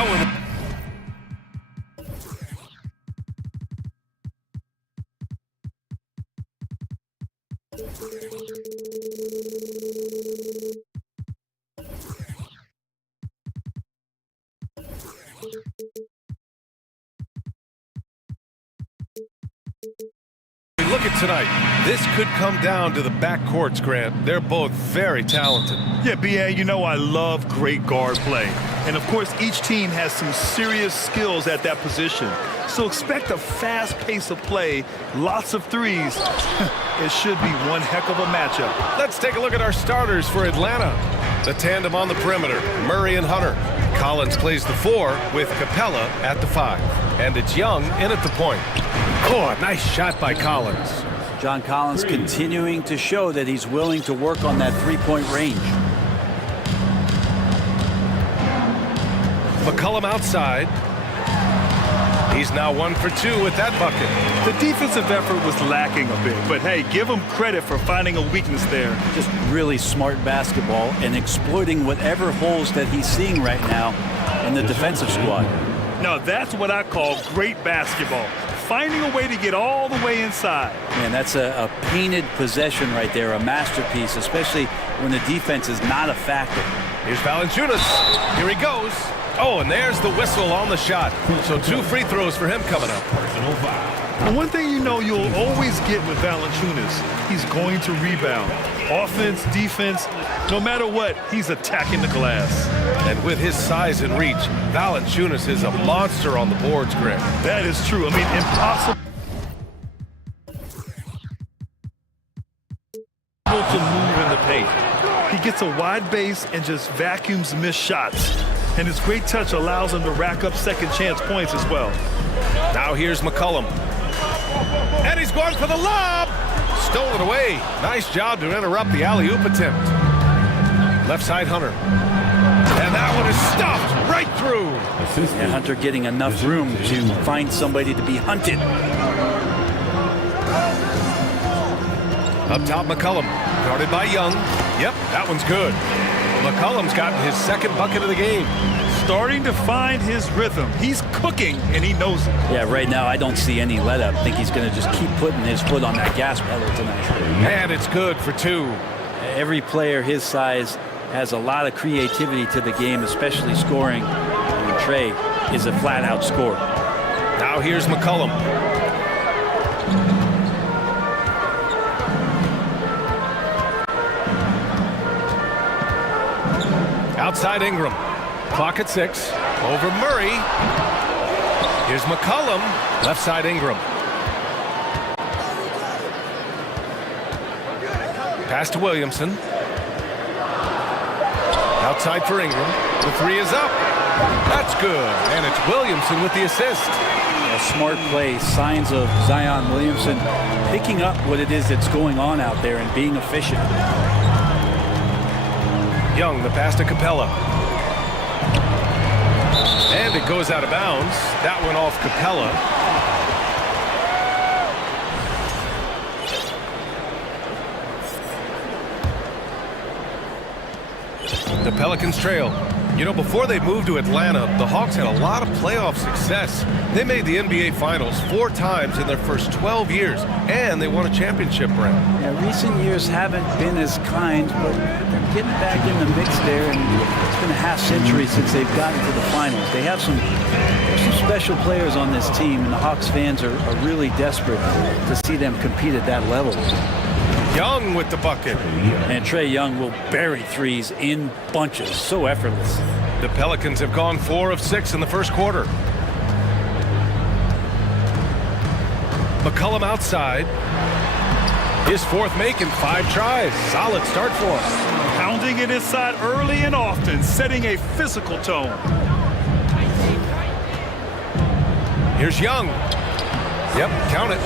going. Look at tonight. This could come down to the backcourts, Grant. They're both very talented. Yeah, B.A., you know I love great guard play. And, of course, each team has some serious skills at that position. So expect a fast pace of play, lots of threes. It should be one heck of a matchup. Let's take a look at our starters for Atlanta. The tandem on the perimeter, Murray and Hunter. Collins plays the 4 with Capella at the 5. And it's Young in at the point. Oh, a nice shot by Collins. John Collins continuing to show that he's willing to work on that three-point range. McCollum outside. He's now 1 for 2 with that bucket. The defensive effort was lacking a bit, but hey, give him credit for finding a weakness there. Just really smart basketball and exploiting whatever holes that he's seeing right now in the defensive squad. Now that's what I call great basketball. Finding a way to get all the way inside. Man, that's a painted possession right there, a masterpiece, especially when the defense is not a factor. Here's Valanciunas. Here he goes. Oh, and there's the whistle on the shot. So 2 free throws for him coming up. And one thing you know you'll always get with Valanciunas, he's going to rebound. Offense, defense, no matter what, he's attacking the glass. And with his size and reach, Valanciunas is a monster on the boards, Grant. That is true. I mean, impossible to move in the paint. He gets a wide base and just vacuums missed shots. And his great touch allows him to rack up second chance points as well. Now here's McCollum. And he's going for the lob. Stolen away. Nice job to interrupt the alley-oop attempt. Left side Hunter. And that one is stuffed right through. And Hunter getting enough room to find somebody to be hunted. Up top McCollum. Guarded by Young. Yep, that one's good. McCollum's gotten his second bucket of the game. Starting to find his rhythm. He's cooking, and he knows it. Yeah, right now I don't see any let-up. I think he's going to just keep putting his foot on that gas pedal tonight. And it's good for 2. Every player his size has a lot of creativity to the game, especially scoring. And Trey is a flat-out scorer. Now here's McCollum. Outside Ingram. Clock at 6. Over Murray. Here's McCollum. Left side Ingram. Pass to Williamson. Outside for Ingram. The 3 is up. That's good. And it's Williamson with the assist. A smart play. Signs of Zion Williamson picking up what it is that's going on out there and being efficient. Young, the pass to Capella. And it goes out of bounds. That went off Capella. The Pelicans trail. You know, before they moved to Atlanta, the Hawks had a lot of playoff success. They made the NBA Finals 4 times in their first 12 years, and they won a championship ring. Yeah, recent years haven't been as kind, but they're getting back in the mix there, and it's been a half-century since they've gotten to the finals. They have some special players on this team, and the Hawks fans are really desperate to see them compete at that level. Young with the bucket. And Trey Young will bury threes in bunches. So effortless. The Pelicans have gone 4 of 6 in the first quarter. McCollum outside. His 4th make in 5 tries. Solid start for him. Pounding it inside early and often, setting a physical tone. Here's Young. Yep, count it.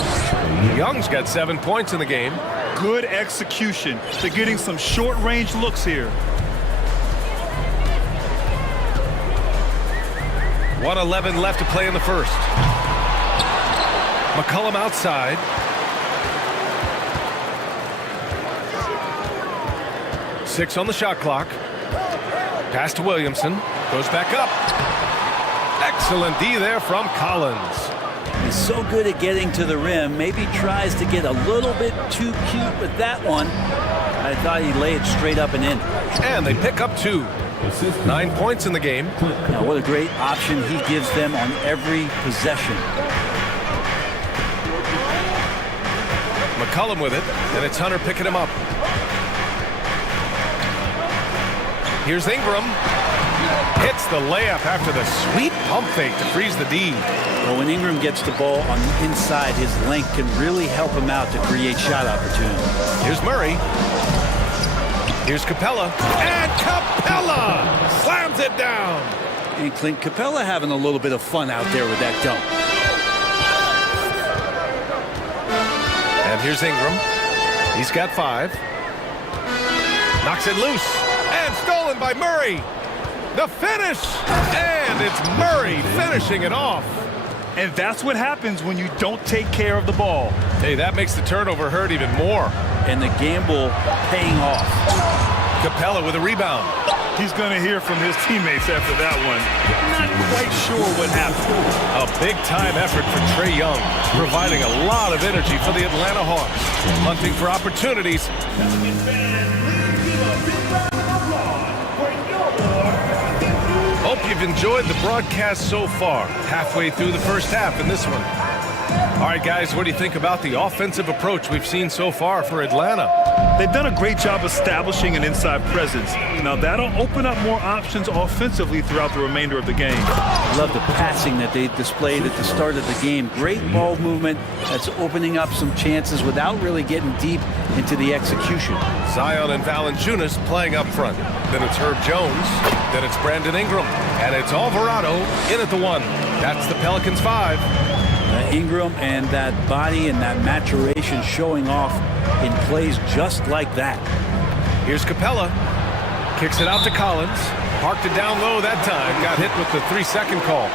Young's got 7 points in the game. Good execution. They're getting some short-range looks here. 1:11 left to play in the first. McCollum outside. Six on the shot clock. Pass to Williamson. Goes back up. Excellent D there from Collins. He's so good at getting to the rim. Maybe tries to get a little bit too cute with that one. I thought he'd lay it straight up and in. And they pick up 2. 9 points in the game. Now, what a great option he gives them on every possession. McCollum with it, and it's Hunter picking him up. Here's Ingram. Hits the layup after the sweet pump fake to freeze the D. Well, when Ingram gets the ball on the inside, his length can really help him out to create shot opportunity. Here's Murray. Here's Capella. And Capella slams it down. And Clint Capella having a little bit of fun out there with that dunk. And here's Ingram. He's got 5. Knocks it loose. And stolen by Murray. The finish. And it's Murray finishing it off. And that's what happens when you don't take care of the ball. Hey, that makes the turnover hurt even more. And the gamble paying off. Capella with a rebound. He's going to hear from his teammates after that one. Not quite sure what happened. A big-time effort for Trae Young, providing a lot of energy for the Atlanta Hawks, hunting for opportunities. Hope you've enjoyed the broadcast so far. Halfway through the first half in this one. All right, guys, what do you think about the offensive approach we've seen so far for Atlanta? They've done a great job establishing an inside presence. Now, that'll open up more options offensively throughout the remainder of the game. Love the passing that they displayed at the start of the game. Great ball movement that's opening up some chances without really getting deep into the execution. Zion and Valanciunas playing up front. Then it's Herb Jones. Then it's Brandon Ingram. And it's Alvarado in at the 1. That's the Pelicans 5. Ingram and that body and that maturation showing off in plays just like that. Here's Capella. Kicks it out to Collins. Parked it down low that time. Got hit with the 3-second call.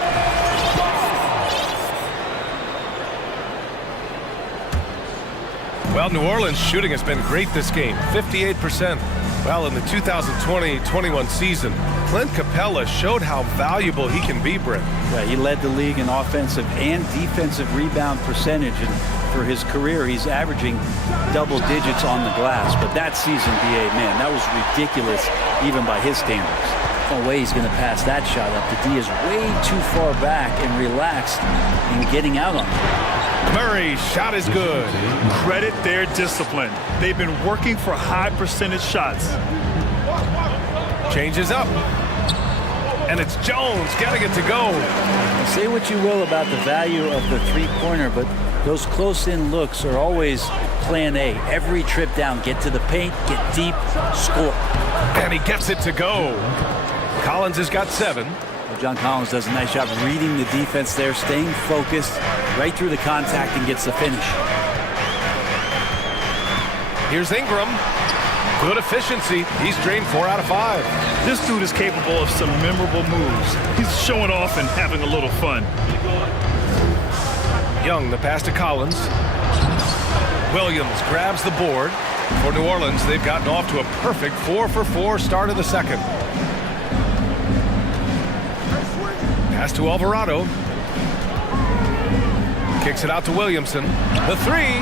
Well, New Orleans shooting has been great this game. 58%. Well, in the 2020-21 season, Clint Capella showed how valuable he can be, Brent. Yeah, he led the league in offensive and defensive rebound percentage, and for his career, he's averaging double digits on the glass. But that season, B.A., man, that was ridiculous, even by his standards. No way he's going to pass that shot up. The D is way too far back and relaxed in getting out on it. Murray's shot is good. Credit their discipline. They've been working for high percentage shots. Changes up. And it's Jones getting it to go. Say what you will about the value of the three-pointer, but those close-in looks are always plan A. Every trip down, get to the paint, get deep, score. And he gets it to go. Collins has got 7. John Collins does a nice job reading the defense there, staying focused right through the contact and gets the finish. Here's Ingram. Good efficiency. He's drained 4 out of 5. This dude is capable of some memorable moves. He's showing off and having a little fun. Young, the pass to Collins. Williams grabs the board. For New Orleans, they've gotten off to a perfect 4-for-4 start of the second. Pass to Alvarado. Kicks it out to Williamson. The 3.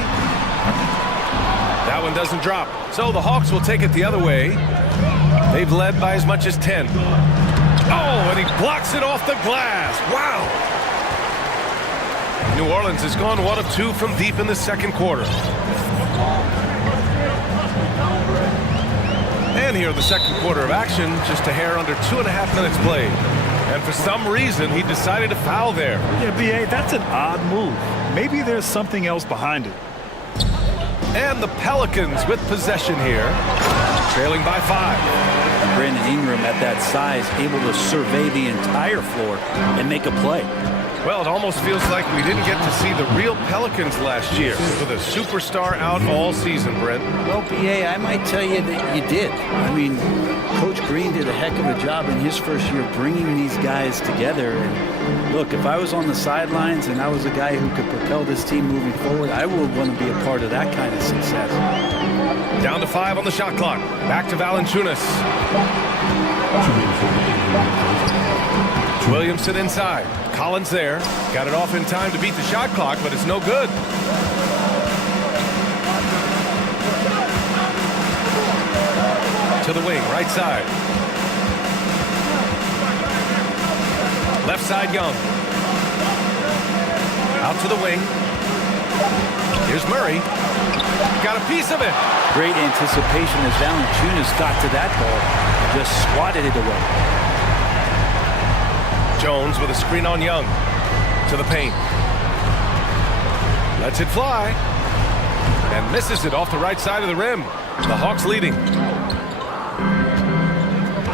That one doesn't drop. So the Hawks will take it the other way. They've led by as much as 10. Oh, and he blocks it off the glass. Wow. New Orleans has gone 1 of 2 from deep in the second quarter. And here in the second quarter of action, just a hair under 2.5 minutes played. And for some reason, he decided to foul there. Yeah, B.A., that's an odd move. Maybe there's something else behind it. And the Pelicans with possession here, trailing by 5. Brandon Ingram at that size, able to survey the entire floor and make a play. Well, it almost feels like we didn't get to see the real Pelicans last year with a superstar out all season, Brent. Well, B.A., I might tell you that you did. I mean, Coach Green did a heck of a job in his first year bringing these guys together. And look, if I was on the sidelines and I was a guy who could propel this team moving forward, I would want to be a part of that kind of success. Down to 5 on the shot clock. Back to Valanciunas. Williamson inside. Collins there. Got it off in time to beat the shot clock, but it's no good. To the wing, right side. Left side, Young. Out to the wing. Here's Murray. Got a piece of it. Great anticipation as Valanciunas got to that ball. Just swatted it away. Jones with a screen on Young. To the paint. Lets it fly. And misses it off the right side of the rim. The Hawks leading.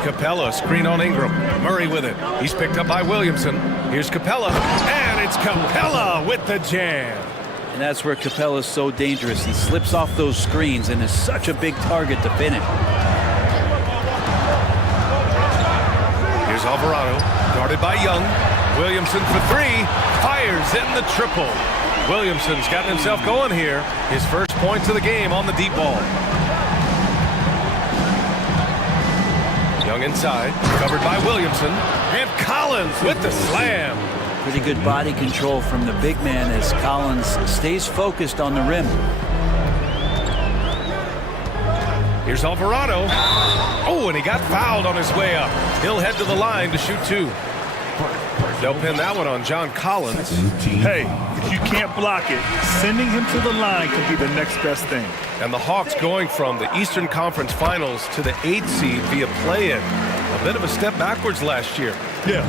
Capella, screen on Ingram. Murray with it. He's picked up by Williamson. Here's Capella. And it's Capella with the jam. And that's where Capella's so dangerous. He slips off those screens and is such a big target to finish. Here's Alvarado, guarded by Young. Williamson for three. Fires in the triple. Williamson's gotten himself going here. His first points of the game on the deep ball. Young inside, covered by Williamson. And Collins with the slam. Pretty good body control from the big man as Collins stays focused on the rim. Here's Alvarado. Oh, and he got fouled on his way up. He'll head to the line to shoot two. They'll pin that one on John Collins. Hey, if you can't block it, sending him to the line could be the next best thing. And the Hawks going from the Eastern Conference Finals to the 8th seed via play-in. A bit of a step backwards last year. Yeah.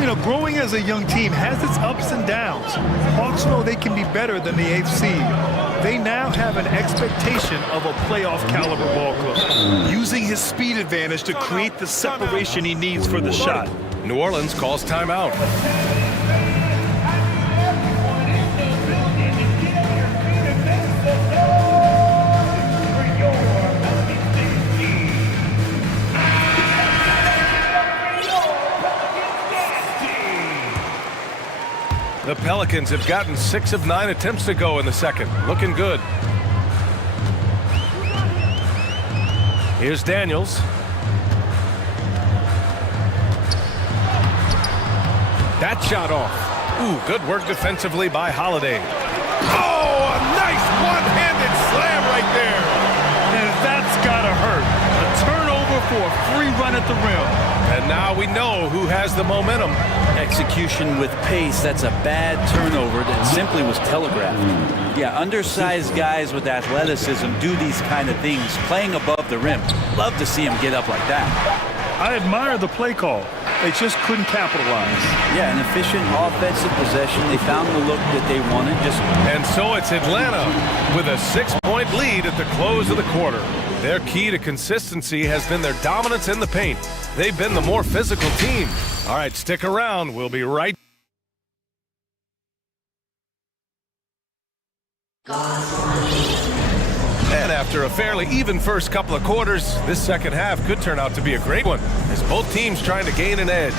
You know, growing as a young team has its ups and downs. Hawks know they can be better than the 8th seed. They now have an expectation of a playoff caliber ball club, using his speed advantage to create the separation he needs for the shot. New Orleans calls timeout. The Pelicans have gotten 6 of 9 attempts to go in the second. Looking good. Here's Daniels. That shot off. Ooh, good work defensively by Holiday. Oh, a nice one-handed slam right there. And that's gotta hurt. A turnover for a free run at the rim. And now we know who has the momentum. Execution with pace, that's a bad turnover that simply was telegraphed. Yeah, undersized guys with athleticism do these kind of things, playing above the rim. Love to see him get up like that. I admire the play call. They just couldn't capitalize. Yeah, an efficient offensive possession. They found the look that they wanted. And so it's Atlanta with a 6-point lead at the close of the quarter. Their key to consistency has been their dominance in the paint. They've been the more physical team. All right, stick around. We'll be right. And after a fairly even first couple of quarters, this second half could turn out to be a great one, as both teams trying to gain an edge.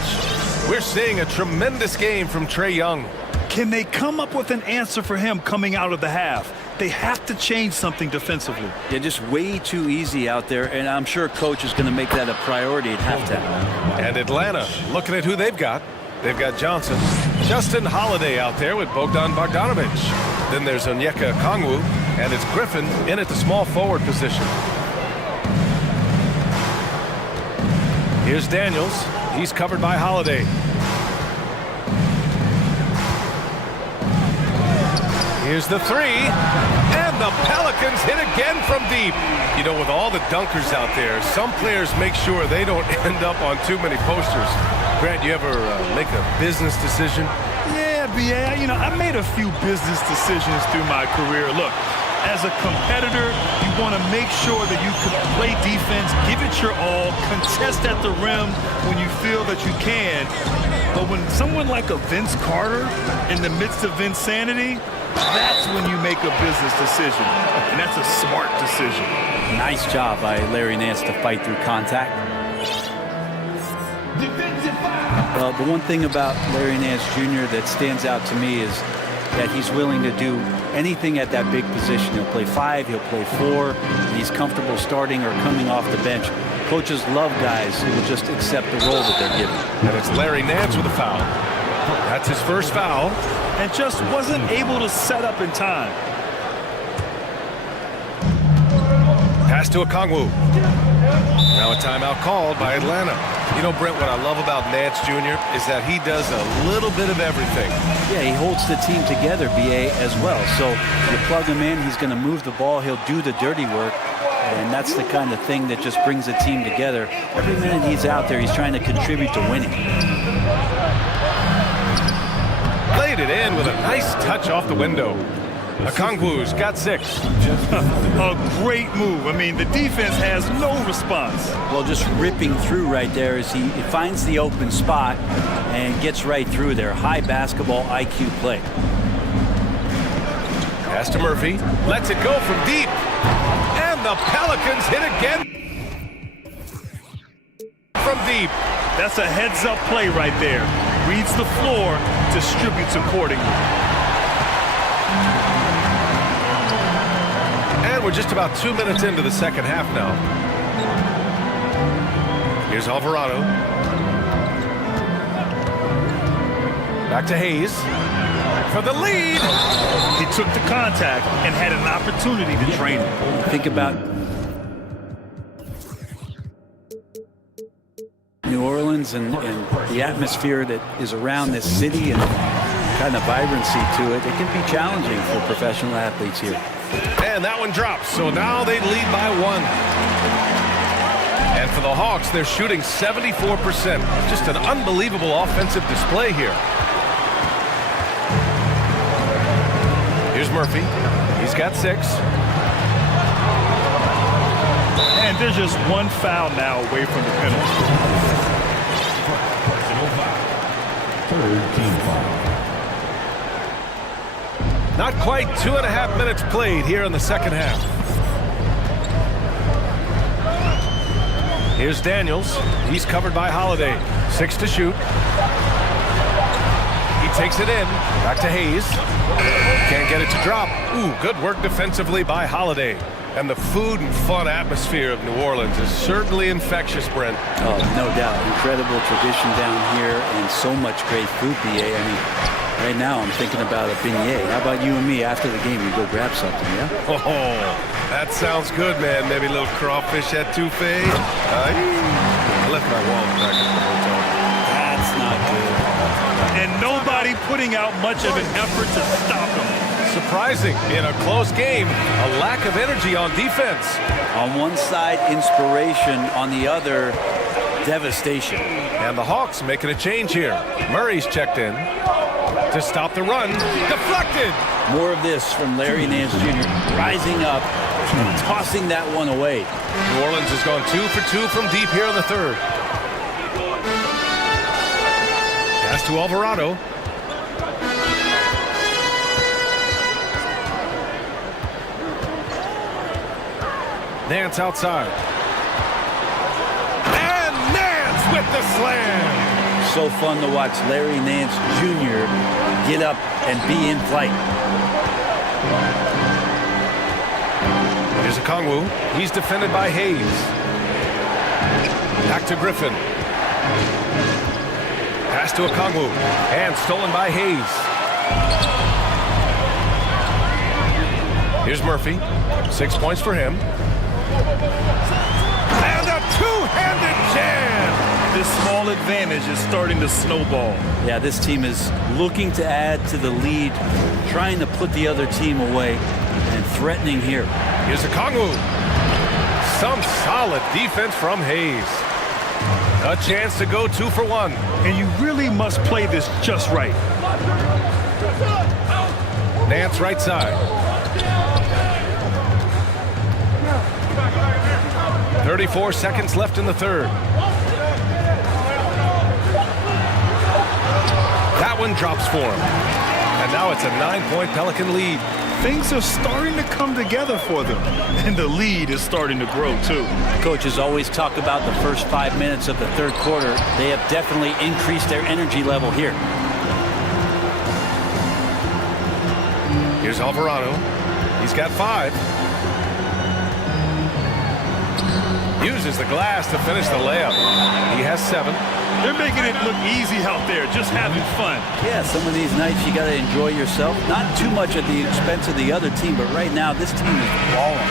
We're seeing a tremendous game from Trae Young. Can they come up with an answer for him coming out of the half? They have to change something defensively. They're just way too easy out there, and I'm sure coach is going to make that a priority at halftime. And Atlanta, looking at who they've got. They've got Johnson, Justin Holiday out there with Bogdan Bogdanovic. Then there's Onyeka Okongwu, and it's Griffin in at the small forward position. Here's Daniels. He's covered by Holiday. Here's the three, and the Pelicans hit again from deep. You know, with all the dunkers out there, some players make sure they don't end up on too many posters. Grant, you ever make a business decision? Yeah, B.A., you know, I made a few business decisions through my career. Look, as a competitor, you want to make sure that you can play defense, give it your all, contest at the rim when you feel that you can. But when someone like a Vince Carter in the midst of insanity, that's when you make a business decision, and that's a smart decision. Nice job by Larry Nance to fight through contact. Well, the one thing about Larry Nance Jr. that stands out to me is that he's willing to do anything at that big position. He'll play 5, he'll play 4, and he's comfortable starting or coming off the bench. Coaches love guys who will just accept the role that they're given. And it's Larry Nance with a foul. That's his first foul. And just wasn't able to set up in time. Pass to Okongwu. Now a timeout called by Atlanta. You know, Brent, what I love about Nance Jr. is that he does a little bit of everything. Yeah, he holds the team together, BA, as well. So you plug him in, he's going to move the ball, he'll do the dirty work. And that's the kind of thing that just brings the team together. Every minute he's out there, he's trying to contribute to winning. Laid it in with a nice touch off the window. Okongwu's got 6. A great move. I mean, the defense has no response. Well, just ripping through right there as he finds the open spot and gets right through there. High basketball IQ play. Pass to Murphy. Lets it go from deep. And the Pelicans hit again from deep. That's a heads-up play right there. Reads the floor, distributes accordingly. And we're just about 2 minutes into the second half now. Here's Alvarado. Back to Hayes for the lead. He took the contact and had an opportunity to drain it. Think about New Orleans and the atmosphere that is around this city and kind of vibrancy to it. It can be challenging for professional athletes here. And that one drops, so now they lead by 1. And for the Hawks, they're shooting 74%. Just an unbelievable offensive display here. Here's Murphy. He's got 6. And they're just one foul now away from the penalty. Third team foul. Not quite 2.5 minutes played here in the second half. Here's Daniels. He's covered by Holiday. 6 to shoot. He takes it in. Back to Hayes. Can't get it to drop. Ooh, good work defensively by Holiday. And the food and fun atmosphere of New Orleans is certainly infectious, Brent. Oh, no doubt. Incredible tradition down here and so much great food, BA. I mean, right now I'm thinking about a beignet. How about you and me after the game? We go grab something, yeah? Oh, that sounds good, man. Maybe a little crawfish etouffee. I left my wallet back at the hotel. That's not good. And nobody putting out much of an effort to stop him. Surprising, in a close game, a lack of energy on defense. On one side, inspiration. On the other, devastation. And the Hawks making a change here. Murray's checked in to stop the run. Deflected! More of this from Larry Nance Jr. Rising up, tossing that one away. New Orleans has gone 2 for 2 from deep here in the third. Pass to Alvarado. Nance outside. And Nance with the slam. So fun to watch Larry Nance Jr. get up and be in flight. Here's Okongwu. He's defended by Hayes. Back to Griffin. Pass to Okongwu. And stolen by Hayes. Here's Murphy. 6 points for him. And a two-handed jam! This small advantage is starting to snowball. Yeah, this team is looking to add to the lead, trying to put the other team away, and threatening here. Here's Okongwu. Some solid defense from Hayes. A chance to go 2 for 1. And you really must play this just right. Nance right side. 34 seconds left in the third. That one drops for him. And now it's a 9-point Pelican lead. Things are starting to come together for them. And the lead is starting to grow, too. Coaches always talk about the first 5 minutes of the third quarter. They have definitely increased their energy level here. Here's Alvarado. He's got 5. Uses the glass to finish the layup. He has 7. They're making it look easy out there, just having fun. Yeah, some of these nights you got to enjoy yourself. Not too much at the expense of the other team, but right now this team is balling.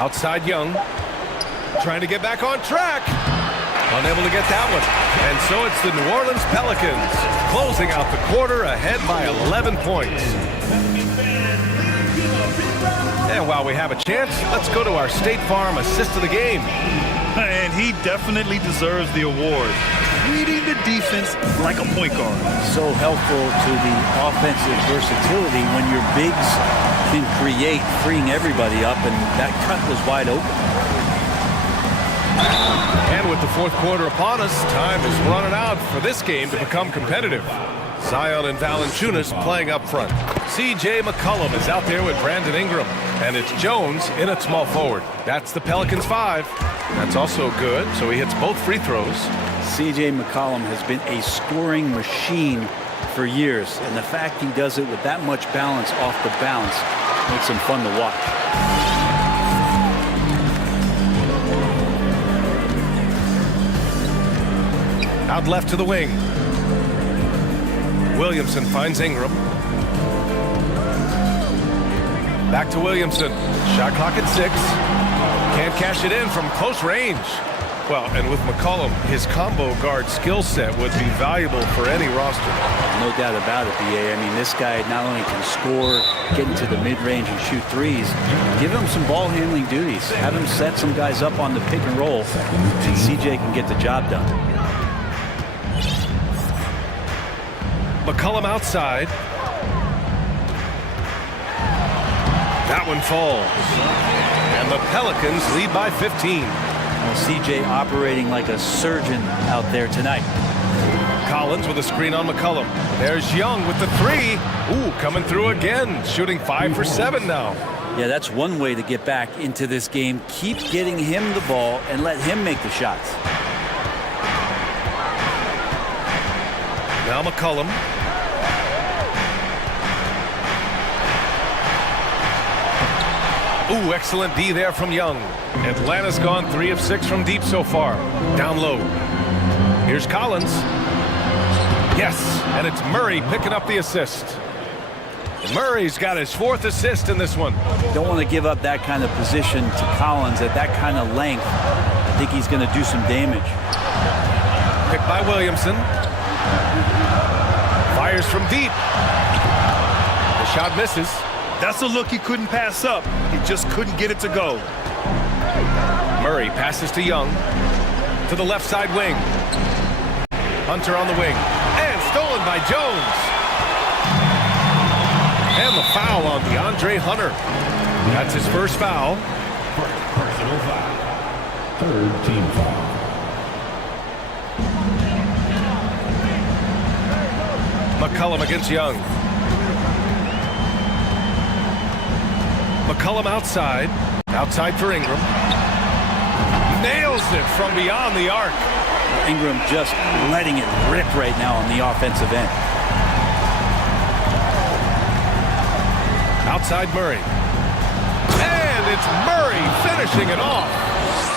Outside Young, trying to get back on track. Unable to get that one. And so it's the New Orleans Pelicans closing out the quarter ahead by 11 points. And while we have a chance, let's go to our State Farm assist of the game. And he definitely deserves the award. Reading the defense like a point guard. So helpful to the offensive versatility when your bigs can create, freeing everybody up, and that cut was wide open. And with the fourth quarter upon us, time is running out for this game to become competitive. Zion and Valanciunas playing up front. C.J. McCollum is out there with Brandon Ingram. And it's Jones in at small forward. That's the Pelicans' 5. That's also good, so he hits both free throws. C.J. McCollum has been a scoring machine for years, and the fact he does it with that much balance off the bounce makes him fun to watch. Out left to the wing. Williamson finds Ingram. Back to Williamson. Shot clock at 6. Can't cash it in from close range. Well, and with McCollum, his combo guard skill set would be valuable for any roster. No doubt about it, BA. I mean, this guy not only can score, get into the mid-range and shoot threes, give him some ball handling duties. Have him set some guys up on the pick and roll, and CJ can get the job done. McCollum outside. That one falls. And the Pelicans lead by 15. Well, CJ operating like a surgeon out there tonight. Collins with a screen on McCollum. There's Young with the 3. Ooh, coming through again. Shooting 5 for 7 now. Yeah, that's one way to get back into this game. Keep getting him the ball and let him make the shots. Now McCollum. Ooh, excellent D there from Young. Atlanta's gone 3 of 6 from deep so far. Down low. Here's Collins. Yes, and it's Murray picking up the assist. Murray's got his 4th assist in this one. Don't want to give up that kind of position to Collins at that kind of length. I think he's going to do some damage. Picked by Williamson. Fires from deep. The shot misses. That's a look he couldn't pass up. He just couldn't get it to go. Murray passes to Young. To the left side wing. Hunter on the wing. And stolen by Jones. And the foul on DeAndre Hunter. That's his first foul. Personal foul. 3rd team foul. McCollum against Young. McCollum outside. Outside for Ingram. Nails it from beyond the arc. Ingram just letting it rip right now on the offensive end. Outside Murray. And it's Murray finishing it off.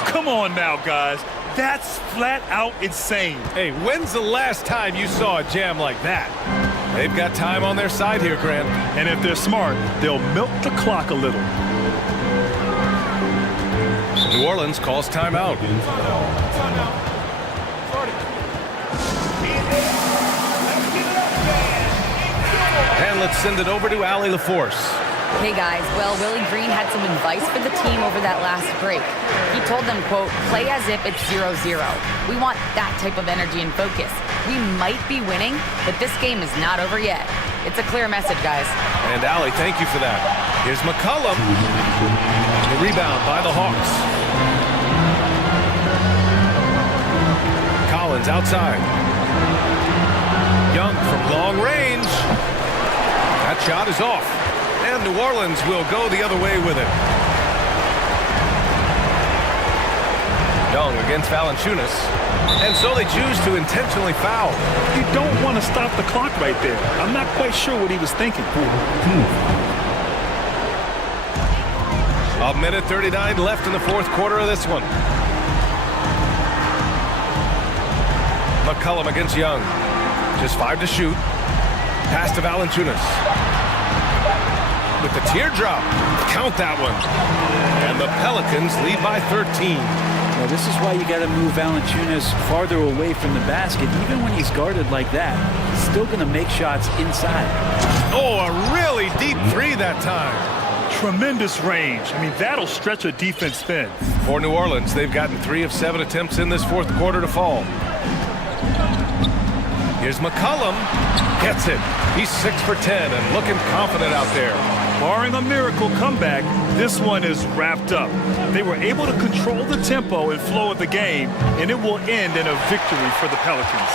Come on now, guys. That's flat out insane. Hey, when's the last time you saw a jam like that? They've got time on their side here, Grant. And if they're smart, they'll milk the clock a little. New Orleans calls timeout. And let's send it over to Allie LaForce. Hey guys, well, Willie Green had some advice for the team over that last break. He told them, quote, play as if it's 0-0. We want that type of energy and focus. We might be winning, but this game is not over yet. It's a clear message, guys. And Allie, thank you for that. Here's McCollum. The rebound by the Hawks. Collins outside. Young from long range. That shot is off. And New Orleans will go the other way with it. Young against Valanciunas. And so they choose to intentionally foul. You don't want to stop the clock right there. I'm not quite sure what he was thinking. A minute 39 left in the fourth quarter of this one. McCollum against Young. Just 5 to shoot. Pass to Valanciunas. With the teardrop. Count that one. And the Pelicans lead by 13. Well, this is why you got to move Valanciunas farther away from the basket. Even when he's guarded like that, he's still going to make shots inside. Oh, a really deep three that time. Tremendous range. I mean, that'll stretch a defense thin. For New Orleans, they've gotten 3 of 7 attempts in this fourth quarter to fall. Here's McCollum. Gets it. He's 6 for 10 and looking confident out there. Barring a miracle comeback, this one is wrapped up. They were able to control the tempo and flow of the game, and it will end in a victory for the Pelicans.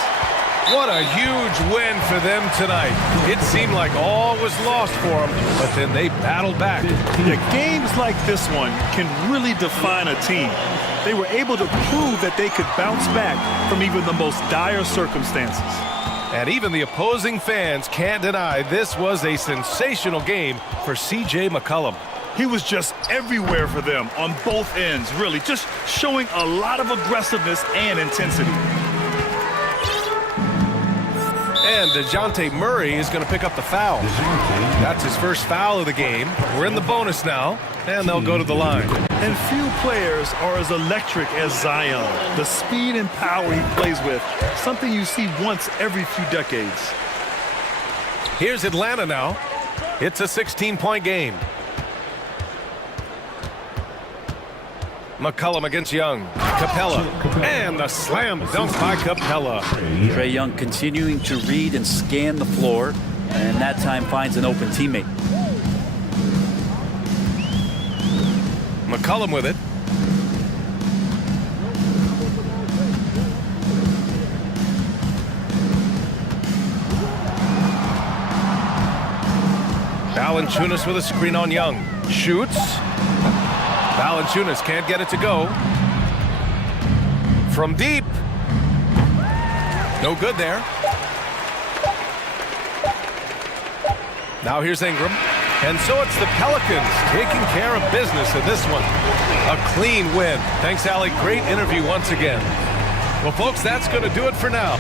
What a huge win for them tonight. It seemed like all was lost for them, but then they battled back. Yeah, games like this one can really define a team. They were able to prove that they could bounce back from even the most dire circumstances. And even the opposing fans can't deny this was a sensational game for C.J. McCollum. He was just everywhere for them on both ends, really, just showing a lot of aggressiveness and intensity. And DeJounte Murray is going to pick up the foul. That's his first foul of the game. We're in the bonus now, and they'll go to the line. And few players are as electric as Zion. The speed and power he plays with, something you see once every few decades. Here's Atlanta now. It's a 16-point game. McCollum against Young. Capella. And the slam dunk by Capella. Trae Young continuing to read and scan the floor, and that time finds an open teammate. McCollum with it. Valanciunas with a screen on Young. Shoots. Valanciunas can't get it to go. From deep. No good there. Now here's Ingram. And so it's the Pelicans taking care of business in this one. A clean win. Thanks, Allie. Great interview once again. Well, folks, that's going to do it for now.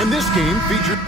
And this game featured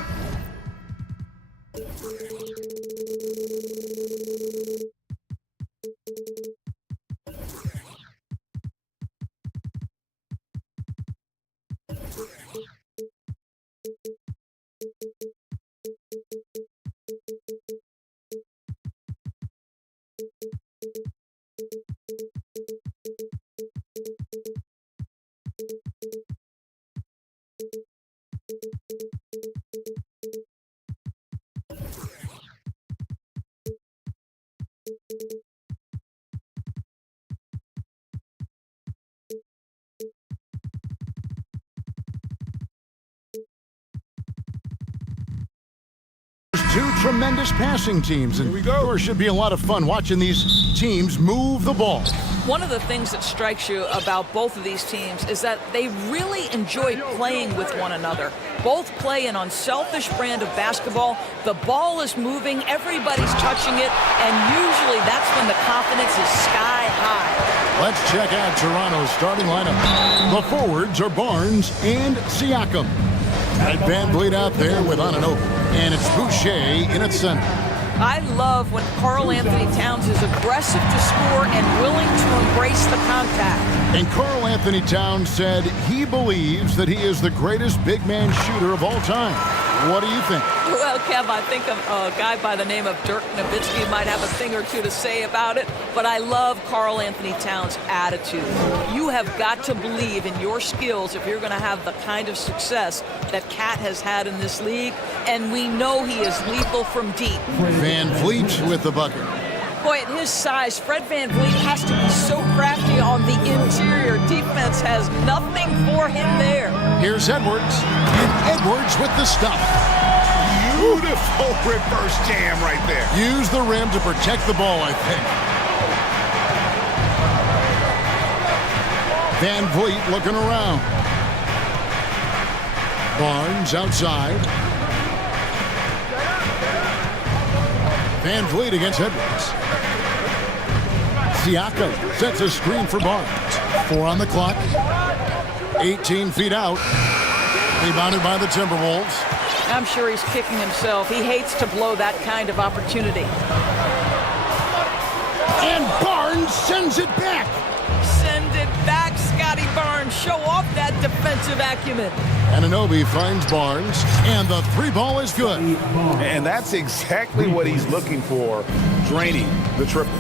two tremendous passing teams, and there should be a lot of fun watching these teams move the ball. One of the things that strikes you about both of these teams is that they really enjoy playing with one another. Both play an unselfish brand of basketball. The ball is moving, everybody's touching it, and usually that's when the confidence is sky high. Let's check out Toronto's starting lineup. The forwards are Barnes and Siakam. And Van Vliet out there with Ananobi. And it's Boucher in its center. I love when Karl Anthony Towns is aggressive to score and willing to embrace the contact. And Karl Anthony Towns said he believes that he is the greatest big man shooter of all time. What do you think? Well, Kev, I think a guy by the name of Dirk Nowitzki might have a thing or two to say about it, but I love Karl Anthony Towns' attitude. You have got to believe in your skills if you're going to have the kind of success that Cat has had in this league, and we know he is lethal from deep. Van Vliet with the bucket. Boy, at his size, Fred Van Vliet has to be so crafty on the interior. Defense has nothing for him there. Here's Edwards, and Edwards with the stop. Beautiful reverse jam right there. Use the rim to protect the ball, I think. Van Vliet looking around. Barnes outside. Van Vliet against Edwards. Siakam sets a screen for Barnes. 4 on the clock. 18 feet out. Rebounded by the Timberwolves. I'm sure he's kicking himself. He hates to blow that kind of opportunity. And Barnes sends it back. Send it back, Scotty Barnes. Show off that defensive acumen. Anunoby finds Barnes, and the three ball is good. And that's exactly what he's looking for, draining the triple.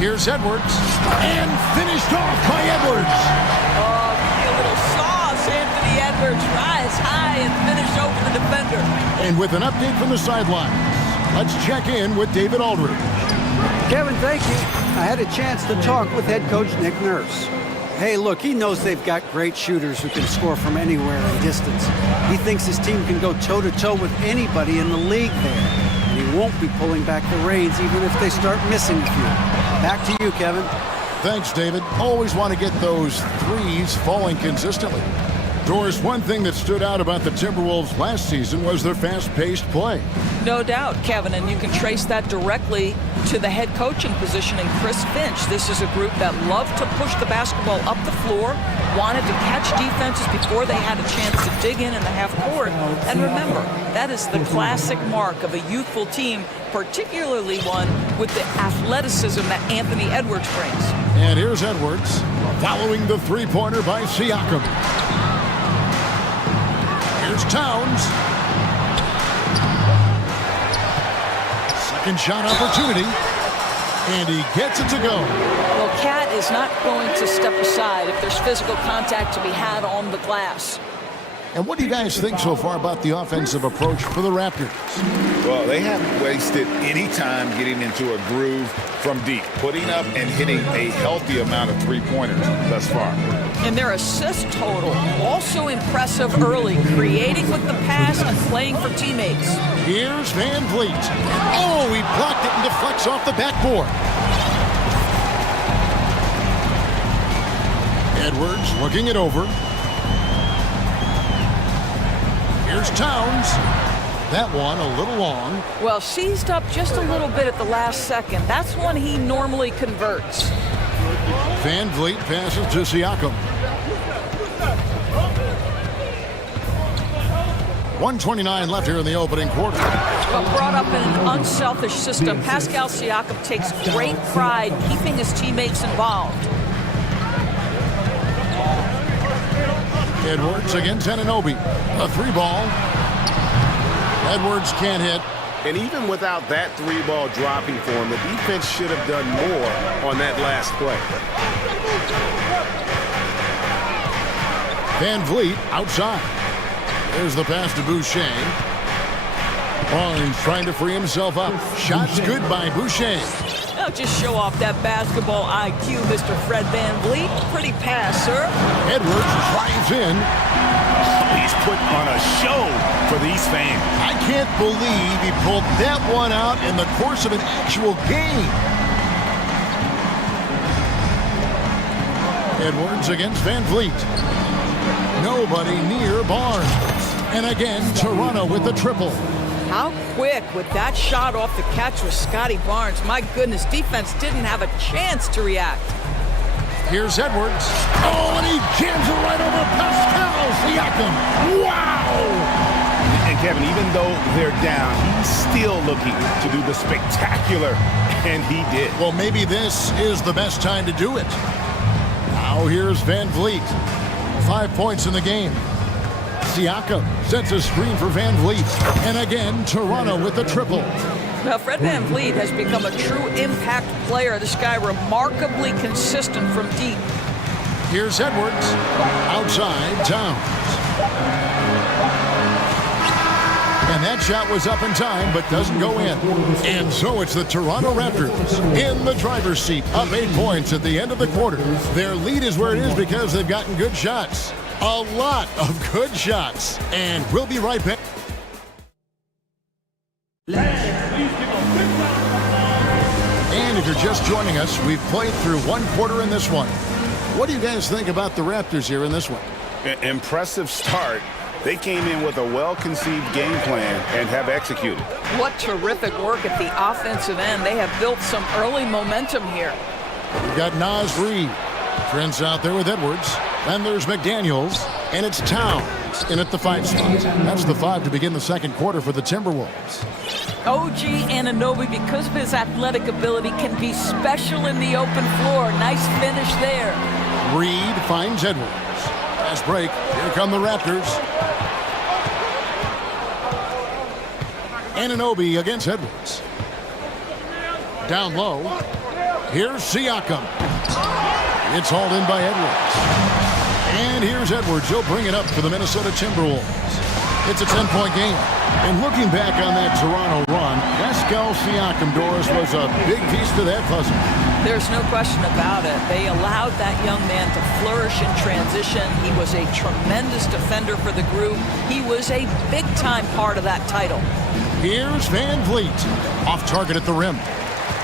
Here's Edwards, and finished off by Edwards. Oh, a little sauce, Anthony Edwards. Rise high and finish over the defender. And with an update from the sidelines, let's check in with David Aldridge. Kevin, thank you. I had a chance to talk with head coach Nick Nurse. Hey, look, he knows they've got great shooters who can score from anywhere in distance. He thinks his team can go toe-to-toe with anybody in the league there. And he won't be pulling back the reins even if they start missing a few. Back to you, Kevin. Thanks, David. Always want to get those threes falling consistently. Doris, one thing that stood out about the Timberwolves last season was their fast-paced play. No doubt, Kevin, and you can trace that directly to the head coaching position in Chris Finch. This is a group that loved to push the basketball up the floor, wanted to catch defenses before they had a chance to dig in the half court. And remember, that is the classic mark of a youthful team, particularly one with the athleticism that Anthony Edwards brings. And here's Edwards, following the three-pointer by Siakam. Here's Towns. Second shot opportunity. And he gets it to go. Well, Cat is not going to step aside if there's physical contact to be had on the glass. And what do you guys think so far about the offensive approach for the Raptors? Well, they haven't wasted any time getting into a groove from deep, putting up and hitting a healthy amount of three-pointers thus far. And their assist total, also impressive early, creating with the pass and playing for teammates. Here's Van Vliet. Oh, he blocked it and deflects off the backboard. Edwards looking it over. Here's Towns. That one a little long. Well, seized up just a little bit at the last second. That's one he normally converts. Van Vliet passes to Siakam. 1:29 left here in the opening quarter. Well, brought up in an unselfish system, Pascal Siakam takes great pride keeping his teammates involved. Edwards against Anunoby. A three ball. Edwards can't hit. And even without that three ball dropping for him, the defense should have done more on that last play. Van Vliet outside. There's the pass to Boucher. Barnes trying to free himself up. Shots good by Boucher. Now just show off that basketball IQ, Mr. Fred Van Vliet. Pretty pass, sir. Edwards drives in. He's put on a show for these fans. I can't believe he pulled that one out in the course of an actual game. Edwards against Van Vliet. Nobody near Barnes. And again, Toronto with the triple. How quick with that shot off the catch was Scotty Barnes. My goodness, defense didn't have a chance to react. Here's Edwards. Oh, and he jams it right over Pascal Siakam. Wow! And Kevin, even though they're down, he's still looking to do the spectacular, and he did. Well, maybe this is the best time to do it. Now here's Van Vliet. 5 points in the game. Siakam sets a screen for Van Vliet. And again, Toronto with the triple. Now, Fred Van Vliet has become a true impact player. This guy remarkably consistent from deep. Here's Edwards. Outside, Towns. And that shot was up in time, but doesn't go in. And so it's the Toronto Raptors in the driver's seat, up 8 points at the end of the quarter. Their lead is where it is because they've gotten good shots. A lot of good shots. And we'll be right back. And if you're just joining us, we've played through one quarter in this one. What do you guys think about the Raptors here in this one? Impressive start. They came in with a well-conceived game plan and have executed. What terrific work at the offensive end. They have built some early momentum here. We've got Naz Reid. Trent's out there with Edwards. Then there's McDaniels. And it's Towns in at the 5 spot. That's the 5 to begin the second quarter for the Timberwolves. OG Anunoby, because of his athletic ability, can be special in the open floor. Nice finish there. Reid finds Edwards. Fast break. Here come the Raptors. Anunoby against Edwards. Down low. Here's Siakam. It's hauled in by Edwards. And here's Edwards. He'll bring it up for the Minnesota Timberwolves. It's a 10-point game. And looking back on that Toronto run, Pascal Siakam, Doris, was a big piece to that puzzle. There's no question about it. They allowed that young man to flourish in transition. He was a tremendous defender for the group. He was a big-time part of that title. Here's Van Vliet. Off target at the rim.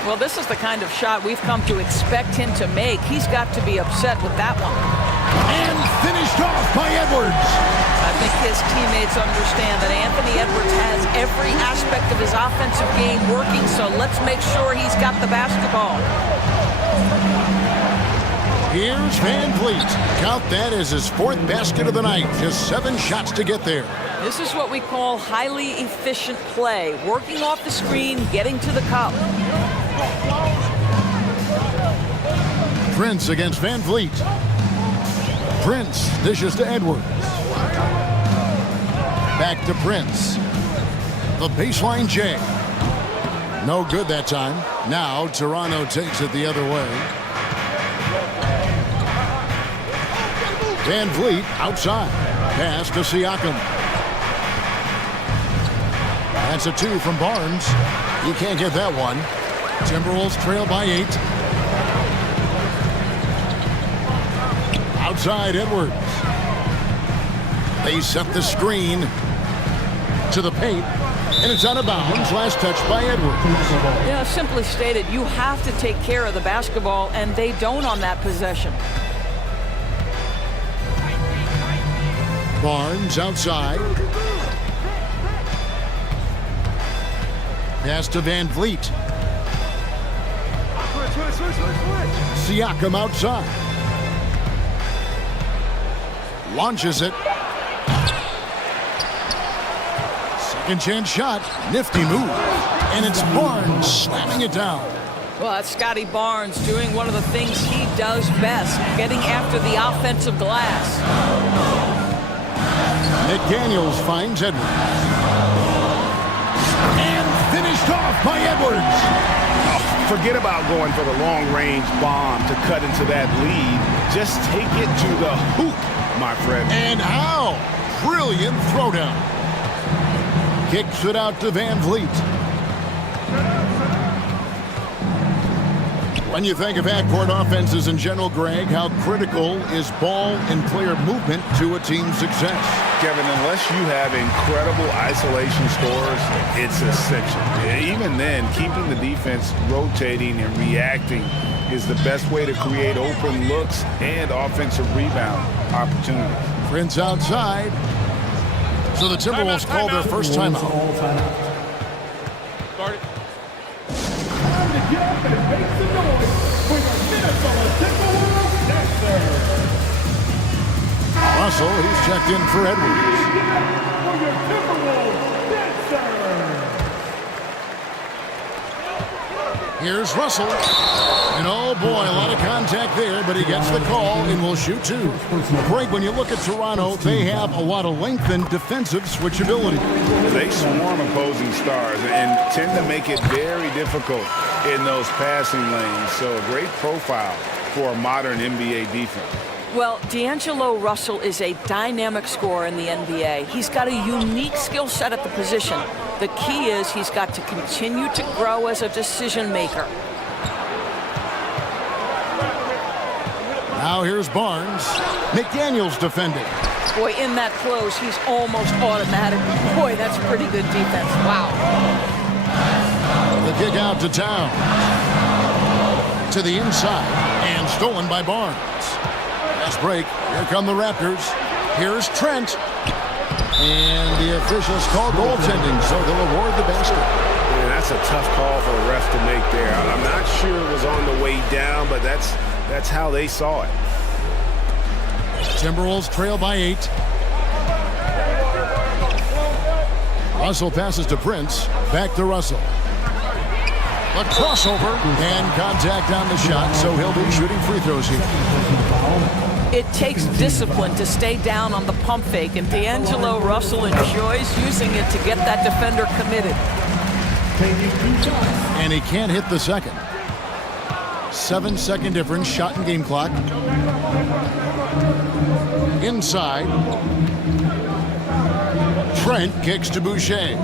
Well, this is the kind of shot we've come to expect him to make. He's got to be upset with that one. And finished off by Edwards. I think his teammates understand that Anthony Edwards has every aspect of his offensive game working, so let's make sure he's got the basketball. Here's Van Vliet. Count that as his 4th basket of the night. Just 7 shots to get there. This is what we call highly efficient play. Working off the screen, getting to the cup. Prince against Van Vliet. Prince dishes to Edwards. Back to Prince. The baseline J. No good that time. Now Toronto takes it the other way. Van Vliet outside. Pass to Siakam. That's a 2 from Barnes. He can't get that one. Timberwolves trail by 8. outside Edwards. They set the screen to the paint, and it's out of bounds. Last touch by Edwards. Yeah, simply stated, you have to take care of the basketball, and they don't on that possession. Barnes outside. Pass to Van Vliet. Siakam outside. Launches it. Second chance shot. Nifty move. And it's Barnes slamming it down. Well, that's Scotty Barnes doing one of the things he does best, getting after the offensive glass. McDaniels finds Edwards. And finished off by Edwards. Oh, forget about going for the long-range bomb to cut into that lead. Just take it to the hoop, my friend. And how? Brilliant throwdown. Kicks it out to Van Vliet. When you think of half-court offenses in general, Greg, how critical is ball and player movement to a team's success? Kevin, unless you have incredible isolation scores, it's essential. Even then, keeping the defense rotating and reacting is the best way to create open looks and offensive rebound opportunities. Prince outside. So the Timberwolves call their first timeout. Start it. Time to get up and make some noise for the Minnesota Timberwolves dancer. Russell, he's checked in for Edwards. For your Timberwolves dancer. Here's Russell. And oh boy, a lot of contact there, but he gets the call and will shoot two. Greg, when you look at Toronto, they have a lot of length and defensive switchability. They swarm opposing stars and tend to make it very difficult in those passing lanes. So a great profile for a modern NBA defense. Well, D'Angelo Russell is a dynamic scorer in the NBA. He's got a unique skill set at the position. The key is he's got to continue to grow as a decision maker. Now here's Barnes. McDaniels defending. Boy, in that close, he's almost automatic. Boy, that's pretty good defense. Wow. The kick out to Town. To the inside. And stolen by Barnes. Last break. Here come the Raptors. Here's Trent. And the officials call goaltending, so they'll award the basket. Man, that's a tough call for a ref to make there. I'm not sure it was on the way down, but that's how they saw it. Timberwolves trail by 8. Russell passes to Prince. Back to Russell. A crossover and contact on the shot, so he'll be shooting free throws here. It takes discipline to stay down on the pump fake, and D'Angelo Russell enjoys using it to get that defender committed. And he can't hit the second. 7-second difference, shot and game clock. Inside. Trent kicks to Boucher.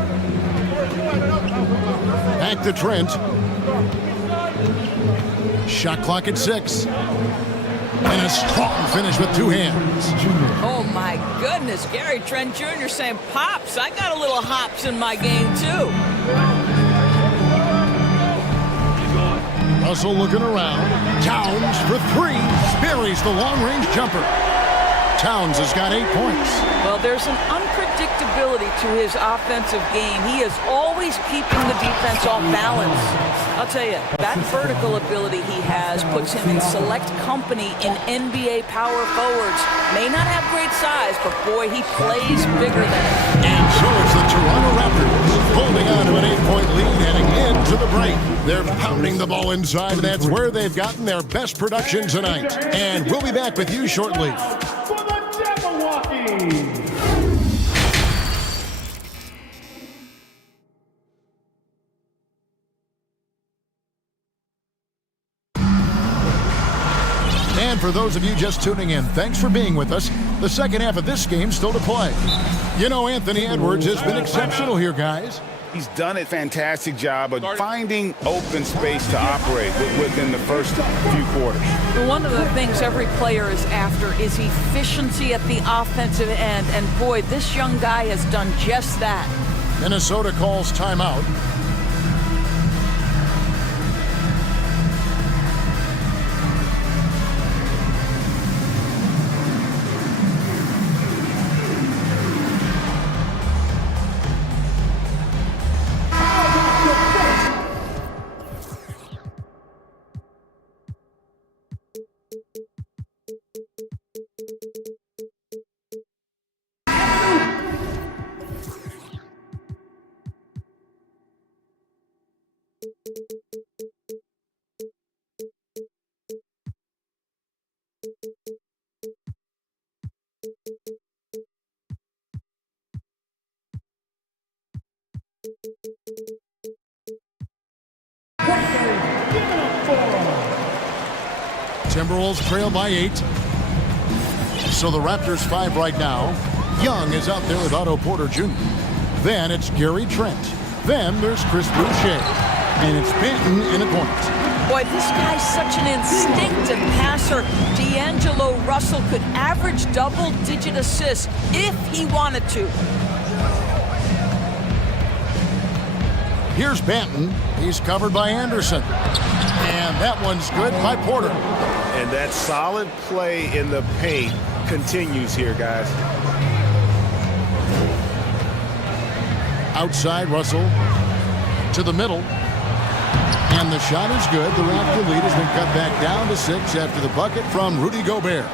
Back to Trent. Shot clock at 6. And a strong finish with two hands. Oh, my goodness. Gary Trent Jr. saying, Pops, I got a little hops in my game, too. Russell looking around. Towns for 3. Buries the long-range jumper. Towns has got 8 points. Well, there's an unpredictability to his offensive game. He is always keeping the defense off balance. I'll tell you, that vertical ability he has puts him in select company in NBA power forwards. May not have great size, but boy, he plays bigger than it. And so it's the Toronto Raptors holding on to an 8-point lead heading into the break. They're pounding the ball inside, and that's where they've gotten their best production tonight. And we'll be back with you shortly. And for those of you just tuning in, thanks for being with us. The second half of this game still to play. You know, Anthony Edwards has been exceptional here, guys. He's done a fantastic job of finding open space to operate within the first few quarters. One of the things every player is after is efficiency at the offensive end. And boy, this young guy has done just that. Minnesota calls timeout. Timberwolves trail by 8. So the Raptors 5 right now. Young is out there with Otto Porter Jr. Then it's Gary Trent. Then there's Chris Boucher. And it's Benton in the corner. Boy, this guy's such an instinctive passer. D'Angelo Russell could average double-digit assists if he wanted to. Here's Benton. He's covered by Anderson. And that one's good by Porter. And that solid play in the paint continues here, guys. Outside, Russell to the middle. And the shot is good. The Raptor lead has been cut back down to 6 after the bucket from Rudy Gobert.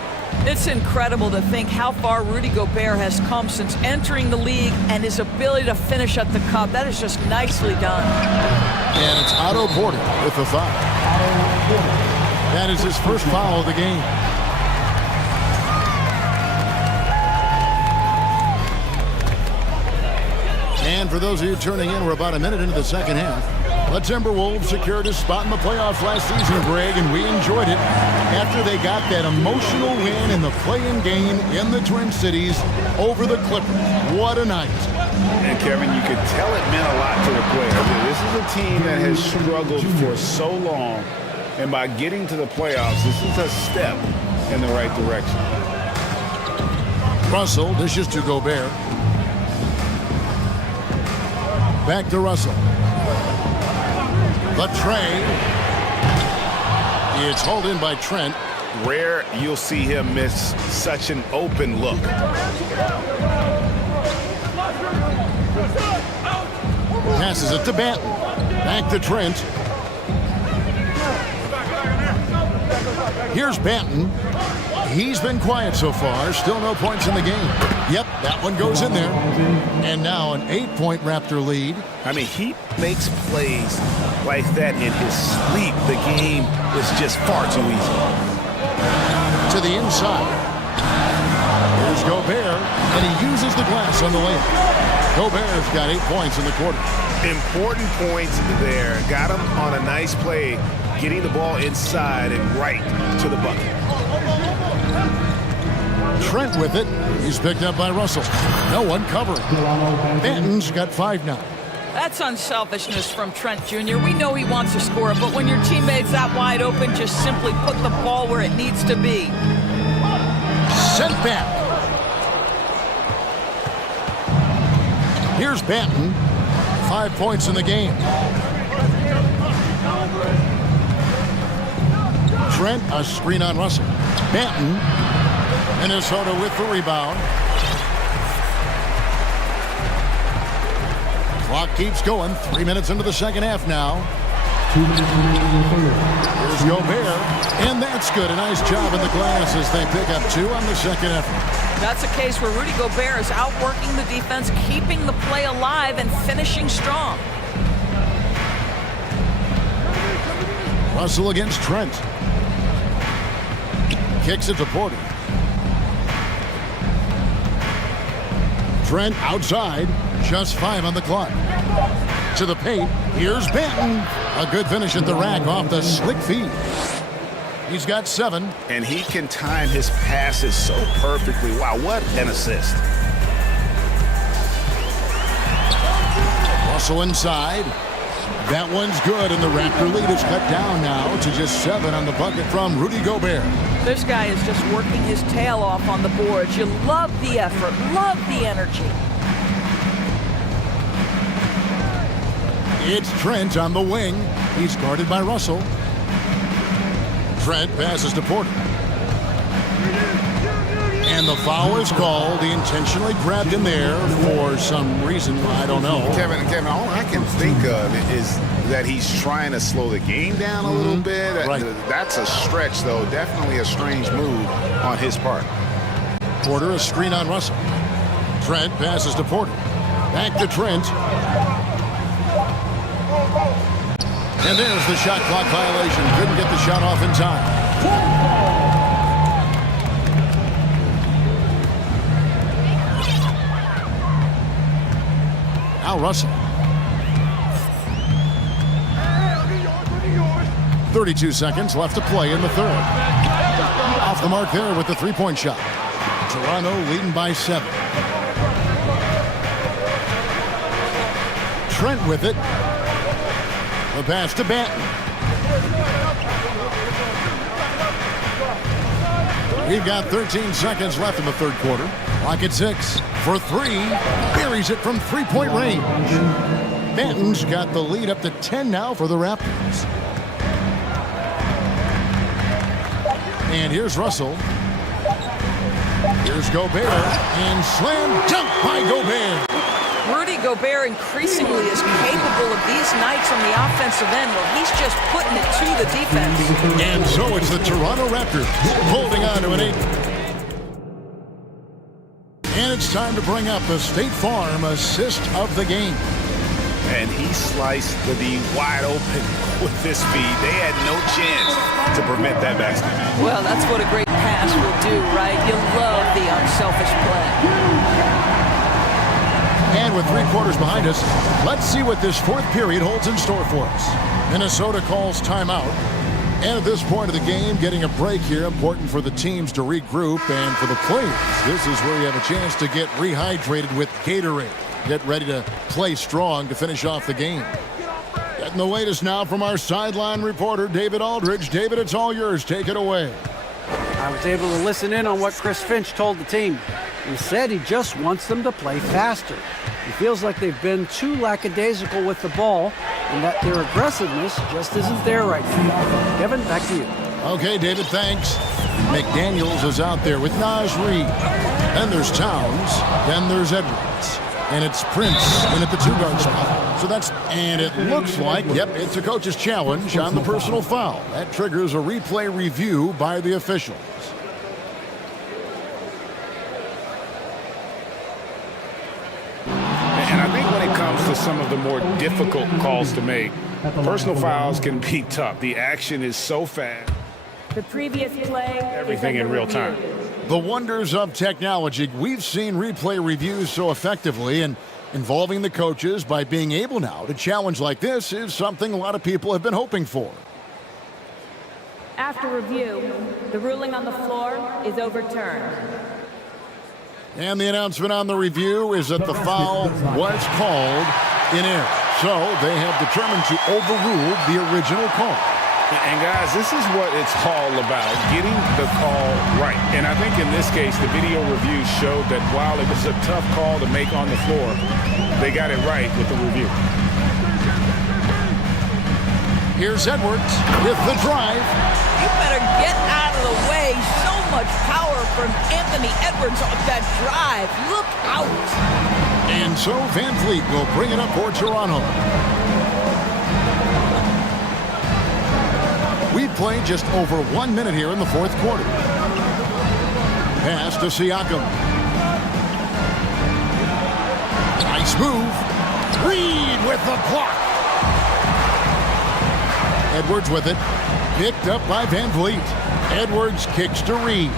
It's incredible to think how far Rudy Gobert has come since entering the league and his ability to finish at the cup. That is just nicely done. And it's Otto Porter with the foul. That is his first foul of the game. And for those of you turning in, we're about a minute into the second half. The Timberwolves secured a spot in the playoffs last season, Greg, and we enjoyed it after they got that emotional win in the play-in game in the Twin Cities over the Clippers. What a night. And Kevin, you could tell it meant a lot to the players. This is a team that has struggled for so long, and by getting to the playoffs, this is a step in the right direction. Russell dishes to Gobert. Back to Russell. The tray. It's hauled in by Trent. Rare you'll see him miss such an open look. Passes it to Benton. Back to Trent. Here's Benton. He's been quiet so far. Still no points in the game. Yep, that one goes in there. And now an 8-point Raptor lead. I mean, he makes plays like that in his sleep. The game is just far too easy. To the inside. Here's Gobert, and he uses the glass on the layup. Gobert's got 8 points in the quarter. Important points there. Got him on a nice play, getting the ball inside and right to the bucket. Trent with it. He's picked up by Russell. No one covering. Benton's got 5 now. That's unselfishness from Trent Jr. We know he wants to score, but when your teammate's that wide open, just simply put the ball where it needs to be. Sent back. Here's Benton. 5 points in the game. Trent, a screen on Russell. Benton. Minnesota with the rebound. Clock keeps going. 3 minutes into the second half now. 2 minutes remaining in the third. Here's Gobert. And that's good. A nice job in the glass as they pick up 2 on the second effort. That's a case where Rudy Gobert is outworking the defense, keeping the play alive, and finishing strong. Russell against Trent. Kicks it to Porter. Trent outside. Just 5 on the clock. To the paint. Here's Benton. A good finish at the rack off the slick feed. He's got 7. And he can time his passes so perfectly. Wow, what an assist. Russell inside. That one's good, and the Raptor lead is cut down now to just 7 on the bucket from Rudy Gobert. This guy is just working his tail off on the boards. You love the effort, love the energy. It's Trent on the wing. He's guarded by Russell. Trent passes to Porter. And the foul is called. He intentionally grabbed him there for some reason. I don't know. Kevin, all I can think of is that he's trying to slow the game down a little bit. Right. That's a stretch, though. Definitely a strange move on his part. Porter, a screen on Russell. Trent passes to Porter. Back to Trent. And there's the shot clock violation. Couldn't get the shot off in time. Now Russell. 32 seconds left to play in the third. Off the mark there with the three-point shot. Toronto leading by 7. Trent with it. The pass to Banton. We've got 13 seconds left in the third quarter. Clock at 6 for 3. Buries it from three-point range. Banton's got the lead up to 10 now for the Raptors. And here's Russell. Here's Gobert. And slam dunk by Gobert. Rudy Gobert increasingly is capable of these nights on the offensive end where he's just putting it to the defense. And so it's the Toronto Raptors holding on to an 8. And it's time to bring up the State Farm assist of the game. And he sliced the D wide open with this feed. They had no chance to prevent that basket. Well, that's what a great pass will do, right? You love the unselfish play. And with 3 quarters behind us, let's see what this fourth period holds in store for us. Minnesota calls timeout. And at this point of the game, getting a break here, important for the teams to regroup, and for the players, this is where you have a chance to get rehydrated with Gatorade. Get ready to play strong to finish off the game. Getting the latest now from our sideline reporter, David Aldridge. David, it's all yours. Take it away. I was able to listen in on what Chris Finch told the team. He said he just wants them to play faster. He feels like they've been too lackadaisical with the ball and that their aggressiveness just isn't there right now. Kevin, back to you. Okay, David, thanks. McDaniels is out there with Naz Reid. Then there's Towns. Then there's Edwards. And it's Prince in at the 2-guard spot. So that's, and it looks like, yep, it's a coach's challenge on the personal foul. That triggers a replay review by the officials. And I think when it comes to some of the more difficult calls to make, personal fouls can be tough. The action is so fast. The previous play. Everything in real time. The wonders of technology. We've seen replay reviews so effectively, and involving the coaches by being able now to challenge like this is something a lot of people have been hoping for. After review, the ruling on the floor is overturned. And the announcement on the review is that the foul was called in error. So they have determined to overrule the original call. And guys, this is what it's all about, getting the call right. And I think in this case, the video review showed that while it was a tough call to make on the floor, they got it right with the review. Here's Edwards with the drive. You better get out of the way. So much power from Anthony Edwards off that drive. Look out. And so Van Vliet will bring it up for Toronto. We've played just over 1 minute here in the fourth quarter. Pass to Siakam. Nice move. Reed with the block. Edwards with it. Picked up by Van Vliet. Edwards kicks to Reed.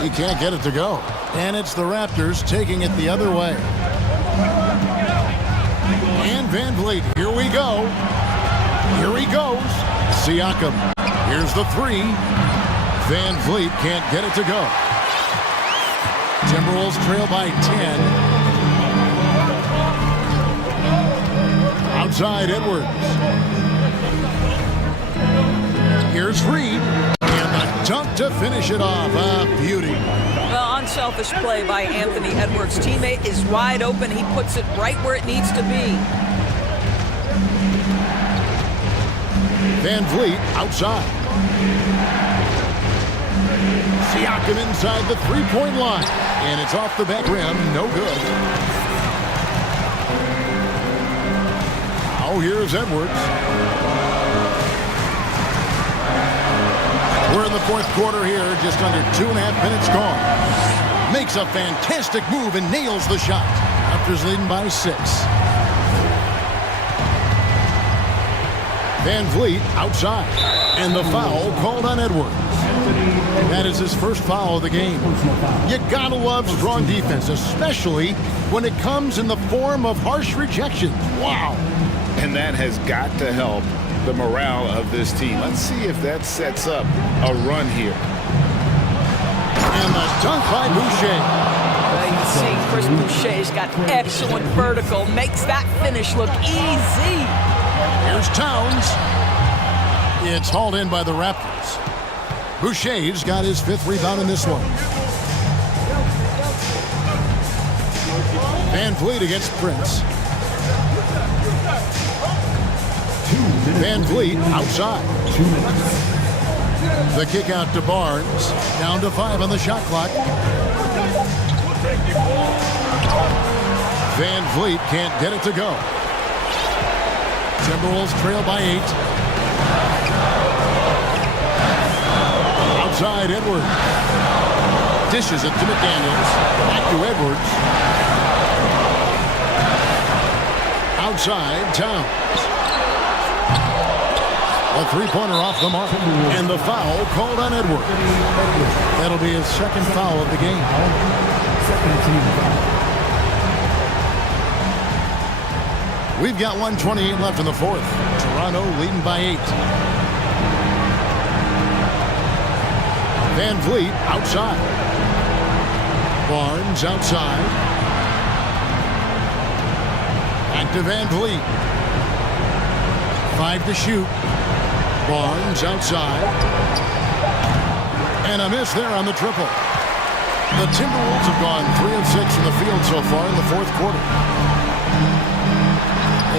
He can't get it to go. And it's the Raptors taking it the other way. And Van Vliet, here we go. Here he goes. Siakam. Here's the 3. Van Vliet can't get it to go. Timberwolves trail by 10. Outside Edwards. Here's Reed. And the dunk to finish it off. A beauty. Well, unselfish play by Anthony Edwards. Teammate is wide open. He puts it right where it needs to be. Van Vliet outside. Siakam inside the three-point line. And it's off the back rim. No good. Now here's Edwards. We're in the fourth quarter here. Just under 2.5 minutes gone. Makes a fantastic move and nails the shot. Raptors leading by 6. Van Vliet outside. And the foul called on Edwards. That is his first foul of the game. You gotta love strong defense, especially when it comes in the form of harsh rejection. Wow. And that has got to help the morale of this team. Let's see if that sets up a run here. And the dunk by Boucher. Well, you can see Chris Boucher's got excellent vertical. Makes that finish look easy. Here's Towns. It's hauled in by the Raptors. Boucher's got his 5th rebound in this one. Van Vliet against Prince. Van Vliet outside. The kick out to Barnes. Down to 5 on the shot clock. Van Vliet can't get it to go. Timberwolves trail by 8. Outside Edwards. Dishes it to McDaniels. Back to Edwards. Outside Towns. A three-pointer off the mark. And the foul called on Edwards. That'll be his second foul of the game. We've got 1:28 left in the fourth. Toronto leading by 8. Van Vliet outside. Barnes outside. Back to Van Vliet. 5 to shoot. Barnes outside. And a miss there on the triple. The Timberwolves have gone 3 of 6 from the field so far in the fourth quarter.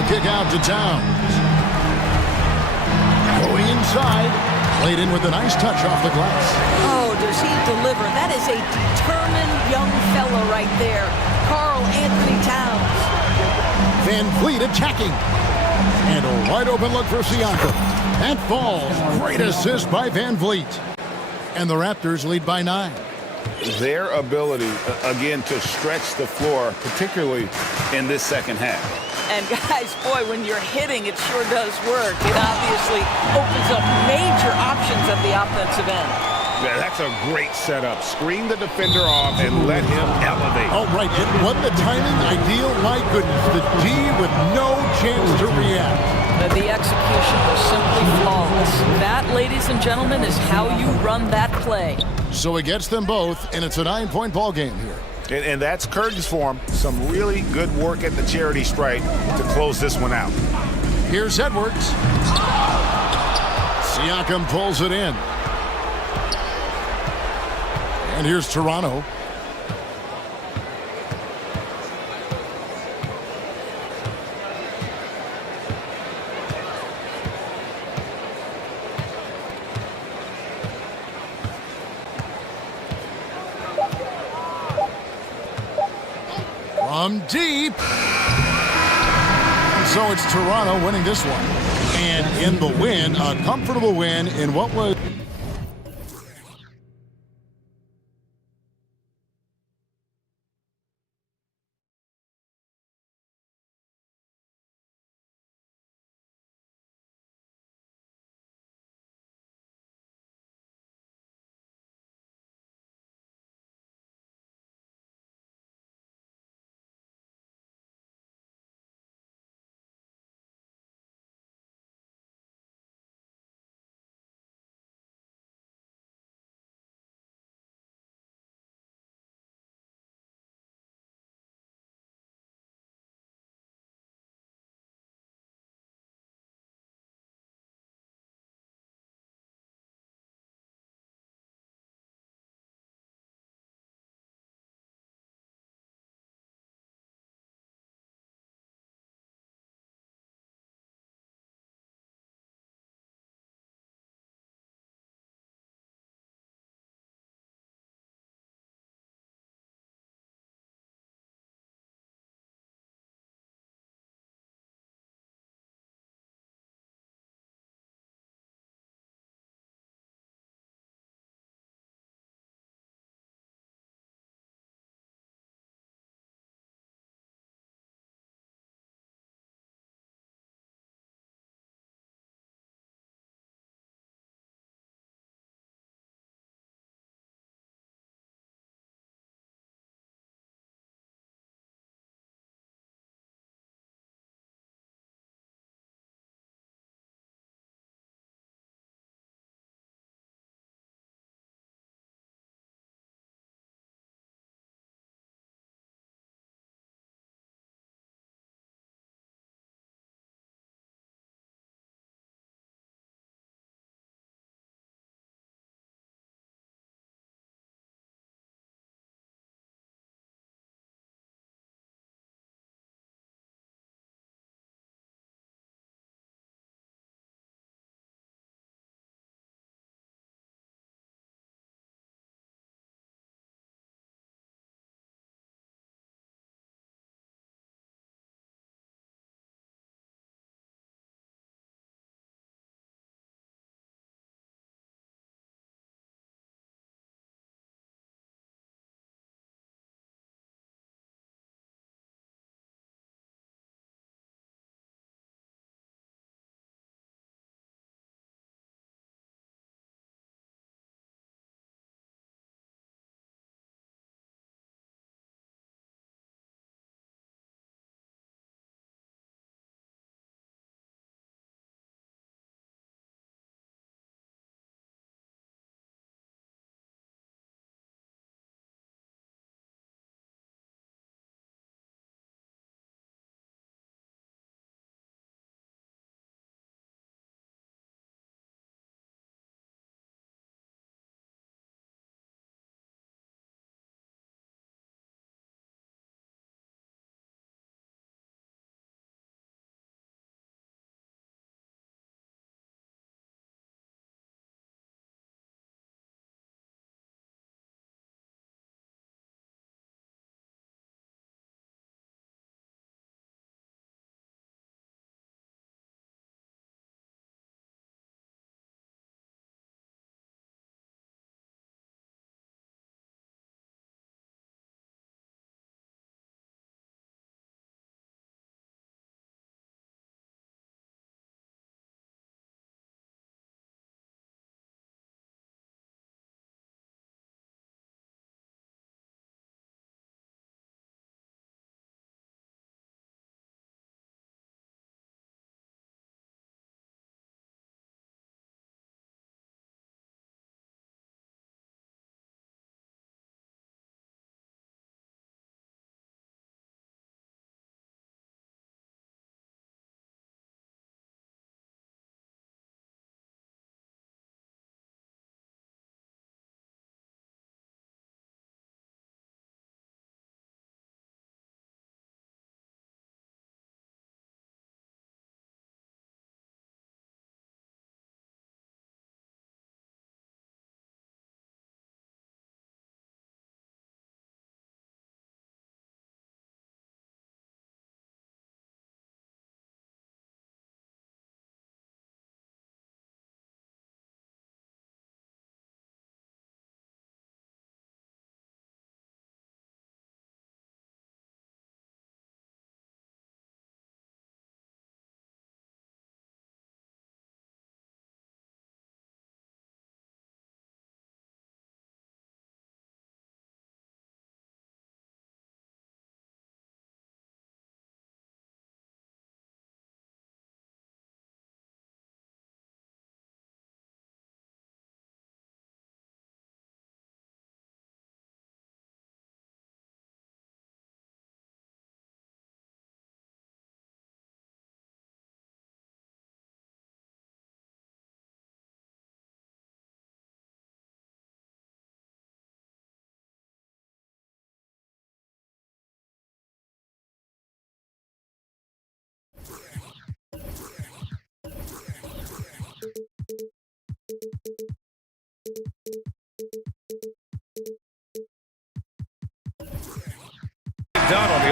The kick out to Towns. Going inside. Laid in with a nice touch off the glass. Oh, does he deliver? That is a determined young fella right there. Karl Anthony Towns. Van Vliet attacking. And a wide open look for Siakam. That falls. Great assist by Van Vliet. And the Raptors lead by 9. Their ability, again, to stretch the floor, particularly in this second half. And guys, boy, when you're hitting, it sure does work. It obviously opens up major options at the offensive end. Yeah, that's a great setup. Screen the defender off and let him elevate. Oh, right. And what the timing ideal. My goodness. The D with no chance to react. The execution was simply flawless. That, ladies and gentlemen, is how you run that play. So it gets them both, and it's a 9-point ball game here. And that's curtains for him. Some really good work at the charity stripe to close this one out. Here's Edwards. Siakam pulls it in. And here's Toronto. From deep. So it's Toronto winning this one. And in the win, a comfortable win in what was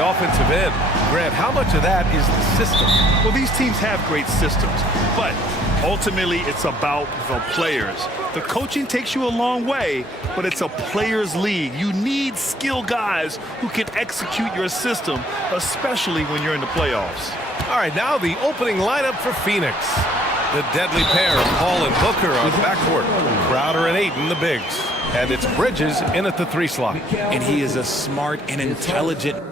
the offensive end. Grant, how much of that is the system? Well, these teams have great systems, but ultimately it's about the players. The coaching takes you a long way, but it's a players' league. You need skilled guys who can execute your system, especially when you're in the playoffs. All right, now the opening lineup for Phoenix. The deadly pair of Paul and Booker on the backcourt. Crowder and Ayton, the bigs. And it's Bridges in at the 3 slot. And he is a smart and intelligent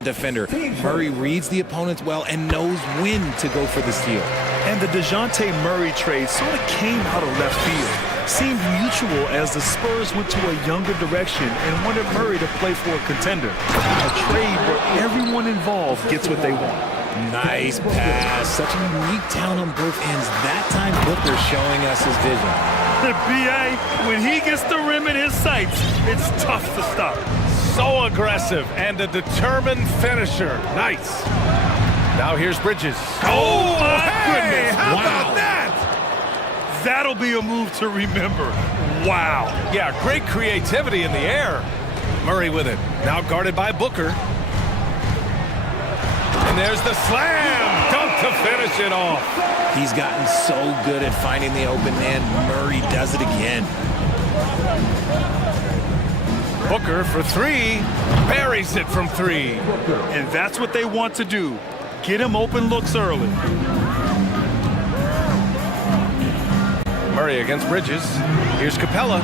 defender. Murray reads the opponents well and knows when to go for the steal. And the DeJounte Murray trade sort of came out of left field. Seemed mutual as the Spurs went to a younger direction and wanted Murray to play for a contender. A trade where everyone involved gets what they want. Nice pass. Such a unique talent on both ends. That time Booker showing us his vision. The BA, when he gets the rim in his sights, it's tough to stop. So aggressive and a determined finisher. Nice. Now here's Bridges. Oh, my goodness. How about that? That'll be a move to remember. Wow. Yeah, great creativity in the air. Murray with it. Now guarded by Booker. And there's the slam. Dunk to finish it off. He's gotten so good at finding the open man. Murray does it again. Booker for 3. Buries it from 3. And that's what they want to do. Get him open looks early. Murray against Bridges. Here's Capella.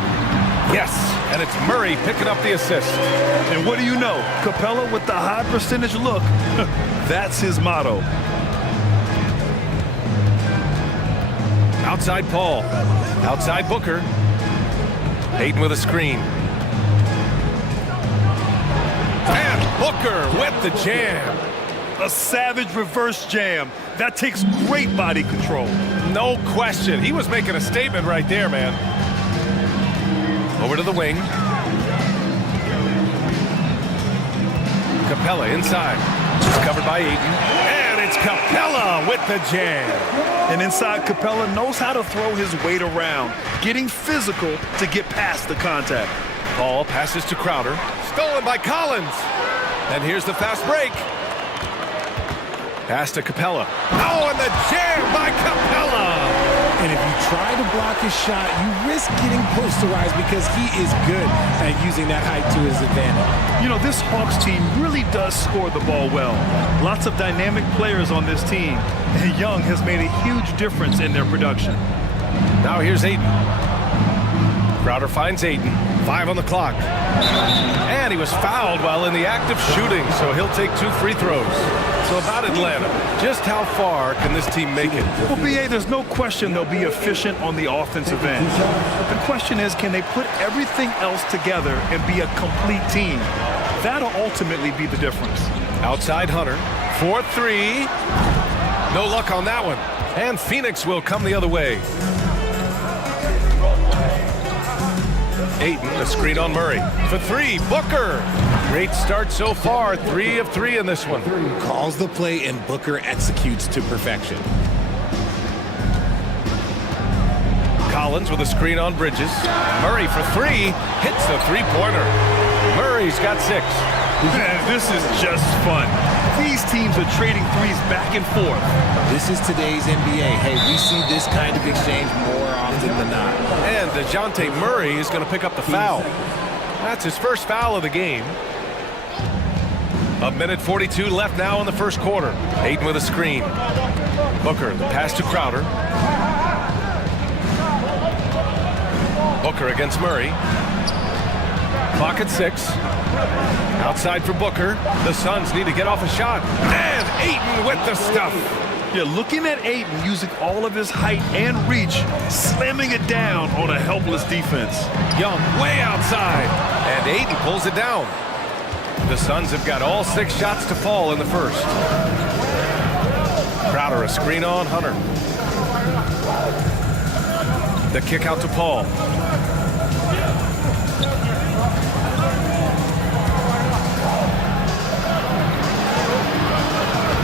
Yes, and it's Murray picking up the assist. And what do you know? Capella with the high percentage look. That's his motto. Outside Paul. Outside Booker. Ayton with a screen. And Booker with the jam. A savage reverse jam. That takes great body control. No question. He was making a statement right there, man. Over to the wing. Capella inside. It's covered by Ayton. And it's Capella with the jam. And inside, Capella knows how to throw his weight around, getting physical to get past the contact. Paul passes to Crowder. Stolen by Collins. And here's the fast break. Pass to Capella. Oh, and the jam by Capella. And if you try to block his shot, you risk getting posterized because he is good at using that height to his advantage. You know, this Hawks team really does score the ball well. Lots of dynamic players on this team. And Young has made a huge difference in their production. Now here's Ayton. Crowder finds Ayton. 5 on the clock. And he was fouled while in the act of shooting, so he'll take 2 free throws. So about Atlanta, just how far can this team make it? Well, B.A., there's no question they'll be efficient on the offensive end. But the question is, can they put everything else together and be a complete team? That'll ultimately be the difference. Outside Hunter, 4-3. No luck on that one. And Phoenix will come the other way. Ayton, a screen on Murray. For 3, Booker. Great start so far, 3 of 3 in this one. Calls the play and Booker executes to perfection. Collins with a screen on Bridges. Murray for 3, hits the 3-pointer. Murray's got 6. Man, this is just fun. These teams are trading threes back and forth. This is today's NBA. Hey, we see this kind of exchange more often than not. And DeJounte Murray is going to pick up the foul. That's his first foul of the game. 1:42 left now in the first quarter. Ayton with a screen. Booker, the pass to Crowder. Booker against Murray. Clock at 6. Outside for Booker. The Suns need to get off a shot. And Ayton with the stuff. Yeah, looking at Ayton using all of his height and reach, slamming it down on a helpless defense. Young way outside. And Ayton pulls it down. The Suns have got all 6 shots to fall in the first. Crowder, a screen on Hunter. The kick out to Paul.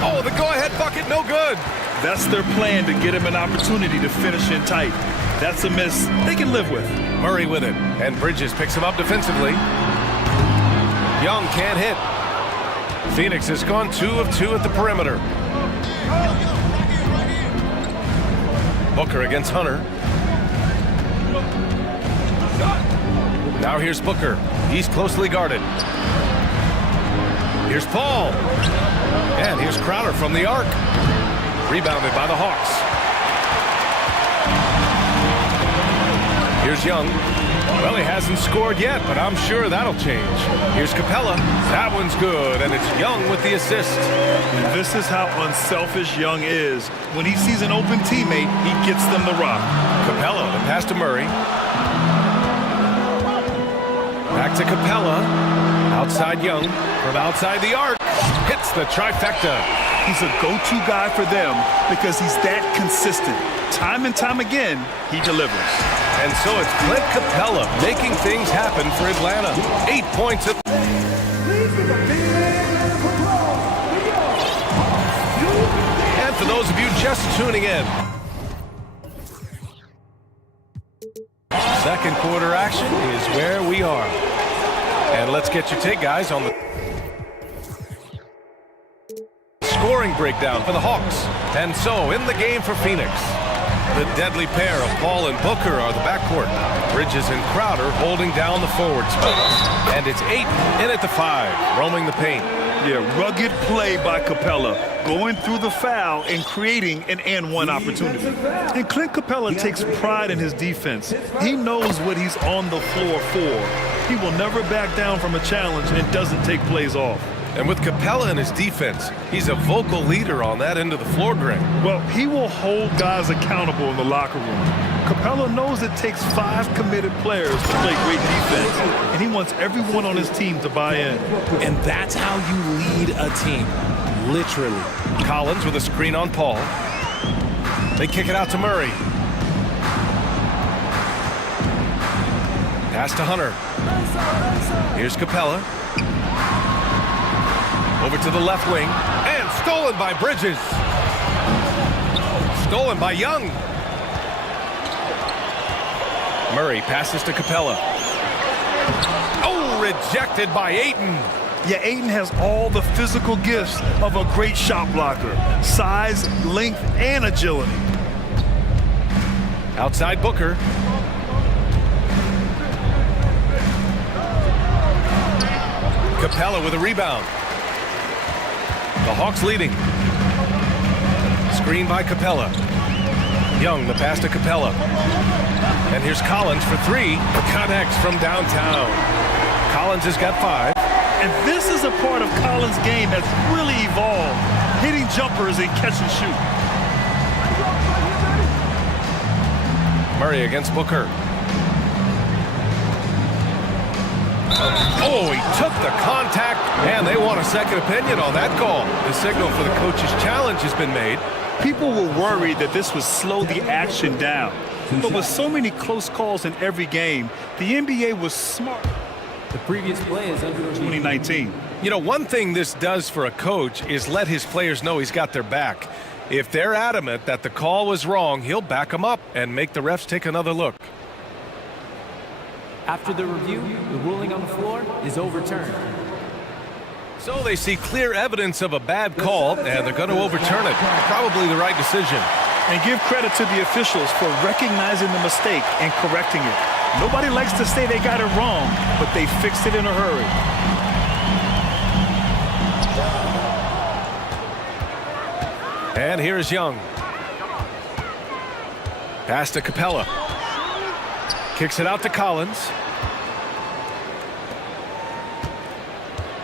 Oh, the go-ahead bucket, no good. That's their plan to get him an opportunity to finish in tight. That's a miss they can live with. Murray with it, and Bridges picks him up defensively. Young can't hit. Phoenix has gone 2 of 2 at the perimeter. Booker against Hunter. Now here's Booker. He's closely guarded. Here's Paul. And here's Crowder from the arc. Rebounded by the Hawks. Here's Young. Well, he hasn't scored yet, but I'm sure that'll change. Here's Capella. That one's good, and it's Young with the assist. And this is how unselfish Young is. When he sees an open teammate, he gets them the rock. Capella, the pass to Murray. Back to Capella. Outside Young. From outside the arc. Hits the trifecta. He's a go-to guy for them because he's that consistent. Time and time again, he delivers. And so it's Clint Capella making things happen for Atlanta. 8 points. And for those of you just tuning in, second quarter action is where we are. And let's get your take, guys, on the scoring breakdown for the Hawks. And so in the game for Phoenix, the deadly pair of Paul and Booker are the backcourt. Bridges and Crowder holding down the forward spot. And it's Ayton in at the 5, roaming the paint. Yeah, rugged play by Capella, going through the foul and creating an and-one opportunity. And Clint Capella takes pride in his defense. He knows what he's on the floor for. He will never back down from a challenge and doesn't take plays off. And with Capella in his defense, he's a vocal leader on that end of the floor, Greg. Well, he will hold guys accountable in the locker room. Capella knows it takes 5 committed players to play great defense, and he wants everyone on his team to buy in. And that's how you lead a team, literally. Collins with a screen on Paul. They kick it out to Murray. Pass to Hunter. Here's Capella. Over to the left wing, and stolen by Bridges. Stolen by Young. Murray passes to Capella. Oh, rejected by Ayton. Yeah, Ayton has all the physical gifts of a great shot blocker. Size, length, and agility. Outside Booker. Capella with a rebound. The Hawks leading. Screen by Capella. Young, the pass to Capella. And here's Collins for 3. Connects from downtown. Collins has got 5. And this is a part of Collins' game that's really evolved. Hitting jumpers and catch and shoot. Murray against Booker. Oh, he took the contact, and they want a second opinion on that call. The signal for the coach's challenge has been made. People were worried that this would slow the action down. But with so many close calls in every game, the NBA was smart. The previous play is under 2019. You know, one thing this does for a coach is let his players know he's got their back. If they're adamant that the call was wrong, he'll back them up and make the refs take another look. After the review, the ruling on the floor is overturned. So they see clear evidence of a bad call, and they're going to overturn it. Probably the right decision. And give credit to the officials for recognizing the mistake and correcting it. Nobody likes to say they got it wrong, but they fixed it in a hurry. And here's Young. Pass to Capella. Kicks it out to Collins.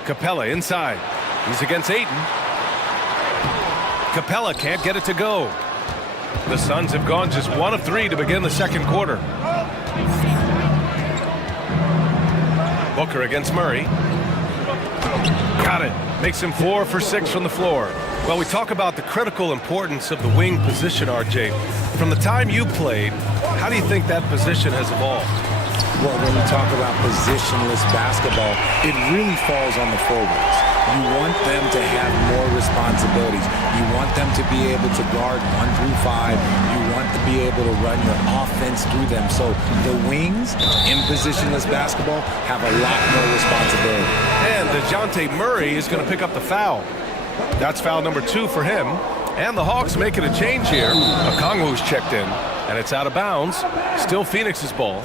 Capella inside. He's against Ayton. Capella can't get it to go. The Suns have gone just 1 of 3 to begin the second quarter. Booker against Murray. Got it. Makes him 4 for 6 from the floor. Well, we talk about the critical importance of the wing position, RJ. From the time you played, how do you think that position has evolved? Well, when we talk about positionless basketball, it really falls on the forwards. You want them to have more responsibilities. You want them to be able to guard 1 through 5. You want to be able to run your offense through them. So the wings in positionless basketball have a lot more responsibility. And DeJounte Murray is going to pick up the foul. That's foul number 2 for him. And the Hawks making a change here. Okongwu's checked in, and it's out of bounds. Still Phoenix's ball.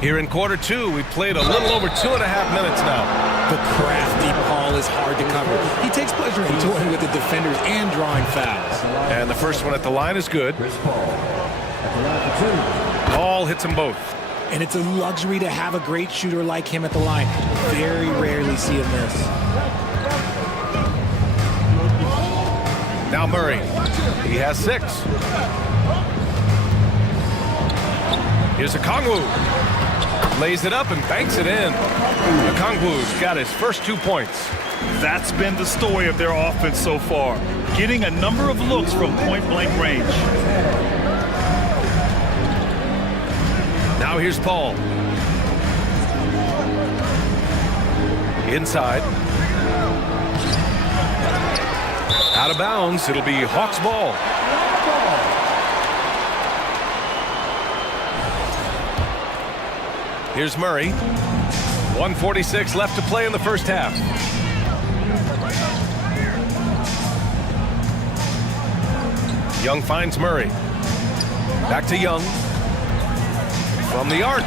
Here in quarter 2, we've played a little over 2.5 minutes now. The crafty Paul is hard to cover. He takes pleasure in toying with the defenders and drawing fouls. And the first one at the line is good. Paul hits them both. And it's a luxury to have a great shooter like him at the line. Very rarely see him miss. Now Murray. He has 6. Here's Okongwu. Lays it up and banks it in. Okongwu's got his first 2 points. That's been the story of their offense so far, getting a number of looks from point-blank range. Now here's Paul. Inside. Out of bounds. It'll be Hawks ball. Here's Murray. 1:46 left to play in the first half. Young finds Murray. Back to Young. From the arc.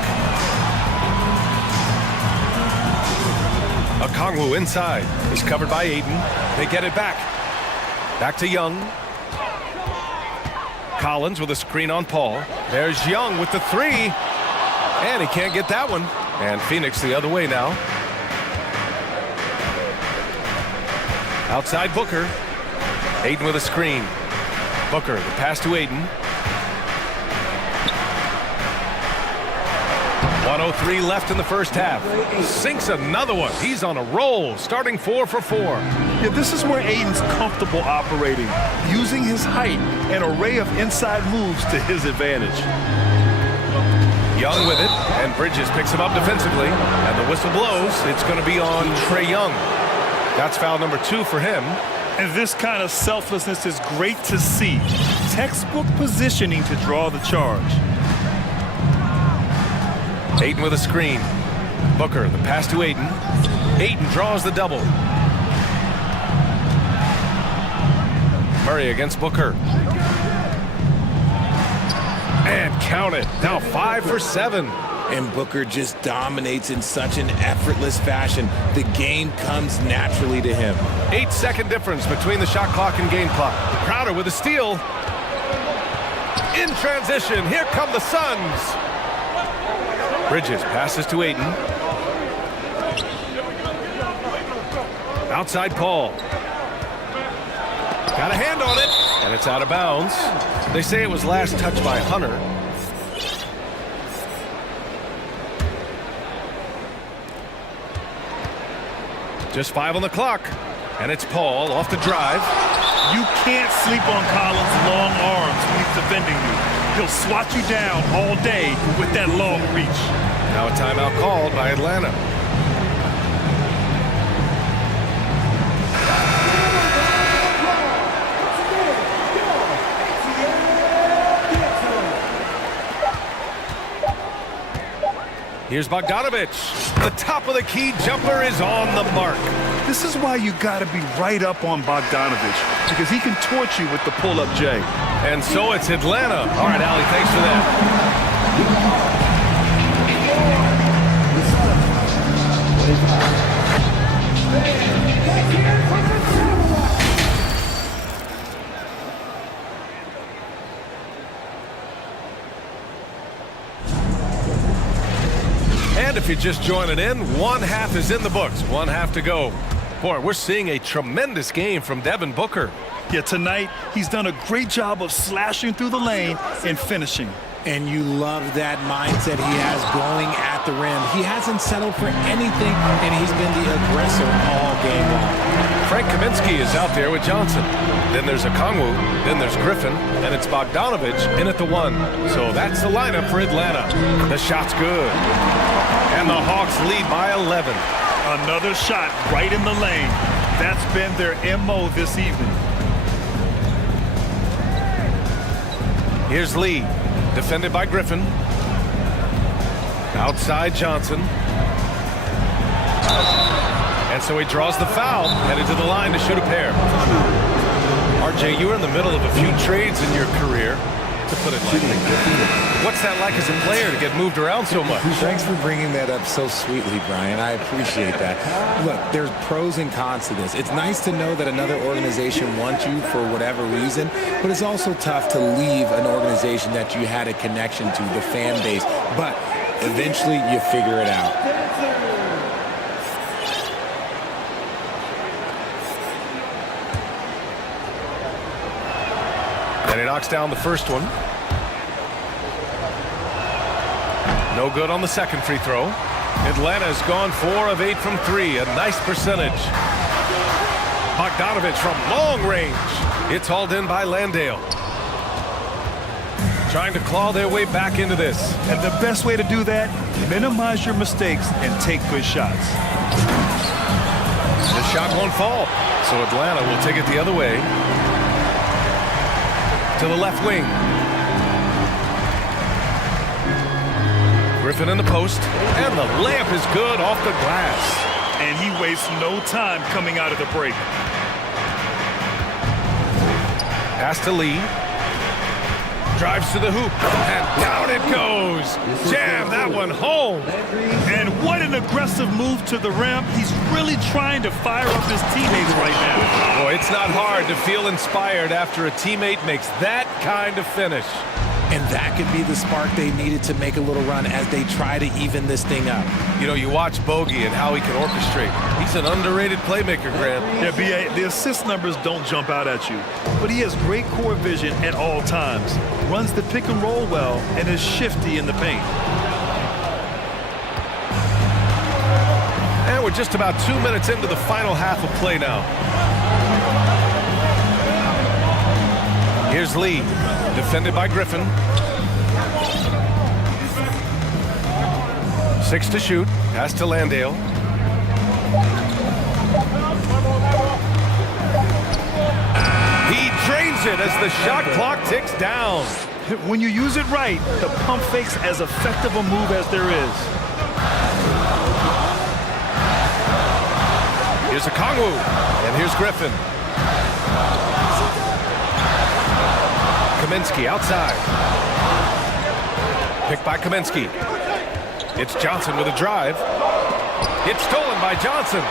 Okongwu inside. He's covered by Aiden. They get it back. Back to Young. Collins with a screen on Paul. There's Young with the 3. And he can't get that one. And Phoenix the other way now. Outside Booker. Aiden with a screen. Booker, the pass to Aiden. 1:03 left in the first half. Sinks another one. He's on a roll, starting 4 for 4. Yeah, this is where Aiden's comfortable operating, using his height and array of inside moves to his advantage. Young with it, and Bridges picks him up defensively, and the whistle blows. It's going to be on Trae Young. That's foul number 2 for him. And this kind of selflessness is great to see. Textbook positioning to draw the charge. Aiden with a screen. Booker, the pass to Aiden. Aiden draws the double. Murray against Booker. And count it. Now 5 for 7. And Booker just dominates in such an effortless fashion. The game comes naturally to him. 8-second difference between the shot clock and game clock. Crowder with a steal. In transition, here come the Suns. Bridges passes to Aiden. Outside Paul. Got a hand on it, and it's out of bounds. They say it was last touched by Hunter. Just 5 on the clock, and it's Paul off the drive. You can't sleep on Collins' long arms when he's defending you. He'll swat you down all day with that long reach. Now a timeout called by Atlanta. Here's Bogdanovich. The top of the key jumper is on the mark. This is why you got to be right up on Bogdanovich, because he can torch you with the pull-up J. And so it's Atlanta. All right, Allie, thanks for that. And if you're just joining in, one half is in the books. One half to go. Boy, we're seeing a tremendous game from Devin Booker. Yeah, tonight he's done a great job of slashing through the lane and finishing. And you love that mindset he has going at the rim. He hasn't settled for anything, and he's been the aggressor all game long. Frank Kaminsky is out there with Johnson. Then there's Okongwu, then there's Griffin, and it's Bogdanovich in at the 1. So that's the lineup for Atlanta. The shot's good. And the Hawks lead by 11. Another shot right in the lane. That's been their MO this evening. Here's Lee, defended by Griffin. Outside Johnson. And so he draws the foul, headed to the line to shoot a pair. RJ, you were in the middle of a few trades in your career, to put it lightly. What's that like as a player to get moved around so much? Thanks for bringing that up so sweetly, Brian. I appreciate that. Look, there's pros and cons to this. It's nice to know that another organization wants you for whatever reason, but it's also tough to leave an organization that you had a connection to, the fan base. But eventually you figure it out. And he knocks down the first one. No good on the second free throw. Atlanta's gone 4 of 8 from 3. A nice percentage. Bogdanovich from long range. It's hauled in by Landale. Trying to claw their way back into this. And the best way to do that, minimize your mistakes and take good shots. The shot won't fall, so Atlanta will take it the other way. To the left wing. Griffin in the post, and the layup is good off the glass. And he wastes no time coming out of the break. Pass to Lee. Drives to the hoop, and down it goes. Jam that one home. And what an aggressive move to the rim. He's really trying to fire up his teammates right now. Boy, it's not hard to feel inspired after a teammate makes that kind of finish. And that could be the spark they needed to make a little run as they try to even this thing up. You know, you watch Bogey and how he can orchestrate. He's an underrated playmaker, Grant. Yeah, B.A., the assist numbers don't jump out at you, but he has great core vision at all times, runs the pick and roll well, and is shifty in the paint. And we're just about 2 minutes into the final half of play now. Here's Lee, defended by Griffin. 6 to shoot, pass to Landale. He drains it as the shot clock ticks down. When you use it right, the pump fake's as effective a move as there is. Here's a Kongwu, and here's Griffin. Kaminsky outside. Picked by Kaminsky. It's Johnson with a drive. It's stolen by Johnson.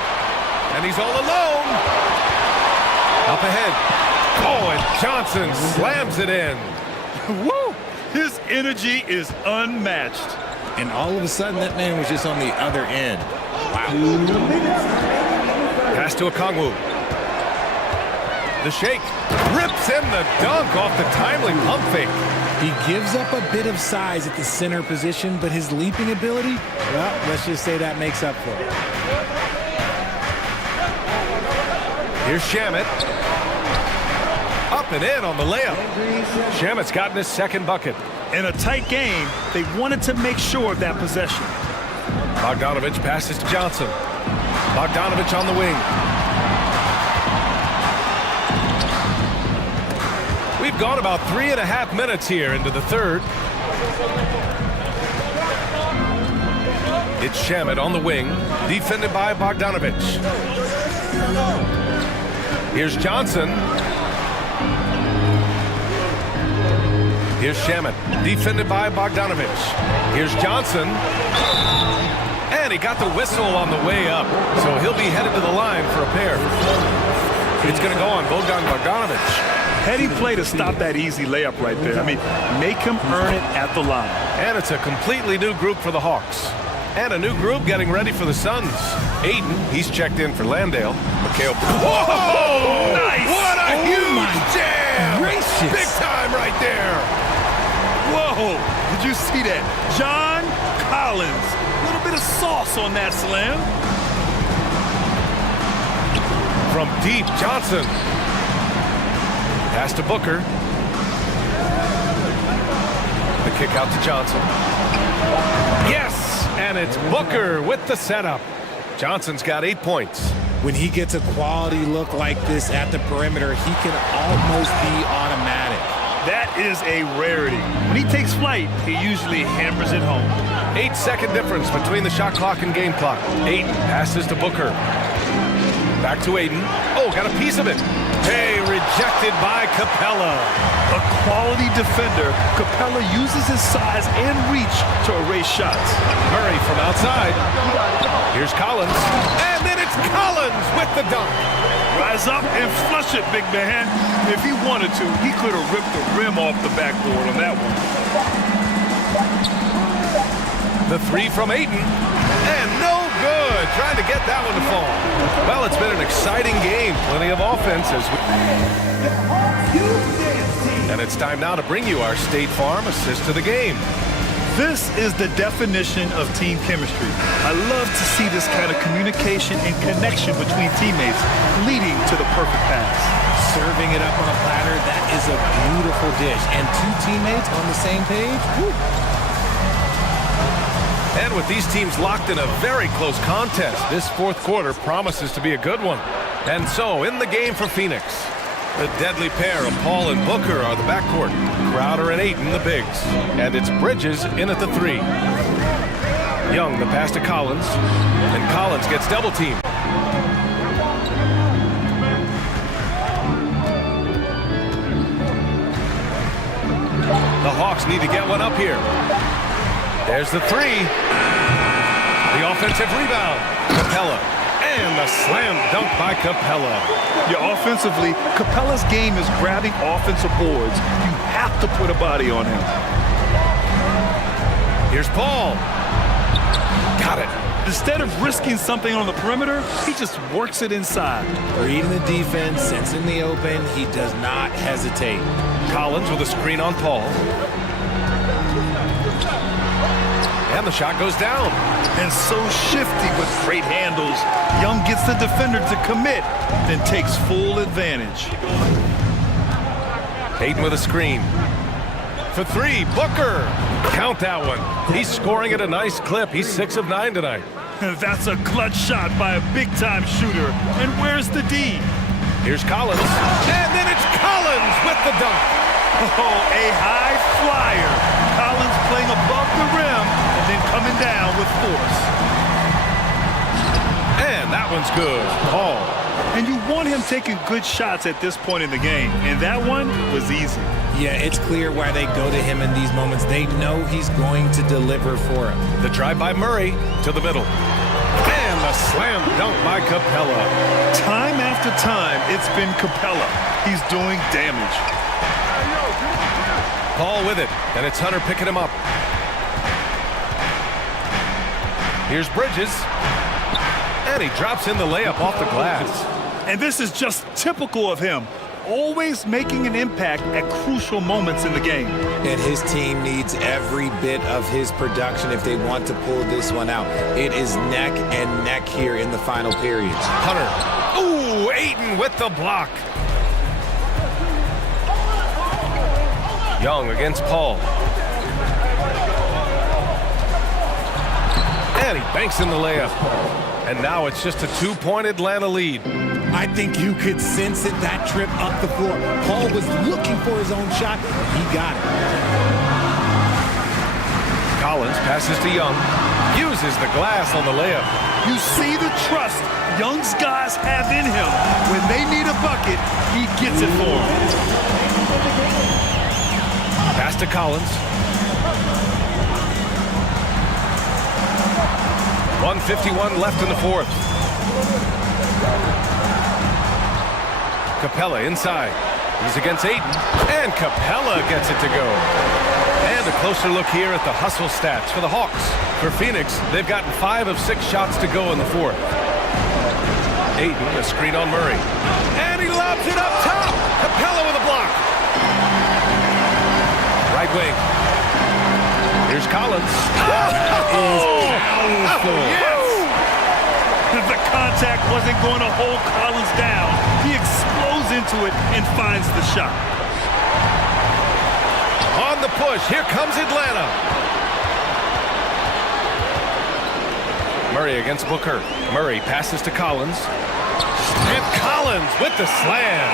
And he's all alone. Up ahead. Oh, and Johnson slams it in. Woo! His energy is unmatched. And all of a sudden, that man was just on the other end. Wow. Pass to a Kongwu. The shake. Rips in the dunk off the timely pump fake. He gives up a bit of size at the center position, but his leaping ability, well, let's just say that makes up for it. Here's Shamet. Up and in on the layup. Shamet's gotten his second bucket. In a tight game, they wanted to make sure of that possession. Bogdanovich passes to Johnson. Bogdanovich on the wing. We've gone about 3.5 minutes here into the third. It's Shamet on the wing, defended by Bogdanovich. Here's Johnson. Here's Shamet, defended by Bogdanovich. Here's Johnson. And he got the whistle on the way up, so he'll be headed to the line for a pair. It's going to go on Bogdanovich. Heady play to stop that easy layup right there. I mean, make him earn it at the line. And it's a completely new group for the Hawks. And a new group getting ready for the Suns. Aiden, he's checked in for Landale. Mikhail. Whoa! Nice! What a huge jam! Gracious. Big time right there. Whoa! Did you see that? John Collins. A little bit of sauce on that slam. From deep, Johnson. Pass to Booker. The kick out to Johnson. Yes! And it's Booker with the setup. Johnson's got 8 points. When he gets a quality look like this at the perimeter, he can almost be automatic. That is a rarity. When he takes flight, he usually hammers it home. 8-second difference between the shot clock and game clock. Ayton passes to Booker. Back to Ayton. Oh, got a piece of it. Hey, rejected by Capella. A quality defender, Capella uses his size and reach to erase shots. Murray from outside. Here's Collins. And then it's Collins with the dunk. Rise up and flush it, big man. If he wanted to, he could have ripped the rim off the backboard on that one. The three from Ayton. And no good. Trying to get that one to fall. Well, it's been an exciting game. Plenty of offense as we... And it's time now to bring you our State Farm assist to the game. This is the definition of team chemistry. I love to see this kind of communication and connection between teammates leading to the perfect pass. Serving it up on a platter, that is a beautiful dish. And two teammates on the same page, woo. And with these teams locked in a very close contest, this fourth quarter promises to be a good one. And so, in the game for Phoenix, the deadly pair of Paul and Booker are the backcourt. Crowder and Ayton, the bigs. And it's Bridges in at the three. Young, the pass to Collins. And Collins gets double-teamed. The Hawks need to get one up here. There's the three. The offensive rebound. Capella. And the slam dunk by Capella. Yeah, offensively, Capella's game is grabbing offensive boards. You have to put a body on him. Here's Paul. Got it. Instead of risking something on the perimeter, he just works it inside. Reading the defense, sensing the open, he does not hesitate. Collins with a screen on Paul. And the shot goes down. And so shifty with great handles. Young gets the defender to commit, then takes full advantage. Ayton with a screen. For three, Booker. Count that one. He's scoring at a nice clip. He's 6 of 9 tonight. That's a clutch shot by a big-time shooter. And where's the D? Here's Collins. And then it's Collins with the dunk. Oh, a high flyer. Collins playing above the rim and then coming down with force. And that one's good. Paul. And you want him taking good shots at this point in the game. And that one was easy. Yeah, it's clear why they go to him in these moments. They know he's going to deliver for them. The drive by Murray to the middle. And the slam dunk by Capella. Time after time, it's been Capella. He's doing damage. Paul with it, and it's Hunter picking him up. Here's Bridges. And he drops in the layup off the glass. And this is just typical of him. Always making an impact at crucial moments in the game. And his team needs every bit of his production if they want to pull this one out. It is neck and neck here in the final period. Hunter. Ooh, Ayton with the block. Young against Paul. And he banks in the layup. And now it's just a 2-point Atlanta lead. I think you could sense it, that trip up the floor. Paul was looking for his own shot. He got it. Collins passes to Young. Uses the glass on the layup. You see the trust Young's guys have in him. When they need a bucket, he gets it for them. Pass to Collins. 1:51 left in the fourth. Capella inside. He's against Ayton. And Capella gets it to go. And a closer look here at the hustle stats for the Hawks. For Phoenix, they've gotten 5 of 6 shots to go in the fourth. Ayton, a screen on Murray. And he lobs it up top. Capella with a block. Right wing. Here's Collins. Yes! The contact wasn't going to hold Collins down. He explodes into it and finds the shot. On the push, here comes Atlanta. Murray against Booker. Murray passes to Collins. And Collins with the slam.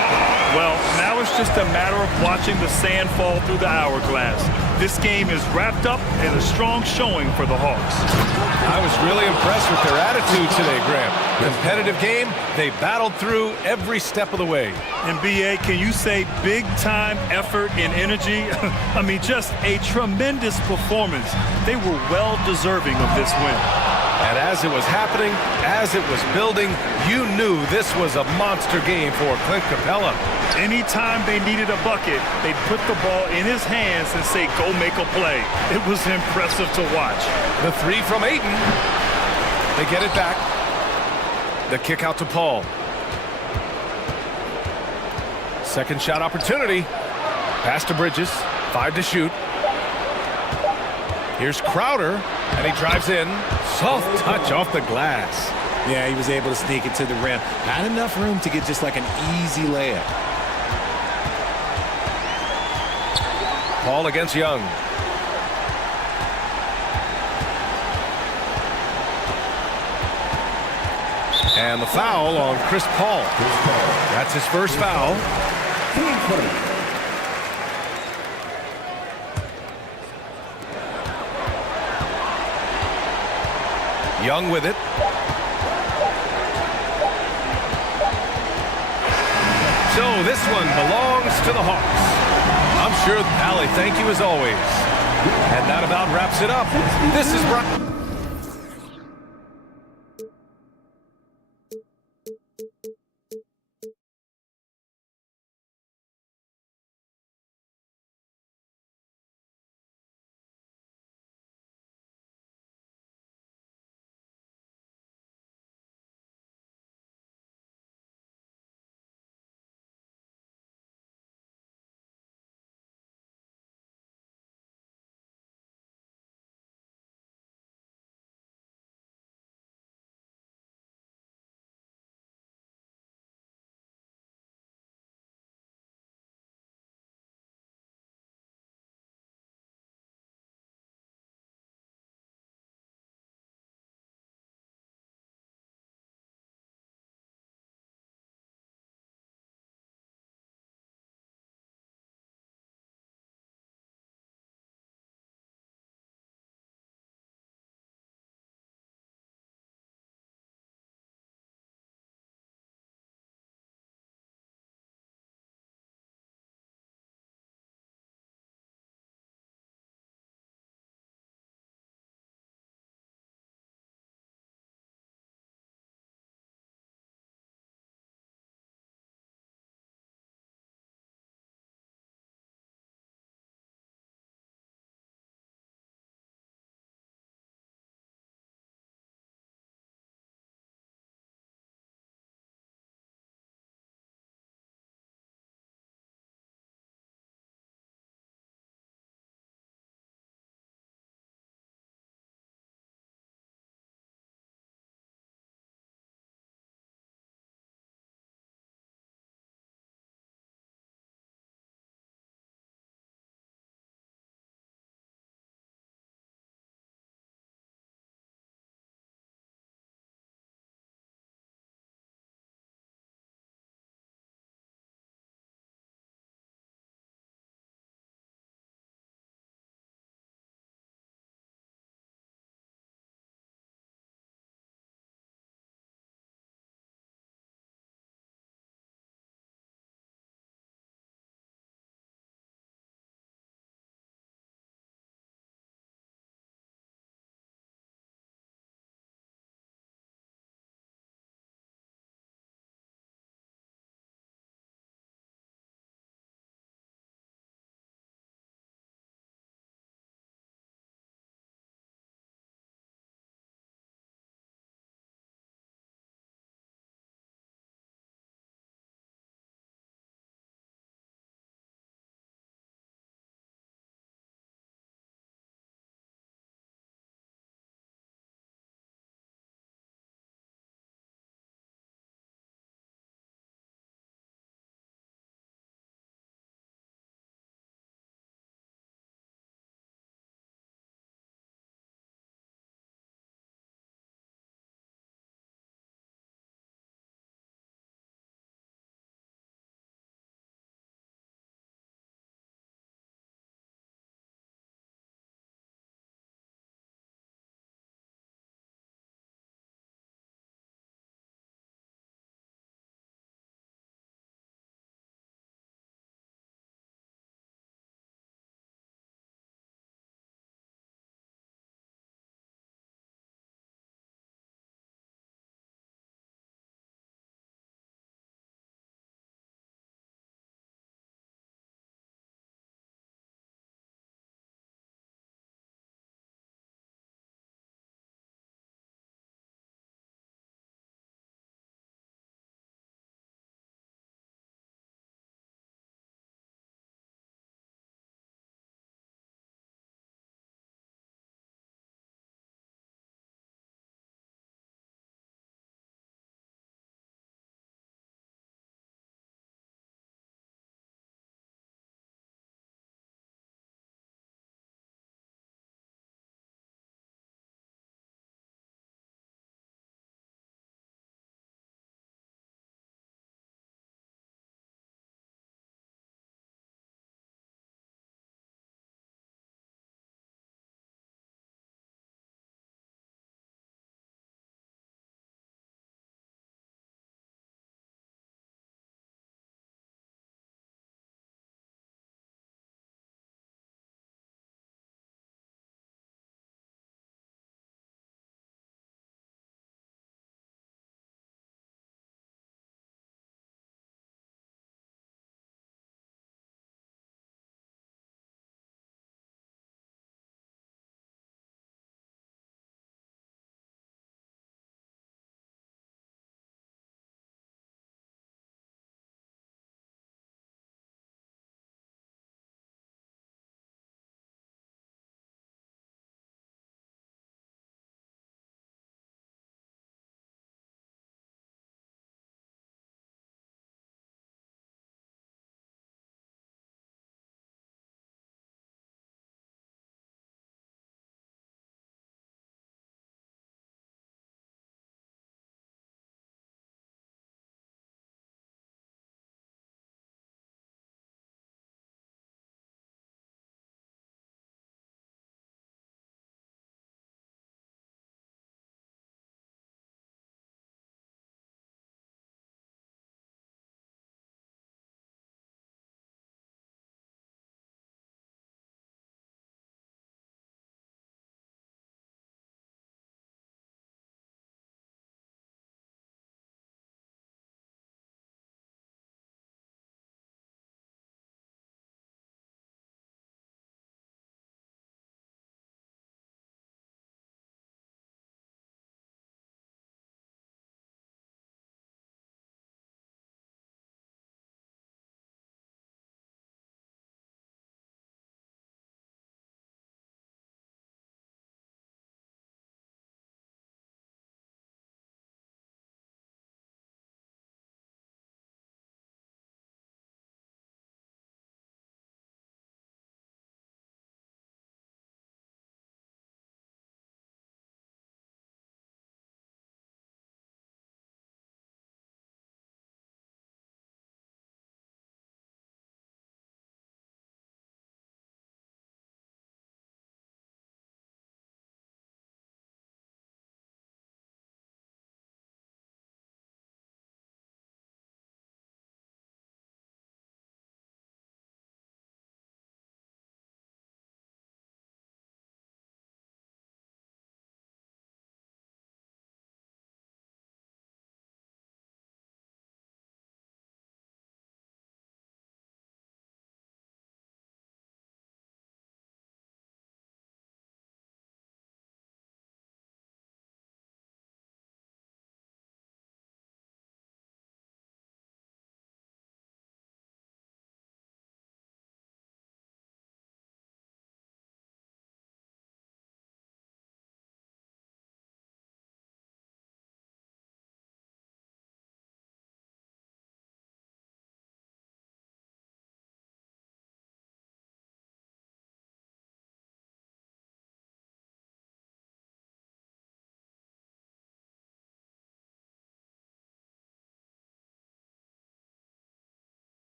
Well, now it's just a matter of watching the sand fall through the hourglass. This game is wrapped up in a strong showing for the Hawks. I was really impressed with their attitude today, Graham. Competitive game, they battled through every step of the way. And BA, can you say big-time effort and energy? I mean, just a tremendous performance. They were well deserving of this win. And as it was happening, as it was building, you knew this was a monster game for Clint Capella. Anytime they needed a bucket, they'd put the ball in his hands and say, go make a play. It was impressive to watch. The three from Ayton. They get it back. The kick out to Paul. Second shot opportunity. Pass to Bridges. 5 to shoot. Here's Crowder, and he drives in. Soft touch off the glass. Yeah, he was able to sneak it to the rim. Not enough room to get just like an easy layup. Paul against Young. And the foul on Chris Paul. That's his first foul. Young with it. So this one belongs to the Hawks. I'm sure, Allie, thank you as always. And that about wraps it up. This is Brian.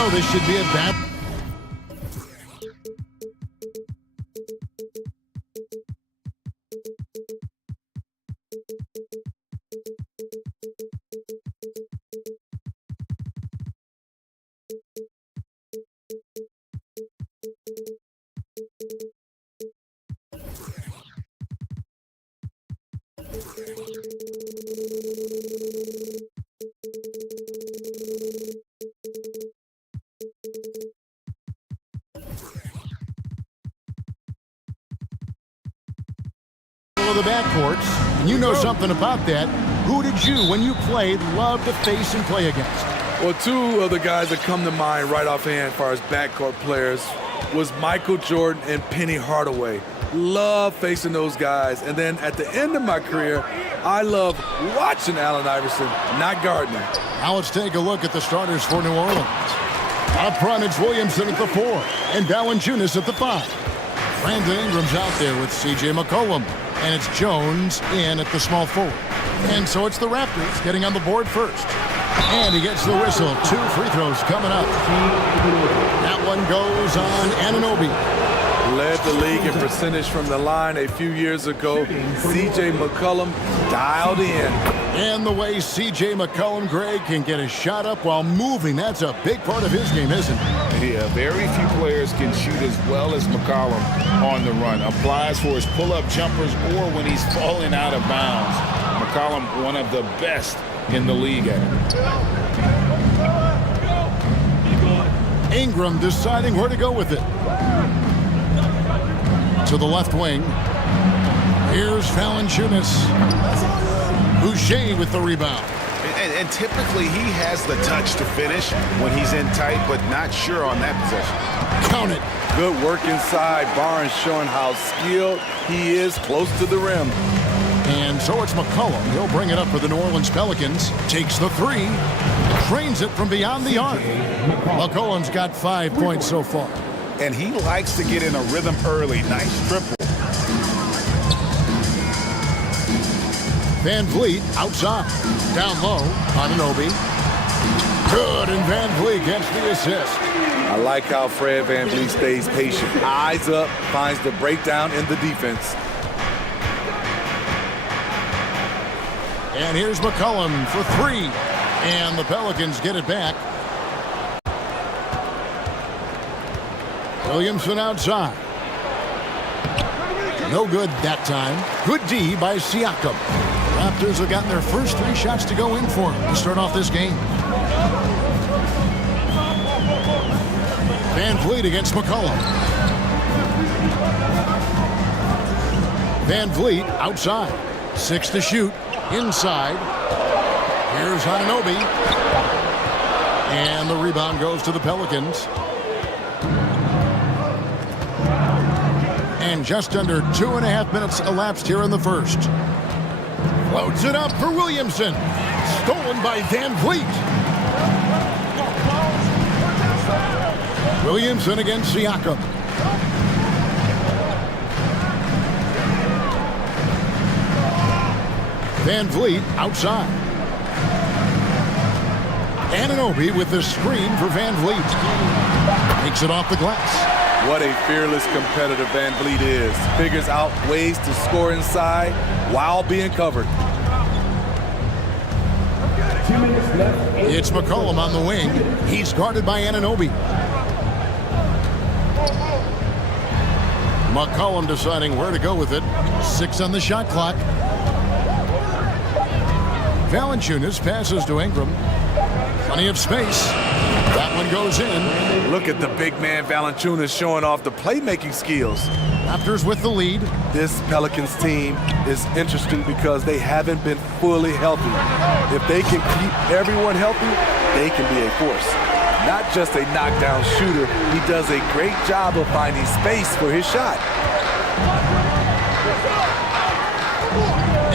Oh, this should be a bad. The backcourts, and you know something about that. Who did you, when you played, love to face and play against? Well, two of the guys that come to mind right offhand as far as backcourt players was Michael Jordan and Penny Hardaway. Love facing those guys. And then at the end of my career, I love watching Allen Iverson, not guarding him. Now let's take a look at the starters for New Orleans. Up front, it's Williamson at the 4 and Valanciunas at the 5. Brandon Ingram's out there with C.J. McCollum. And it's Jones in at the small forward. And so it's the Raptors getting on the board first. And he gets the whistle. 2 free throws coming up. That one goes on Anunoby. Led the league in percentage from the line a few years ago. C.J. McCollum dialed in. And the way C.J. McCollum, Greg, can get a shot up while moving, that's a big part of his game, isn't it? Yeah, very few players can shoot as well as McCollum on the run. Applies for his pull-up jumpers or when he's falling out of bounds. McCollum, one of the best in the league at it. Ingram deciding where to go with it. To the left wing. Here's Valanciunas. Boucher with the rebound. And typically he has the touch to finish when he's in tight, but not sure on that possession. Count it. Good work inside. Barnes showing how skilled he is close to the rim. And so it's McCollum. He'll bring it up for the New Orleans Pelicans. Takes the 3. Trains it from beyond the arc. McCollum's got 5 points so far. And he likes to get in a rhythm early. Nice triple. Van Vliet outside. Down low. Anunoby. Good, and Van Vliet gets the assist. I like how Fred Van Vliet stays patient. Eyes up, finds the breakdown in the defense. And here's McCollum for 3. And the Pelicans get it back. Williamson outside. No good that time. Good D by Siakam. Raptors have gotten their first 3 shots to go in for him to start off this game. Van Vliet against McCollum. Van Vliet outside. 6 to shoot. Inside. Here's Anunoby. And the rebound goes to the Pelicans. And just under 2.5 minutes elapsed here in the first. Loads it up for Williamson. Stolen by Van Vliet. Williamson against Siakam. Van Vliet outside. Anunoby with the screen for Van Vliet. Takes it off the glass. What a fearless competitor Van Vliet is. Figures out ways to score inside while being covered. It's McCollum on the wing. He's guarded by Anunoby. McCollum deciding where to go with it. 6 on the shot clock. Valanciunas passes to Ingram. Plenty of space. That one goes in. Look at the big man Valanciunas showing off the playmaking skills. Raptors with the lead. This Pelicans team is interesting because they haven't been fully healthy. If they can keep everyone healthy, they can be a force. Not just a knockdown shooter, he does a great job of finding space for his shot.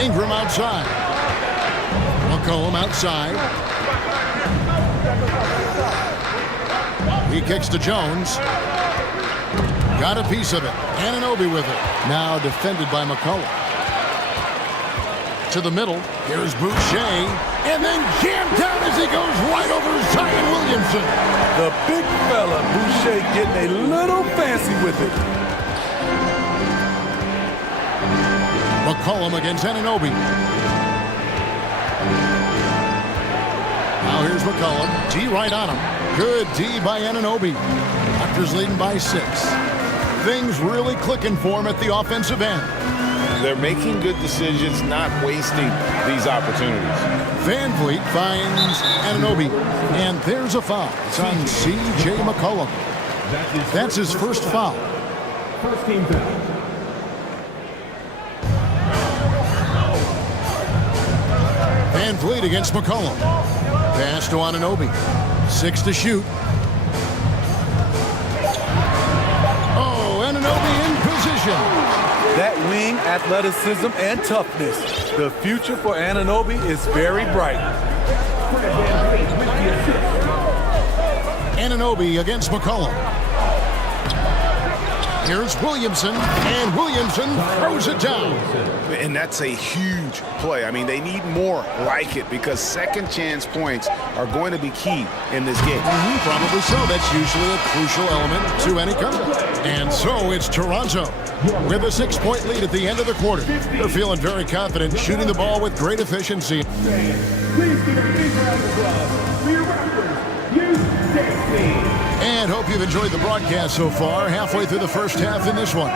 Ingram outside. McCollum outside. He kicks to Jones. Got a piece of it. Anunoby with it. Now defended by McCollum. To the middle. Here's Boucher. And then jammed down as he goes right over Zion Williamson. The big fella, Boucher, getting a little fancy with it. McCollum against Anunoby. Now here's McCollum. D right on him. Good D by Anunoby. Raptors leading by 6. Things really clicking for him at the offensive end. They're making good decisions, not wasting these opportunities. Van Vliet finds Anunoby. And there's a foul. It's on C.J. McCollum. That's his first foul. First team foul. Van Vliet against McCollum. Pass to Anunoby. 6 to shoot. Oh, Anunoby in position. That wing athleticism and toughness. The future for Anunoby is very bright. Anunoby against McCollum. Here's Williamson, and Williamson throws it down. And that's a huge play. I mean, they need more like it because second chance points are going to be key in this game. Probably so. That's usually a crucial element to any comeback. And so it's Toronto with a 6-point lead at the end of the quarter. They're feeling very confident, shooting the ball with great efficiency. Please give a big round of applause for your Raptors, you And hope you've enjoyed the broadcast so far, halfway through the first half in this one.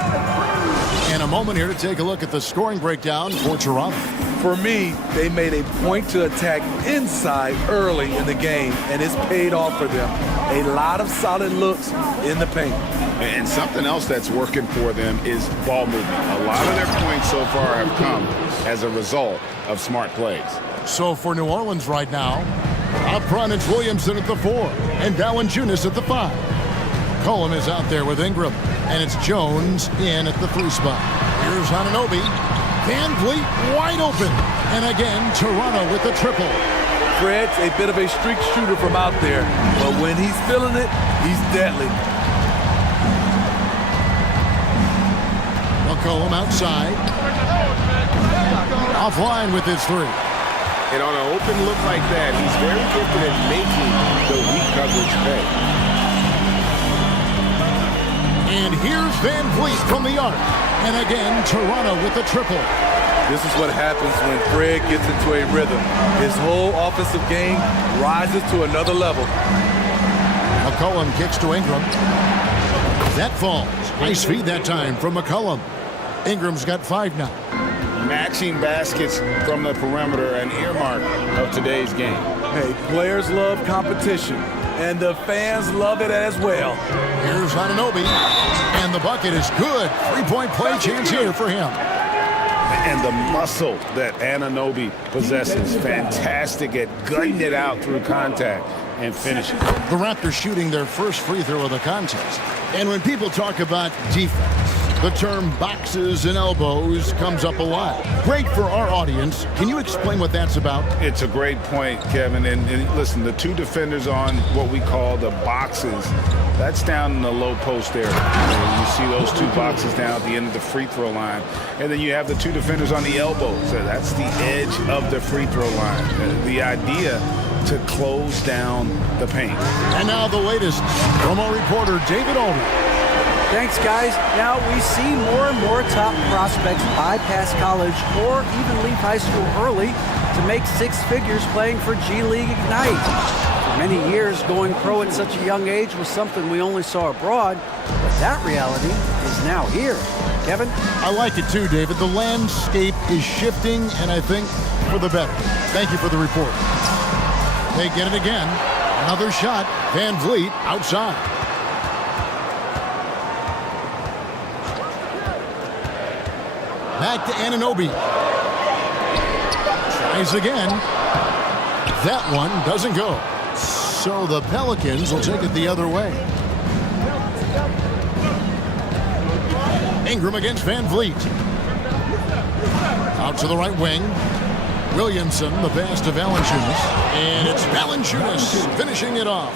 And a moment here to take a look at the scoring breakdown for Toronto. For me, they made a point to attack inside early in the game, and it's paid off for them. A lot of solid looks in the paint. And something else that's working for them is ball movement. A lot of their points so far have come as a result of smart plays. So for New Orleans right now, up front, it's Williamson at the 4 and Valanciunas at the 5. Cullum is out there with Ingram, and it's Jones in at the 3 spot. Here's Anunoby. Van Vliet wide open. And again, Toronto with the triple. Fred's a bit of a streak shooter from out there, but when he's feeling it, he's deadly. McCollum outside. Offline with his 3. And on an open look like that, he's very gifted at making the weak coverage pay. And here's Van Vliet from the arc. And again, Toronto with the triple. This is what happens when Fred gets into a rhythm. His whole offensive game rises to another level. McCollum kicks to Ingram. That falls. Nice feed that time from McCollum. Ingram's got 5 now. Matching baskets from the perimeter, an earmark of today's game. Hey, players love competition, and the fans love it as well. Here's Anunoby, and the bucket is good. 3-point play chance here for him. And the muscle that Anunoby possesses, fantastic at gutting it out through contact and finishing. The Raptors shooting their first free throw of the contest. And when people talk about defense, the term boxes and elbows comes up a lot. Great for our audience. Can you explain what that's about? It's a great point, Kevin. And listen, the 2 defenders on what we call the boxes, that's down in the low post area. You see those 2 boxes down at the end of the free throw line. And then you have the 2 defenders on the elbows. That's the edge of the free throw line. The idea to close down the paint. And now the latest from our reporter, David Aldridge. Thanks, guys. Now we see more and more top prospects bypass college or even leave high school early to make 6 figures playing for G League Ignite. For many years, going pro at such a young age was something we only saw abroad, but that reality is now here. Kevin? I like it too, David. The landscape is shifting, and I think for the better. Thank you for the report. They get it again. Another shot. Van Vliet outside. Back to Anunoby. Tries again. That one doesn't go. So the Pelicans will take it the other way. Ingram against Van Vliet. Out to the right wing. Williamson, the pass to Valanciunas. And it's Valanciunas finishing it off.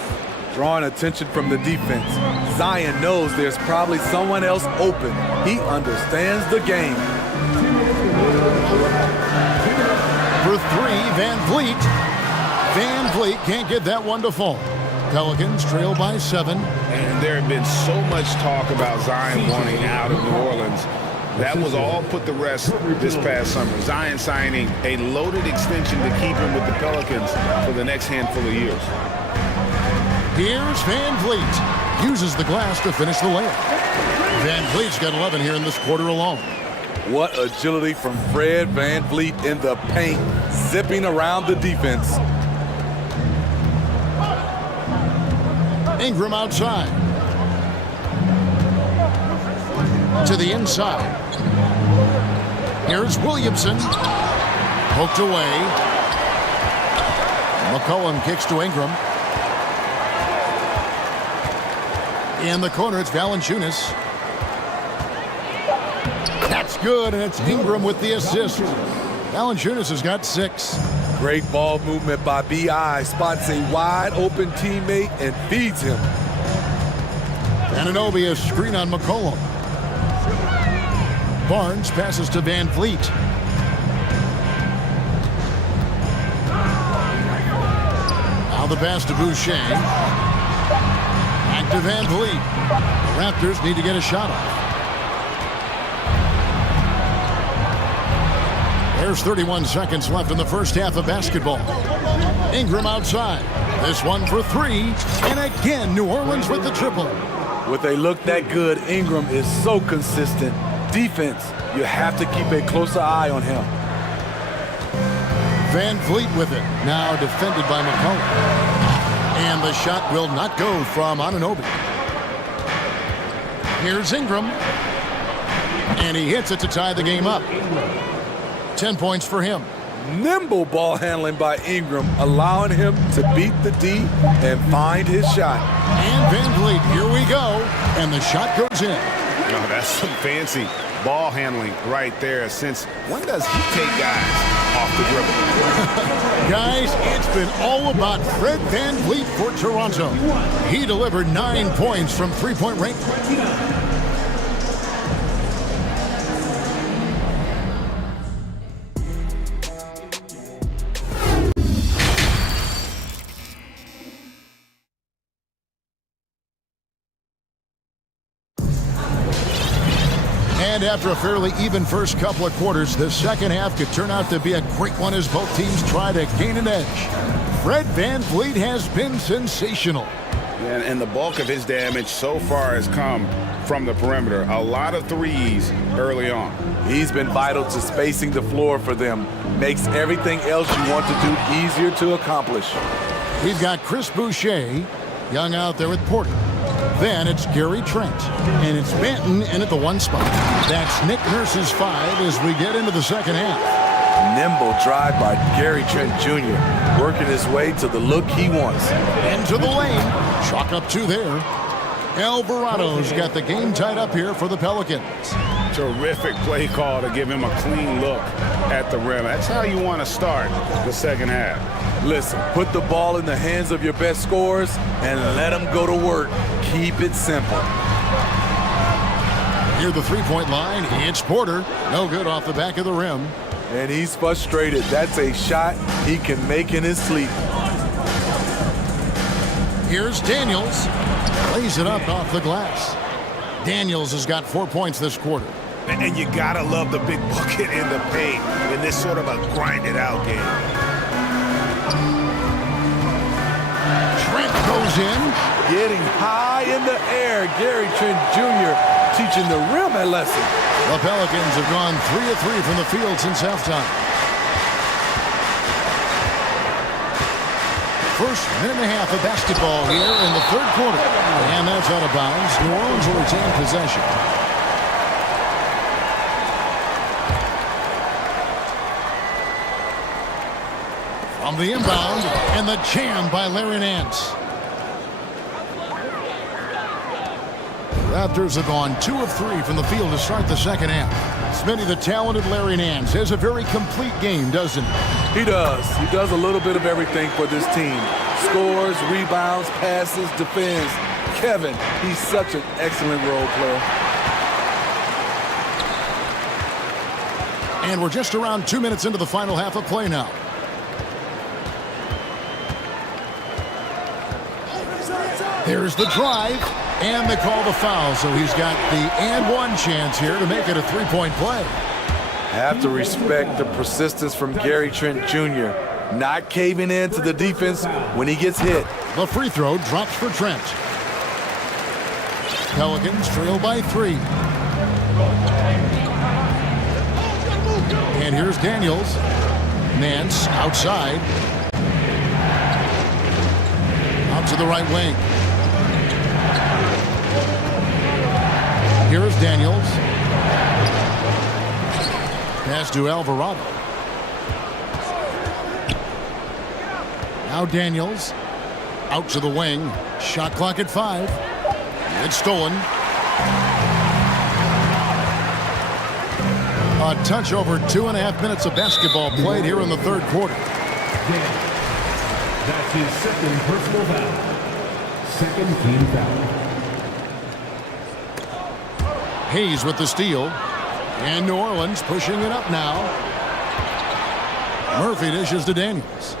Drawing attention from the defense. Zion knows there's probably someone else open. He understands the game. For three, Van Vliet. Van Vliet can't get that one to fall. Pelicans trail by 7. And there had been so much talk about Zion wanting out of New Orleans. That was all put to rest this past summer. Zion signing a loaded extension to keep him with the Pelicans for the next handful of years. Here's Van Vliet. Uses the glass to finish the layup. Van Vliet's got 11 here in this quarter alone. What agility from Fred Van Vliet in the paint, zipping around the defense. Ingram outside. To the inside. Here's Williamson. Poked away. McCollum kicks to Ingram. In the corner, it's Valanciunas. That's good, and it's Ingram with the assist. Valanciunas has got 6. Great ball movement by B.I. Spots a wide open teammate and feeds him. Anunoby a screen on McCollum. Barnes passes to Van Vliet. Now the pass to Boucher. Back to Van Vliet. The Raptors need to get a shot off. There's 31 seconds left in the first half of basketball. Ingram outside. This one for 3. And again, New Orleans with the triple. With a look that good, Ingram is so consistent. Defense, you have to keep a closer eye on him. Van Vliet with it. Now defended by McCollum. And the shot will not go from Anunoby. Here's Ingram. And he hits it to tie the game up. 10 points for him. Nimble ball handling by Ingram, allowing him to beat the D and find his shot. And Van Vliet, here we go. And the shot goes in. No, that's some fancy ball handling right there. Since when does he take guys off the dribble? Guys, it's been all about Fred Van Vliet for Toronto. He delivered 9 points from three-point range. And after a fairly even first couple of quarters, the second half could turn out to be a great one as both teams try to gain an edge. Fred Van Vliet has been sensational. Yeah, and the bulk of his damage so far has come from the perimeter. A lot of threes early on. He's been vital to spacing the floor for them. Makes everything else you want to do easier to accomplish. We've got Chris Boucher, young out there with Porter. Then it's Gary Trent, and it's Banton in at the 1 spot. That's Nick Nurse's 5 as we get into the second half. Nimble drive by Gary Trent Jr., working his way to the look he wants. Into the lane, chalk up 2 there. Alvarado's got the game tied up here for the Pelicans. Terrific play call to give him a clean look at the rim. That's how you want to start the second half. Listen, put the ball in the hands of your best scorers and let them go to work. Keep it simple. Near the three-point line, it's Porter. No good off the back of the rim. And he's frustrated. That's a shot he can make in his sleep. Here's Daniels. Lays it up off the glass. Daniels has got 4 points this quarter. And you gotta love the big bucket in the paint in this sort of a grinded-out game. Trent goes in. Getting high in the air. Gary Trent Jr. teaching the rim a lesson. The Pelicans have gone 3 of 3 from the field since halftime. first minute and a half of basketball here in the third quarter. And that's out of bounds. New Orleans will retain possession. From the inbound, and the jam by Larry Nance. Raptors have gone 2 of 3 from the field to start the second half. Smitty, the talented Larry Nance has a very complete game, doesn't he? He does. He does a little bit of everything for this team. Scores, rebounds, passes, defends. Kevin, he's such an excellent role player. And we're just around 2 minutes into the final half of play now. There's the drive, and they call the foul, so he's got the and one chance here to make it a three-point play. Have to respect the persistence from Gary Trent Jr. Not caving in to the defense when he gets hit. The free throw drops for Trent. Pelicans trail by 3. And here's Daniels. Nance outside. Out to the right wing. Here's Daniels. Pass to Alvarado. Now Daniels. Out to the wing. Shot clock at 5. It's stolen. A touch over 2.5 minutes of basketball played here in the third quarter. That's his second personal foul. Second team foul. Hayes with the steal. And New Orleans pushing it up now. Murphy dishes to Daniels.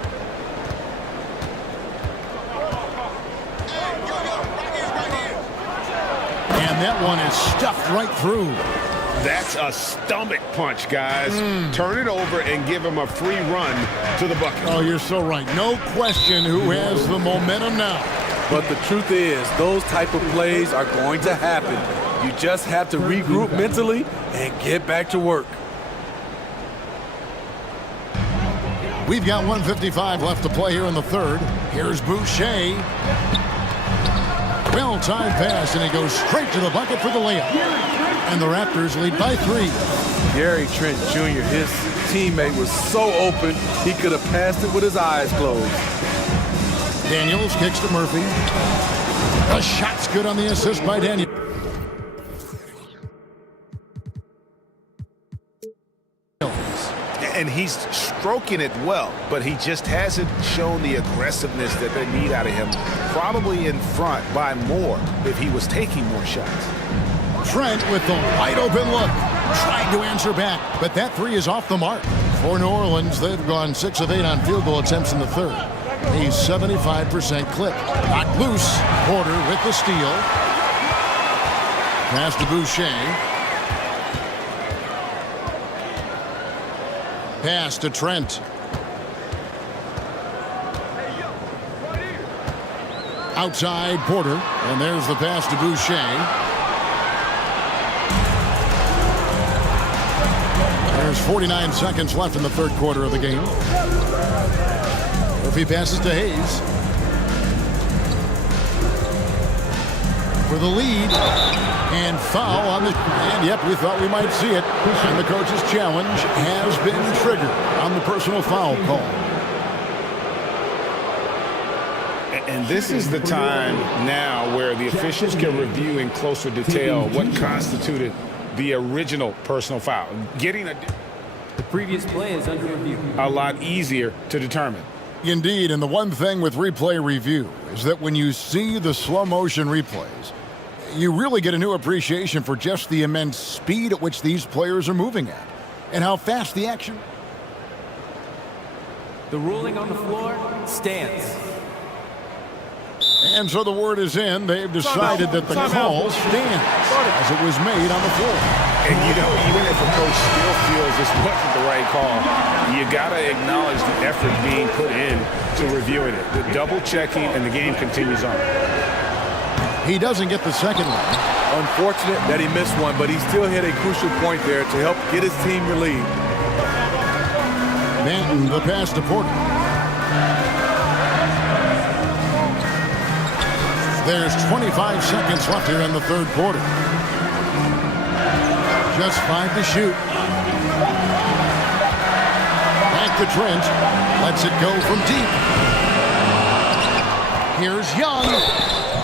And that one is stuffed right through. That's a stomach punch, guys. Turn it over and give him a free run to the bucket. Oh, you're so right. No question who has the momentum now. But the truth is, those type of plays are going to happen. You just have to regroup mentally and get back to work. We've got 1:55 left to play here in the third. Here's Boucher. Well-timed pass, and he goes straight to the bucket for the layup. And the Raptors lead by 3. Gary Trent Jr., his teammate, was so open, he could have passed it with his eyes closed. Daniels kicks to Murphy. The shot's good on the assist by Daniels. And he's stroking it well, but he just hasn't shown the aggressiveness that they need out of him. Probably in front by more if he was taking more shots. Trent with the wide open look. Tried to answer back, but that 3 is off the mark. For New Orleans, they've gone 6 of 8 on field goal attempts in the third. A 75% clip. Knocked loose. Porter with the steal. Pass to Boucher. Pass to Trent. Outside Porter. And there's the pass to Boucher. There's 49 seconds left in the third quarter of the game. Murphy passes to Hayes. For the lead. And foul on the... And yep, we thought we might see it. And the coach's challenge has been triggered on the personal foul call. And this is the time now where the officials can review in closer detail what constituted the original personal foul. Getting the previous play is under review. A lot easier to determine. Indeed, and the one thing with replay review is that when you see the slow motion replays, you really get a new appreciation for just the immense speed at which these players are moving at and how fast the action. The ruling on the floor stands. And so the word is in. They've decided that the call stands as it was made on the floor. And, you know, even if a coach still feels this wasn't the right call, you got to acknowledge the effort being put in to reviewing it. The double checking, and the game continues on. He doesn't get the second one. Unfortunate that he missed one, but he still hit a crucial point there to help get his team the lead. Then the pass to Porter. There's 25 seconds left here in the third quarter. Just 5 to shoot. Back to Trent. Lets it go from deep. Here's Young.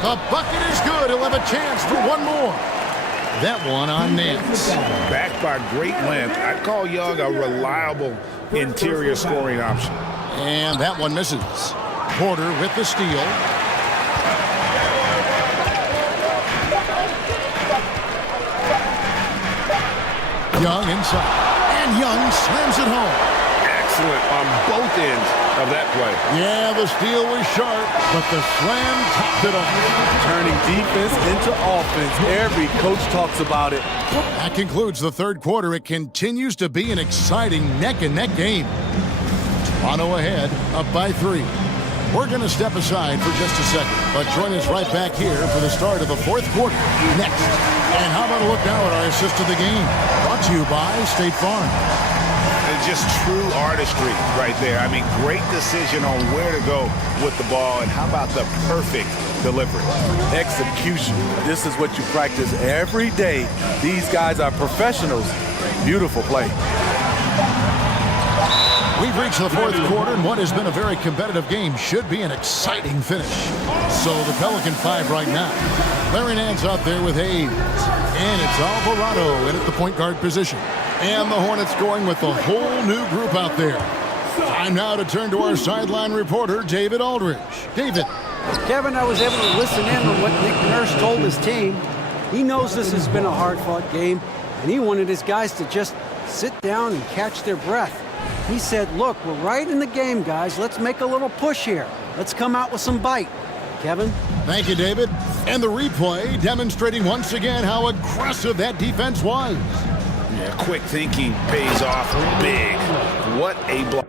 The bucket is good. He'll have a chance for one more. That one on Nance. Backed by great length, I'd call Young a reliable interior scoring option. And that one misses. Porter with the steal. Young inside. And Young slams it home. Excellent on both ends of that play. Yeah, the steal was sharp, but the slam topped it off. Turning defense into offense. Every coach talks about it. That concludes the third quarter. It continues to be an exciting neck-and-neck game. Toronto ahead, up by 3. We're going to step aside for just a second, but join us right back here for the start of the fourth quarter next. And how about a look now at our assist of the game? Brought to you by State Farm. It's just true artistry right there. I mean, great decision on where to go with the ball, and how about the perfect delivery? Execution. This is what you practice every day. These guys are professionals. Beautiful play. We've reached the fourth quarter, and what has been a very competitive game should be an exciting finish. So the Pelican 5 right now. Larry Nance out there with Hayes. And it's Alvarado in at the point guard position. And the Hornets going with a whole new group out there. Time now to turn to our sideline reporter, David Aldridge. David. Kevin, I was able to listen in on what Nick Nurse told his team. He knows this has been a hard-fought game, and he wanted his guys to just sit down and catch their breath. He said, look, we're right in the game, guys. Let's make a little push here. Let's come out with some bite. Kevin? Thank you, David. And the replay demonstrating once again how aggressive that defense was. Yeah, quick thinking pays off big. What a block.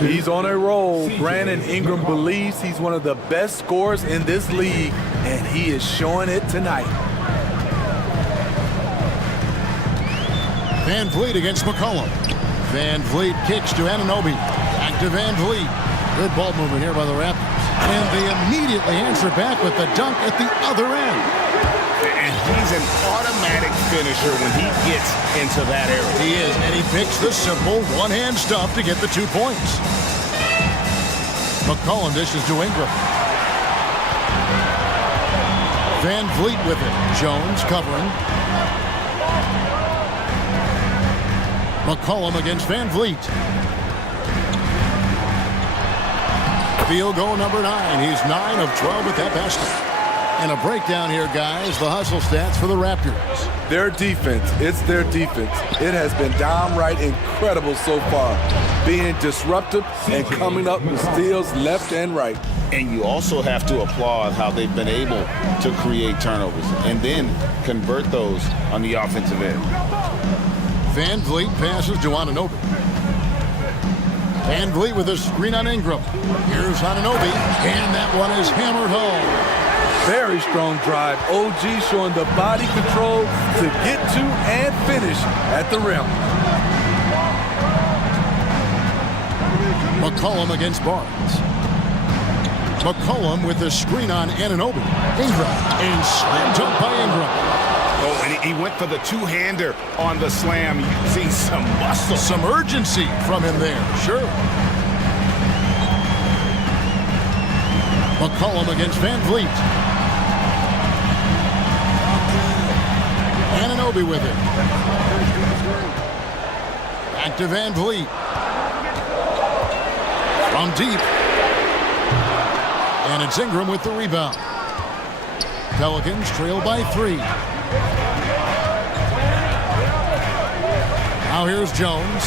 He's on a roll. Brandon Ingram believes he's one of the best scorers in this league, and he is showing it tonight. Van Vliet against McCollum. Van Vliet kicks to Anunoby. Back to Van Vliet. Good ball movement here by the Raptors. And they immediately answer back with the dunk at the other end. And he's an automatic finisher when he gets into that area. He is, and he picks the simple one-hand stuff to get the 2 points. McCollum dishes to Ingram. Van Vliet with it. Jones covering. McCollum against Van Vliet. Field goal number 9. He's 9 of 12 at that basket. And a breakdown here, guys. The hustle stats for the Raptors. Their defense. It's their defense. It has been downright incredible so far. Being disruptive and coming up with steals left and right. And you also have to applaud how they've been able to create turnovers and then convert those on the offensive end. Van Vliet passes to Anunoby. Van Vliet with a screen on Ingram. Here's Anunoby, and that one is hammered home. Very strong drive. OG showing the body control to get to and finish at the rim. McCollum against Barnes. McCollum with the screen on Anunoby. Ingram, and slam dunk by Ingram. Oh, and he went for the two-hander on the slam, using some muscle. Some urgency from him there, sure. McCollum against Van Vliet. Anunoby with it. Back to Van Vliet. From deep. And it's Ingram with the rebound. Pelicans trail by 3. Now here's Jones.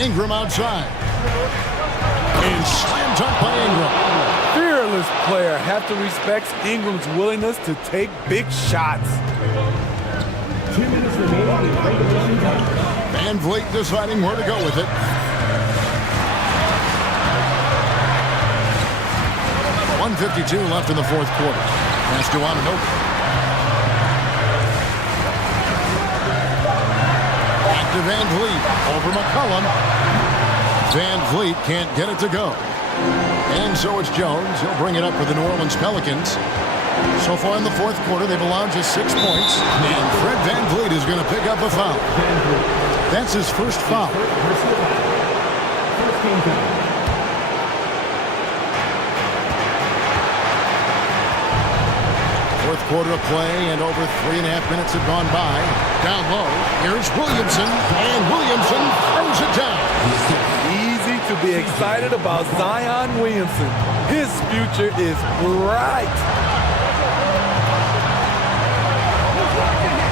Ingram outside. And slam dunk by Ingram. Fearless player. Have to respect Ingram's willingness to take big shots. 2 minutes remaining in regulation time. Van Vliet deciding where to go with it. 1:52 left in the fourth quarter. Pass to Anunoby. Back to Van Vliet. Over McCollum. Van Vliet can't get it to go. And so it's Jones. He'll bring it up for the New Orleans Pelicans. So far in the fourth quarter, they've allowed just 6 points. And Fred Van Vliet is going to pick up a foul. That's his first foul. Fourth quarter of play, and over 3.5 minutes have gone by. Down low, here's Williamson, and Williamson throws it down. Easy to be excited about Zion Williamson. His future is bright.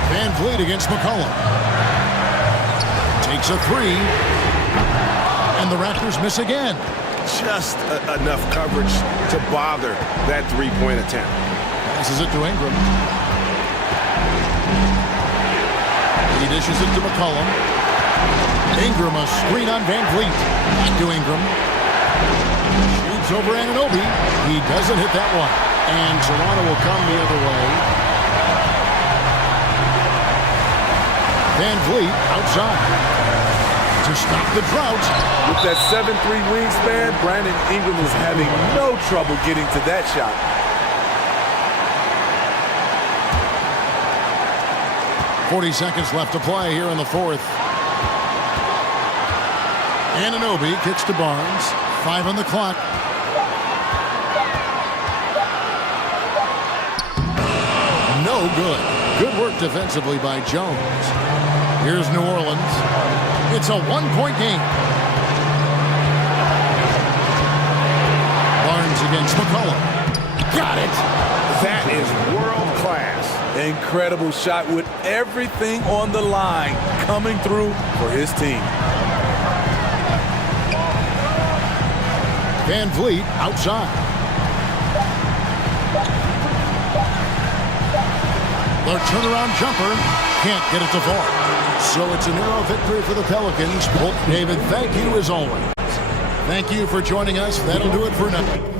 Van Vliet against McCollum. Takes a three. And the Raptors miss again. Just enough coverage to bother that three-point attempt. Passes it to Ingram. He dishes it to McCollum. Ingram, a screen on Van Vliet. Back to Ingram. Shoots over Anunoby. He doesn't hit that one. And Toronto will come the other way. Van Vliet outside to stop the drought. With that 7'3" wingspan, Brandon Ingram is having no trouble getting to that shot. .40 seconds left to play here in the fourth. Anunoby kicks to Barnes. 5 on the clock. No good. Good work defensively by Jones. Here's New Orleans. It's a 1-point game. Barnes against McCollum. Got it. That is world class. Incredible shot with everything on the line coming through for his team. Van Vliet outside. The turnaround jumper can't get it to fall. So it's a narrow victory for the Pelicans. David, thank you as always. Thank you for joining us. That'll do it for now.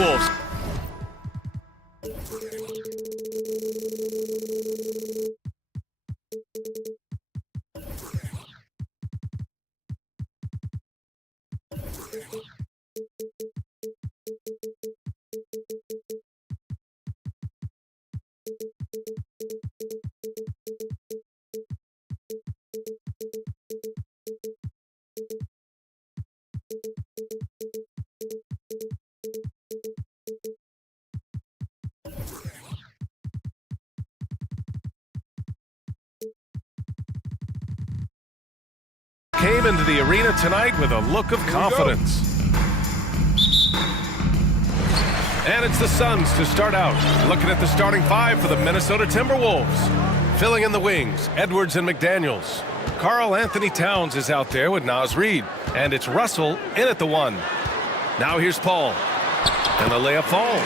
Wolves. Came into the arena tonight with a look of confidence. And it's the Suns to start out. Looking at the starting five for the Minnesota Timberwolves. Filling in the wings, Edwards and McDaniels. Karl Anthony Towns is out there with Naz Reid. And it's Russell in at the one. Now here's Paul. And the layup falls.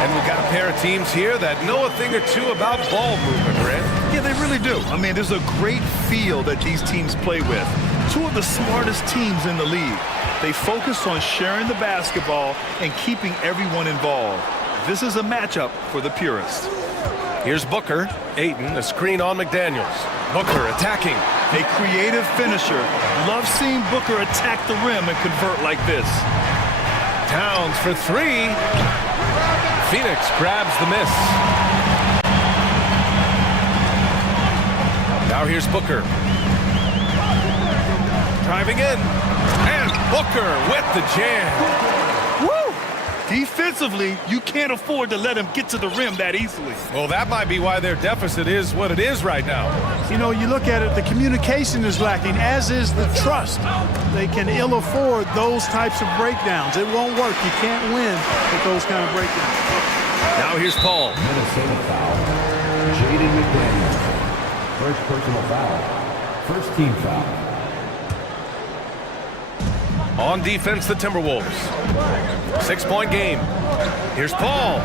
And we've got a pair of teams here that know a thing or two about ball movement, Grant. Yeah, they really do. I mean, there's a great feel that these teams play with. Two of the smartest teams in the league. They focus on sharing the basketball and keeping everyone involved. This is a matchup for the purists. Here's Booker. Ayton, a screen on McDaniels. Booker attacking. A creative finisher. Love seeing Booker attack the rim and convert like this. Towns for three. Phoenix grabs the miss. Now here's Booker. Driving in. And Booker with the jam. Woo! Defensively, you can't afford to let him get to the rim that easily. Well, that might be why their deficit is what it is right now. You know, you look at it, the communication is lacking, as is the trust. They can ill afford those types of breakdowns. It won't work. You can't win with those kind of breakdowns. Now here's Paul. Minnesota foul. Jaden McDaniels. First personal foul. First team foul. On defense, the Timberwolves. 6-point game. Here's Paul.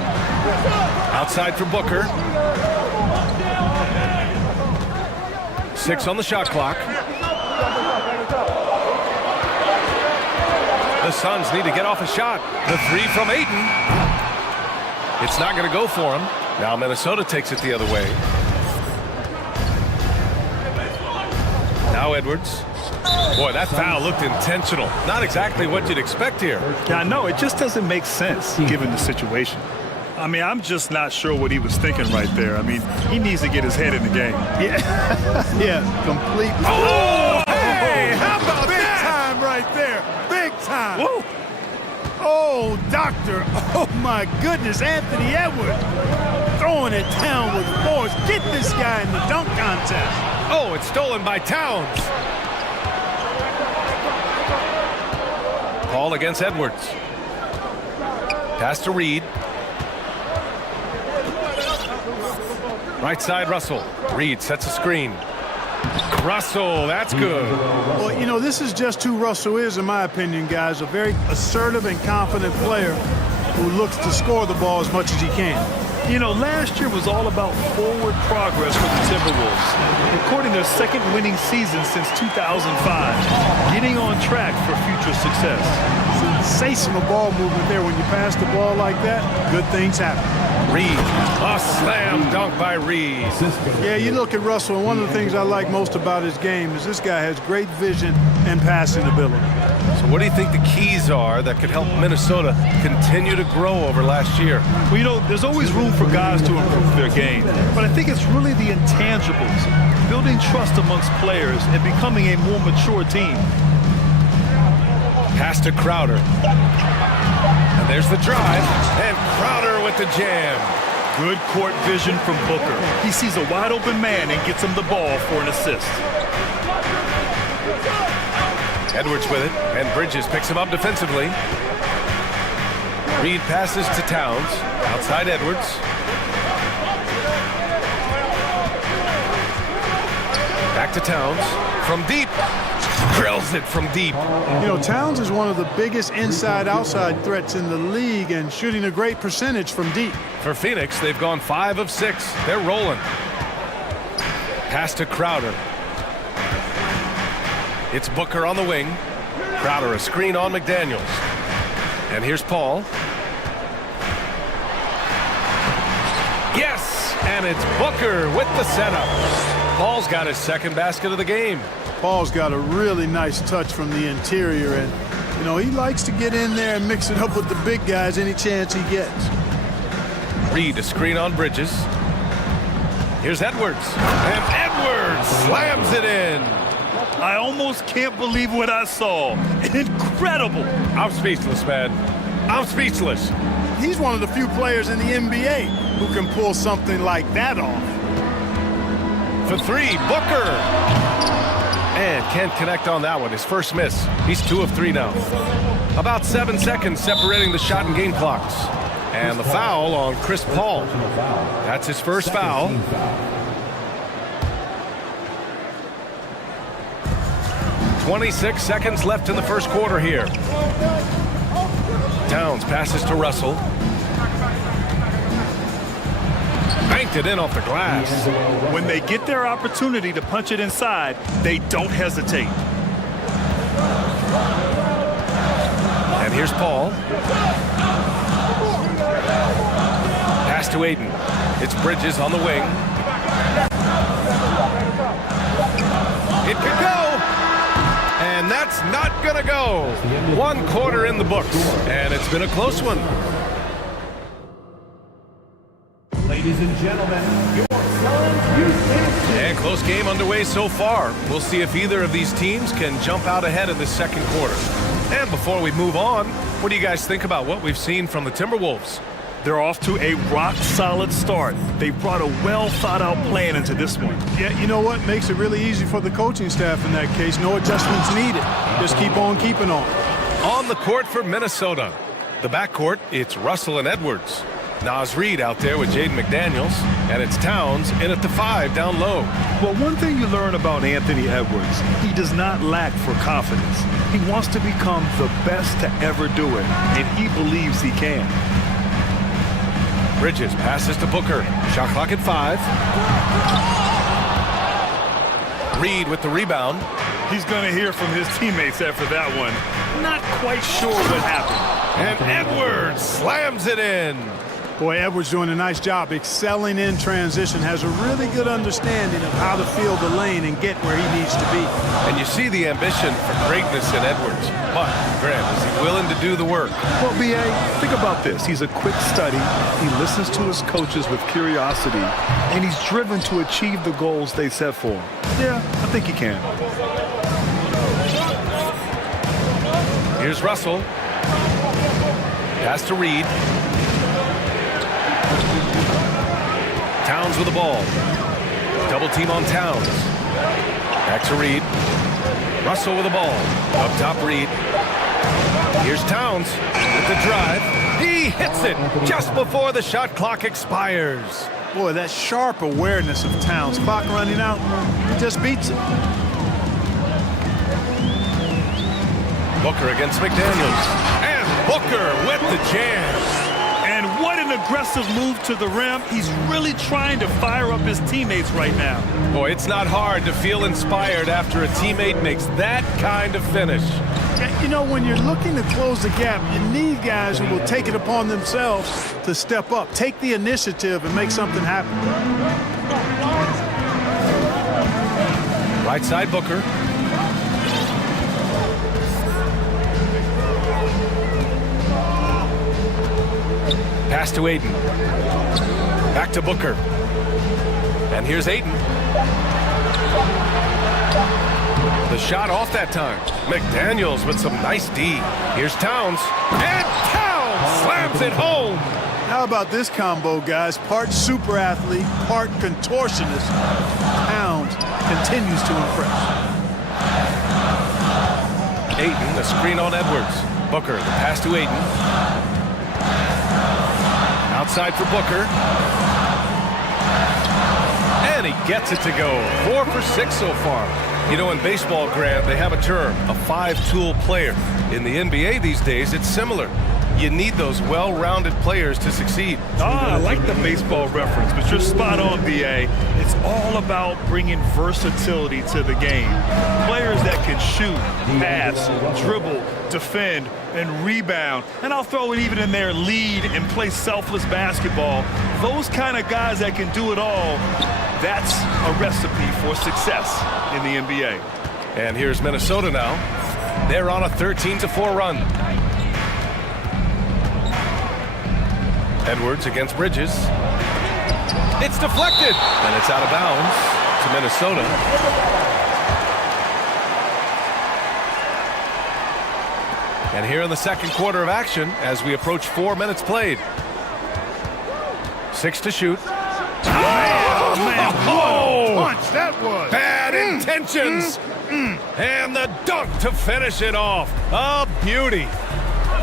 Outside for Booker. 6 on the shot clock. The Suns need to get off a shot. The three from Ayton. It's not going to go for him. Now Minnesota takes it the other way. Now Edwards. Boy, that foul looked intentional. Not exactly what you'd expect here. Yeah, I know. It just doesn't make sense given the situation. I mean, I'm just not sure what he was thinking right there. I mean, he needs to get his head in the game. Yeah, yeah, completely. Oh, hey, how about Big that? time right there. Big time. Woo! Oh, doctor. Oh, my goodness. Anthony Edwards throwing it down with force. Get this guy in the dunk contest. Oh, it's stolen by Towns. Ball against Edwards. Pass to Reid. Right side, Russell. Reid sets a screen. Russell, that's good. Well, you know, this is just who Russell is, in my opinion, guys. A very assertive and confident player who looks to score the ball as much as he can. You know, last year was all about forward progress for the Timberwolves, recording their second winning season since 2005, getting on track for future success. Sensational ball movement there. When you pass the ball like that, good things happen. Reid, a slam dunk by Reid. Yeah, you look at Russell, and one of the things I like most about his game is this guy has great vision and passing ability. So what do you think the keys are that could help Minnesota continue to grow over last year? Well, you know, there's always room for guys to improve their game, but I think it's really the intangibles, building trust amongst players and becoming a more mature team. Pass to Crowder. And there's the drive, and Crowder with the jam. Good court vision from Booker. He sees a wide open man and gets him the ball for an assist. Edwards with it, and Bridges picks him up defensively. Reed passes to Towns, outside Edwards. Back to Towns, from deep. Drills it from deep. You know, Towns is one of the biggest inside-outside threats in the league and shooting a great percentage from deep. For Phoenix, they've gone 5 of 6. They're rolling. Pass to Crowder. It's Booker on the wing. Crowder a screen on McDaniels. And here's Paul. Yes! And it's Booker with the setup. Paul's got his second basket of the game. Paul's got a really nice touch from the interior, and, you know, he likes to get in there and mix it up with the big guys any chance he gets. Reed a screen on Bridges. Here's Edwards. And Edwards slams it in. I almost can't believe what I saw. Incredible. I'm speechless, man. I'm speechless. He's one of the few players in the NBA who can pull something like that off. For 3, Booker. And can't connect on that one. His first miss. He's 2 of 3 now. About 7 seconds separating the shot and game clocks. And the foul on Chris Paul. That's his first foul. "26 seconds left in the first quarter here. Towns passes to Russell. Banked it in off the glass. When they get their opportunity to punch it inside, they don't hesitate. And here's Paul. Pass to Aiden. It's Bridges on the wing. It could go. And that's not gonna go. 1 quarter in the books. And it's been a close one. Ladies and gentlemen, your Suns Houston. And close game underway so far. We'll see if either of these teams can jump out ahead in the second quarter. And before we move on, what do you guys think about what we've seen from the Timberwolves? They're off to a rock-solid start. They brought a well-thought-out plan into this one. Yeah, you know what? Makes it really easy for the coaching staff in that case. No adjustments needed. Just keep on keeping on. On the court for Minnesota. The backcourt, it's Russell and Edwards. Naz Reid out there with Jaden McDaniels, and it's Towns in at the 5 down low. Well, one thing you learn about Anthony Edwards, he does not lack for confidence. He wants to become the best to ever do it, and he believes he can. Bridges passes to Booker. Shot clock at 5. Reed with the rebound. He's going to hear from his teammates after that one. Not quite sure what happened. And Edwards slams it in. Boy, Edwards doing a nice job excelling in transition, has a really good understanding of how to field the lane and get where he needs to be. And you see the ambition for greatness in Edwards. But, Grant, is he willing to do the work? Well, B.A., think about this. He's a quick study. He listens to his coaches with curiosity, and he's driven to achieve the goals they set for him. Yeah, I think he can. Here's Russell. Pass to Reed. Towns with the ball. Double team on Towns. Back to Reed. Russell with the ball. Up top Reed. Here's Towns with the drive. He hits it just before the shot clock expires. Boy, that sharp awareness of Towns. Clock running out. He just beats it. Booker against McDaniels. And Booker with the jam. And what an aggressive move to the rim. He's really trying to fire up his teammates right now. Boy, it's not hard to feel inspired after a teammate makes that kind of finish. You know, when you're looking to close the gap, you need guys who will take it upon themselves to step up, take the initiative, and make something happen. Right side Booker. Pass to Aiden. Back to Booker. And here's Aiden. The shot off that time. McDaniels with some nice D. Here's Towns. And Towns slams it home. How about this combo, guys? Part super athlete, part contortionist. Towns continues to impress. Ayton, the screen on Edwards. Booker, the pass to Ayton. Outside for Booker. And he gets it to go. 4 for 6 so far. You know, in baseball, Grant, they have a term, a five-tool player. In the NBA these days, it's similar. You need those well-rounded players to succeed. I like the baseball reference, but you're spot on, B.A. It's all about bringing versatility to the game. Players that can shoot, pass, dribble, defend, and rebound. And I'll throw it even in there, lead and play selfless basketball. Those kind of guys that can do it all, that's a recipe for success in the NBA. And here's Minnesota now. They're on a 13-4 run. Edwards against Bridges. It's deflected, and it's out of bounds to Minnesota. And here in the second quarter of action, as we approach 4 minutes played. 6 to shoot. Oh, man, Oh! punch that was. Bad intentions. And the dunk to finish it off. A beauty.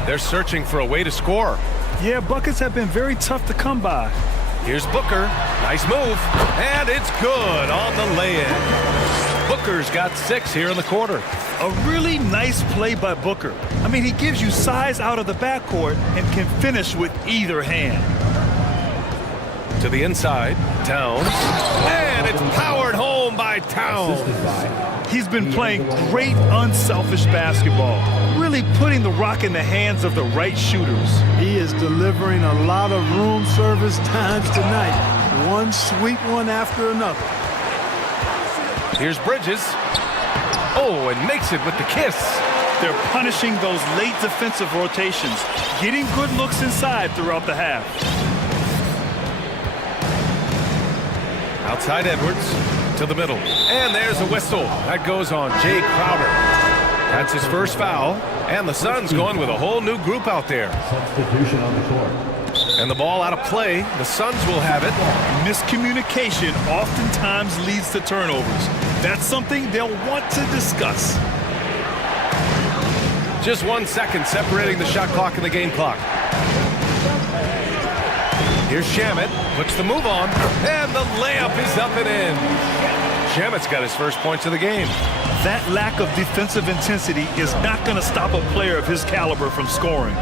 They're searching for a way to score. Yeah, buckets have been very tough to come by. Here's Booker. Nice move. And it's good on the lay-in. Booker's got 6 here in the quarter. A really nice play by Booker. I mean, he gives you size out of the backcourt and can finish with either hand. To the inside, Towns. And it's powered home by Towns. He's been playing great unselfish basketball, really putting the rock in the hands of the right shooters. He is delivering a lot of room service times tonight. One sweet one after another. Here's Bridges. Oh, and makes it with the kiss. They're punishing those late defensive rotations, getting good looks inside throughout the half. Outside Edwards to the middle. And there's a whistle. That goes on Jay Crowder. That's his first foul. And the Suns going with a whole new group out there. Substitution on the court. And the ball out of play. The Suns will have it. Miscommunication oftentimes leads to turnovers. That's something they'll want to discuss. Just 1 second separating the shot clock and the game clock. Here's Shamet, puts the move on, and the layup is up and in. Shamet's got his first points of the game. That lack of defensive intensity is not going to stop a player of his caliber from scoring.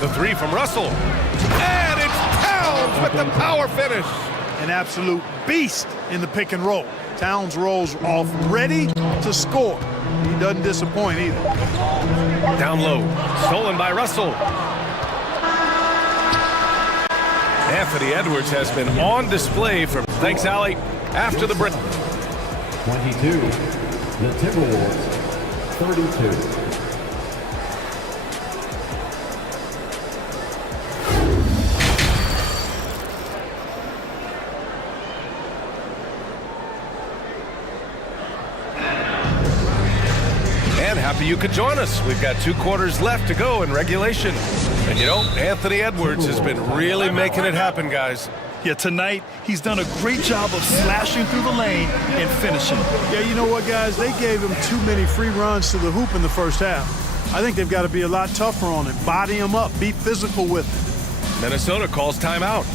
The 3 from Russell. And it's Towns with the power finish. An absolute beast in the pick and roll. Towns rolls off ready to score. He doesn't disappoint either. Down low, stolen by Russell. Anthony Edwards has been on display for thanks, Allie, after the break. 22. The Timberwolves, 32. And happy you could join us. We've got 2 quarters left to go in regulation. And you know, Anthony Edwards has been really making it happen, guys. Yeah, tonight, he's done a great job of slashing through the lane and finishing. Yeah, you know what, guys? They gave him too many free runs to the hoop in the first half. I think they've got to be a lot tougher on him. Body him up. Be physical with him. Minnesota calls timeout.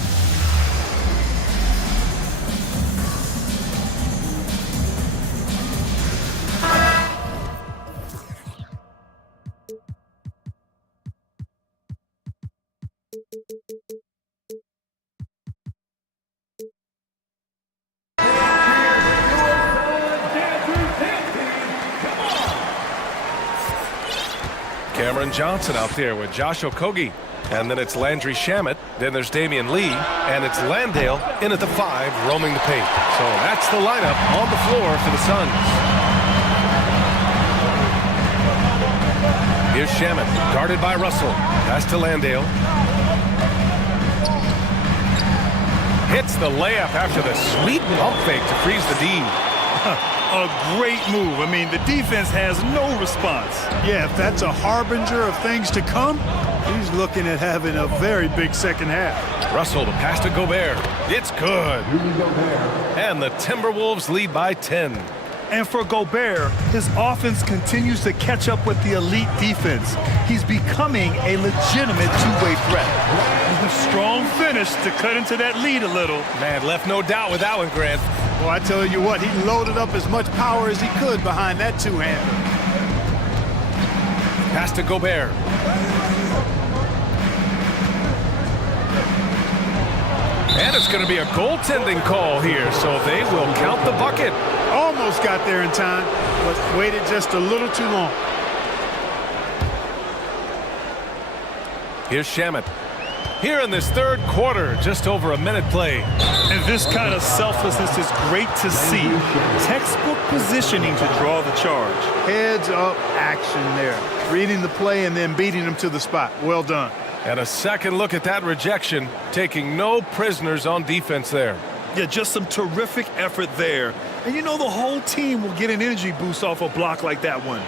Cameron Johnson out there with Josh Okogie. And then it's Landry Shamet. Then there's Damian Lee. And it's Landale in at the 5, roaming the paint. So that's the lineup on the floor for the Suns. Here's Shamet, guarded by Russell. Pass to Landale. Hits the layup after the sweet pump fake to freeze the D. A great move. I mean, the defense has no response. Yeah, if that's a harbinger of things to come, He's looking at having a very big second half. Russell to pass to Gobert. It's good. And the Timberwolves lead by 10. And for Gobert, his offense continues to catch up with the elite defense. He's becoming a legitimate two-way threat. With a strong finish to cut into that lead a little. Man, left no doubt with that one, Grant. Well, I tell you what, he loaded up as much power as he could behind that two-hander. Pass to Gobert. And it's going to be a goaltending call here, so they will count the bucket. Almost got there in time, but waited just a little too long. Here's Shamet. Here in this third quarter, just over a minute play. And this kind of selflessness is great to see. Textbook positioning to draw the charge. Heads up action there. Reading the play and then beating him to the spot. Well done. And a second look at that rejection, taking no prisoners on defense there. Yeah, just some terrific effort there. And you know the whole team will get an energy boost off a block like that one.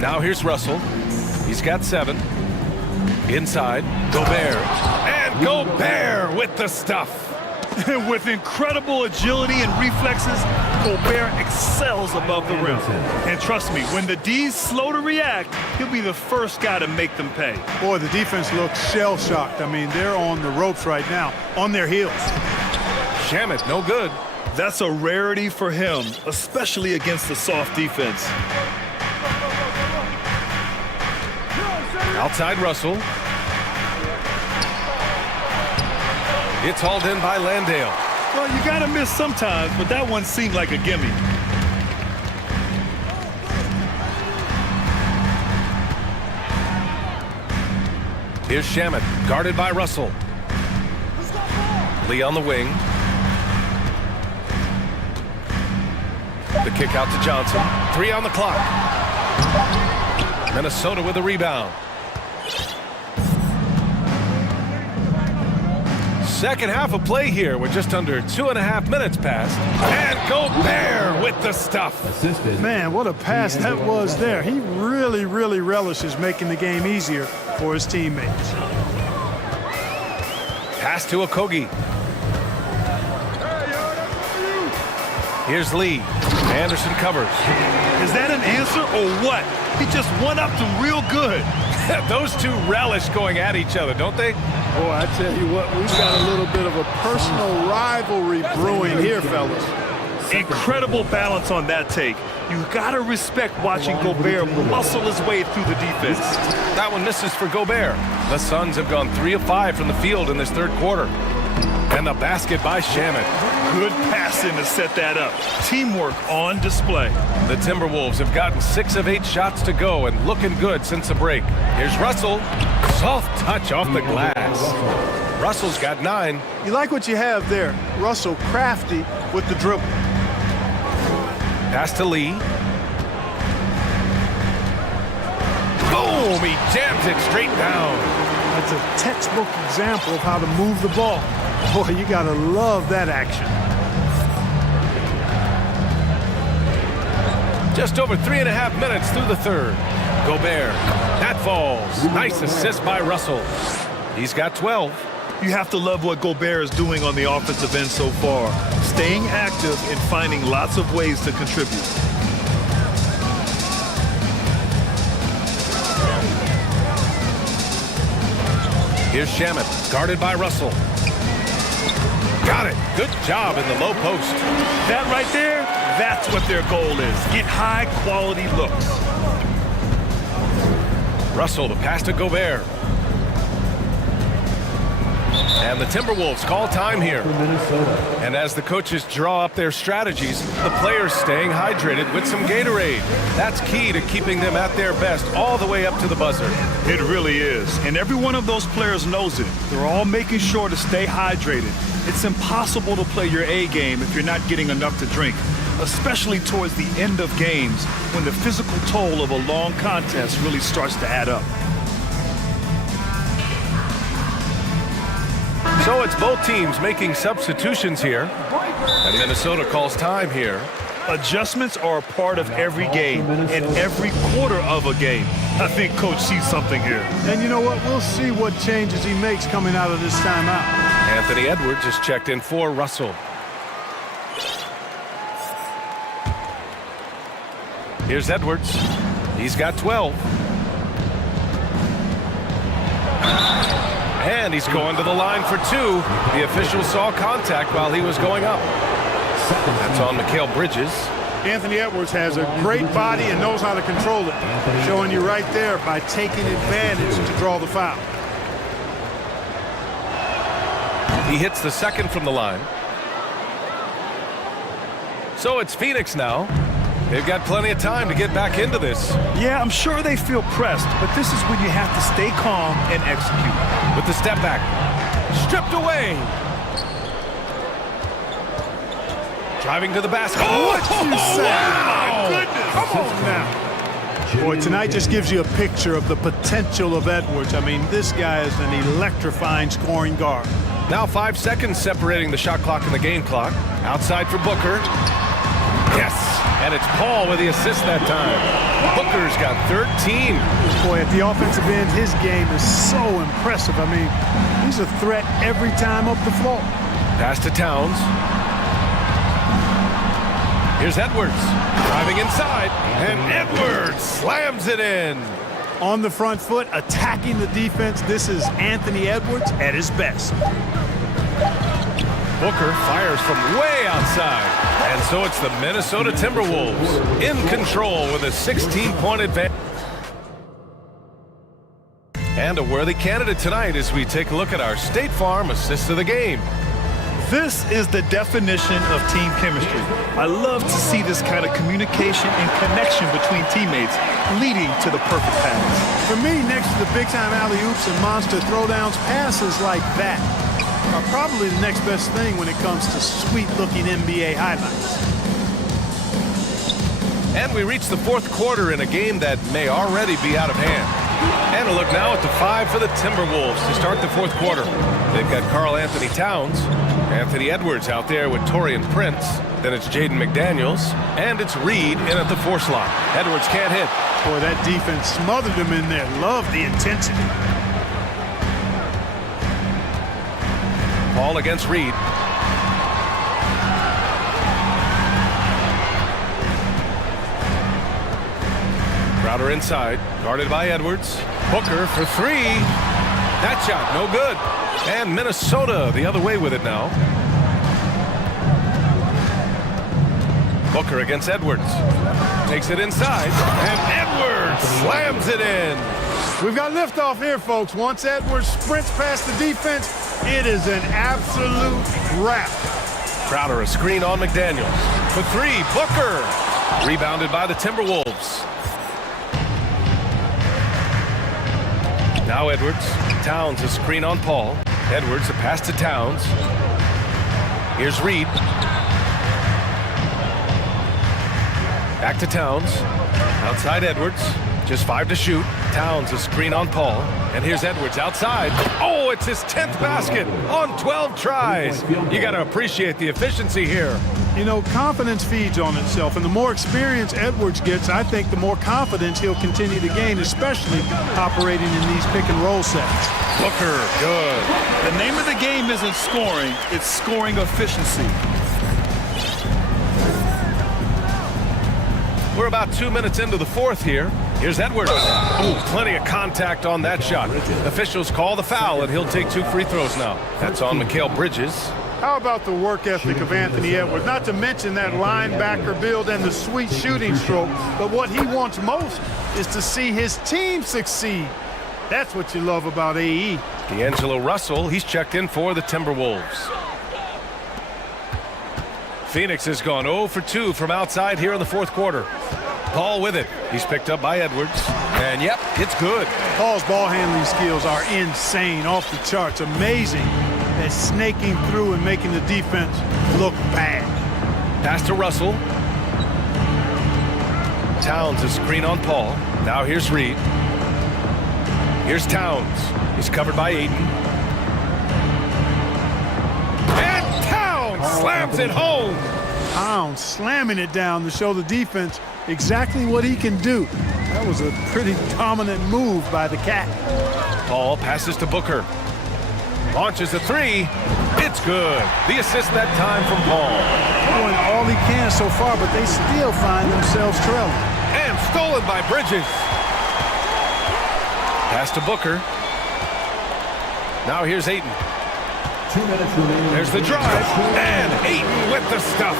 Now here's Russell. He's got 7. Inside, Gobert. And Gobert with the stuff. With incredible agility and reflexes, Gobert excels above the rim. And trust me, when the D's slow to react, he'll be the first guy to make them pay. Boy, the defense looks shell-shocked. I mean, they're on the ropes right now, on their heels. Shamet, no good. That's a rarity for him, especially against a soft defense. Outside Russell. It's hauled in by Landale. Well, you gotta miss sometimes, but that one seemed like a gimme. Here's Shamet, guarded by Russell. Lee on the wing. The kick out to Johnson. 3 on the clock. Minnesota with a rebound. Second half of play here with just under 2.5 minutes passed. And Gobert with the stuff. Man, what a pass that was there. He really, really relishes making the game easier for his teammates. Pass to Okogie. Here's Lee. Anderson covers. Is that an answer or what? He just one-upped him real good. Those two relish going at each other, don't they? Boy, I tell you what, we've got a little bit of a personal rivalry brewing here, fellas. Incredible balance on that take. You gotta respect watching Gobert muscle his way through the defense. That one misses for Gobert. The Suns have gone 3 of 5 from the field in this third quarter. And the basket by Shamet. Good passing to set that up. Teamwork on display. The Timberwolves have gotten 6 of 8 shots to go and looking good since the break. Here's Russell. Soft touch off the glass. Russell's got 9. You like what you have there. Russell crafty with the dribble. Pass to Lee. Boom! He jams it straight down. That's a textbook example of how to move the ball. Boy, you gotta love that action. Just over 3.5 minutes through the third. Gobert. That falls. Nice assist by Russell. He's got 12. You have to love what Gobert is doing on the offensive end so far. Staying active and finding lots of ways to contribute. Here's Shamet, guarded by Russell. Got it. Good job in the low post. That right there, that's what their goal is. Get high-quality looks. Russell to pass to Gobert. And the Timberwolves call time here. And as the coaches draw up their strategies, the players staying hydrated with some Gatorade. That's key to keeping them at their best all the way up to the buzzer. It really is. And every one of those players knows it. They're all making sure to stay hydrated. It's impossible to play your A game if you're not getting enough to drink, especially towards the end of games when the physical toll of a long contest really starts to add up. So it's both teams making substitutions here. And Minnesota calls time here. Adjustments are a part of every game and every quarter of a game. I think Coach sees something here. And you know what? We'll see what changes he makes coming out of this timeout. Anthony Edwards just checked in for Russell. Here's Edwards. He's got 12. And he's going to the line for two. The official saw contact while he was going up. That's on Mikal Bridges. Anthony Edwards has a great body and knows how to control it. Showing you right there by taking advantage to draw the foul. He hits the second from the line. So it's Phoenix now. They've got plenty of time to get back into this. Yeah, I'm sure they feel pressed, but this is when you have to stay calm and execute. With the step back. Stripped away. Driving to the basket. Oh, what you say? Wow. My goodness. Come on now. Boy, tonight just gives you a picture of the potential of Edwards. I mean, this guy is an electrifying scoring guard. Now 5 seconds separating the shot clock and the game clock. Outside for Booker. Yes, and it's Paul with the assist that time. Booker's got 13. Boy, at the offensive end, his game is so impressive. I mean, he's a threat every time up the floor. Pass to Towns. Here's Edwards, driving inside, and Edwards slams it in. On the front foot, attacking the defense, this is Anthony Edwards at his best. Booker fires from way outside. And so it's the Minnesota Timberwolves in control with a 16-point advantage. And a worthy candidate tonight as we take a look at our State Farm assist of the game. This is the definition of team chemistry. I love to see this kind of communication and connection between teammates leading to the perfect pass. For me, next to the big-time alley-oops and monster throwdowns, passes like that are probably the next best thing when it comes to sweet-looking NBA highlights. And we reach the fourth quarter in a game that may already be out of hand. And a look now at the 5 for the Timberwolves to start the fourth quarter. They've got Karl Anthony Towns, Anthony Edwards out there with Taurean Prince. Then it's Jaden McDaniels, and it's Reed in at the 4 slot. Edwards can't hit. Boy, that defense smothered him in there. Love the intensity. Paul against Reed. Crowder inside, guarded by Edwards. Booker for 3. That shot, no good. And Minnesota the other way with it now. Booker against Edwards. Takes it inside, and Edwards slams it in. We've got liftoff here, folks. Once Edwards sprints past the defense, it is an absolute wrap. Crowder a screen on McDaniels. For 3, Booker. Rebounded by the Timberwolves. Now Edwards. Towns a screen on Paul. Edwards a pass to Towns. Here's Reed. Back to Towns. Outside Edwards. Just 5 to shoot. Towns a screen on Paul. And here's Edwards outside. Oh, it's his 10th basket on 12 tries. You got to appreciate the efficiency here. You know, confidence feeds on itself, and the more experience Edwards gets, I think the more confidence he'll continue to gain, especially operating in these pick-and-roll sets. Booker, good. The name of the game isn't scoring, it's scoring efficiency. We're about 2 minutes into the fourth here. Here's Edwards. Oh, plenty of contact on that shot. Officials call the foul, and he'll take 2 free throws now. That's on Mikal Bridges. How about the work ethic of Anthony Edwards? Not to mention that linebacker build and the sweet shooting stroke, but what he wants most is to see his team succeed. That's what you love about AE. D'Angelo Russell, he's checked in for the Timberwolves. Phoenix has gone 0 for 2 from outside here in the fourth quarter. Paul with it. He's picked up by Edwards. And yep, it's good. Paul's ball handling skills are insane, off the charts. Amazing at snaking through and making the defense look bad. Pass to Russell. Towns a screen on Paul. Now here's Reed. Here's Towns. He's covered by Ayton. And Towns slams it home. pound, slamming it down to show the defense exactly what he can do. That was a pretty dominant move by the Cat. Paul passes to Booker. Launches a three. It's good. The assist that time from Paul. Doing all he can so far, but they still find themselves trailing. And stolen by Bridges. Pass to Booker. Now here's Ayton. 2 minutes remaining. There's the drive. And Ayton with the stuff.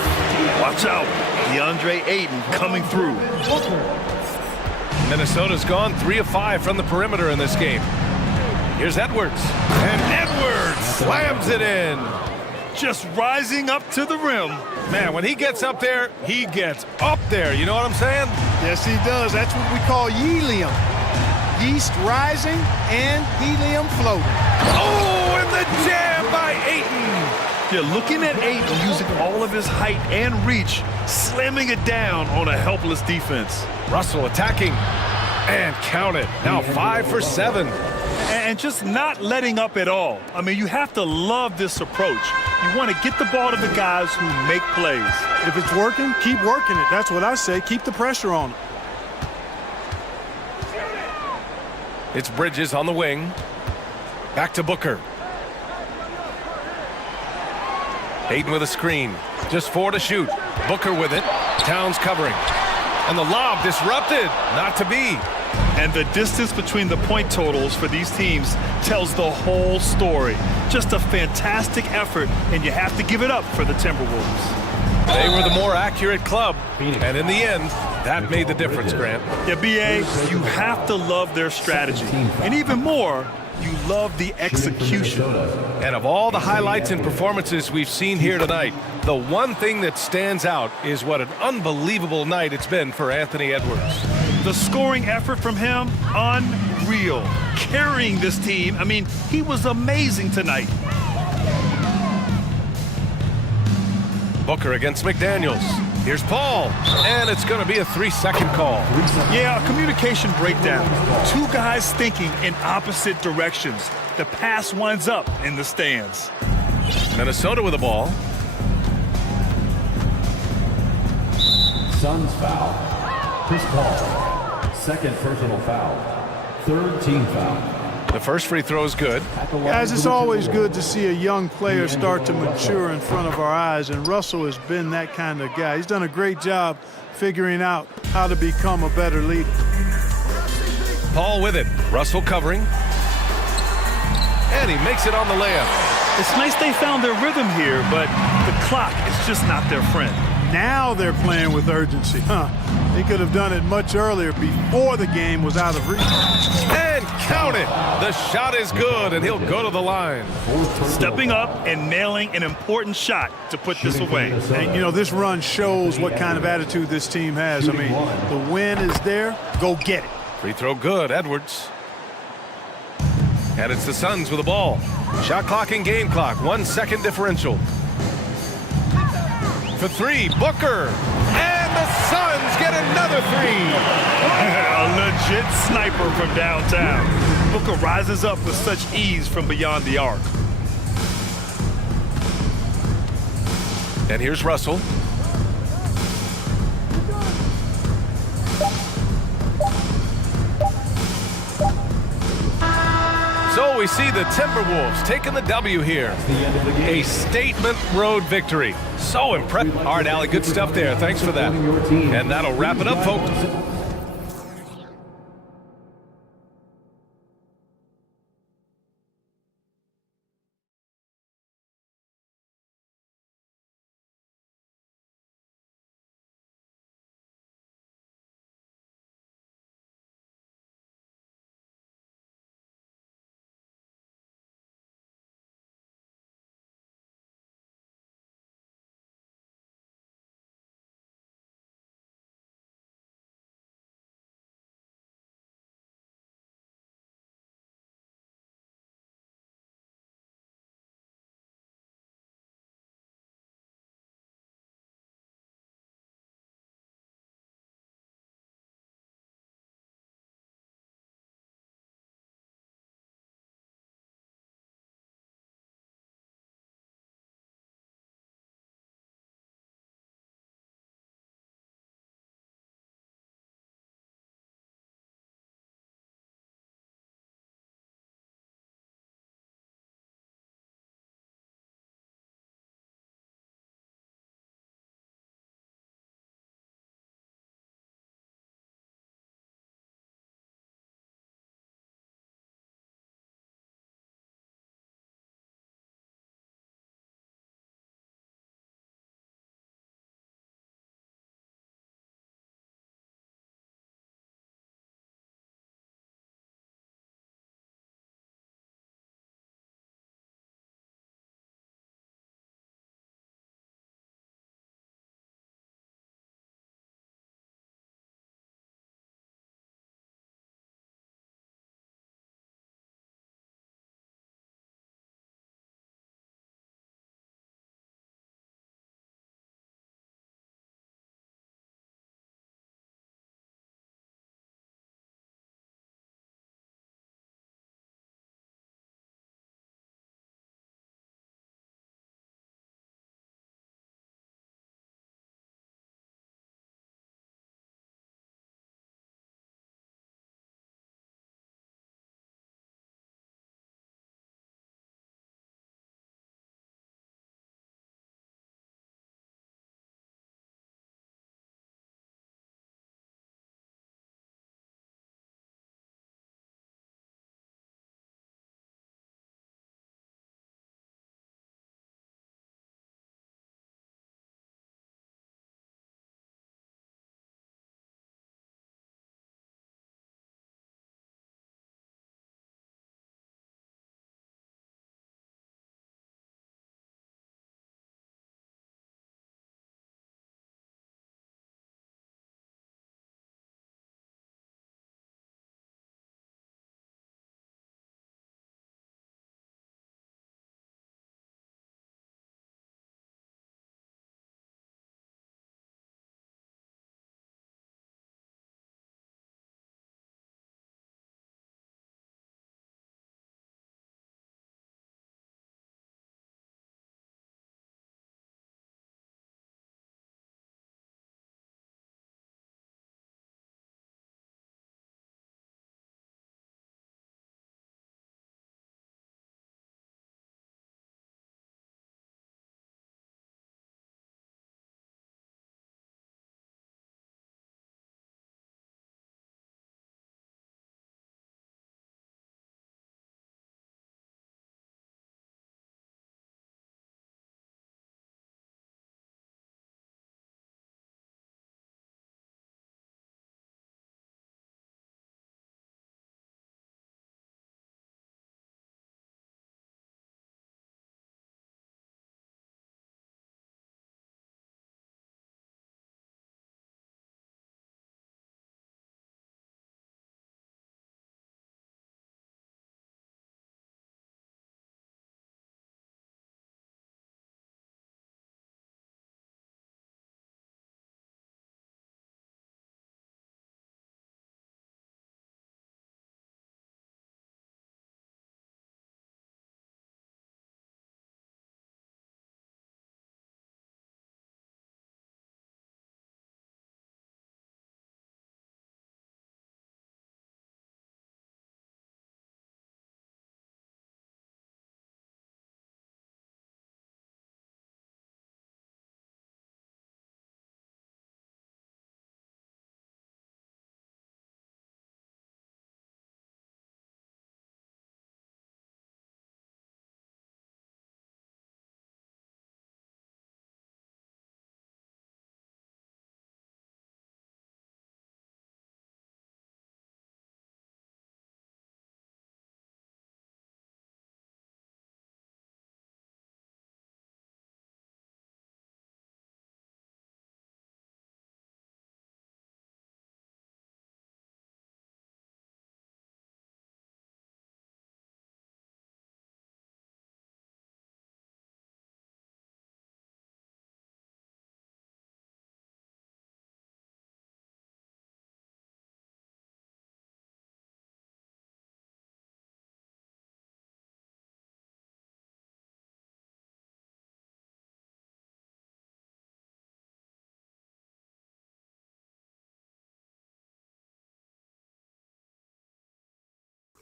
Watch out. DeAndre Ayton coming through. Minnesota's gone 3 of 5 from the perimeter in this game. Here's Edwards. And Edwards slams it in. Just rising up to the rim. Man, when he gets up there, he gets up there. You know what I'm saying? Yes, he does. That's what we call helium. Yeast rising and helium floating. Oh, and the jam by Ayton. Yeah, looking at Ayton using all of his height and reach, slamming it down on a helpless defense. Russell attacking. And count it. Now 5 for 7. And just not letting up at all. I mean, you have to love this approach. You want to get the ball to the guys who make plays. If it's working, keep working it. That's what I say. Keep the pressure on it. It's Bridges on the wing. Back to Booker. Ayton with a screen. Just 4 to shoot. Booker with it. Towns covering. And the lob disrupted. Not to be. And the distance between the point totals for these teams tells the whole story. Just a fantastic effort, and you have to give it up for the Timberwolves. They were the more accurate club, and in the end, that made the difference, Grant. Yeah, B.A., you have to love their strategy. And even more, you love the execution. And of all the highlights and performances we've seen here tonight, the one thing that stands out is what an unbelievable night it's been for Anthony Edwards. The scoring effort from him, unreal. Carrying this team, I mean, he was amazing tonight. Booker against McDaniels. Here's Paul, and it's going to be a 3-second call. Yeah, a communication breakdown. Two guys thinking in opposite directions. The pass winds up in the stands. Minnesota with the ball. Suns foul. Chris Paul. Second personal foul. Third team foul. The first free throw is good. Guys, it's always good to see a young player start to mature in front of our eyes, and Russell has been that kind of guy. He's done a great job figuring out how to become a better leader. Paul with it. Russell covering. And he makes it on the layup. It's nice they found their rhythm here, but the clock is just not their friend. Now they're playing with urgency, huh? They could have done it much earlier before the game was out of reach. And count it. The shot is good, and he'll go to the line. Stepping up and nailing an important shot to put this away. And, you know, this run shows what kind of attitude this team has. I mean, the win is there. Go get it. Free throw good, Edwards. And it's the Suns with the ball. Shot clock and game clock. 1 second differential. For 3, Booker. And the Suns get another 3. A legit sniper from downtown. Booker rises up with such ease from beyond the arc. And here's Russell. So we see the Timberwolves taking the W here. A statement road victory. So impressive. All right, Allie, good stuff there. Thanks for that. And that'll wrap it up, folks.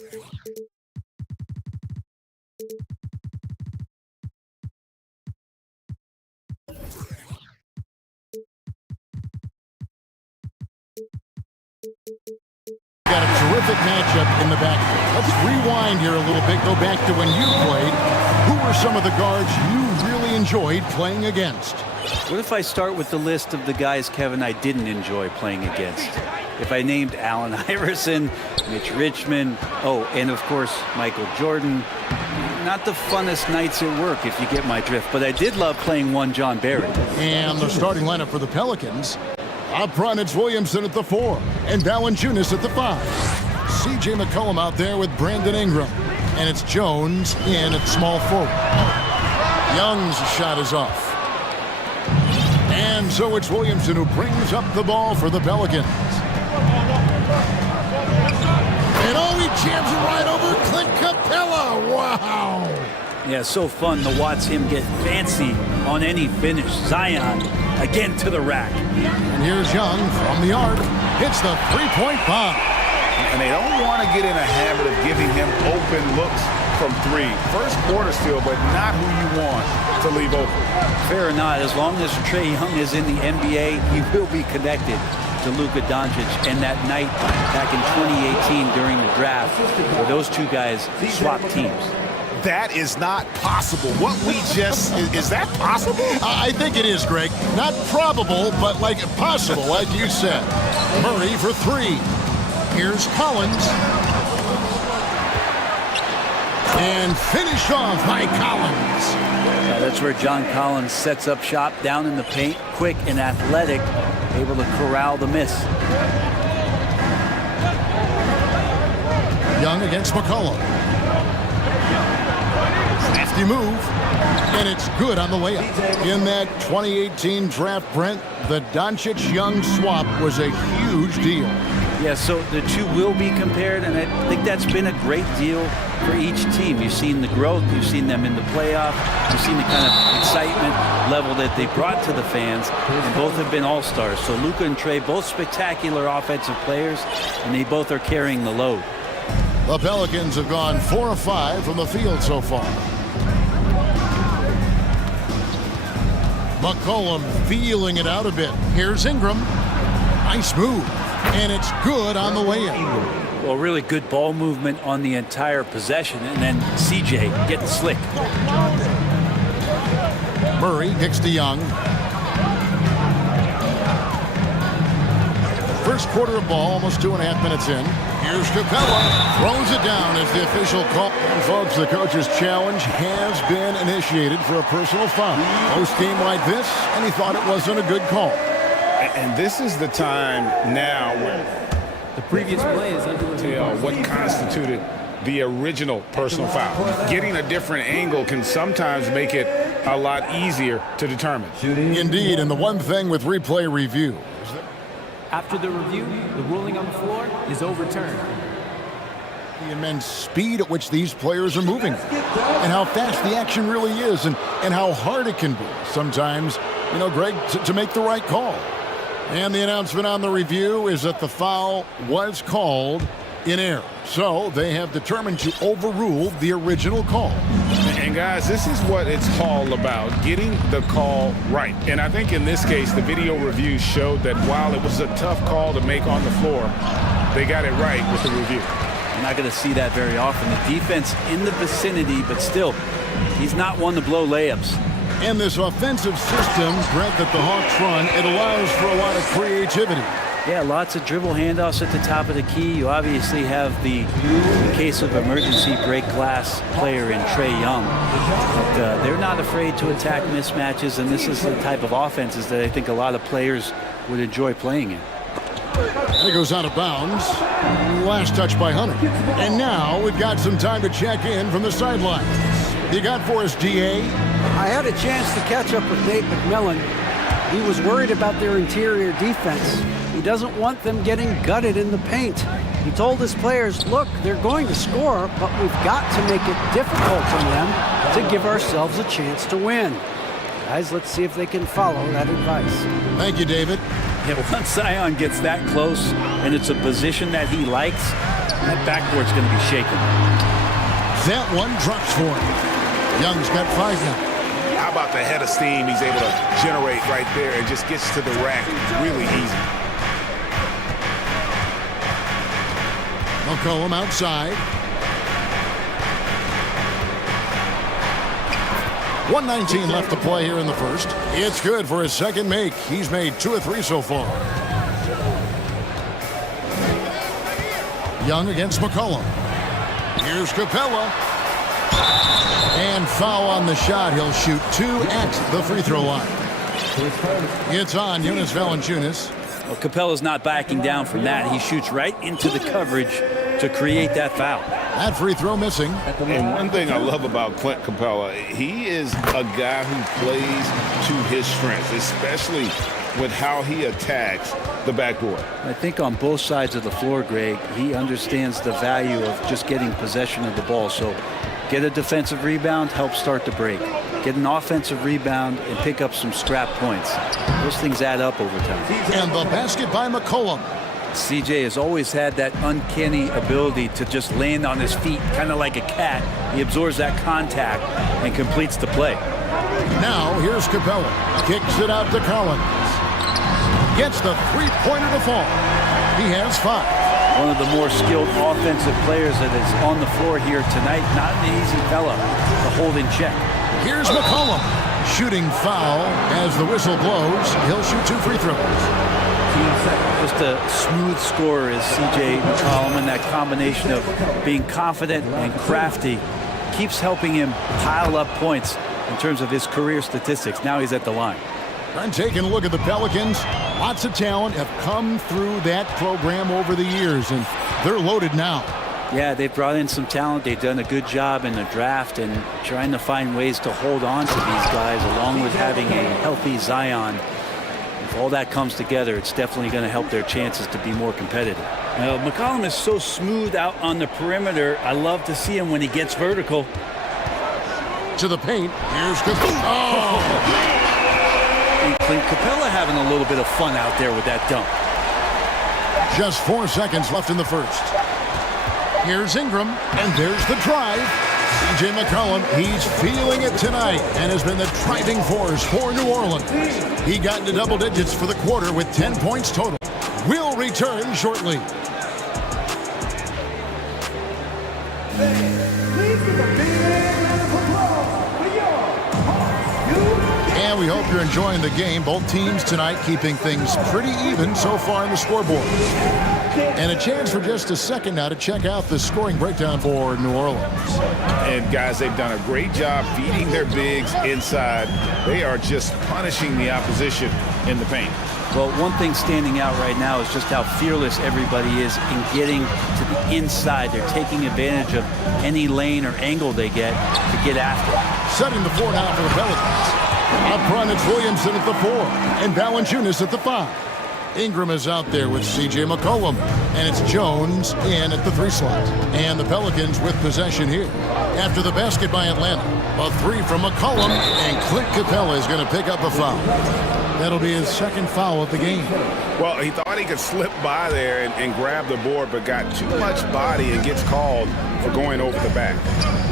Got a terrific matchup in the backfield. Let's rewind here a little bit, go back to when you played. Who were some of the guards you really enjoyed playing against? What if I start with the list of the guys, Kevin, I didn't enjoy playing against? If I named Allen Iverson, Mitch Richmond, and of course, Michael Jordan. Not the funnest nights at work, if you get my drift, but I did love playing one John Barry. And the starting lineup for the Pelicans. Up front, it's Williamson at the 4 and Valanciunas at the 5. C.J. McCollum out there with Brandon Ingram. And it's Jones in at small forward. Young's shot is off. And so it's Williamson who brings up the ball for the Pelicans. And he jams it right over Clint Capella. Wow. Yeah, so fun to watch him get fancy on any finish. Zion again to the rack. And here's Young from the arc. Hits the three-point bomb. And they don't want to get in a habit of giving him open looks from 3. First quarter still, but not who you want to leave open. Fair or not, as long as Trae Young is in the NBA, he will be connected to Luka Doncic. And that night back in 2018 during the draft, where those two guys swapped teams. That is not possible. What we just, is that possible? I think it is, Greg. Not probable, but like possible, like you said. Murray for 3. Here's Collins. And finish off by Collins. That's where John Collins sets up shop down in the paint, quick and athletic, able to corral the miss. Young against McCollum. Nasty move, and it's good on the layup. In that 2018 draft, Brent, the Doncic-Young swap was a huge deal. Yeah, so the two will be compared, and I think that's been a great deal for each team. You've seen the growth, you've seen them in the playoff, you've seen the kind of excitement level that they brought to the fans, and both have been all-stars. So Luka and Trae, both spectacular offensive players, and they both are carrying the load. The Pelicans have gone 4 of 5 from the field so far. McCollum feeling it out a bit. Here's Ingram. Nice move. And it's good on the way in. Well, really good ball movement on the entire possession. And then CJ getting slick. Murray kicks to Young. First quarter of ball, almost 2.5 minutes in. Here's Capella. Throws it down as the official call. And folks, the coach's challenge has been initiated for a personal foul. Post game like this, and he thought it wasn't a good call. And this is the time now where the previous play is under tell what constituted the original personal foul. Getting a different angle can sometimes make it a lot easier to determine. Indeed, and the one thing with replay review. After the review, the ruling on the floor is overturned. The immense speed at which these players are moving and how fast the action really is and how hard it can be sometimes, you know, Greg, to make the right call. And the announcement on the review is that the foul was called in error. So they have determined to overrule the original call. And guys, this is what it's all about, getting the call right. And I think in this case, the video review showed that while it was a tough call to make on the floor, they got it right with the review. You're not going to see that very often. The defense in the vicinity, but still, he's not one to blow layups. And this offensive system, Brent, that the Hawks run, it allows for a lot of creativity. Yeah, lots of dribble handoffs at the top of the key. You obviously have the, in case of emergency, break glass player in Trae Young. But they're not afraid to attack mismatches, and this is the type of offenses that I think a lot of players would enjoy playing in. And it goes out of bounds. Last touch by Hunter. And now we've got some time to check in from the sideline. You got for us, DA? I had a chance to catch up with Nate McMillan. He was worried about their interior defense. He doesn't want them getting gutted in the paint. He told his players, look, they're going to score, but we've got to make it difficult on them to give ourselves a chance to win. Guys, let's see if they can follow that advice. Thank you, David. Yeah, once Zion gets that close and it's a position that he likes, that backboard's going to be shaken. That one drops for him. Young's got 5 now. How about the head of steam he's able to generate right there and just gets to the rack really easy. McCollum outside. 1:19 left to play here in the first. It's good for his second make. He's made 2 of 3 so far. Young against McCollum. Here's Capella. And foul on the shot. He'll shoot 2 at the free throw line. It's on Jonas Valanciunas. Well, Capella's not backing down from that. He shoots right into the coverage to create that foul. That free throw missing. And one thing I love about Clint Capella, he is a guy who plays to his strengths, especially with how he attacks the backboard. I think on both sides of the floor, Greg, he understands the value of just getting possession of the ball. So get a defensive rebound, help start the break. Get an offensive rebound and pick up some scrap points. Those things add up over time. And the basket by McCollum. CJ has always had that uncanny ability to just land on his feet, kind of like a cat. He absorbs that contact and completes the play. Now here's Capella. Kicks it out to Collins. Gets the three-pointer to fall. He has 5. One of the more skilled offensive players that is on the floor here tonight. Not an easy fella to hold in check. Here's McCollum. Shooting foul as the whistle blows. He'll shoot 2 free throws. Just a smooth scorer is C.J. McCollum, and that combination of being confident and crafty keeps helping him pile up points in terms of his career statistics. Now he's at the line. I'm taking a look at the Pelicans. Lots of talent have come through that program over the years, and they're loaded now. Yeah, they've brought in some talent. They've done a good job in the draft and trying to find ways to hold on to these guys, along with having a healthy Zion. If all that comes together, it's definitely going to help their chances to be more competitive. McCollum is so smooth out on the perimeter. I love to see him when he gets vertical. To the paint. Here's Capella. Oh! And Clint Capella having a little bit of fun out there with that dunk. Just 4 seconds left in the first. Here's Ingram, and there's the drive. C.J. McCollum, he's feeling it tonight and has been the driving force for New Orleans. He got into double digits for the quarter with 10 points total. We'll return shortly. And we hope you're enjoying the game. Both teams tonight keeping things pretty even so far in the scoreboard. And a chance for just a second now to check out the scoring breakdown for New Orleans. And guys, they've done a great job feeding their bigs inside. They are just punishing the opposition in the paint. Well, one thing standing out right now is just how fearless everybody is in getting to the inside. They're taking advantage of any lane or angle they get to get after it. Setting the floor now for the Pelicans. Up front, it's Williamson at the 4 and Valanciunas at the 5. Ingram is out there with C.J. McCollum, and it's Jones in at the 3 slot. And the Pelicans with possession here. After the basket by Atlanta, a 3 from McCollum, and Clint Capella is going to pick up a foul. That'll be his second foul of the game. Well, he thought he could slip by there and grab the board, but got too much body and gets called for going over the back.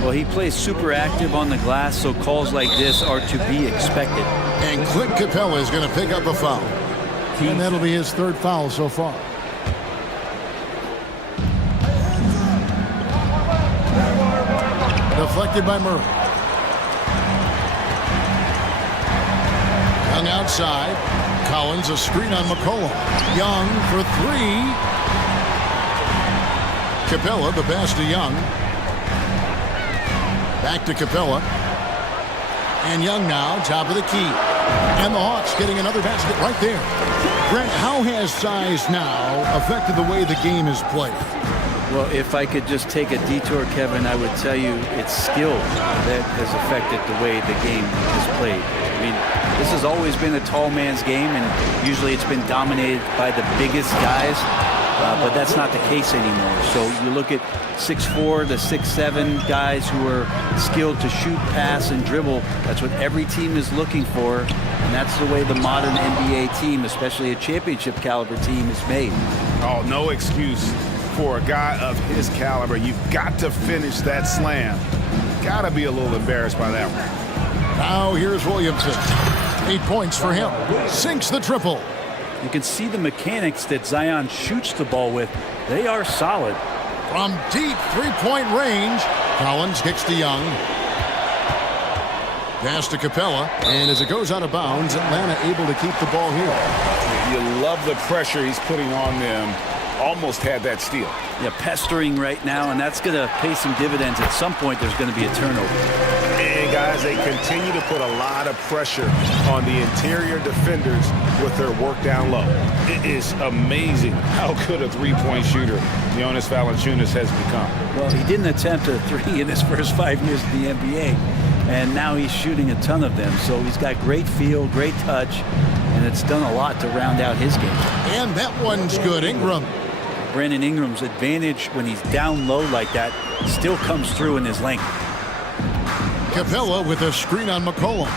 Well, he plays super active on the glass, so calls like this are to be expected. And Clint Capella is going to pick up a foul. And that'll be his 3rd foul so far. Deflected by Murray. Young outside. Collins a screen on McCollum. Young for 3. Capella the pass to Young. Back to Capella. And Young now, top of the key. And the Hawks getting another basket right there. Brent, how has size now affected the way the game is played? Well, if I could just take a detour, Kevin, I would tell you it's skill that has affected the way the game is played. I mean, this has always been a tall man's game, and usually it's been dominated by the biggest guys. but that's not the case anymore. So you look at 6'4" to 6'7" guys who are skilled to shoot, pass, and dribble. That's what every team is looking for, and that's the way the modern NBA team, especially a championship caliber team, is made. Oh, no excuse for a guy of his caliber. You've got to finish that slam. Got to be a little embarrassed by that one. Now here's Williamson. 8 points for him. Sinks the triple. You can see the mechanics that Zion shoots the ball with. They are solid. From deep three-point range, Collins kicks to Young. Pass to Capella, and as it goes out of bounds, Atlanta able to keep the ball here. You love the pressure he's putting on them. Almost had that steal. Yeah, pestering right now, and that's going to pay some dividends. At some point, there's going to be a turnover. And guys, they continue to put a lot of pressure on the interior defenders with their work down low. It is amazing how good a three-point shooter Jonas Valanciunas has become. Well, he didn't attempt a three in his first 5 years in the NBA, and now he's shooting a ton of them. So he's got great feel, great touch, and it's done a lot to round out his game. And that one's good. Ingram. Brandon Ingram's advantage when he's down low like that still comes through in his length. Capella with a screen on McCollum.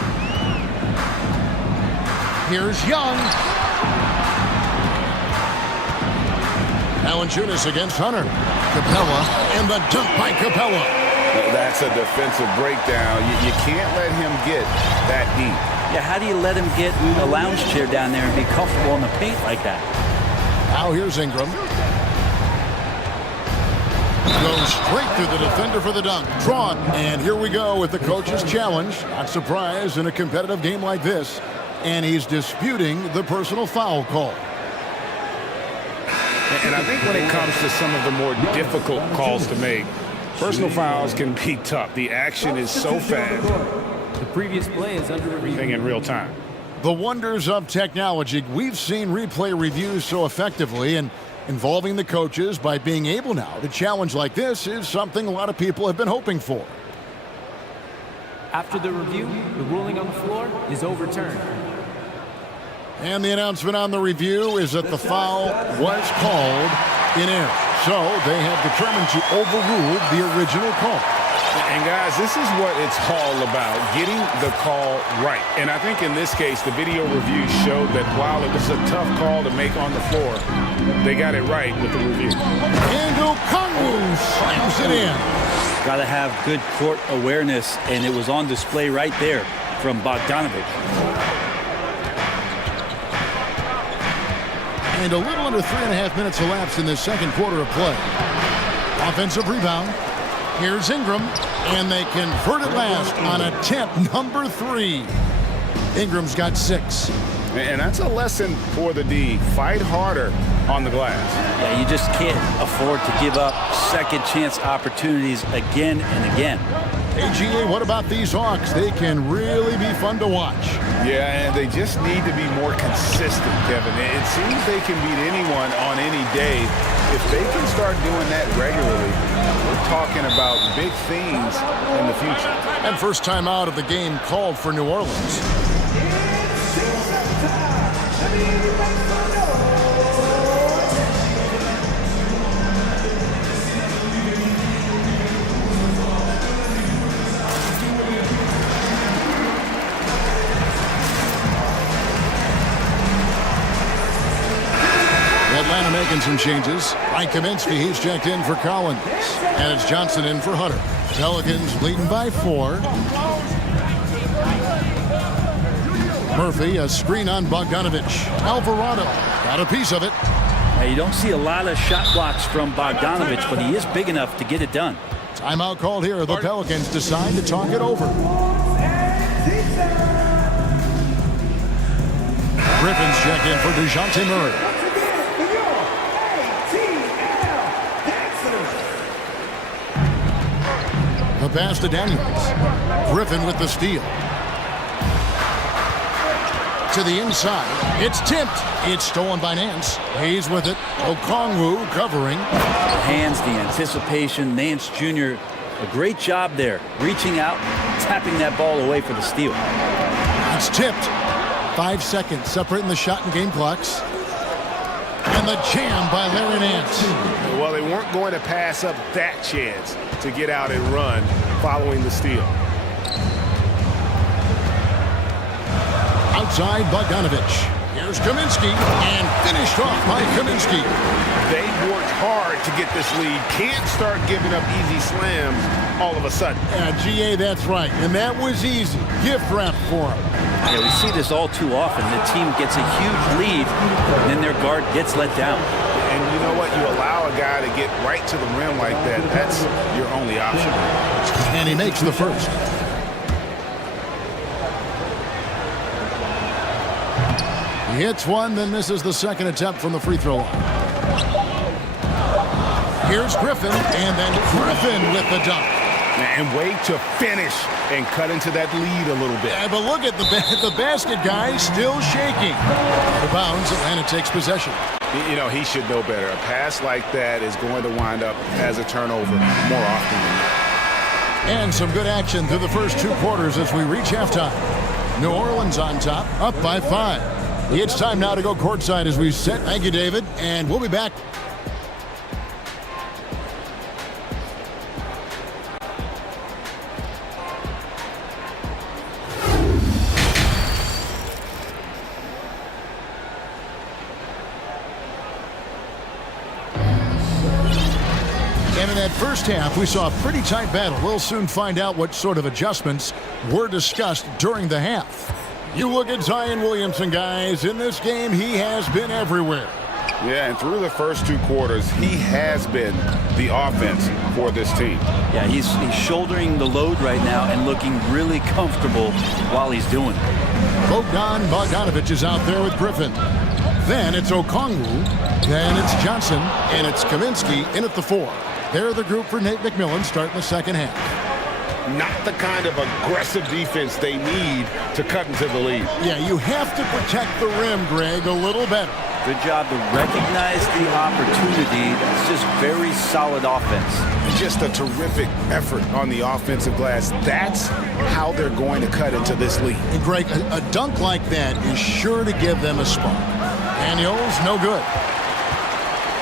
Here's Young. Valanciunas against Hunter. Capella, and the dunk by Capella. That's a defensive breakdown. You can't let him get that deep. Yeah, how do you let him get a lounge chair down there and be comfortable in the paint like that? Now here's Ingram. Goes straight through the defender for the dunk. Drawn. And here we go with the coach's challenge. Not surprised in a competitive game like this. And he's disputing the personal foul call. And I think when it comes to some of the more difficult calls to make, personal fouls can be tough. The action is so fast. The previous play is under review. Everything in real time. The wonders of technology. We've seen replay reviews so effectively, and involving the coaches by being able now to challenge like this is something a lot of people have been hoping for. After the review, the ruling on the floor is overturned. And the announcement on the review is that the foul was called in error. So they have determined to overrule the original call. And guys, this is what it's all about, getting the call right. And I think in this case, the video review showed that while it was a tough call to make on the floor, they got it right with the review. And Okongwu slams it in. Got to have good court awareness, and it was on display right there from Bogdanović. And a little under 3.5 minutes elapsed in this second quarter of play. Offensive rebound. Here's Ingram, and they convert at last on attempt number 3. Ingram's got 6. And that's a lesson for the D. Fight harder on the glass. Yeah, you just can't afford to give up second chance opportunities again and again. Hey, GA, what about these Hawks? They can really be fun to watch. Yeah, and they just need to be more consistent, Kevin. It seems they can beat anyone on any day. If they can start doing that regularly, we're talking about big things in the future. And first time out of the game called for New Orleans. Atlanta making some changes. Mike Kaminsky, he's checked in for Collins. And it's Johnson in for Hunter. Pelicans leading by 4. Murphy, a screen on Bogdanović. Alvarado got a piece of it. Now, you don't see a lot of shot blocks from Bogdanović, but he is big enough to get it done. Timeout called here. The Pelicans decide to talk it over. Griffin's checked in for DeJounte Murray. The pass to Daniels. Griffin with the steal. To the inside. It's tipped. It's stolen by Nance. He's with it. Okongwu covering. The hands, the anticipation. Nance Jr., a great job there. Reaching out, tapping that ball away for the steal. It's tipped. 5 seconds separating the shot and game clocks. And the jam by Larry Nance. Well, they weren't going to pass up that chance to get out and run following the steal. Outside Bogdanovich. Here's Kaminsky, and finished off by Kaminsky. They worked hard to get this lead. Can't start giving up easy slams all of a sudden. Yeah, GA, that's right. And that was easy. Gift wrap for him. Yeah, we see this all too often. The team gets a huge lead, and then their guard gets let down. And you know what? You allow a guy to get right to the rim like that. That's your only option. And he makes the first. He hits one, then misses the second attempt from the free throw line. Here's Griffin, and then Griffin with the dunk. And wait to finish and cut into that lead a little bit. Yeah, but look at the basket guy still shaking. The bounds, Atlanta takes possession. You know, he should know better. A pass like that is going to wind up as a turnover more often than not. And some good action through the first 2 quarters as we reach halftime. New Orleans on top, up by 5. It's time now to go courtside as we set. Thank you, David, and we'll be back. And in that first half, we saw a pretty tight battle. We'll soon find out what sort of adjustments were discussed during the half. You look at Zion Williamson, guys. In this game, he has been everywhere. Yeah, and through the first 2 quarters, he has been the offense for this team. Yeah, he's shouldering the load right now and looking really comfortable while he's doing it. Bogdanovich is out there with Griffin. Then it's Okongwu. Then it's Johnson. And it's Kaminsky in at the 4. They're the group for Nate McMillan starting the second half. Not the kind of aggressive defense they need to cut into the lead. Yeah, you have to protect the rim, Greg, a little better. Good job to recognize the opportunity. It's just very solid offense. Just a terrific effort on the offensive glass. That's how they're going to cut into this lead. And Greg, a dunk like that is sure to give them a spark. Daniels, no good.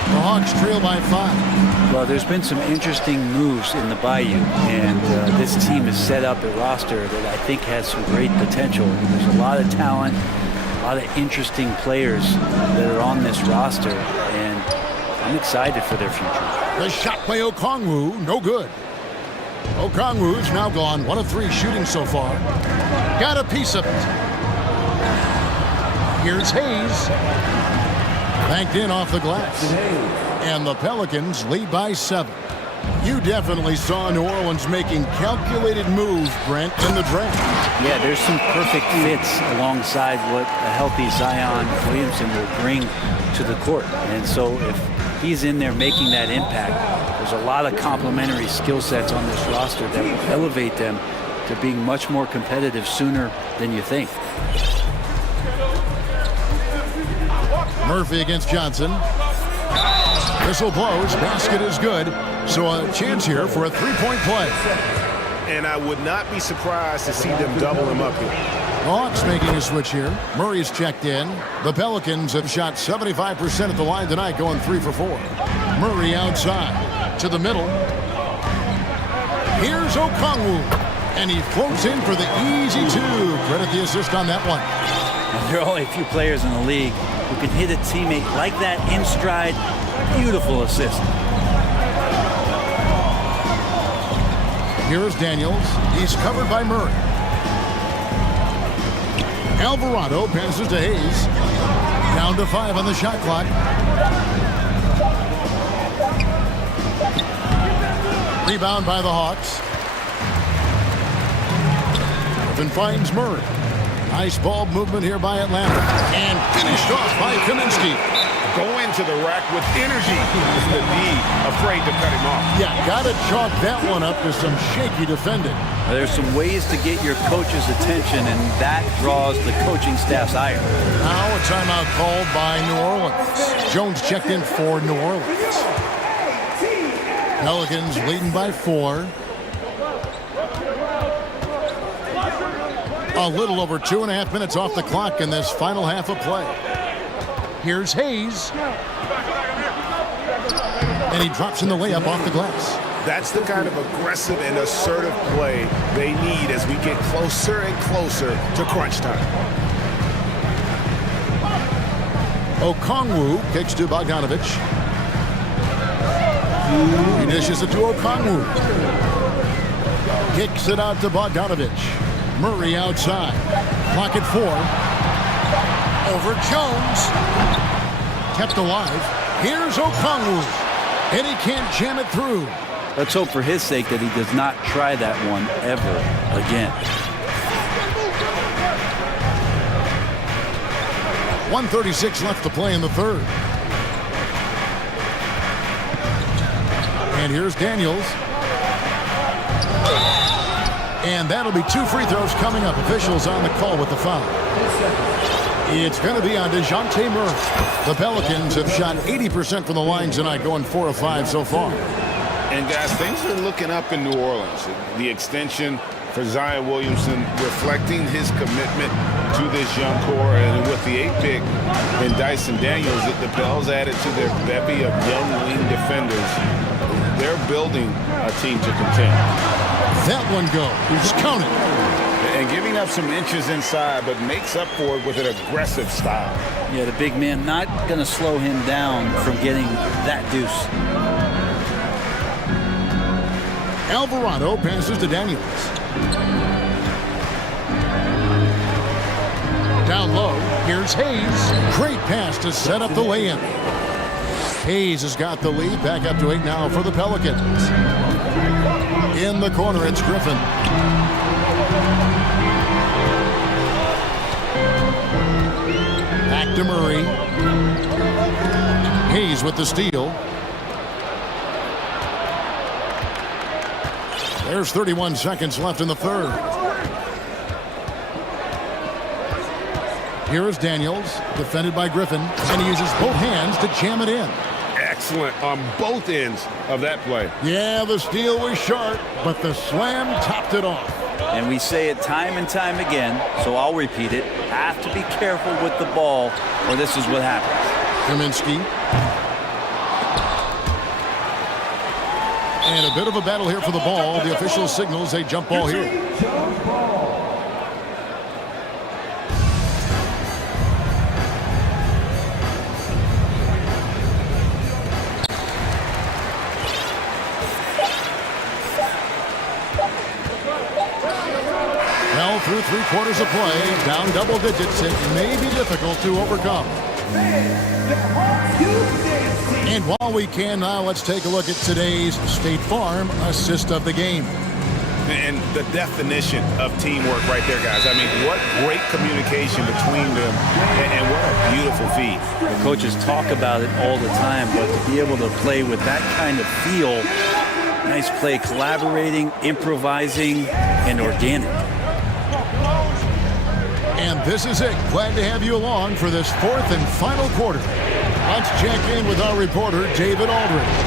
The Hawks trail by 5. Well, there's been some interesting moves in the Bayou, and this team has set up a roster that I think has some great potential. There's a lot of talent, a lot of interesting players that are on this roster, and I'm excited for their future. The shot by Okongwu, no good. Okongwu's now gone 1 of 3 shooting so far. Got a piece of it. Here's Hayes. Banked in off the glass. And the Pelicans lead by 7. You definitely saw New Orleans making calculated moves, Brent, in the draft. Yeah, there's some perfect fits alongside what a healthy Zion Williamson will bring to the court. And so if he's in there making that impact, there's a lot of complementary skill sets on this roster that will elevate them to being much more competitive sooner than you think. Murphy against Johnson. Whistle blows, basket is good. So a chance here for a 3-point play. And I would not be surprised to see them double him up here. Hawks making a switch here. Murray's checked in. The Pelicans have shot 75% at the line tonight, going 3 for 4. Murray outside to the middle. Here's Okongwu. And he floats in for the easy 2. Credit the assist on that one. There are only a few players in the league who can hit a teammate like that in stride. Beautiful assist. Here's Daniels. He's covered by Murray. Alvarado passes to Hayes. Down to 5 on the shot clock. Rebound by the Hawks. Griffin finds Murray. Nice ball movement here by Atlanta. And finished off by Kaminsky. Going to the rack with energy. The D afraid to cut him off. Yeah, got to chalk that one up to some shaky defending. There's some ways to get your coach's attention, and that draws the coaching staff's ire. Now a timeout called by New Orleans. Jones checked in for New Orleans. Pelicans leading by 4. A little over 2.5 minutes off the clock in this final half of play. Here's Hayes. And he drops in the layup off the glass. That's the kind of aggressive and assertive play they need as we get closer and closer to crunch time. Okongwu kicks to Bogdanovic. He dishes it to Okongwu. Kicks it out to Bogdanovic. Murray outside. Clock at 4. Over Jones. Kept alive. Here's Okongwu. And he can't jam it through. Let's hope for his sake that he does not try that one ever again. 1:36 left to play in the third. And here's Daniels. And that'll be 2 free throws coming up. Officials on the call with the foul. It's going to be on DeJounte Murray. The Pelicans have shot 80% from the line tonight, going 4 of 5 so far. And guys, things are looking up in New Orleans. The extension for Zion Williamson reflecting his commitment to this young core, and with the 8th pick and Dyson Daniels, the Pels added to their bevy of young wing defenders. They're building a team to contend. That one goes. He's counting. And giving up some inches inside, but makes up for it with an aggressive style. Yeah, the big man not going to slow him down from getting that deuce. Alvarado passes to Daniels. Down low, here's Hayes. Great pass to set up the lay-in. Hayes has got the lead, back up to 8 now for the Pelicans. In the corner, it's Griffin. Back to Murray. Hayes with the steal. There's 31 seconds left in the third. Here is Daniels, defended by Griffin, and he uses both hands to jam it in. Excellent on both ends of that play. Yeah, the steal was sharp, but the slam topped it off. And we say it time and time again, so I'll repeat it. Have to be careful with the ball, or this is what happens. Kaminsky. And a bit of a battle here for the ball. The official signals a jump ball here. Well, through 3 quarters of play, down double digits, it may be difficult to overcome. And while we can now, let's take a look at today's State Farm assist of the game. And the definition of teamwork right there, guys. I mean, what great communication between them, and what a beautiful feed. The coaches talk about it all the time, but to be able to play with that kind of feel, nice play, collaborating, improvising, and organic. And this is it. Glad to have you along for this 4th and final quarter. Let's check in with our reporter, David Aldridge.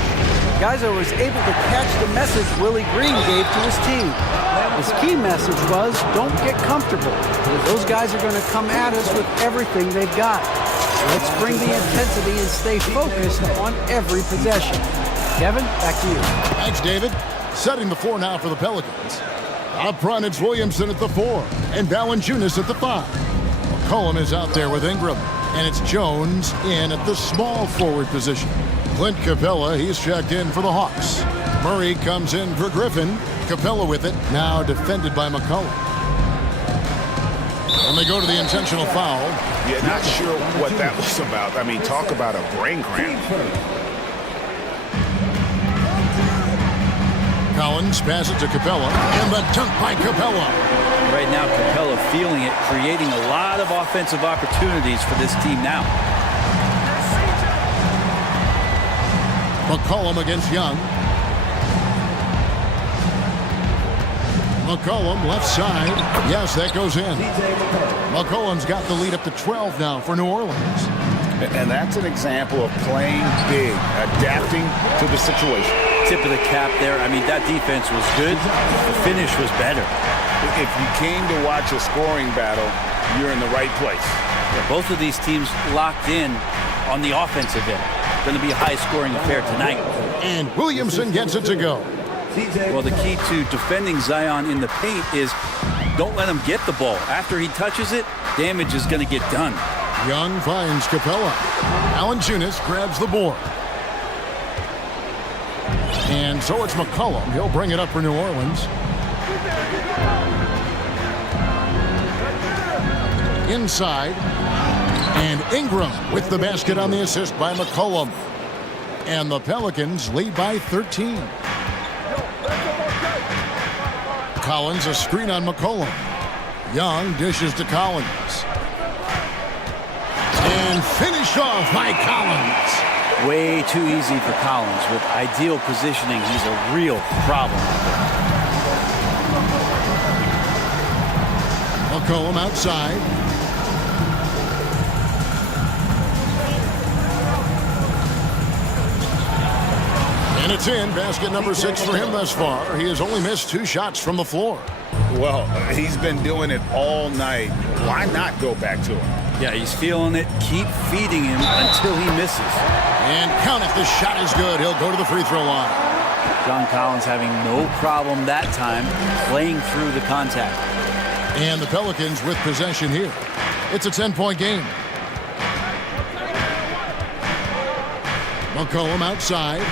Guys, I was able to catch the message Willie Green gave to his team. His key message was, don't get comfortable. Those guys are going to come at us with everything they've got. Let's bring the intensity and stay focused on every possession. Kevin, back to you. Thanks, David. Setting the floor now for the Pelicans. Up front, it's Williamson at the 4 and Valanciunas at the 5. McCollum is out there with Ingram, and it's Jones in at the small forward position. Clint Capella, he's checked in for the Hawks. Murray comes in for Griffin. Capella with it, now defended by McCollum. And they go to the intentional foul. Yeah, not sure what that was about. I mean, talk about a brain cramp. Collins passes to Capella, and the dunk by Capella. Right now, Capella feeling it, creating a lot of offensive opportunities for this team now. McCollum against Young. McCollum left side. Yes, that goes in. McCollum's got the lead up to 12 now for New Orleans. And that's an example of playing big, adapting to the situation. Tip of the cap there. I mean, that defense was good. The finish was better. If you came to watch a scoring battle, you're in the right place. Yeah, both of these teams locked in on the offensive end. Going to be a high-scoring affair tonight. And Williamson gets it to go. Well, the key to defending Zion in the paint is don't let him get the ball. After he touches it, damage is going to get done. Young finds Capella. Valanciunas grabs the board. And so it's McCollum. He'll bring it up for New Orleans. Inside. And Ingram with the basket on the assist by McCollum. And the Pelicans lead by 13. Collins a screen on McCollum. Young dishes to Collins. And finished off by Collins. Way too easy for Collins. With ideal positioning, he's a real problem. McCollum outside. And it's in. Basket number 6 for him thus far. He has only missed 2 shots from the floor. Well, he's been doing it all night. Why not go back to him? Yeah, he's feeling it. Keep feeding him until he misses. And count it. The shot is good. He'll go to the free throw line. John Collins having no problem that time playing through the contact. And the Pelicans with possession here. It's a 10-point game. McCollum outside.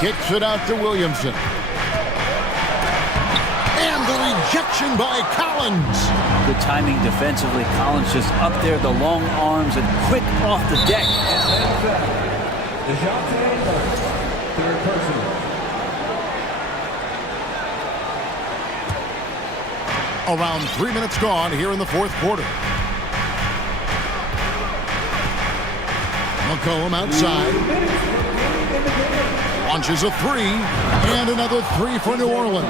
Kicks it out to Williamson. And the rejection by Collins. Good timing defensively. Collins just up there, the long arms, and quick off the deck. Third personal. Around 3 minutes gone here in the fourth quarter. McCollum outside. Launches a 3, and another 3 for New Orleans.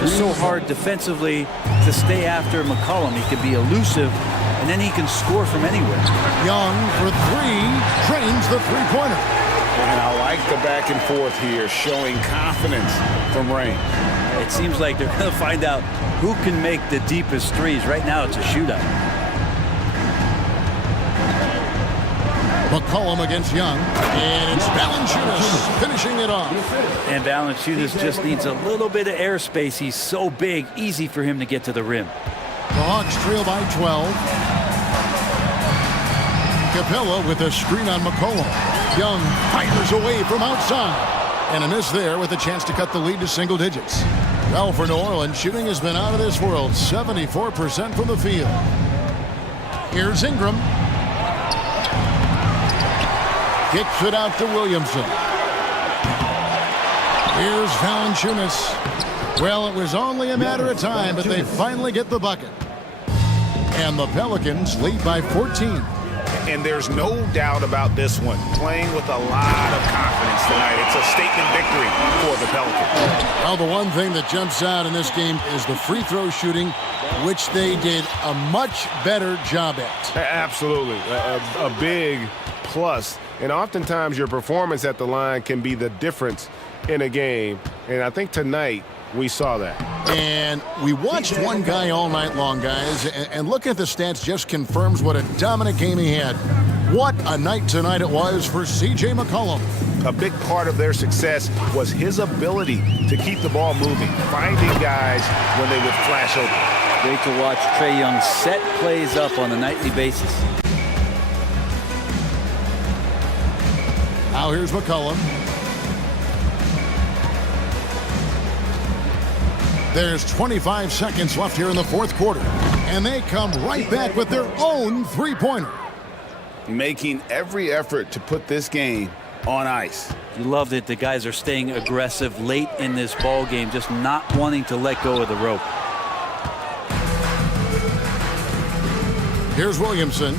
Just so hard defensively to stay after McCollum. He can be elusive, and then he can score from anywhere. Young for 3, drains the three-pointer. And I like the back and forth here, showing confidence from range. It seems like they're going to find out who can make the deepest threes. Right now, it's a shootout. McCollum against Young, and it's Valanciunas finishing it off. And Valanciunas just needs a little bit of airspace. He's so big, easy for him to get to the rim. The Hawks trail by 12. Capella with a screen on McCollum. Young fires away from outside. And a miss there with a chance to cut the lead to single digits. Well, for New Orleans, shooting has been out of this world. 74% from the field. Here's Ingram. Kicks it out to Williamson. Here's Valanciunas. Well, it was only a matter of time, but they finally get the bucket. And the Pelicans lead by 14. And there's no doubt about this one. Playing with a lot of confidence tonight. It's a statement victory for the Pelicans. Well, the one thing that jumps out in this game is the free throw shooting, which they did a much better job at. Absolutely. A big plus. And oftentimes your performance at the line can be the difference in a game. And I think tonight we saw that. And we watched one guy all night long, guys. And looking at the stats just confirms what a dominant game he had. What a night tonight it was for C.J. McCollum. A big part of their success was his ability to keep the ball moving, finding guys when they would flash open. Great to watch Trae Young set plays up on a nightly basis. Now here's McCollum. There's 25 seconds left here in the fourth quarter. And they come right back with their own three-pointer. Making every effort to put this game on ice. You love that the guys are staying aggressive late in this ball game, just not wanting to let go of the rope. Here's Williamson.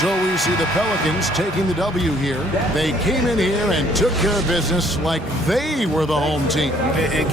So we see the Pelicans taking the W here. They came in here and took care of business like they were the home team. And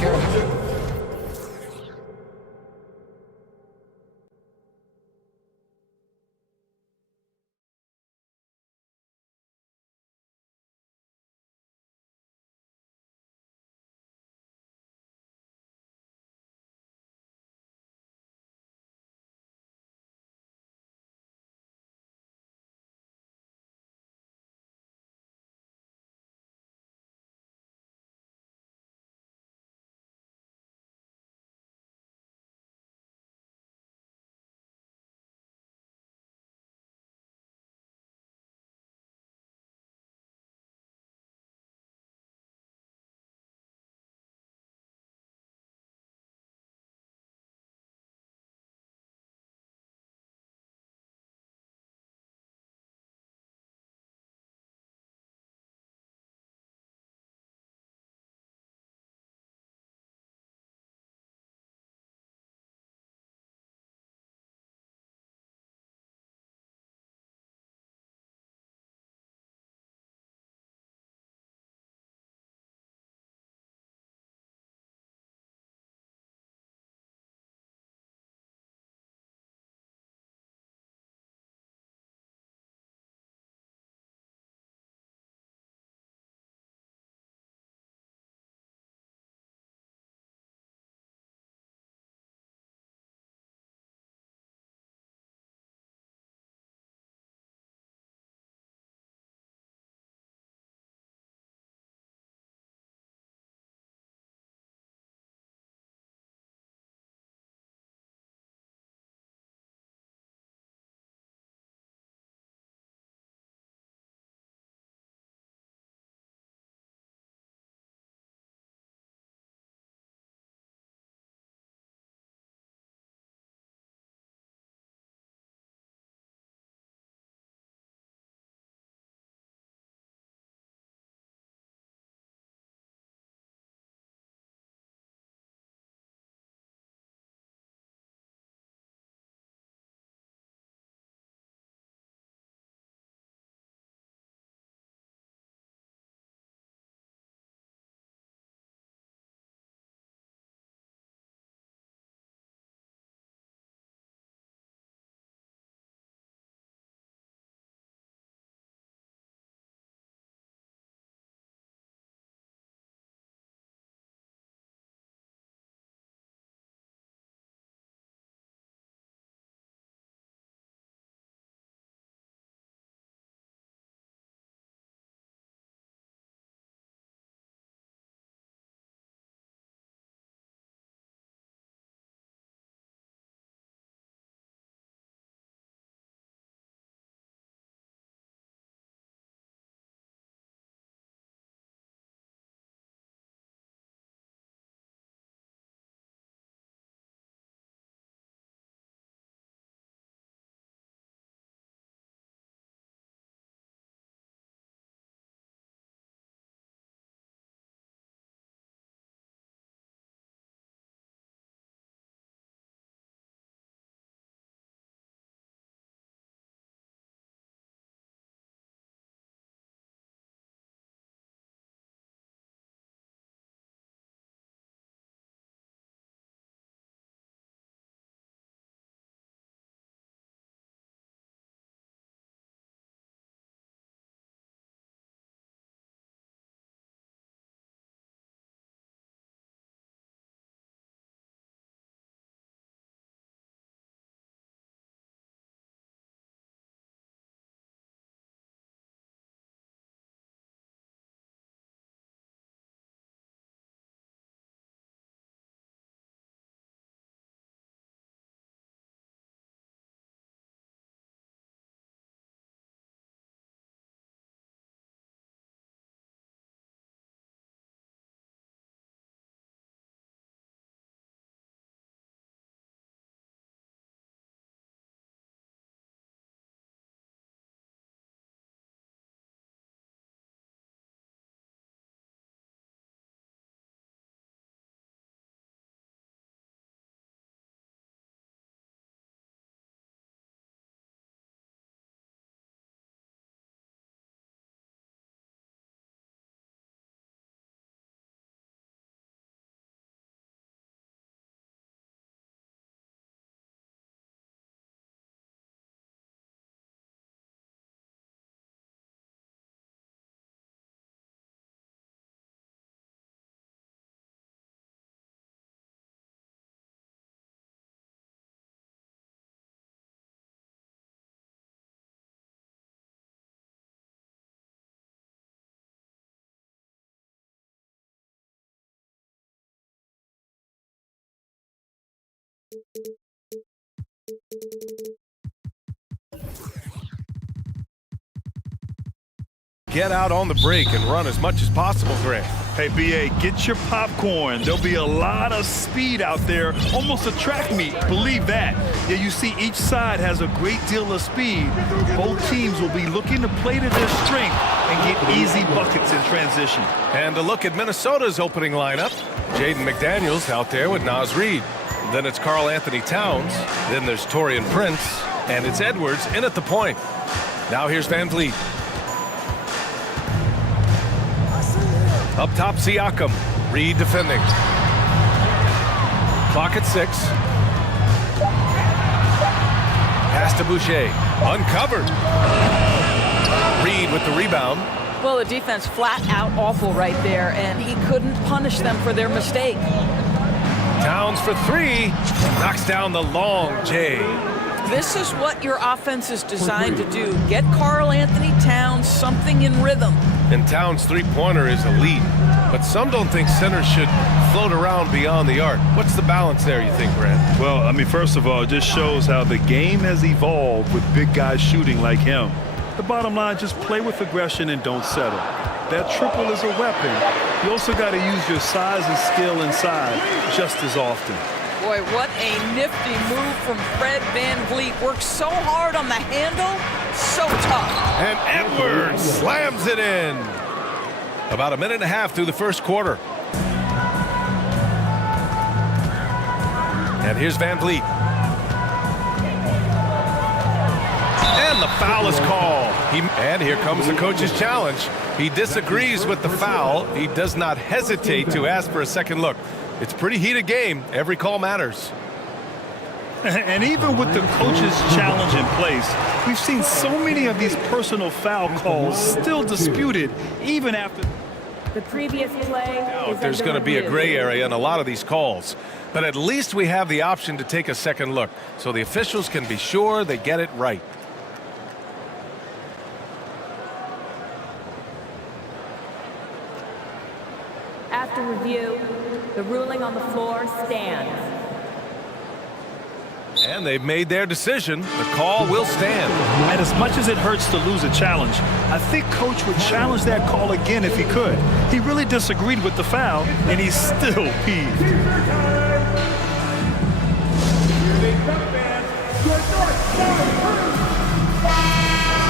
Get out on the break and run as much as possible, Grant. Hey, B.A., get your popcorn. There'll be a lot of speed out there, almost a track meet. Believe that. Yeah, you see each side has a great deal of speed. Both teams will be looking to play to their strength and get easy buckets in transition. And a look at Minnesota's opening lineup. Jaden McDaniels out there with Naz Reid. Then it's Karl Anthony Towns. Then there's Taurean Prince. And it's Edwards in at the point. Now here's Van Vliet. Up top, Siakam. Reid defending. Clock at 6. Pass to Boucher. Uncovered. Reid with the rebound. Well, the defense flat out awful right there, and he couldn't punish them for their mistake. Towns for 3. Knocks down the long J. This is what your offense is designed to do. Get Karl Anthony Towns something in rhythm. And Towns' three-pointer is elite. But some don't think centers should float around beyond the arc. What's the balance there, you think, Grant? Well, I mean, first of all, it just shows how the game has evolved with big guys shooting like him. The bottom line, just play with aggression and don't settle. That triple is a weapon. You also got to use your size and skill inside just as often. Boy, what a nifty move from Fred Van Vliet. Works so hard on the handle, so tough. And Edwards slams it in. About a minute and a half through the first quarter. And here's Van Vliet. And the foul is called. And here comes the coach's challenge. He disagrees with the foul. He does not hesitate to ask for a second look. It's a pretty heated game. Every call matters. And even with the coach's challenge in place, we've seen so many of these personal foul calls still disputed even after. The previous play. There's going to be a gray area in a lot of these calls. But at least we have the option to take a second look, so the officials can be sure they get it right. After review, the ruling on the floor stands. And they've made their decision. The call will stand. And as much as it hurts to lose a challenge, I think Coach would challenge that call again if he could. He really disagreed with the foul, and he's still peeved. Here they come, man. Good North,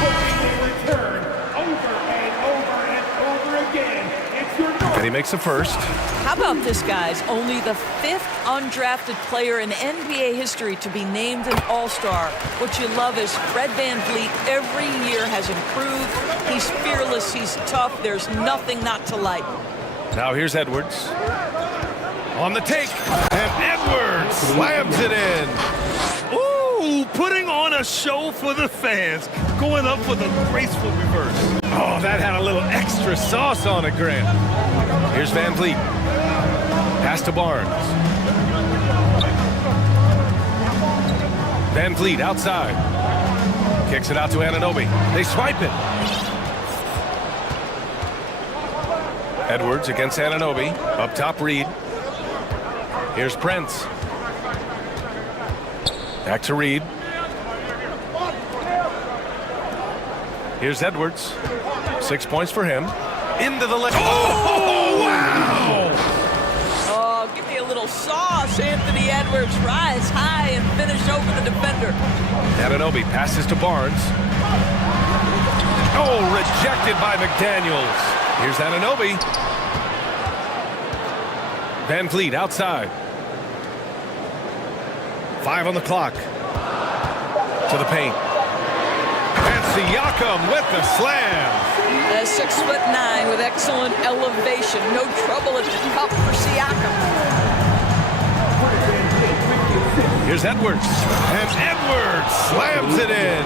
hoping they return over and over and over again. It's your North. And he makes the first. How about this, guys? Only the 5th undrafted player in NBA history to be named an All-Star. What you love is Fred Van Vliet every year has improved. He's fearless, he's tough, there's nothing not to like. Now here's Edwards. On the take, and Edwards slams it in. Ooh, putting on a show for the fans, going up with a graceful reverse. Oh, that had a little extra sauce on it, Grant. Here's Van Vliet. Pass to Barnes. Van Vliet outside. Kicks it out to Anunoby. They swipe it. Edwards against Anunoby. Up top, Reid. Here's Prince. Back to Reid. Here's Edwards. 6 points for him. Into the left. Oh, wow! Oh, give me a little sauce, Anthony Edwards. Rise high and finish over the defender. Anunoby passes to Barnes. Oh, rejected by McDaniels. Here's Anunoby. Van Vliet outside. 5 on the clock. To the paint. And Siakam with the slam. 6'9" with excellent elevation. No trouble at the cup for Siakam. Here's Edwards. And Edwards slams it in.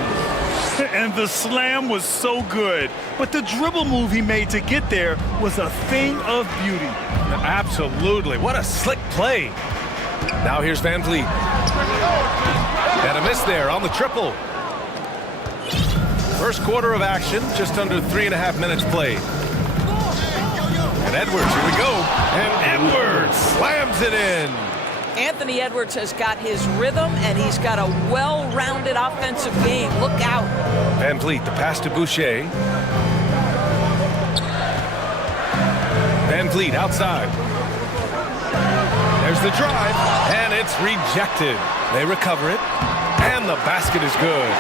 And the slam was so good. But the dribble move he made to get there was a thing of beauty. Absolutely. What a slick play. Now here's Van Vliet. And a miss there on the triple. First quarter of action, just under 3.5 minutes played. And Edwards, here we go. And Edwards slams it in. Anthony Edwards has got his rhythm, and he's got a well-rounded offensive game. Look out. Van Vliet, the pass to Boucher. Vliet outside. There's the drive, and it's rejected. They recover it, and the basket is good.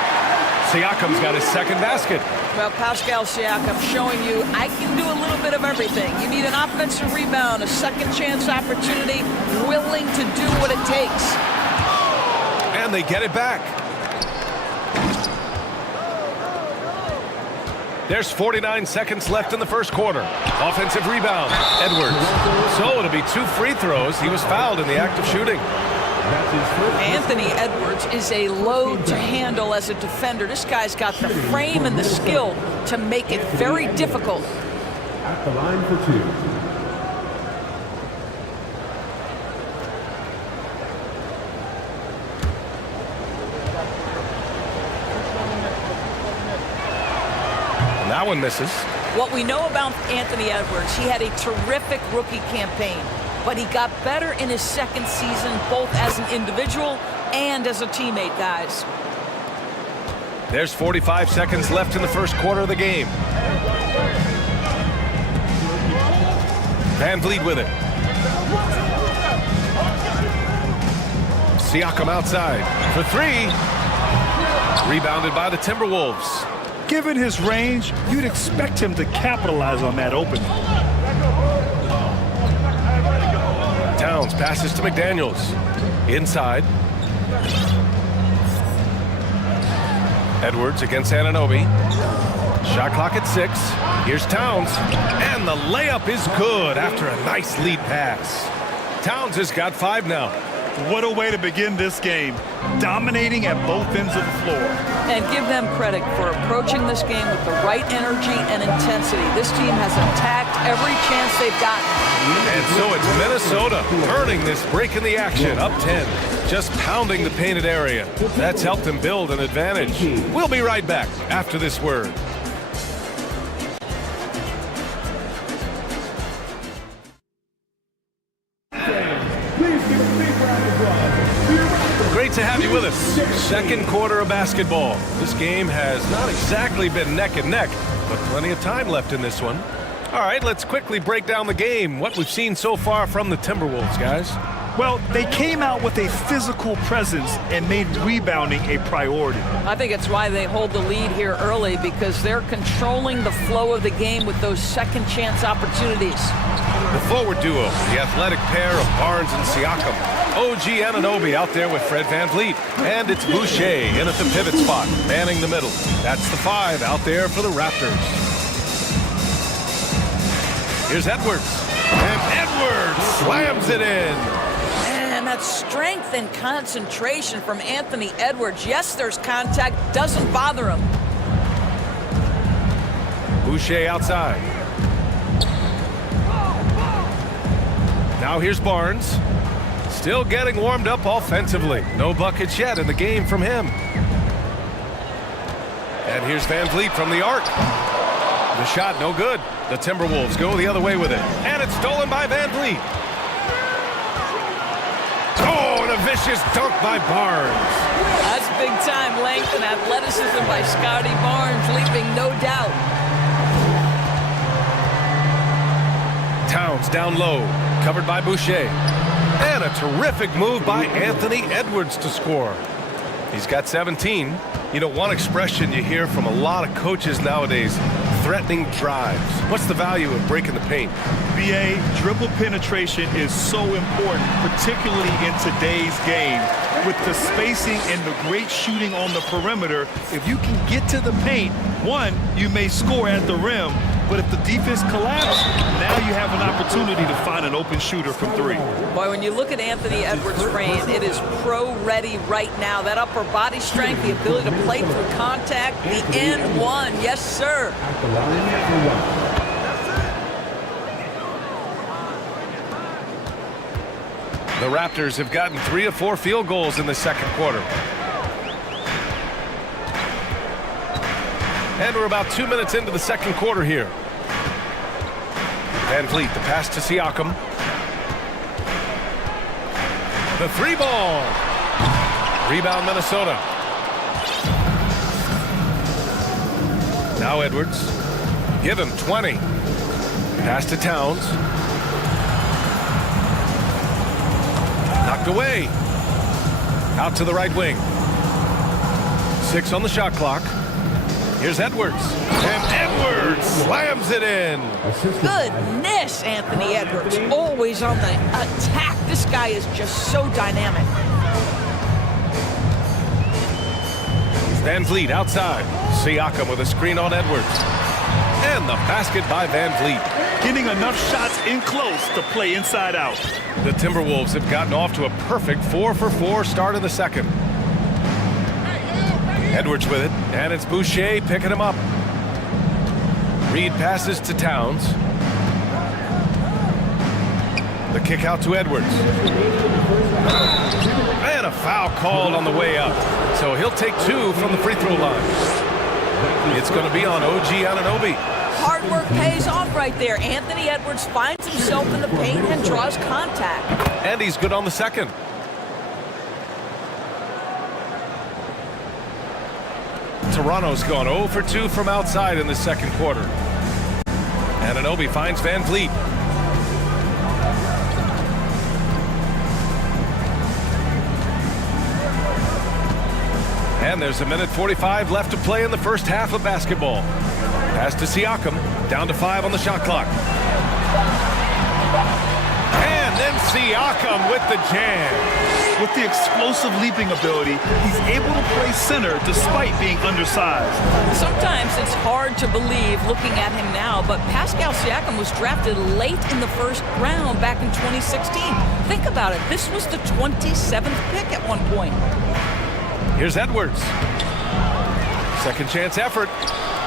Siakam's got his second basket. Well, Pascal Siakam showing you I can do a little bit of everything. You need an offensive rebound, a second chance opportunity, willing to do what it takes. And they get it back. There's 49 seconds left in the first quarter. Offensive rebound, Edwards. So it'll be 2 free throws. He was fouled in the act of shooting. Anthony Edwards is a load to handle as a defender. This guy's got the frame and the skill to make it very difficult. At the line for 2. And that one misses. What we know about Anthony Edwards, he had a terrific rookie campaign, but he got better in his second season, both as an individual and as a teammate, guys. There's 45 seconds left in the first quarter of the game. Van Vliet with it. Siakam outside for 3. Rebounded by the Timberwolves. Given his range, you'd expect him to capitalize on that opening. Towns passes to McDaniels. Inside. Edwards against Anunoby. Shot clock at 6. Here's Towns. And the layup is good after a nice lead pass. Towns has got 5 now. What a way to begin this game. Dominating at both ends of the floor. And give them credit for approaching this game with the right energy and intensity. This team has attacked every chance they've gotten. And so it's Minnesota earning this break in the action, up 10, just pounding the painted area. That's helped them build an advantage. We'll be right back after this word. Great to have you with us. Second quarter of basketball. This game has not exactly been neck and neck, but plenty of time left in this one. All right, let's quickly break down the game. What we've seen so far from the Timberwolves, guys. Well, they came out with a physical presence and made rebounding a priority. I think it's why they hold the lead here early, because they're controlling the flow of the game with those second chance opportunities. The forward duo, the athletic pair of Barnes and Siakam. OG Anunoby out there with Fred Van Vliet. And it's Boucher in at the pivot spot, manning the middle. That's the 5 out there for the Raptors. Here's Edwards. And Edwards slams it in. And that strength and concentration from Anthony Edwards. Yes, there's contact. Doesn't bother him. Boucher outside. Now here's Barnes. Still getting warmed up offensively. No buckets yet in the game from him. And here's Van Vliet from the arc. The shot no good. The Timberwolves go the other way with it. And it's stolen by Van Vliet. Oh, and a vicious dunk by Barnes. That's big time length and athleticism by Scotty Barnes, leaving no doubt. Towns down low, covered by Boucher. And a terrific move by Anthony Edwards to score. He's got 17. You know, one expression you hear from a lot of coaches nowadays, threatening drives. What's the value of breaking the paint? BA, dribble penetration is so important, particularly in today's game. With the spacing and the great shooting on the perimeter, if you can get to the paint, one, you may score at the rim, but if the defense collapses, now you have an opportunity to find an open shooter from 3. Boy, when you look at Anthony Edwards' frame, it is pro-ready right now. That upper body strength, the ability to play through contact, the end one. Yes, sir. At the line for 1. The Raptors have gotten 3 of 4 field goals in the second quarter. And we're about 2 minutes into the second quarter here. Van Vliet, the pass to Siakam. The 3-ball. Rebound Minnesota. Now Edwards. Give him 20. Pass to Towns. Knocked away. Out to the right wing. 6 on the shot clock. Here's Edwards. And Edwards slams it in. Goodness, Anthony Edwards. Always on the attack. This guy is just so dynamic. Van Vliet outside. Siakam with a screen on Edwards. And the basket by Van Vliet. Getting enough shots in close to play inside out. The Timberwolves have gotten off to a perfect 4-for-4 start in the second. Edwards with it, and it's Boucher picking him up. Reed passes to Towns. The kick out to Edwards. And a foul called on the way up. So he'll take 2 from the free throw line. It's going to be on OG Anunoby. Hard work pays off right there. Anthony Edwards finds himself in the paint and draws contact. And he's good on the second. Toronto's gone 0 for 2 from outside in the second quarter. Anunoby finds Van Vliet. And there's 1:45 left to play in the first half of basketball. Pass to Siakam, down to 5 on the shot clock. And then Siakam with the jam. With the explosive leaping ability, he's able to play center despite being undersized. Sometimes it's hard to believe looking at him now, but Pascal Siakam was drafted late in the first round back in 2016. Think about it. This was the 27th pick at one point. Here's Edwards. Second chance effort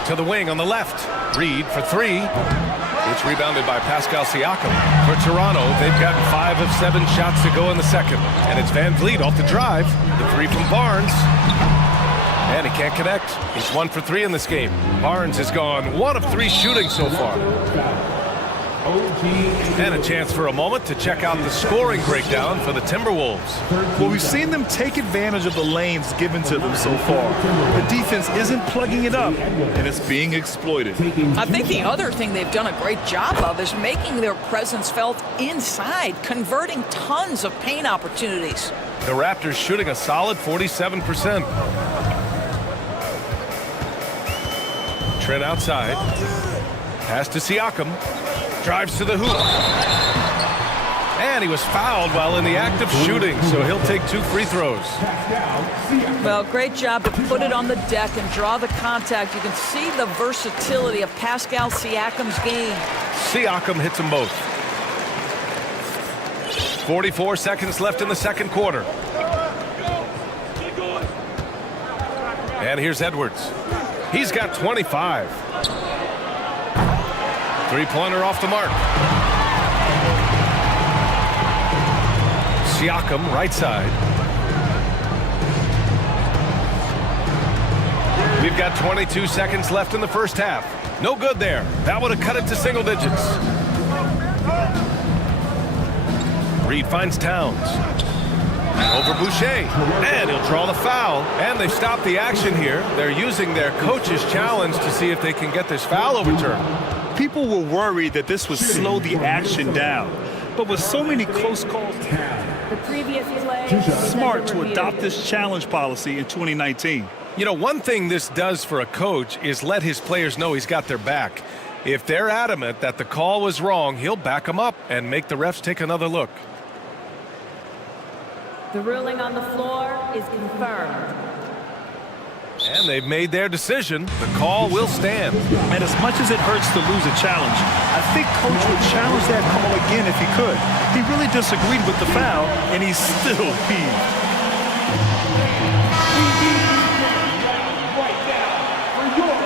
to the wing on the left. Reed for 3. It's rebounded by Pascal Siakam. For Toronto, they've gotten 5 of 7 shots to go in the second. And it's Van Vliet off the drive. The 3 from Barnes. And he can't connect. He's 1 for 3 in this game. Barnes has gone 1 of 3 shooting so far. And a chance for a moment to check out the scoring breakdown for the Timberwolves. Well, we've seen them take advantage of the lanes given to them so far. The defense isn't plugging it up, and it's being exploited. I think the other thing they've done a great job of is making their presence felt inside, converting tons of paint opportunities. The Raptors shooting a solid 47%. Trent outside. Pass to Siakam. Drives to the hoop. And he was fouled while in the act of shooting, so he'll take 2 free throws. Well, great job to put it on the deck and draw the contact. You can see the versatility of Pascal Siakam's game. Siakam hits them both. 44 seconds left in the second quarter. And here's Edwards. He's got 25. Three-pointer off the mark. Siakam, right side. We've got 22 seconds left in the first half. No good there. That would have cut it to single digits. Reed finds Towns. Over Boucher. And he'll draw the foul. And they've stopped the action here. They're using their coach's challenge to see if they can get this foul overturned. People were worried that this would slow the action down. But with so many close calls, The previous play. smart to adopt this challenge policy in 2019. You know, one thing this does for a coach is let his players know he's got their back. If they're adamant that the call was wrong, he'll back them up and make the refs take another look. The ruling on the floor is confirmed. And they've made their decision. The call will stand. And as much as it hurts to lose a challenge, I think Coach would challenge that call again if he could. He really disagreed with the foul, and he's still peeved. Right now for your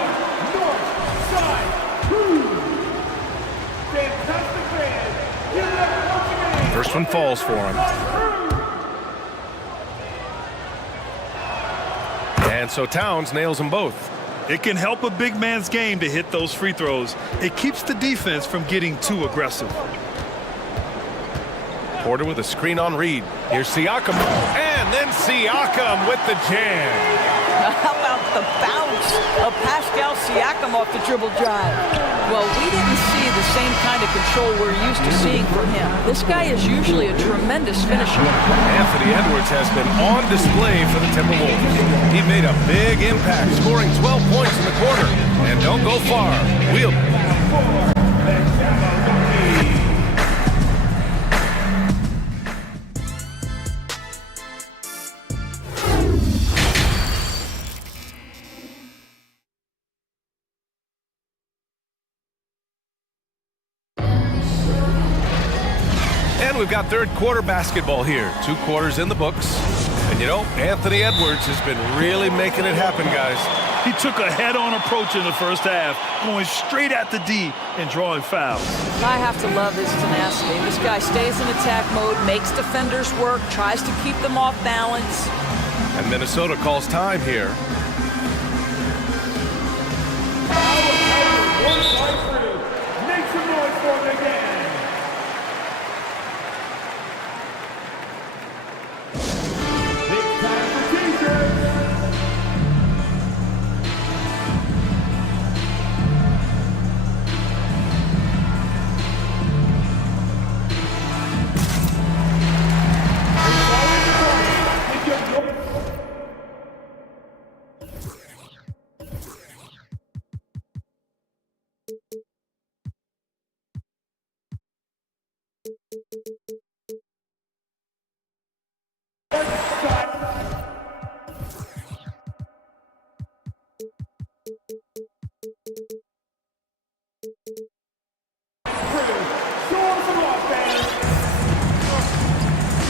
North Side Crew. Fantastic fans. Give it up once again. First one falls for him. And so Towns nails them both. It can help a big man's game to hit those free throws. It keeps the defense from getting too aggressive. Porter with a screen on Reed. Here's Siakam. And then Siakam with the jam. How about the bounce of Pascal Siakam off the dribble drive. Well, we didn't see the same kind of control we're used to seeing from him. This guy is usually a tremendous finisher. Anthony Edwards has been on display for the Timberwolves. He made a big impact, scoring 12 points in the quarter. And don't go far. We'll... And we've got third quarter basketball here. 2 quarters in the books. And you know, Anthony Edwards has been really making it happen, guys. He took a head-on approach in the first half, going straight at the D and drawing fouls. I have to love his tenacity. This guy stays in attack mode, makes defenders work, tries to keep them off balance. And Minnesota calls time here. Make some noise for him again. It's time for t-shirts.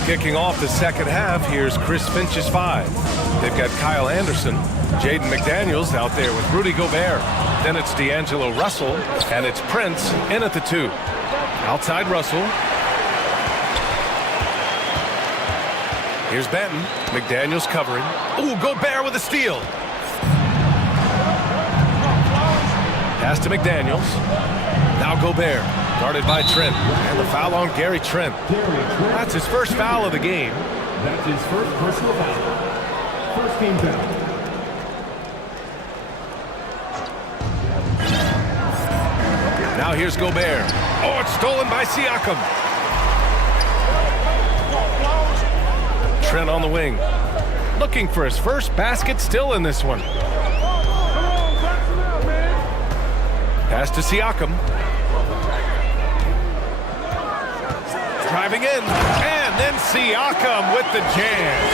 Kicking off the second half, here's Chris Finch's 5. They've got Kyle Anderson, Jaden McDaniels out there with Rudy Gobert. Then it's D'Angelo Russell, and it's Prince in at the 2. Outside Russell. Here's Benton. McDaniels covering. Ooh, Gobert with a steal. Pass to McDaniels. Now Gobert. Guarded by Trent. And the foul on Gary Trent. That's his first foul of the game. That's his first personal foul. First team foul. Now here's Gobert. Oh, it's stolen by Siakam. Trent on the wing. Looking for his first basket still in this one. Pass to Siakam. Driving in, and then Siakam with the jam.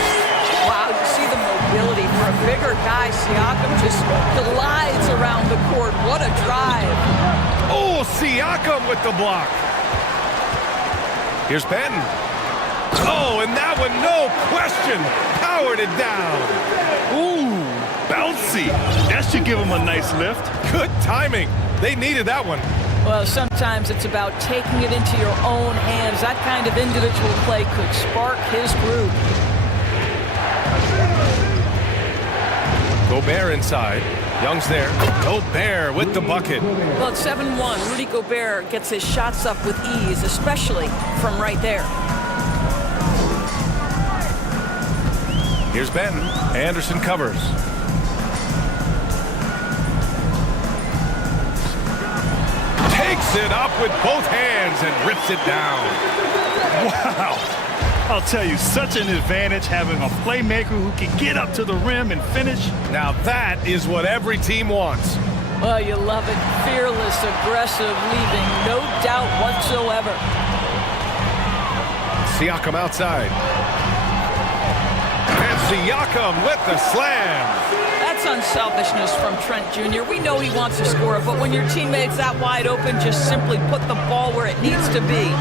Wow, you see the mobility for a bigger guy. Siakam just glides around the court. What a drive. Oh, Siakam with the block. Here's Benton. Oh, and that one, no question, powered it down. Ooh, bouncy. That should give him a nice lift. Good timing. They needed that one. Well, sometimes it's about taking it into your own hands. That kind of individual play could spark his group. Gobert inside. Young's there. Gobert with the bucket. Well, it's 7-1. Rudy Gobert gets his shots up with ease, especially from right there. Here's Benton. Anderson covers. Takes it up with both hands and rips it down. Wow. I'll tell you, such an advantage having a playmaker who can get up to the rim and finish. Now that is what every team wants. Well, you love it. Fearless, aggressive, leaving no doubt whatsoever. Siakam outside. And Siakam with the slam. That's unselfishness from Trent Jr. We know he wants to score, but when your teammate's that wide open, just simply put the ball where it needs to be.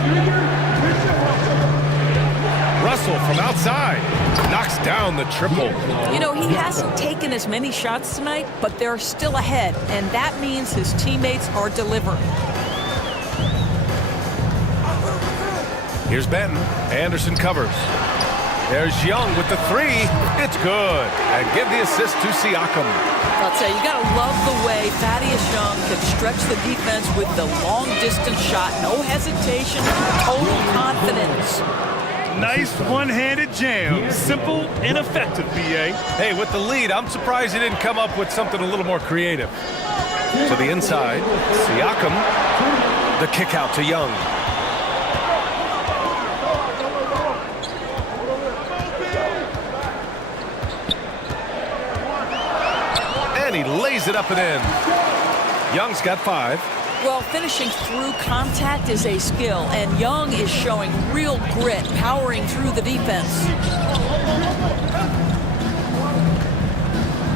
Russell from outside knocks down the triple. You know, he hasn't taken as many shots tonight, but they're still ahead, and that means his teammates are delivering. Here's Benton. Anderson covers. There's Young with the 3. It's good. And give the assist to Siakam. I'll tell you, you got to love the way Thaddeus Young can stretch the defense with the long-distance shot. No hesitation, total confidence. Nice one-handed jam. Simple and effective, B.A. Hey, with the lead, I'm surprised he didn't come up with something a little more creative. To the inside, Siakam, the kick out to Young. And he lays it up and in. Young's got 5. Well, finishing through contact is a skill, and Young is showing real grit, powering through the defense.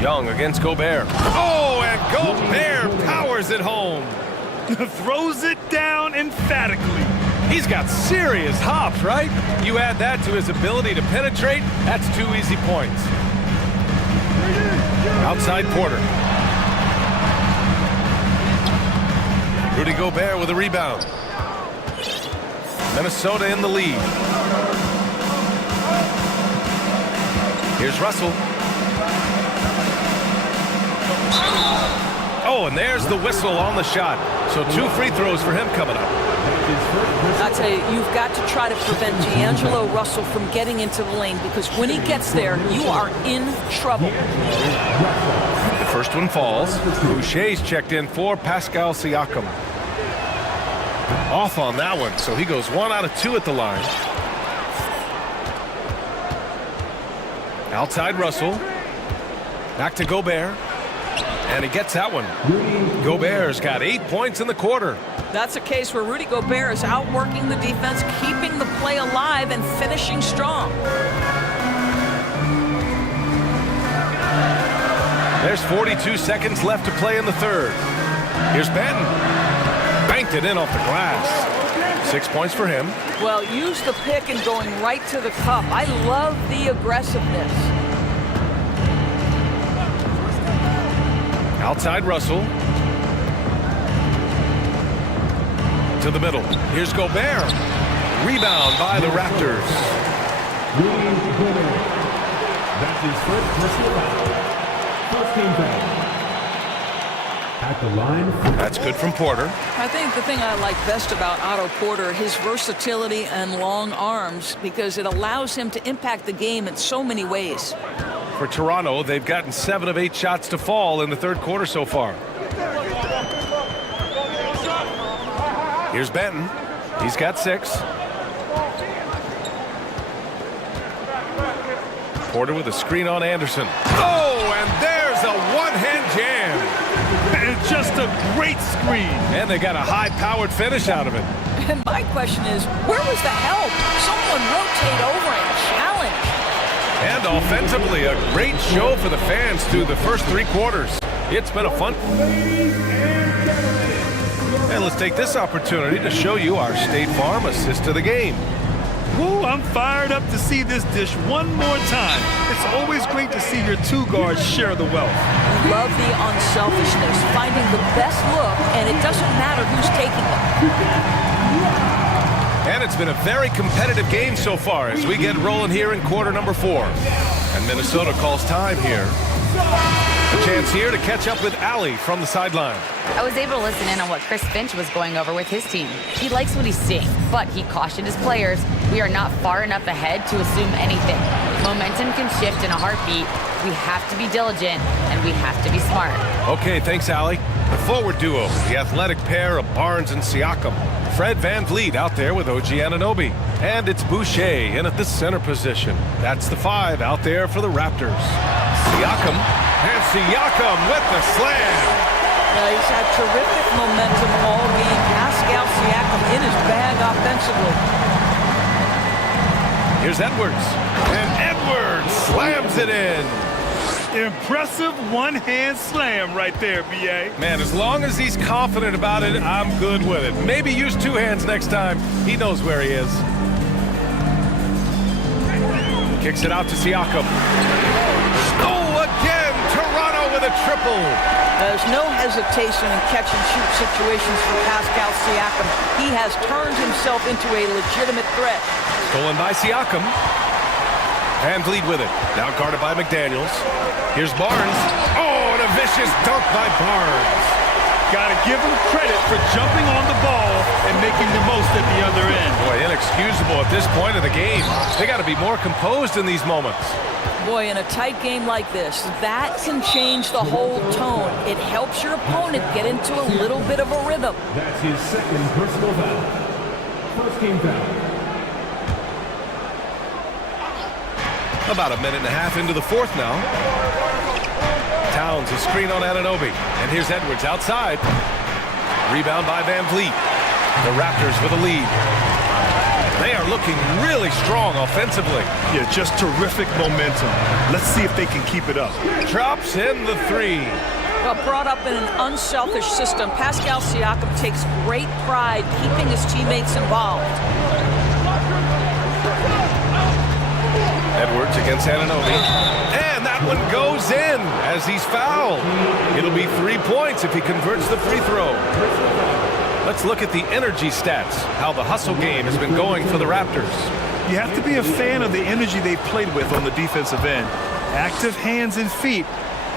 Young against Gobert. Oh, and Gobert powers it home. Throws it down emphatically. He's got serious hops, right? You add that to his ability to penetrate, that's 2 easy points. Outside Porter. Rudy Gobert with a rebound. Minnesota in the lead. Here's Russell. Oh, and there's the whistle on the shot. So 2 free throws for him coming up. I tell you, you've got to try to prevent D'Angelo Russell from getting into the lane, because when he gets there, you are in trouble. The first one falls. Boucher's checked in for Pascal Siakam. Off on that one, so he goes 1 out of 2 at the line. Outside Russell. Back to Gobert. And he gets that one. Gobert's got 8 points in the quarter. That's a case where Rudy Gobert is outworking the defense, keeping the play alive, and finishing strong. There's 42 seconds left to play in the third. Here's Benton. Banked it in off the glass. 6 points for him. Well, use the pick and going right to the cup. I love the aggressiveness. Outside Russell. To the middle. Here's Gobert. Rebound by the Raptors. That's his first personal foul. First team foul. At the line. That's good from Porter. I think the thing I like best about Otto Porter, his versatility and long arms, because it allows him to impact the game in so many ways. For Toronto, they've gotten 7 of 8 shots to fall in the third quarter so far. Here's Benton. He's got 6. Porter with a screen on Anderson. Oh, and there's a one-hand jam. And just a great screen. And they got a high-powered finish out of it. And my question is, where was the help? Someone rotate over and challenge. And offensively, a great show for the fans through the first 3 quarters. It's been a fun. And let's take this opportunity to show you our State Farm assist to the game. Ooh, I'm fired up to see this dish one more time. It's always great to see your 2 guards share the wealth. Love the unselfishness, finding the best look, and it doesn't matter who's taking it. And it's been a very competitive game so far as we get rolling here in quarter number 4. And Minnesota calls time here. A chance here to catch up with Allie from the sideline. I was able to listen in on what Chris Finch was going over with his team. He likes what he's seeing, but he cautioned his players, we are not far enough ahead to assume anything. Momentum can shift in a heartbeat. We have to be diligent, and we have to be smart. Okay, thanks, Allie. The forward duo, the athletic pair of Barnes and Siakam. Fred VanVleet out there with OG Anunoby. And it's Boucher in at the center position. That's the 5 out there for the Raptors. Siakam, and Siakam with the slam. He's had terrific momentum all game. Pascal Siakam in his bag offensively. Here's Edwards. And Edwards slams it in. Impressive one-hand slam right there, B.A. Man, as long as he's confident about it, I'm good with it. Maybe use 2 hands next time. He knows where he is. Kicks it out to Siakam. Oh, again! Toronto with a triple. There's no hesitation in catch-and-shoot situations for Pascal Siakam. He has turned himself into a legitimate threat. Stolen by Siakam. VanVleet with it. Now guarded by McDaniels. Here's Barnes. Oh, and a vicious dunk by Barnes. Got to give them credit for jumping on the ball and making the most at the other end. Boy, inexcusable at this point of the game. They got to be more composed in these moments. Boy, in a tight game like this, that can change the whole tone. It helps your opponent get into a little bit of a rhythm. That's his second personal foul. First team foul. About a minute and a half into the fourth now. Towns, a screen on Anunoby. And here's Edwards outside. Rebound by Van Vliet. The Raptors with a lead. They are looking really strong offensively. Yeah, just terrific momentum. Let's see if they can keep it up. Drops in the three. Well, brought up in an unselfish system, Pascal Siakam takes great pride keeping his teammates involved. Edwards against Anunoby. And that one goes in as he's fouled. It'll be 3 points if he converts the free throw. Let's look at the energy stats, how the hustle game has been going for the Raptors. You have to be a fan of the energy they've played with on the defensive end. Active hands and feet,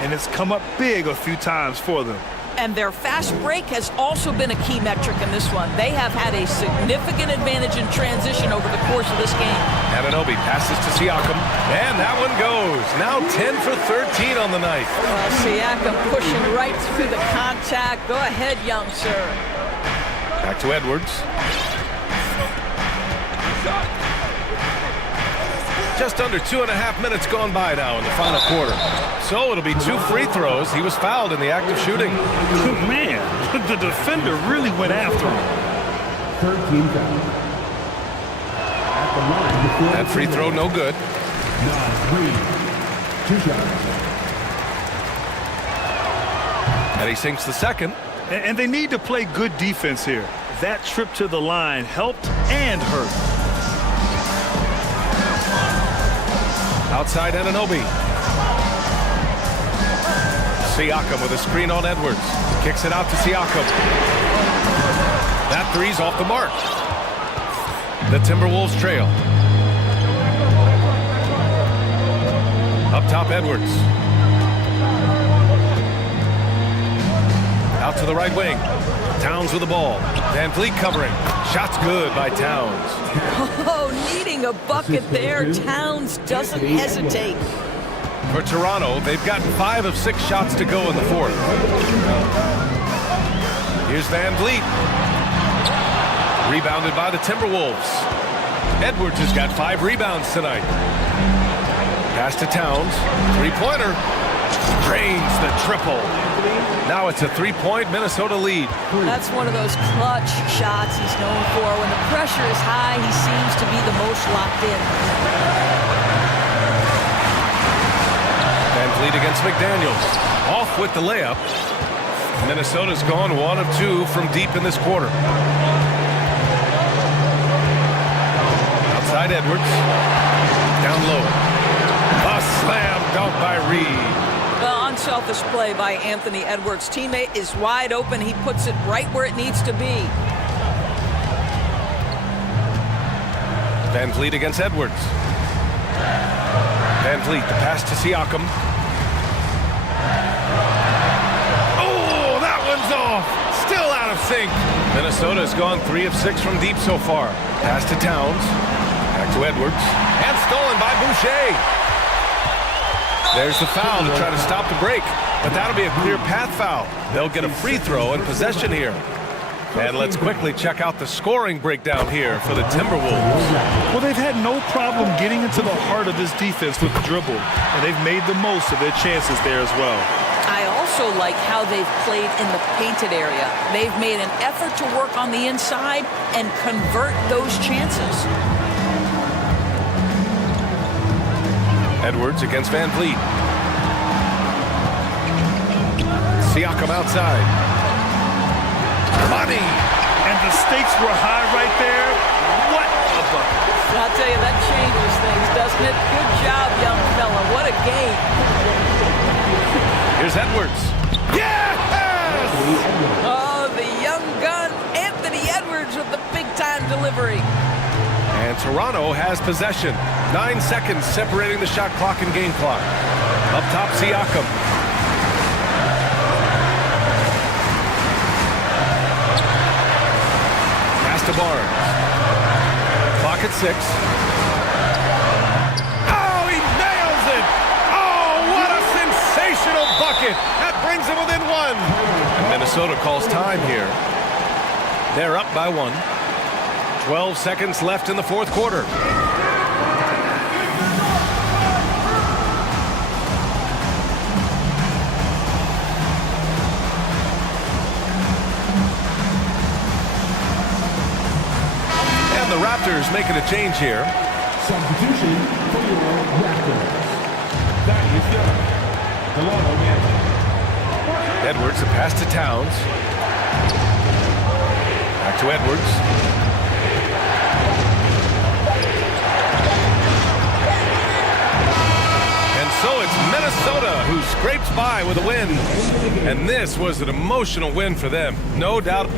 and it's come up big a few times for them. And their fast break has also been a key metric in this one. They have had a significant advantage in transition over the course of this game. Anunoby passes to Siakam, and that one goes. Now 10 for 13 on the night. Siakam pushing right through the contact. Go ahead, young sir. Back to Edwards. Just under 2.5 minutes gone by now in the final quarter. So it'll be 2 free throws. He was fouled in the act of shooting. Man, the defender really went after him. Third team foul. At the line, That free throw no good. 9-3. 2 shots. And he sinks the second. And they need to play good defense here. That trip to the line helped and hurt. Outside Anunoby. Siakam with a screen on Edwards. Kicks it out to Siakam. That three's off the mark. The Timberwolves trail. Up top, Edwards. Out to the right wing. Towns with the ball. Van Vliet covering. Shot's good by Towns. Oh, needing a bucket there. Towns doesn't hesitate. For Toronto, they've gotten 5 of 6 shots to go in the fourth. Here's Van Vliet. Rebounded by the Timberwolves. Edwards has got 5 rebounds tonight. Pass to Towns. 3-pointer. Drains the triple. Now it's a 3-point Minnesota lead. That's one of those clutch shots he's known for. When the pressure is high, he seems to be the most locked in. Van Vliet against McDaniels. Off with the layup. Minnesota's gone 1 of 2 from deep in this quarter. Outside Edwards. Down low. A slam dunk by Reed. The unselfish play by Anthony Edwards. Teammate is wide open. He puts it right where it needs to be. Van Vliet against Edwards. Van Vliet, the pass to Siakam. Oh, that one's off. Still out of sync. Minnesota has gone 3 of 6 from deep so far. Pass to Towns. Back to Edwards. And stolen by Boucher. There's the foul to try to stop the break. But that'll be a clear path foul. They'll get a free throw and possession here. And let's quickly check out the scoring breakdown here for the Timberwolves. Well, they've had no problem getting into the heart of this defense with the dribble, and they've made the most of their chances there as well. I also like how they've played in the painted area. They've made an effort to work on the inside and convert those chances. Edwards against Van Vliet. Siakam outside. Money! And the stakes were high right there. What a bucket. I'll tell you, that changes things, doesn't it? Good job, young fella. What a game. Here's Edwards. Yes! Oh, the young gun, Anthony Edwards with the big-time delivery. And Toronto has possession. 9 seconds separating the shot clock and game clock. Up top, Siakam. to Barnes. Clock at 6. Oh, he nails it! Oh, what a sensational bucket! That brings him within 1. And Minnesota calls time here. They're up by 1. 12 seconds left in the fourth quarter. The Raptors making a change here. Substitution for your Raptors. That is young. Delano Manning. Edwards, a pass to Towns. Back to Edwards. And so it's Minnesota who scrapes by with a win. And this was an emotional win for them, no doubt.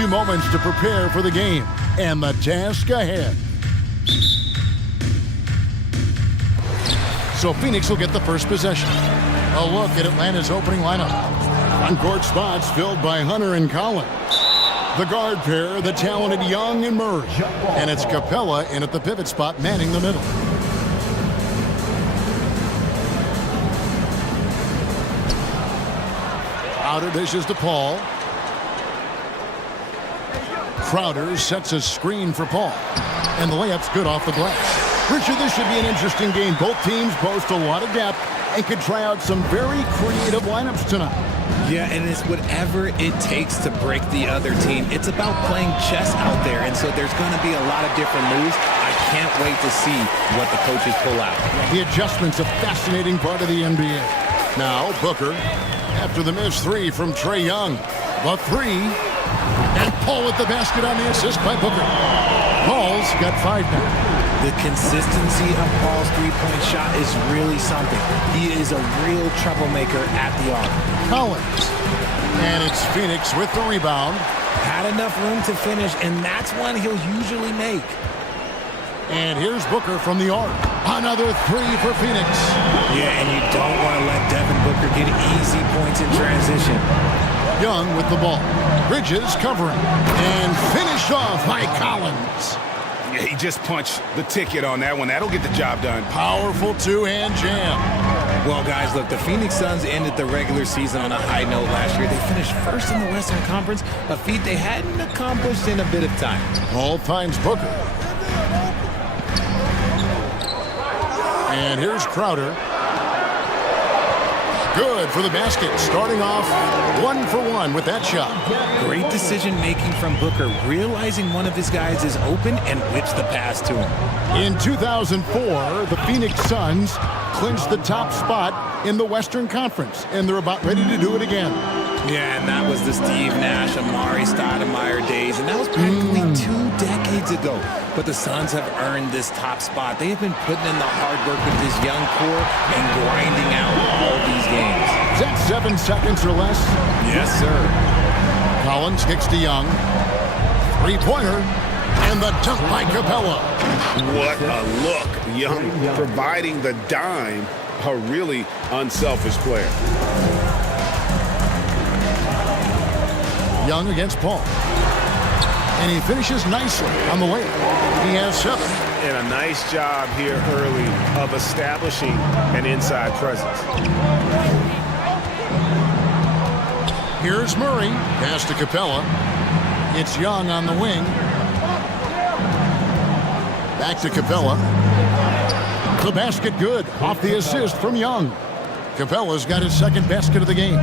Few moments to prepare for the game and the task ahead. So Phoenix will get the first possession. A look at Atlanta's opening lineup. On-court spots filled by Hunter and Collins. The guard pair, the talented Young and Murray. And it's Capella in at the pivot spot, manning the middle. Crowder dishes to Paul. Crowder sets a screen for Paul. And the layup's good off the glass. Richard, this should be an interesting game. Both teams boast a lot of depth and could try out some very creative lineups tonight. Yeah, and it's whatever it takes to break the other team. It's about playing chess out there, and so there's going to be a lot of different moves. I can't wait to see what the coaches pull out. The adjustment's a fascinating part of the NBA. Now, Booker, after the missed three from Trae Young. The three, and Paul with the basket on the assist by Booker. Paul's got 5 now. The consistency of Paul's three-point shot is really something. He is a real troublemaker at the arc. Collins. And it's Phoenix with the rebound. Had enough room to finish, and that's one he'll usually make. And here's Booker from the arc. Another three for Phoenix. Yeah, and you don't want to let Devin Booker get easy points in transition. Young with the ball. Bridges covering. And finished off by Collins. Yeah, he just punched the ticket on that one. That'll get the job done. Powerful two-hand jam. Well, guys, look, the Phoenix Suns ended the regular season on a high note last year. They finished first in the Western Conference, a feat they hadn't accomplished in a bit of time. Paul finds Booker. And here's Crowder. Good for the basket, starting off 1 for 1 with that shot. Great decision-making from Booker, realizing one of his guys is open and whips the pass to him. In 2004, the Phoenix Suns clinched the top spot in the Western Conference, and they're about ready to do it again. Yeah, and that was the Steve Nash, Amari Stoudemire days, and that was practically 2 decades ago. But the Suns have earned this top spot. They have been putting in the hard work with this young core and grinding out all these games. Is that 7 seconds or less? Yes, sir. Collins kicks to Young. Three-pointer, and the dunk by Capella. What a look. Young providing the dime. A really unselfish player. Young against Paul. And he finishes nicely on the way. He has 7. And a nice job here early of establishing an inside presence. Here's Murray. Pass to Capella. It's Young on the wing. Back to Capella. The basket good. Off the assist from Young. Capella's got his second basket of the game.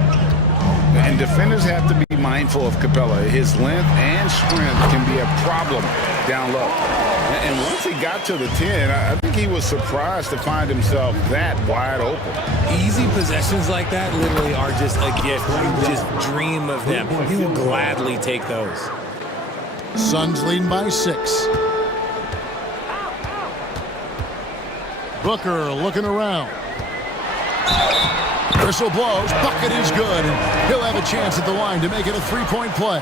And defenders have to be mindful of Capella. His length and strength can be a problem down low. And once he got to the 10, I think he was surprised to find himself that wide open. Easy possessions like that literally are just a gift. You just dream of them. He will gladly take those. Suns leading by 6. Booker looking around. Whistle blows, bucket is good, and he'll have a chance at the line to make it a 3-point play.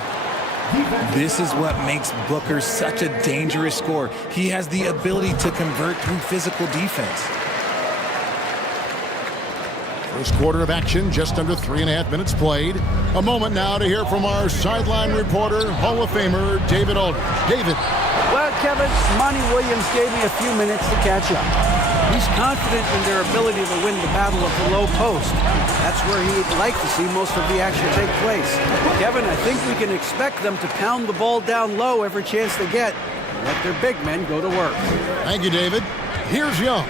This is what makes Booker such a dangerous scorer. He has the ability to convert through physical defense. First quarter of action, just under 3.5 minutes played. A moment now to hear from our sideline reporter, Hall of Famer David Aldridge. David. Well, Kevin, Monty Williams gave me a few minutes to catch up. He's confident in their ability to win the battle of the low post. That's where he'd like to see most of the action take place. Kevin, I think we can expect them to pound the ball down low every chance they get and let their big men go to work. Thank you, David. Here's Young.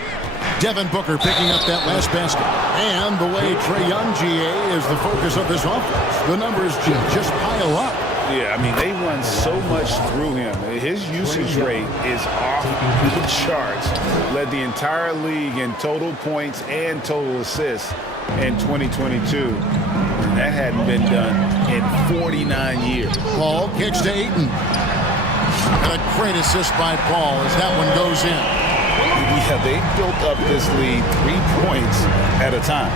Devin Booker picking up that last basket. And the way Trae Young, GA, is the focus of this offense. The numbers just pile up. Yeah, I mean, they run so much through him. His usage rate is off the charts. Led the entire league in total points and total assists in 2022. That hadn't been done in 49 years. Paul kicks to Ayton. And a great assist by Paul as that one goes in. Yeah, they built up this lead 3 points at a time.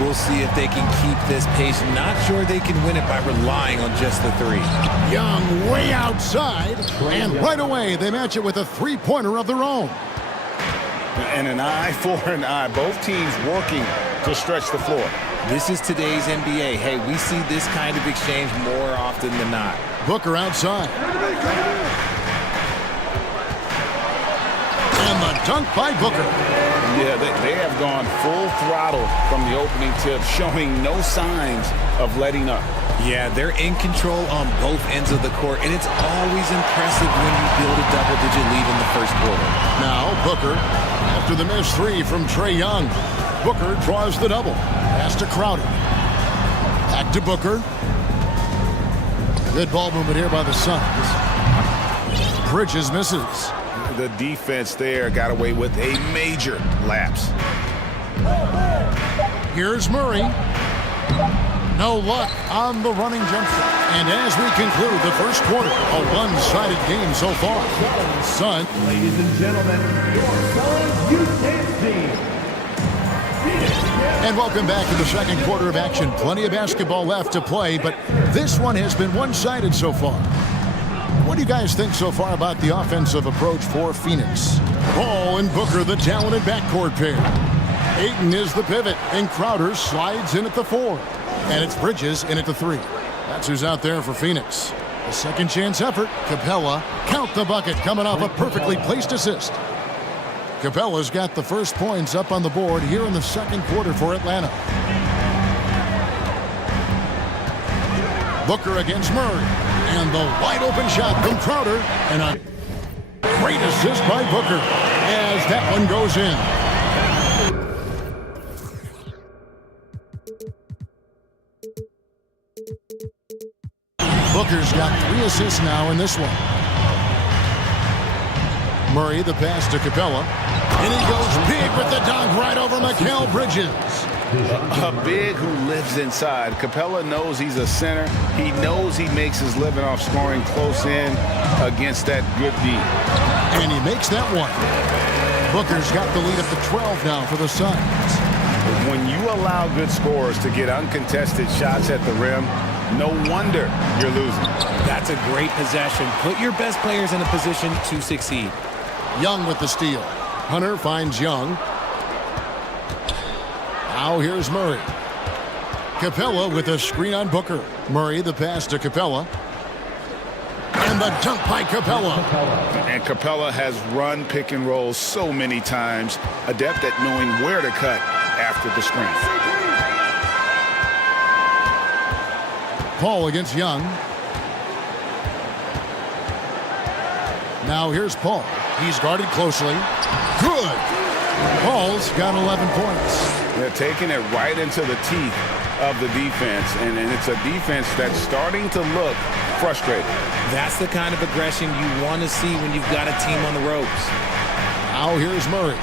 We'll see if they can keep this pace. Not sure they can win it by relying on just the three. Young way outside, and right away they match it with a three-pointer of their own. And an eye for an eye. Both teams working to stretch the floor. This is today's NBA. Hey, we see this kind of exchange more often than not. Booker outside. And the dunk by Booker. Yeah, they have gone full throttle from the opening tip, showing no signs of letting up. Yeah, they're in control on both ends of the court, and it's always impressive when you build a double-digit lead in the first quarter. Now Booker, after the missed three from Trae Young. Booker draws the double. Pass to Crowder. Back to Booker. Good ball movement here by the Suns. Bridges misses. The defense there got away with a major lapse. Here's Murray. No luck on the running jump shot. And as we conclude the first quarter, a one-sided game so far. Sun. Ladies and gentlemen, your Suns Youth team. And welcome back to the second quarter of action. Plenty of basketball left to play, but this one has been one-sided so far. What do you guys think so far about the offensive approach for Phoenix? Paul and Booker, the talented backcourt pair. Ayton is the pivot, and Crowder slides in at the 4. And it's Bridges in at the 3. That's who's out there for Phoenix. A second chance effort. Capella, count the bucket, coming off a perfectly placed assist. Capella's got the first points up on the board here in the second quarter for Atlanta. Booker against Murray. And the wide open shot from Crowder. And a great assist by Booker as that one goes in. Booker's got 3 assists now in this one. Murray, the pass to Capella. And he goes big with the dunk right over Mikal Bridges. A big who lives inside. Capella knows he's a center. He knows he makes his living off scoring close in against that good D. And he makes that one. Booker's got the lead up to 12 now for the Suns. When you allow good scorers to get uncontested shots at the rim, no wonder you're losing. That's a great possession. Put your best players in a position to succeed. Young with the steal. Hunter finds Young. Now here's Murray. Capella with a screen on Booker. Murray the pass to Capella. And the dunk by Capella. And Capella has run pick and roll so many times, adept at knowing where to cut after the screen. Paul against Young. Now here's Paul. He's guarded closely. Good. Paul's got 11 points. They're taking it right into the teeth of the defense, and it's a defense that's starting to look frustrated. That's the kind of aggression you want to see when you've got a team on the ropes. Now here's Murray.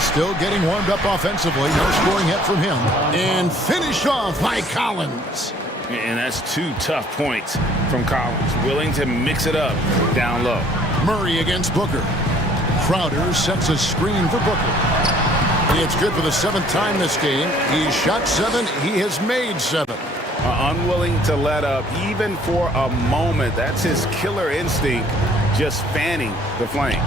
Still getting warmed up offensively. No scoring yet from him. And finished off by Collins. And that's 2 tough points from Collins. Willing to mix it up down low. Murray against Booker. Crowder sets a screen for Booker. It's good for the 7th time this game. He's shot 7. He has made 7. Unwilling to let up even for a moment. That's his killer instinct, just fanning the flame.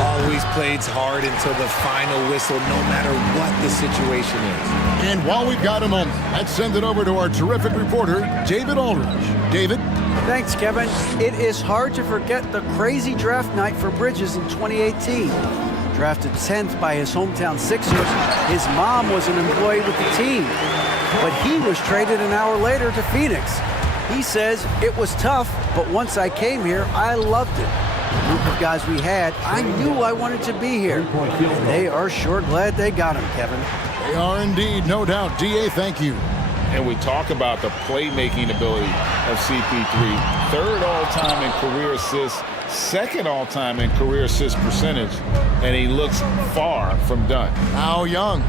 Always plays hard until the final whistle, no matter what the situation is. And while we've got a moment, let's send it over to our terrific reporter, David Aldridge. David? Thanks, Kevin. It is hard to forget the crazy draft night for Bridges in 2018. Drafted 10th by his hometown Sixers, his mom was an employee with the team. But he was traded an hour later to Phoenix. He says, it was tough, but once I came here, I loved it. The group of guys we had, I knew I wanted to be here. And they are sure glad they got him, Kevin. They are indeed, no doubt. D.A., thank you. And we talk about the playmaking ability of CP3. 3rd all-time in career assists, 2nd all-time in career assist percentage, and he looks far from done. Now Young,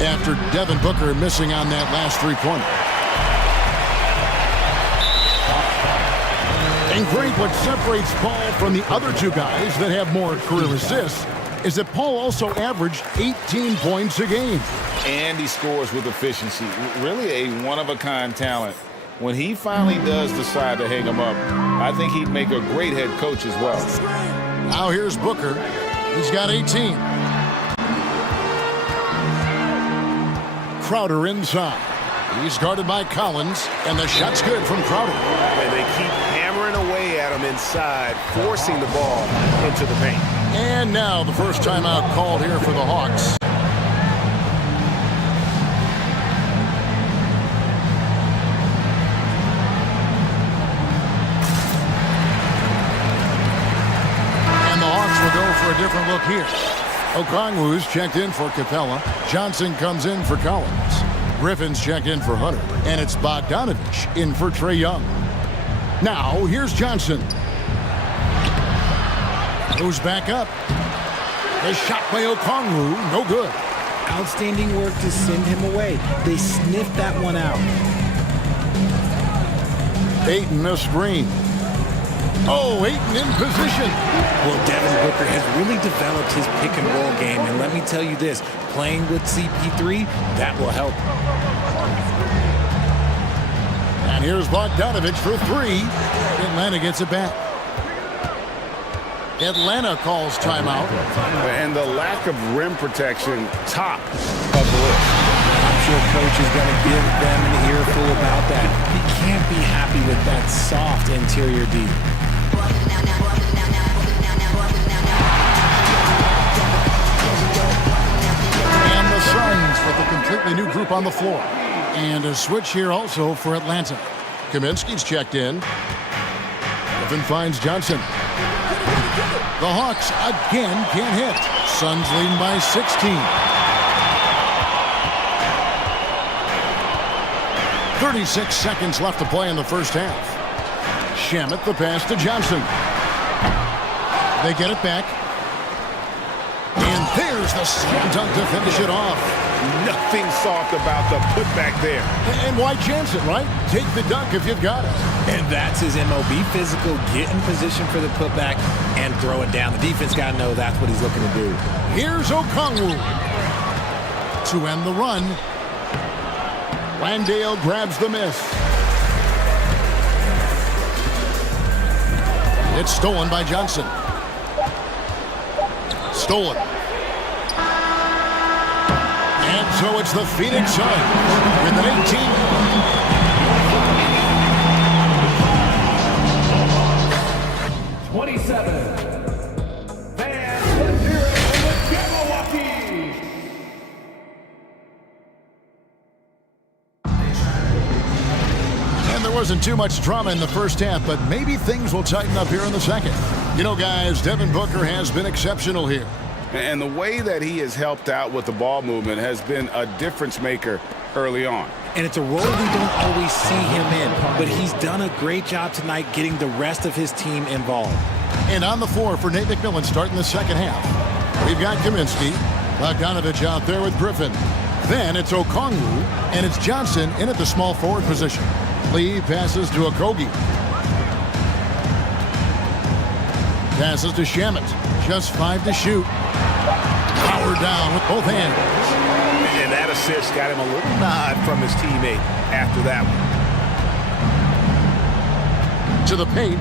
after Devin Booker missing on that last 3-pointer. And great, what separates Paul from the other 2 guys that have more career assists is that Paul also averaged 18 points a game. And he scores with efficiency. Really a one-of-a-kind talent. When he finally does decide to hang him up, I think he'd make a great head coach as well. Now here's Booker. He's got 18. Crowder inside. He's guarded by Collins, and the shot's good from Crowder. And they keep hammering away at him inside, forcing the ball into the paint. And now the first timeout called here for the Hawks. And the Hawks will go for a different look here. Okongwu's checked in for Capella. Johnson comes in for Collins. Griffin's checked in for Hunter. And it's Bogdanovich in for Trae Young. Now, here's Johnson. Goes back up. The shot by Okongwu, no good. Outstanding work to send him away. They sniffed that one out. Ayton a screen. Oh, Ayton in position. Well, Devin Booker has really developed his pick and roll game, and let me tell you this, playing with CP3, that will help. And here's Bogdanovich for three. Atlanta gets it back. Atlanta calls timeout. And the lack of rim protection, top of the list. I'm sure coach is going to give them an earful about that. He can't be happy with that soft interior D. And the Suns with a completely new group on the floor. And a switch here also for Atlanta. Kaminsky's checked in. Griffin finds Johnson. The Hawks again can't hit. Suns leading by 16. 36 seconds left to play in the first half. Shamet the pass to Johnson. They get it back. And there's the slam dunk to finish it off. Nothing soft about the putback there. And why chance it, right? Take the dunk if you've got it. And that's his MO. Be physical, get in position for the putback, and throw it down. The defense got to know that's what he's looking to do. Here's Okongwu to end the run. Landale grabs the miss. It's stolen by Johnson. Stolen. And so it's the Phoenix Suns with an 27. Fans, let's hear it for the Milwaukee. And there wasn't too much drama in the first half, but maybe things will tighten up here in the second. You know, guys, Devin Booker has been exceptional here. And the way that he has helped out with the ball movement has been a difference maker early on. And it's a role we don't always see him in, but he's done a great job tonight getting the rest of his team involved. And on the floor for Nate McMillan starting the second half. We've got Kaminsky, Bogdanovich out there with Griffin. Then it's Okongwu, and it's Johnson in at the small forward position. Lee passes to Okogie. Passes to Shamet. Just 5 to shoot. Power down with both hands. And that assist got him a little nod from his teammate after that one. To the paint.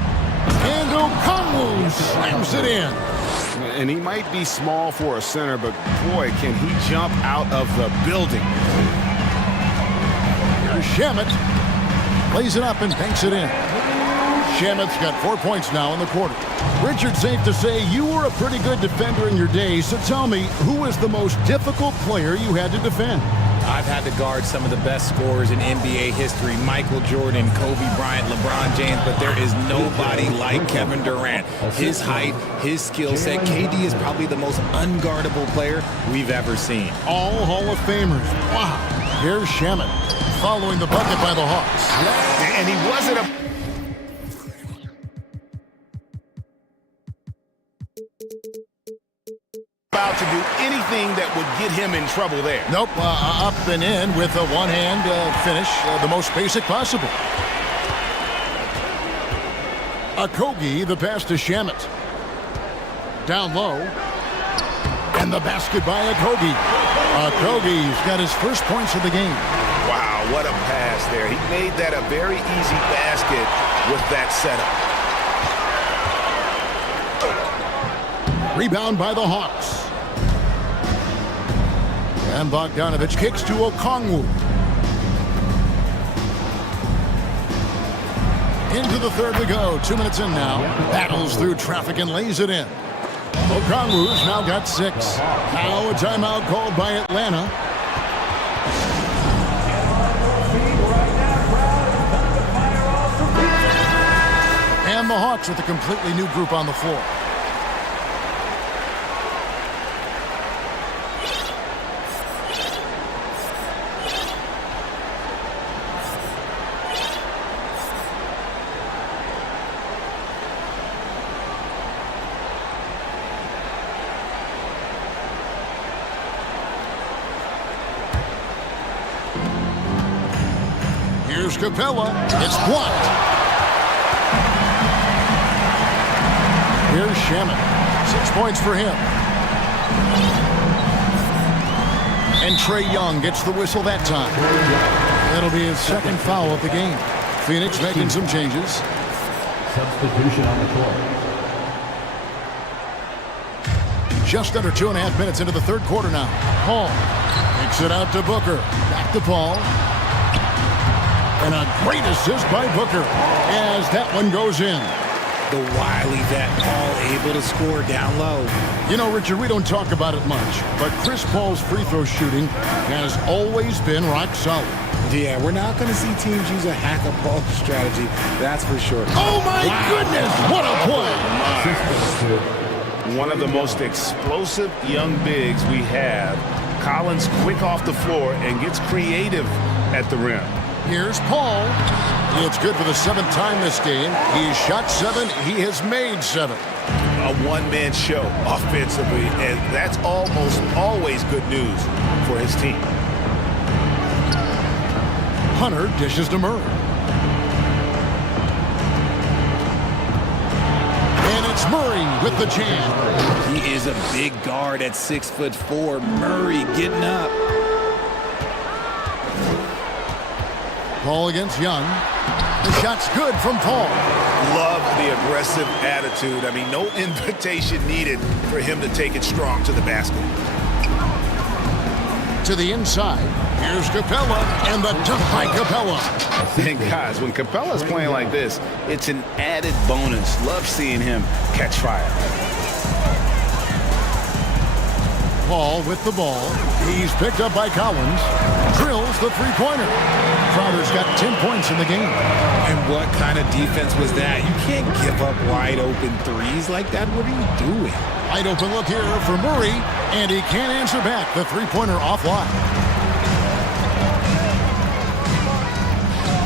And Okongwu slams it in. And he might be small for a center, but boy, can he jump out of the building. Here's Shamet. Plays it up and banks it in. Shamet's got 4 points now in the quarter. Richard, safe to say you were a pretty good defender in your day, so tell me, who was the most difficult player you had to defend? I've had to guard some of the best scorers in NBA history, Michael Jordan, Kobe Bryant, LeBron James, but there is nobody like Kevin Durant. His height, his skill set. KD is probably the most unguardable player we've ever seen. All Hall of Famers. Wow. Here's Shamet following the bucket by the Hawks. And he wasn't a... about to do anything that would get him in trouble there. Nope, up and in with a one-hand finish, the most basic possible. Okogie, the pass to Shamet. Down low. And the basket by Okogie. Okogie's got his first points of the game. Wow, what a pass there. He made that a very easy basket with that setup. Rebound by the Hawks. And Bogdanovich kicks to Okongwu. Into the third we go. 2 minutes in now. Battles through traffic and lays it in. Okongwu's now got 6. Now a timeout called by Atlanta. And the Hawks with a completely new group on the floor. Here's Capella. It's blocked. Here's Shaman. 6 points for him. And Trae Young gets the whistle that time. That'll be his second foul of the game. Phoenix making some changes. Substitution on the court. Just under 2.5 minutes into the third quarter now. Paul kicks it out to Booker. Back to Paul. And a great assist by Booker as that one goes in. The wily vet, Paul, able to score down low. You know, Richard, we don't talk about it much, but Chris Paul's free throw shooting has always been rock solid. Yeah, we're not going to see teams use a hack-a-ball strategy, that's for sure. Oh, my goodness! What a play! One of the most explosive young bigs we have. Collins quick off the floor and gets creative at the rim. Here's Paul. It's good for the 7th time this game. He's shot 7. He has made 7. A one-man show offensively, and that's almost always good news for his team. Hunter dishes to Murray. And it's Murray with the jam. He is a big guard at 6'4". Murray getting up. Paul against Young. The shot's good from Paul. Love the aggressive attitude. I mean, no invitation needed for him to take it strong to the basket. To the inside. Here's Capella, and the dunk by Capella. And guys, when Capella's playing like this, it's an added bonus. Love seeing him catch fire. Paul with the ball. He's picked up by Collins. Drills the three-pointer. Crowder's got 10 points in the game. And what kind of defense was that? You can't give up wide-open threes like that. What are you doing? Wide open look here for Murray, and he can't answer back. The three-pointer offline.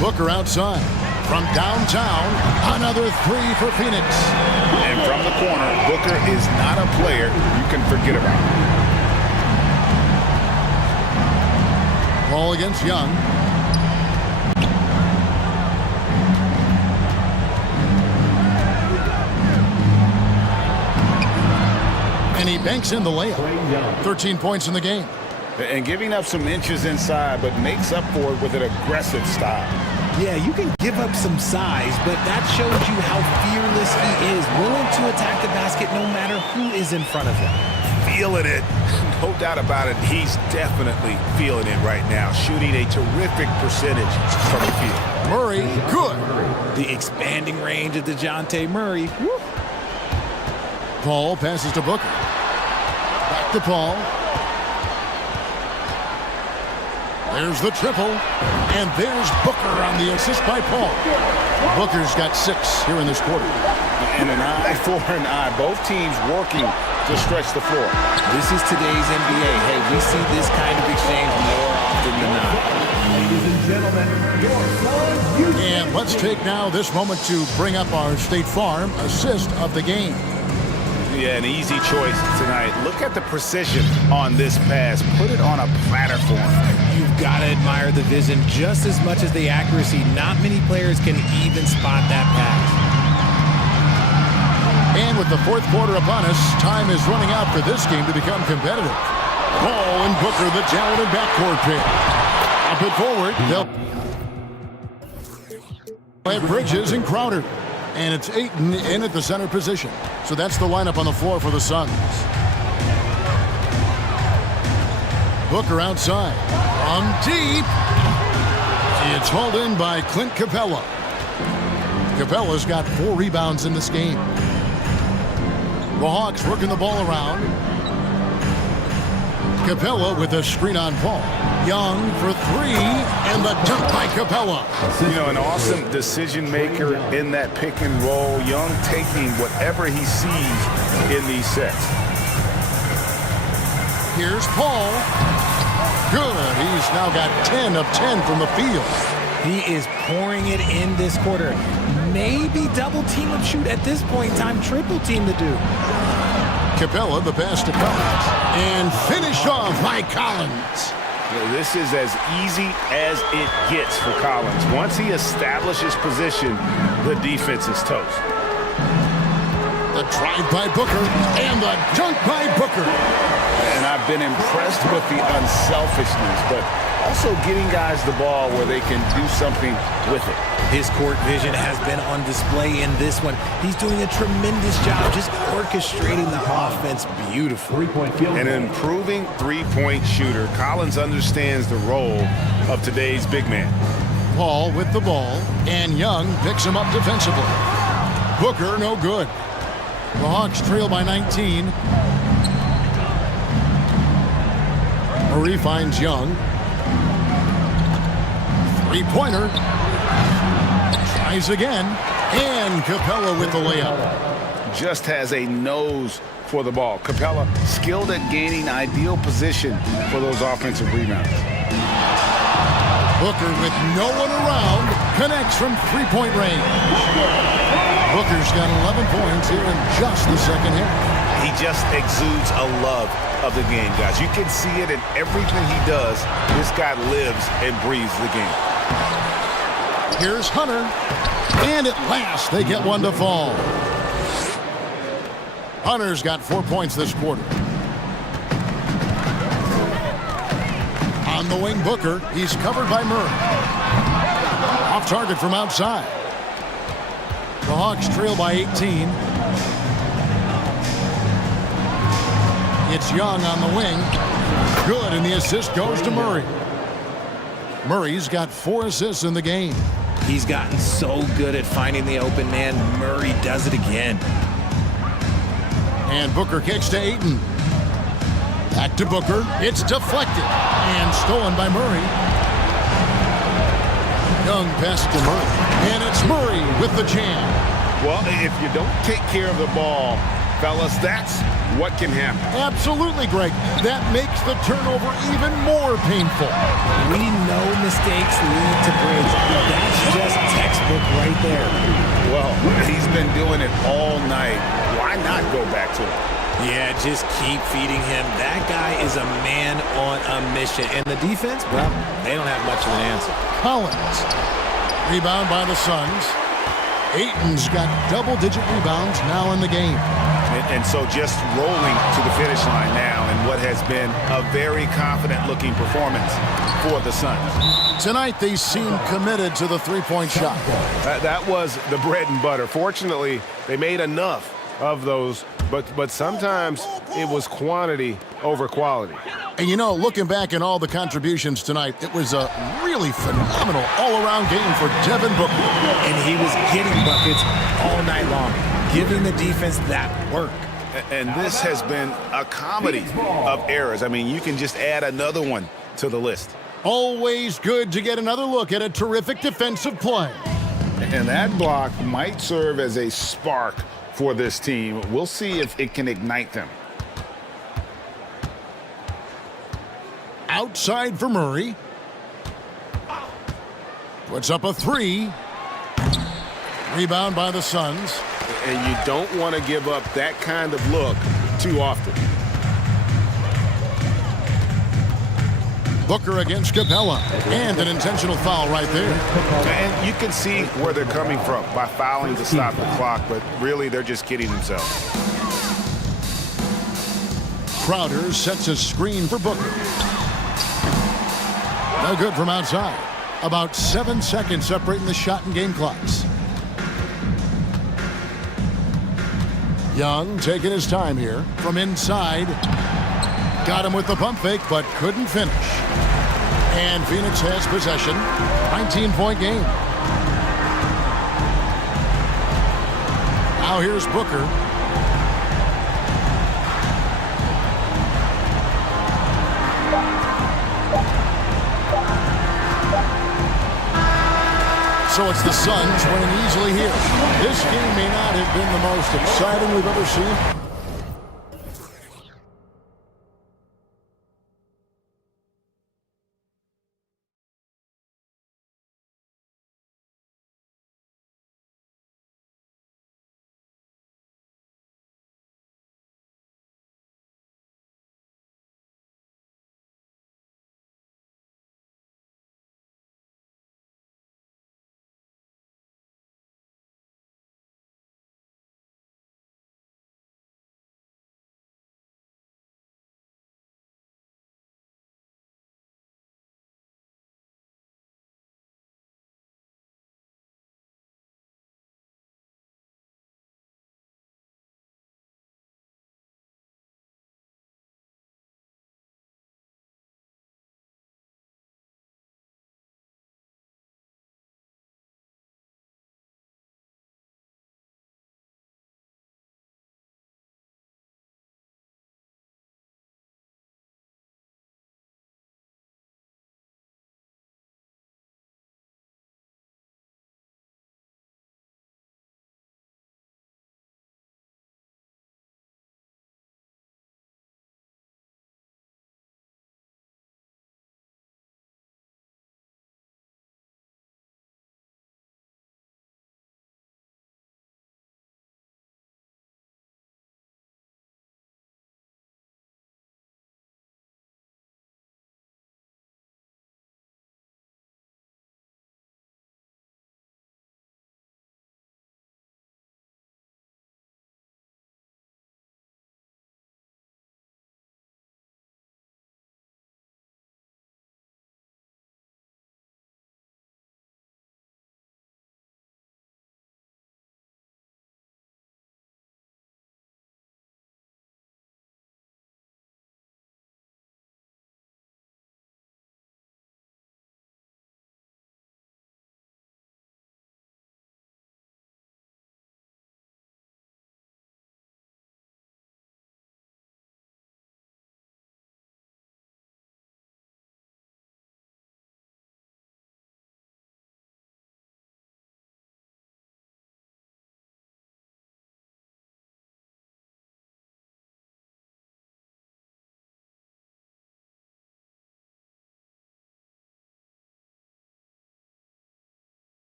Booker outside. From downtown, another 3 for Phoenix. And from the corner, Booker is not a player you can forget about. Ball against Young. And he banks in the layup. 13 points in the game. And giving up some inches inside, but makes up for it with an aggressive style. Yeah, you can give up some size, but that shows you how fearless he is, willing to attack the basket no matter who is in front of him. Feeling it. No doubt about it. He's definitely feeling it right now, shooting a terrific percentage from the field. Murray, good. The expanding range of DeJounte Murray. Woo. Paul passes to Booker. Back to Paul. There's the triple. And there's Booker on the assist by Paul. Booker's got 6 here in this quarter. And an eye for an eye. Both teams working to stretch the floor. This is today's NBA. Hey, we see this kind of exchange more often than not. Ladies and gentlemen, your son, and let's take now this moment to bring up our State Farm assist of the game. Yeah, an easy choice tonight. Look at the precision on this pass. Put it on a platter for him. You've got to admire the vision just as much as the accuracy. Not many players can even spot that pass. And with the fourth quarter upon us, time is running out for this game to become competitive. Ball and Booker, the talented backcourt pair. Up it forward. They'll have Bridges and Crowder. And it's Ayton in at the center position. So that's the lineup on the floor for the Suns. Booker outside. From deep. It's hauled in by Clint Capella. Capella's got 4 rebounds in this game. The Hawks working the ball around. Capella with a screen on Paul. Young for 3, and the dunk by Capella. You know, an awesome decision maker in that pick and roll. Young taking whatever he sees in these sets. Here's Paul. Good. He's now got 10 of 10 from the field. He is pouring it in this quarter. Maybe double team him shoot at this point in time, triple team to do. Capella, the pass to Collins. And finished off by Collins. This is as easy as it gets for Collins. Once he establishes position, the defense is toast. The drive by Booker and the dunk by Booker. And I've been impressed with the unselfishness, but also getting guys the ball where they can do something with it. His court vision has been on display in this one. He's doing a tremendous job just orchestrating the offense beautifully. An improving three-point shooter. Collins understands the role of today's big man. Paul with the ball, and Young picks him up defensively. Booker, no good. The Hawks trail by 19. Murray finds Young. Three-pointer. Tries again. And Capella with the layup. Just has a nose for the ball. Capella skilled at gaining ideal position for those offensive rebounds. Booker with no one around connects from three-point range. Booker's got 11 points here in just the second half. He just exudes a love of the game, guys. You can see it in everything he does. This guy lives and breathes the game. Here's Hunter. And at last, they get one to fall. Hunter's got 4 points this quarter. On the wing, Booker. He's covered by Murray. Off target from outside. The Hawks trail by 18. It's Young on the wing. Good, and the assist goes to Murray. Murray's got 4 assists in the game. He's gotten so good at finding the open man. Murray does it again. And Booker kicks to Ayton. Back to Booker. It's deflected and stolen by Murray. Young pass to Murray. And it's Murray with the jam. Well, if you don't take care of the ball, fellas, that's what can happen. Absolutely, Greg. That makes the turnover even more painful. We know mistakes lead to breaks. That's just textbook right there. Well, he's been doing it all night. Why not go back to it? Yeah, just keep feeding him. That guy is a man on a mission. And the defense, well, they don't have much of an answer. Collins. Rebound by the Suns. Ayton's got double-digit rebounds now in the game. And so just rolling to the finish line now in what has been a very confident-looking performance for the Suns. Tonight, they seem committed to the three-point shot. That was the bread and butter. Fortunately, they made enough of those, but sometimes it was quantity over quality. And you know, looking back at all the contributions tonight, it was a really phenomenal all-around game for Devin Booker. And he was getting buckets all night long, giving the defense that work. And this has been a comedy of errors. I mean, you can just add another one to the list. Always good to get another look at a terrific defensive play. And that block might serve as a spark for this team. We'll see if it can ignite them. Outside for Murray. Puts up a 3. Rebound by the Suns. And you don't want to give up that kind of look too often. Booker against Capella. And an intentional foul right there. And you can see where they're coming from by fouling to stop the clock, but really they're just kidding themselves. Crowder sets a screen for Booker. No good from outside. About 7 seconds separating the shot and game clocks. Young taking his time here from inside. Got him with the pump fake, but couldn't finish. And Phoenix has possession. 19-point game. Now here's Booker. So it's the Suns winning easily here. This game may not have been the most exciting we've ever seen.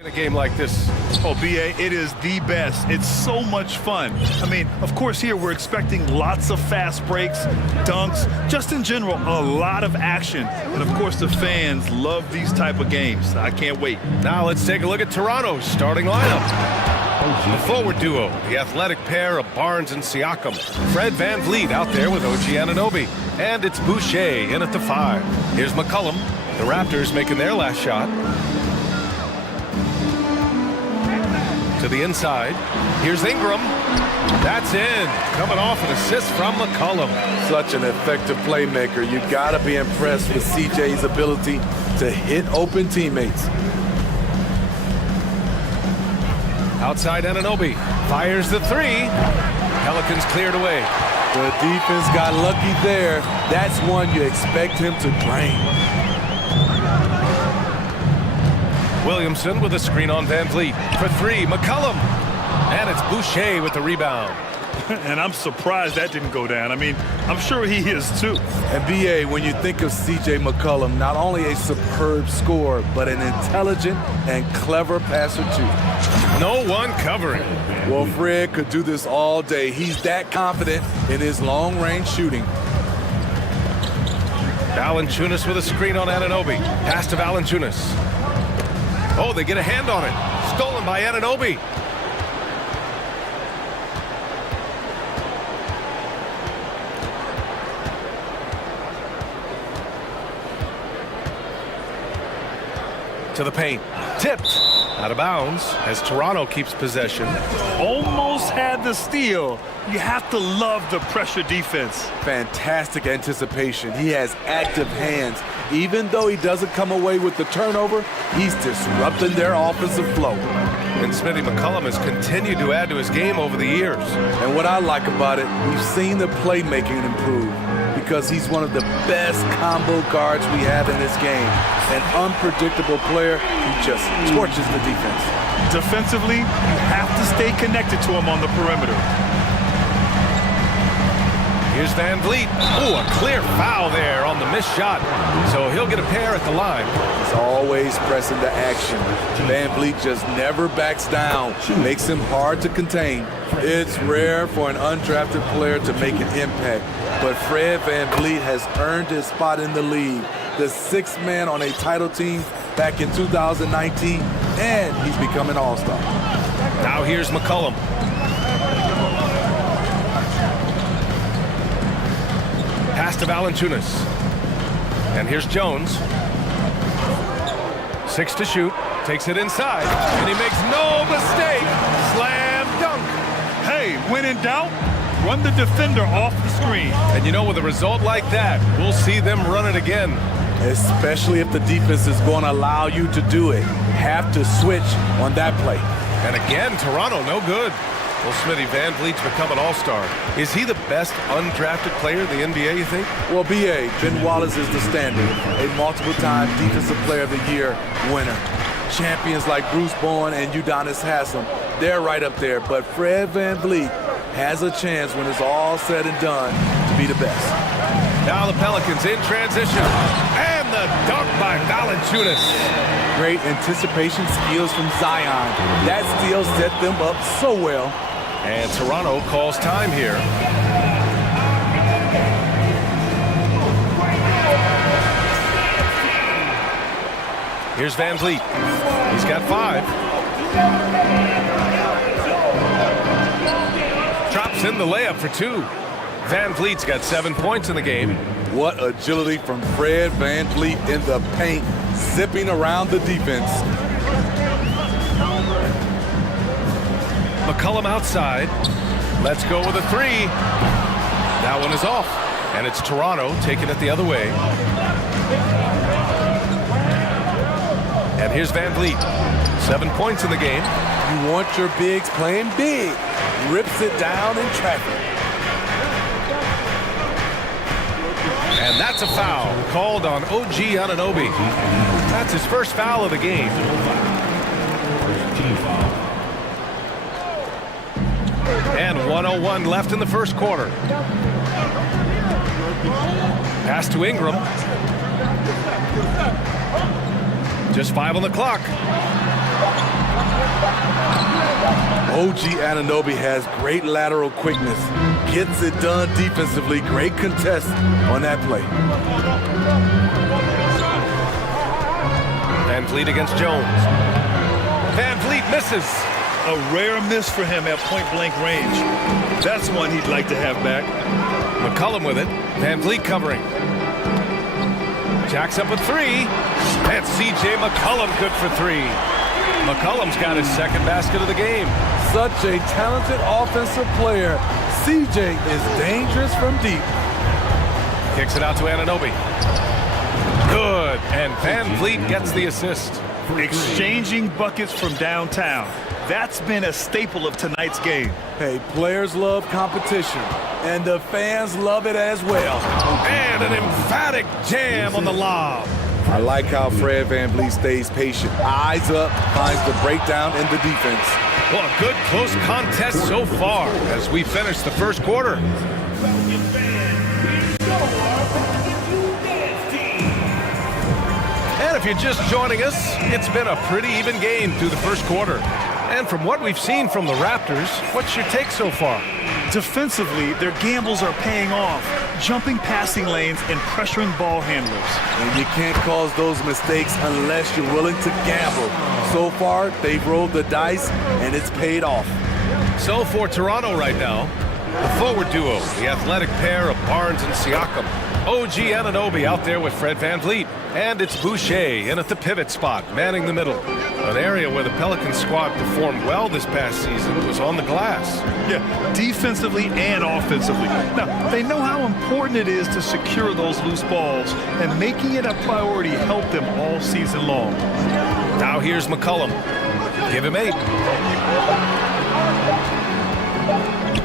In a game like this. Oh, B.A., it is the best. It's so much fun. I mean, of course, here we're expecting lots of fast breaks, dunks, just in general, a lot of action. And, of course, the fans love these type of games. I can't wait. Now let's take a look at Toronto's starting lineup. The forward duo, the athletic pair of Barnes and Siakam. Fred VanVleet out there with OG Anunoby. And it's Boucher in at the 5. Here's McCollum. The Raptors making their last shot. To the inside. Here's Ingram. That's in. Coming off an assist from McCollum. Such an effective playmaker. You gotta be impressed with CJ's ability to hit open teammates. Outside Anunoby. Fires the 3. Pelicans cleared away. The defense got lucky there. That's one you expect him to drain. Williamson with a screen on VanVleet. For 3, McCollum. And it's Boucher with the rebound. And I'm surprised that didn't go down. I mean, I'm sure he is too. And B.A., when you think of C.J. McCollum, not only a superb scorer, but an intelligent and clever passer too. No one covering. Well, Fred could do this all day. He's that confident in his long-range shooting. Valanciunas with a screen on Anunoby. Pass to Valanciunas. Oh, they get a hand on it. Stolen by Anunoby. To the paint. Tipped. Out of bounds as Toronto keeps possession. Almost had the steal. You have to love the pressure defense. Fantastic anticipation. He has active hands. Even though he doesn't come away with the turnover, he's disrupting their offensive flow. And Smitty McCollum has continued to add to his game over the years. And what I like about it, we've seen the playmaking improve because he's one of the best combo guards we have in this game. An unpredictable player who just torches the defense. Defensively, you have to stay connected to him on the perimeter. Here's VanVleet. Ooh, a clear foul there on the missed shot. So he'll get a pair at the line. He's always pressing the action. VanVleet just never backs down. Makes him hard to contain. It's rare for an undrafted player to make an impact, but Fred VanVleet has earned his spot in the league. The 6th man on a title team back in 2019, and he's become an all-star. Now here's McCollum. Pass to Valanciunas. And here's Jones. 6 to shoot. Takes it inside. And he makes no mistake. Slam dunk. Hey, when in doubt, run the defender off the screen. And you know, with a result like that, we'll see them run it again. Especially if the defense is going to allow you to do it. Have to switch on that play. And again, Toronto, no good. Well, Smitty, VanVleet's become an all-star. Is he the best undrafted player in the NBA, you think? Well, B.A., Ben Wallace is the standard. A multiple-time Defensive Player of the Year winner. Champions like Bruce Bowen and Udonis Haslem, they're right up there. But Fred VanVleet has a chance when it's all said and done to be the best. Now the Pelicans in transition. And the dunk by Valanciunas. Great anticipation skills from Zion. That steal set them up so well. And Toronto calls time here. Here's VanVleet. He's got 5. Drops in the layup for 2. VanVleet's got 7 points in the game. What agility from Fred VanVleet in the paint, zipping around the defense. McCollum outside. Let's go with a 3. That one is off. And it's Toronto taking it the other way. And here's VanVleet. 7 points in the game. You want your bigs playing big. Rips it down in traffic. And that's a foul called on OG Anunoby. That's his first foul of the game. And 1:01 left in the first quarter. Pass to Ingram. Just 5 on the clock. OG Anunoby has great lateral quickness. Gets it done defensively. Great contest on that play. Van Vliet against Jones. Van Vliet misses. A rare miss for him at point-blank range. That's one he'd like to have back. McCollum with it. Van Vliet covering. Jacks up a three. And C.J. McCollum good for three. McCollum's got his second basket of the game. Such a talented offensive player. CJ is dangerous from deep. Kicks it out to Anunoby. Good. And Van Vliet gets the assist. Exchanging buckets from downtown. That's been a staple of tonight's game. Hey, players love competition, and the fans love it as well. And an emphatic jam on the lob. I like how Fred VanVleet stays patient. Eyes up, finds the breakdown in the defense. Well, a good close contest so far as we finish the first quarter. And if you're just joining us, it's been a pretty even game through the first quarter. And from what we've seen from the Raptors, what's your take so far? Defensively, their gambles are paying off, jumping passing lanes and pressuring ball handlers. And you can't cause those mistakes unless you're willing to gamble. So far, they've rolled the dice, and it's paid off. So for Toronto right now, the forward duo, the athletic pair of Barnes and Siakam. OG Anunoby out there with Fred VanVleet. And it's Boucher in at the pivot spot, manning the middle. An area where the Pelicans squad performed well this past season was on the glass. Yeah, defensively and offensively. Now, they know how important it is to secure those loose balls, and making it a priority helped them all season long. Now here's McCollum. Give him 8.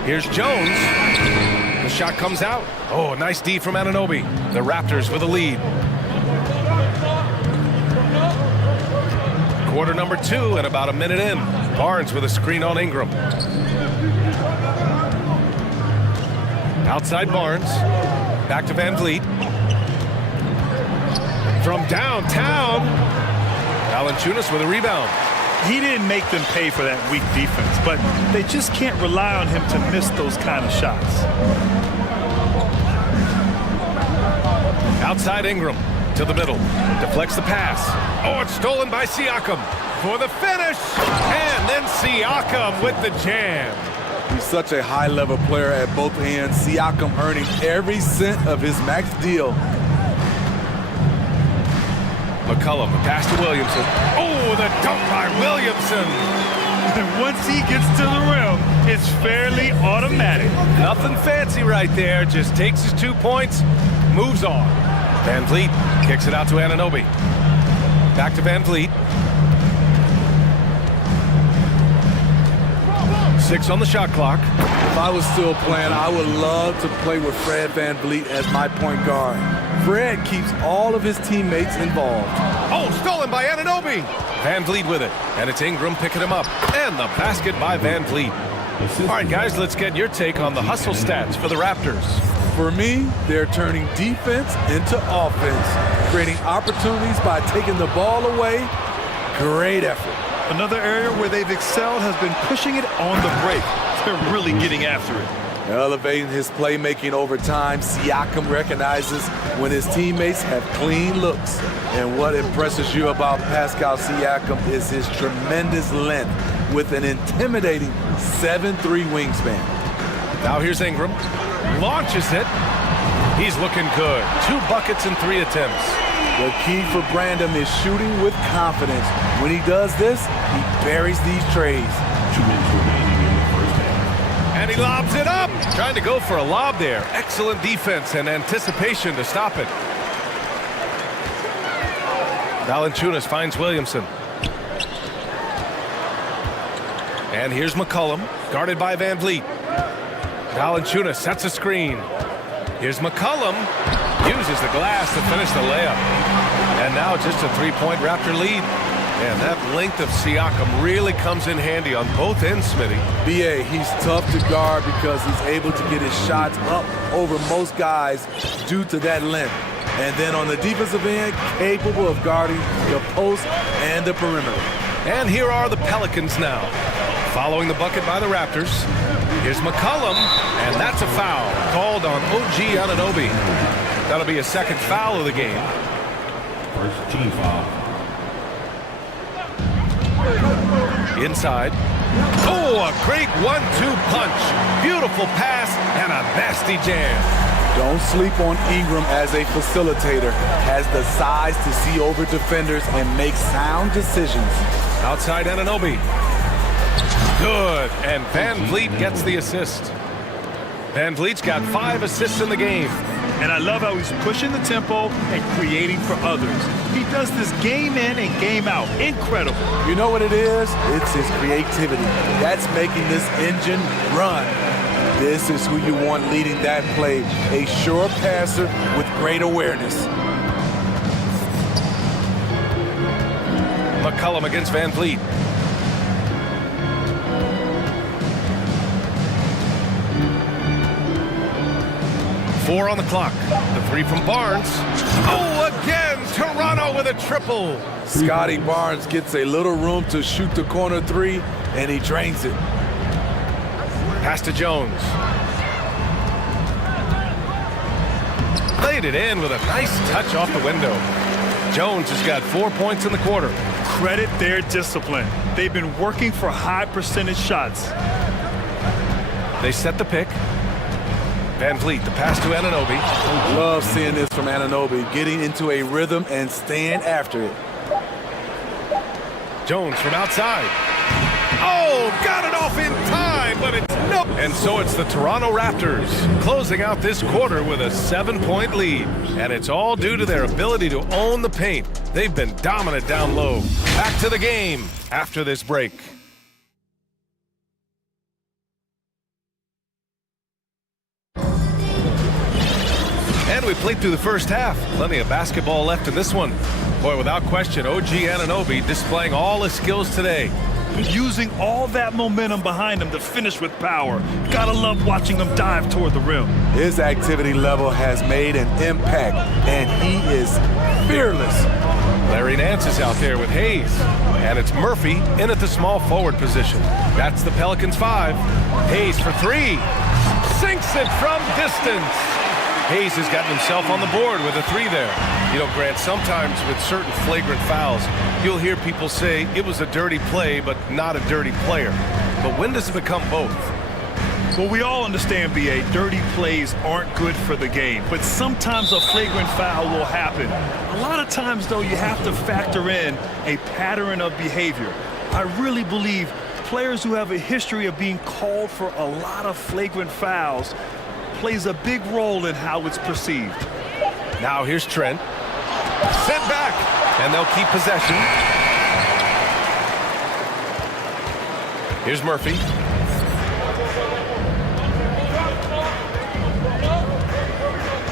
Here's Jones. The shot comes out. Oh, nice D from Anunoby. The Raptors with a lead. Quarter number 2 and about a minute in. Barnes with a screen on Ingram. Outside Barnes. Back to VanVleet. From downtown. Valanciunas with a rebound. He didn't make them pay for that weak defense, but they just can't rely on him to miss those kind of shots. Outside Ingram to the middle. Deflects the pass. Oh, it's stolen by Siakam for the finish. And then Siakam with the jam. He's such a high-level player at both ends. Siakam earning every cent of his max deal. McCollum, the pass to Williamson. Oh, the dunk by Williamson. And once he gets to the rim, it's fairly automatic. Nothing fancy right there. Just takes his 2 points, moves on. VanVleet kicks it out to Anunoby. Back to VanVleet. 6 on the shot clock. If I was still playing, I would love to play with Fred VanVleet as my point guard. Fred keeps all of his teammates involved. Oh, stolen by Anunoby. VanVleet with it, and it's Ingram picking him up. And the basket by VanVleet. All right, guys, let's get your take on the hustle stats for the Raptors. For me, they're turning defense into offense, creating opportunities by taking the ball away. Great effort. Another area where they've excelled has been pushing it on the break. They're really getting after it. Elevating his playmaking over time, Siakam recognizes when his teammates have clean looks. And what impresses you about Pascal Siakam is his tremendous length with an intimidating 7'3" wingspan. Now here's Ingram. Launches it. He's looking good. 2 buckets and 3 attempts. The key for Brandon is shooting with confidence. When he does this, he buries these trays. 2 minutes remaining in the first half. And he lobs it up. Trying to go for a lob there. Excellent defense and anticipation to stop it. Valanciunas finds Williamson. And here's McCollum, guarded by VanVleet. Valanciunas sets a screen. Here's McCollum. Uses the glass to finish the layup. And now just a 3-point Raptor lead. And that length of Siakam really comes in handy on both ends, Smitty. B.A., he's tough to guard because he's able to get his shots up over most guys due to that length. And then on the defensive end, capable of guarding the post and the perimeter. And here are the Pelicans now. Following the bucket by the Raptors. Here's McCollum, and that's a foul called on OG Anunoby. That'll be a second foul of the game. First team foul. Inside. Oh, a great 1-2 punch. Beautiful pass and a nasty jam. Don't sleep on Ingram as a facilitator. Has the size to see over defenders and make sound decisions. Outside Anunoby. Good, and Van Vliet gets the assist. Van Vliet's got 5 assists in the game. And I love how he's pushing the tempo and creating for others. He does this game in and game out. Incredible. You know what it is? It's his creativity. That's making this engine run. This is who you want leading that play. A sure passer with great awareness. McCollum against Van Vliet. Four on the clock. The three from Barnes. Oh, again, Toronto with a triple. Scotty Barnes gets a little room to shoot the corner three, and he drains it. Pass to Jones. Laid it in with a nice touch off the window. Jones has got 4 points in the quarter. Credit their discipline. They've been working for high percentage shots. They set the pick. Van Vliet, the pass to Anunoby. Love seeing this from Anunoby, getting into a rhythm and staying after it. Jones from outside. Oh, got it off in time, but it's no. And so it's the Toronto Raptors closing out this quarter with a 7-point lead. And it's all due to their ability to own the paint. They've been dominant down low. Back to the game after this break. And we played through the first half. Plenty of basketball left in this one. Boy, without question, OG Anunoby displaying all his skills today. Using all that momentum behind him to finish with power. Gotta love watching him dive toward the rim. His activity level has made an impact, and he is fearless. Larry Nance is out there with Hayes. And it's Murphy in at the small forward position. That's the Pelicans 5. Hayes for 3. Sinks it from distance. Hayes has gotten himself on the board with a 3 there. You know, Grant, sometimes with certain flagrant fouls, you'll hear people say it was a dirty play, but not a dirty player. But when does it become both? Well, we all understand, B.A., dirty plays aren't good for the game, but sometimes a flagrant foul will happen. A lot of times, though, you have to factor in a pattern of behavior. I really believe players who have a history of being called for a lot of flagrant fouls plays a big role in how it's perceived. Now here's Trent. Sent back, and they'll keep possession. Here's Murphy.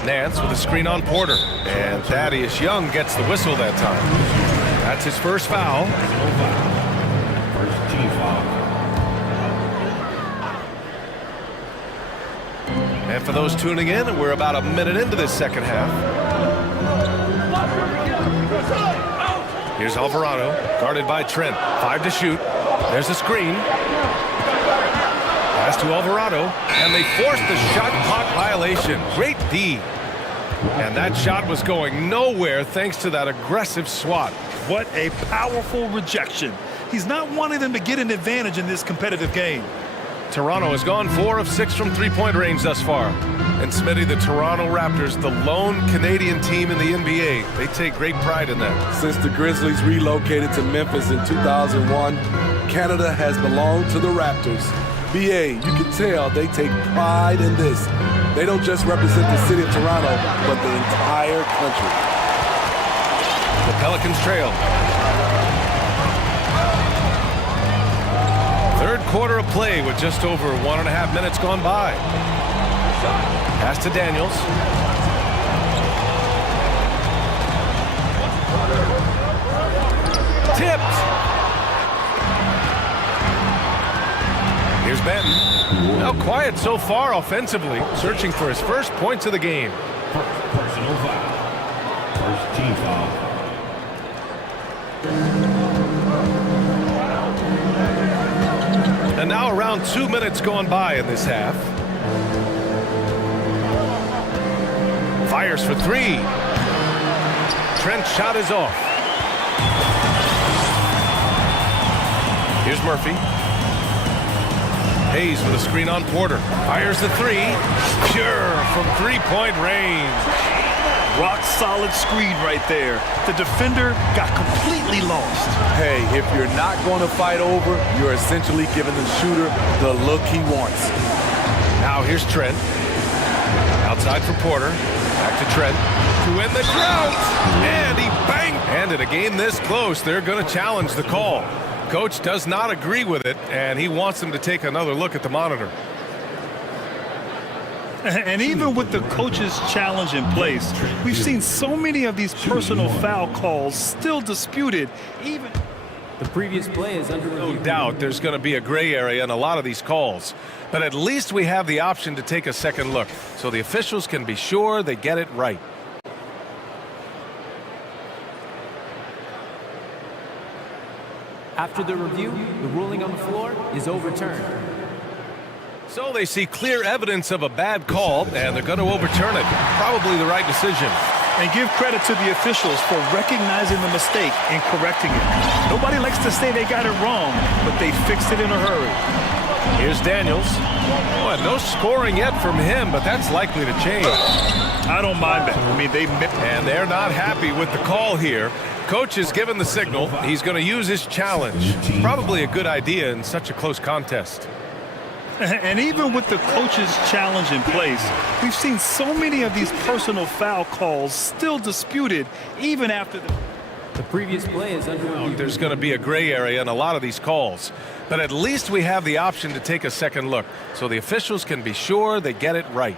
Nance with a screen on Porter. And Thaddeus Young gets the whistle that time. That's his first foul. First team foul. And for those tuning in, we're about a minute into this second half. Here's Alvarado, guarded by Trent. 5 to shoot. There's a screen. Pass to Alvarado, and they forced the shot clock violation. Great D. And that shot was going nowhere thanks to that aggressive swat. What a powerful rejection. He's not wanting them to get an advantage in this competitive game. Toronto has gone 4 of 6 from three-point range thus far. And Smitty, the Toronto Raptors, the lone Canadian team in the NBA, they take great pride in that. Since the Grizzlies relocated to Memphis in 2001, Canada has belonged to the Raptors. BA, you can tell they take pride in this. They don't just represent the city of Toronto, but the entire country. The Pelicans trail. Third quarter of play with just over 1.5 minutes gone by. Pass to Daniels. Tipped. Here's Benton. Now quiet so far offensively, searching for his first points of the game. Personal foul. First team foul. And now around 2 minutes gone by in this half. Fires for three. Trent's shot is off. Here's Murphy. Hayes with a screen on Porter. Fires the three. Pure from three-point range. Rock solid screen right there. The defender got completely lost. Hey, if you're not going to fight over, you're essentially giving the shooter the look he wants. Now here's Trent. Outside for Porter. Back to Trent. To win the drought. And he banged. And in a game this close, they're going to challenge the call. Coach does not agree with it, and he wants them to take another look at the monitor. And even with the coach's challenge in place, we've seen so many of these personal foul calls still disputed. Even the previous play is under review. No doubt there's going to be a gray area in a lot of these calls, but at least we have the option to take a second look, so the officials can be sure they get it right. After the review, the ruling on the floor is overturned. So they see clear evidence of a bad call, and they're going to overturn it. Probably the right decision. And give credit to the officials for recognizing the mistake and correcting it. Nobody likes to say they got it wrong, but they fixed it in a hurry. Here's Daniels. Oh, no scoring yet from him, but that's likely to change. I don't mind that. I mean, and they're not happy with the call here. Coach has given the signal. He's going to use his challenge. Probably a good idea in such a close contest. And even with the coach's challenge in place, we've seen so many of these personal foul calls still disputed even after the previous play is under review. There's going to be a gray area in a lot of these calls, but at least we have the option to take a second look, so the officials can be sure they get it right.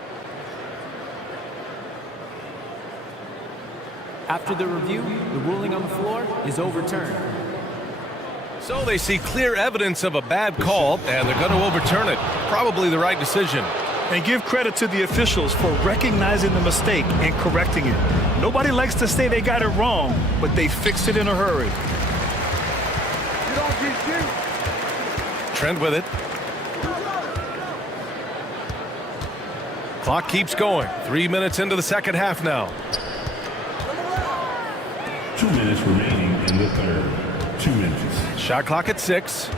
After the review, the ruling on the floor is overturned. So they see clear evidence of a bad call, and they're going to overturn it. Probably the right decision. And give credit to the officials for recognizing the mistake and correcting it. Nobody likes to say they got it wrong, but they fixed it in a hurry. Trent with it. Clock keeps going. 3 minutes into the second half now. 2 minutes remaining in the third. 2 minutes. Shot clock at 6.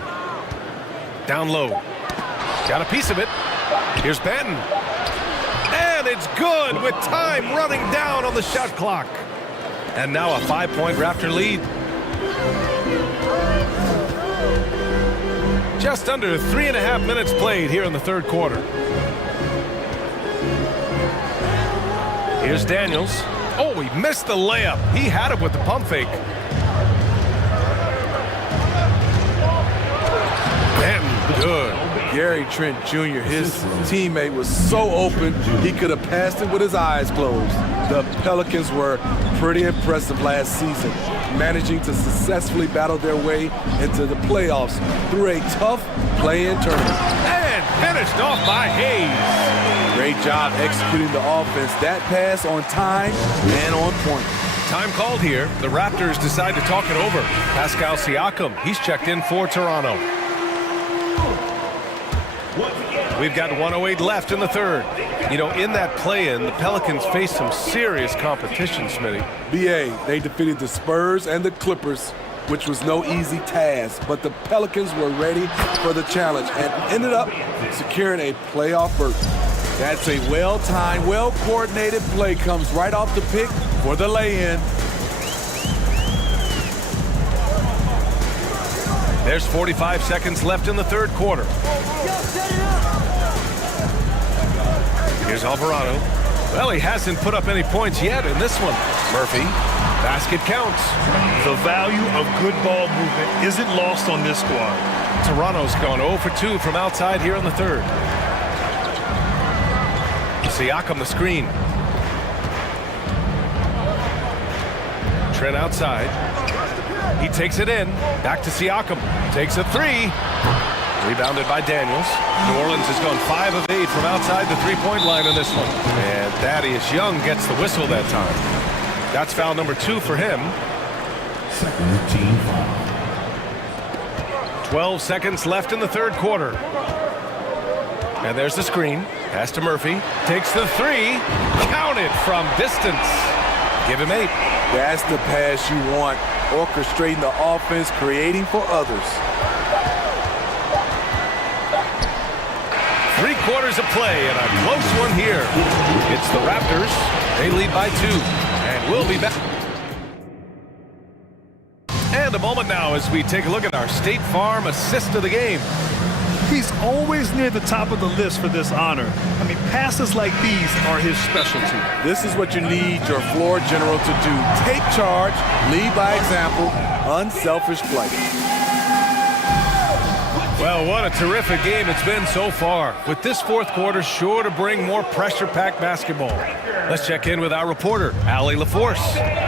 Down low. Got a piece of it. Here's Benton. And it's good with time running down on the shot clock. And now a 5-point Raptor lead. Just under 3.5 minutes played here in the third quarter. Here's Daniels. Oh, he missed the layup. He had it with the pump fake. And good. Gary Trent Jr., his teammate, was so open, he could have passed it with his eyes closed. The Pelicans were pretty impressive last season, managing to successfully battle their way into the playoffs through a tough play-in tournament. And finished off by Hayes. Great job executing the offense. That pass on time and on point. Time called here. The Raptors decide to talk it over. Pascal Siakam, he's checked in for Toronto. We've got 1:08 left in the third. You know, in that play-in, the Pelicans faced some serious competition, Smitty. BA, they defeated the Spurs and the Clippers, which was no easy task, but the Pelicans were ready for the challenge and ended up securing a playoff berth. That's a well-timed, well-coordinated play, comes right off the pick for the lay-in. There's 45 seconds left in the third quarter. Here's Alvarado. Well, he hasn't put up any points yet in this one. Murphy, basket counts. The value of good ball movement isn't lost on this squad. Toronto's gone 0 for 2 from outside here in the third. Siakam the screen. Trent outside. He takes it in. Back to Siakam. Takes a three. Rebounded by Daniels. New Orleans has gone 5 of 8 from outside the three-point line in this one. And Thaddeus Young gets the whistle that time. That's foul number 2 for him. Second team foul. 12 seconds left in the third quarter. And there's the screen. Pass to Murphy. Takes the three. Count it from distance. Give him 8. That's the pass you want. Orchestrating the offense, creating for others. 3 quarters of play and a close one here. It's the Raptors. They lead by 2. And we'll be back. And a moment now as we take a look at our State Farm assist of the game. He's always near the top of the list for this honor. I mean, passes like these are his specialty. This is what you need your floor general to do. Take charge, lead by example, unselfish play. Well, what a terrific game it's been so far. With this fourth quarter sure to bring more pressure-packed basketball. Let's check in with our reporter, Allie LaForce.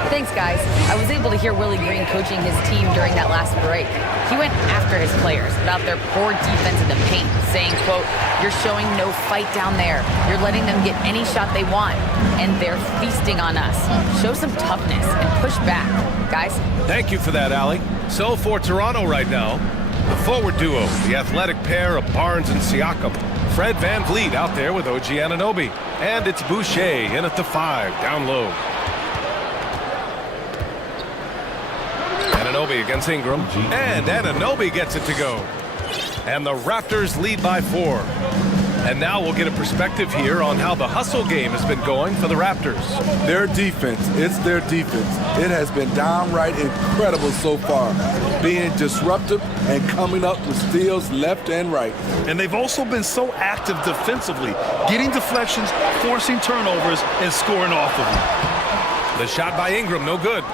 Thanks, guys. I was able to hear Willie Green coaching his team during that last break. He went after his players about their poor defense in the paint, saying, quote, "You're showing no fight down there. You're letting them get any shot they want, and they're feasting on us. Show some toughness and push back." Guys? Thank you for that, Allie. So for Toronto right now, the forward duo, the athletic pair of Barnes and Siakam. Fred VanVleet out there with OG Anunoby. And it's Boucher in at the 5, down low. Anunoby against Ingram. And Anunoby gets it to go. And the Raptors lead by 4. And now we'll get a perspective here on how the hustle game has been going for the Raptors. Their defense, it's their defense. It has been downright incredible so far, being disruptive and coming up with steals left and right. And they've also been so active defensively, getting deflections, forcing turnovers, and scoring off of them. The shot by Ingram, no good.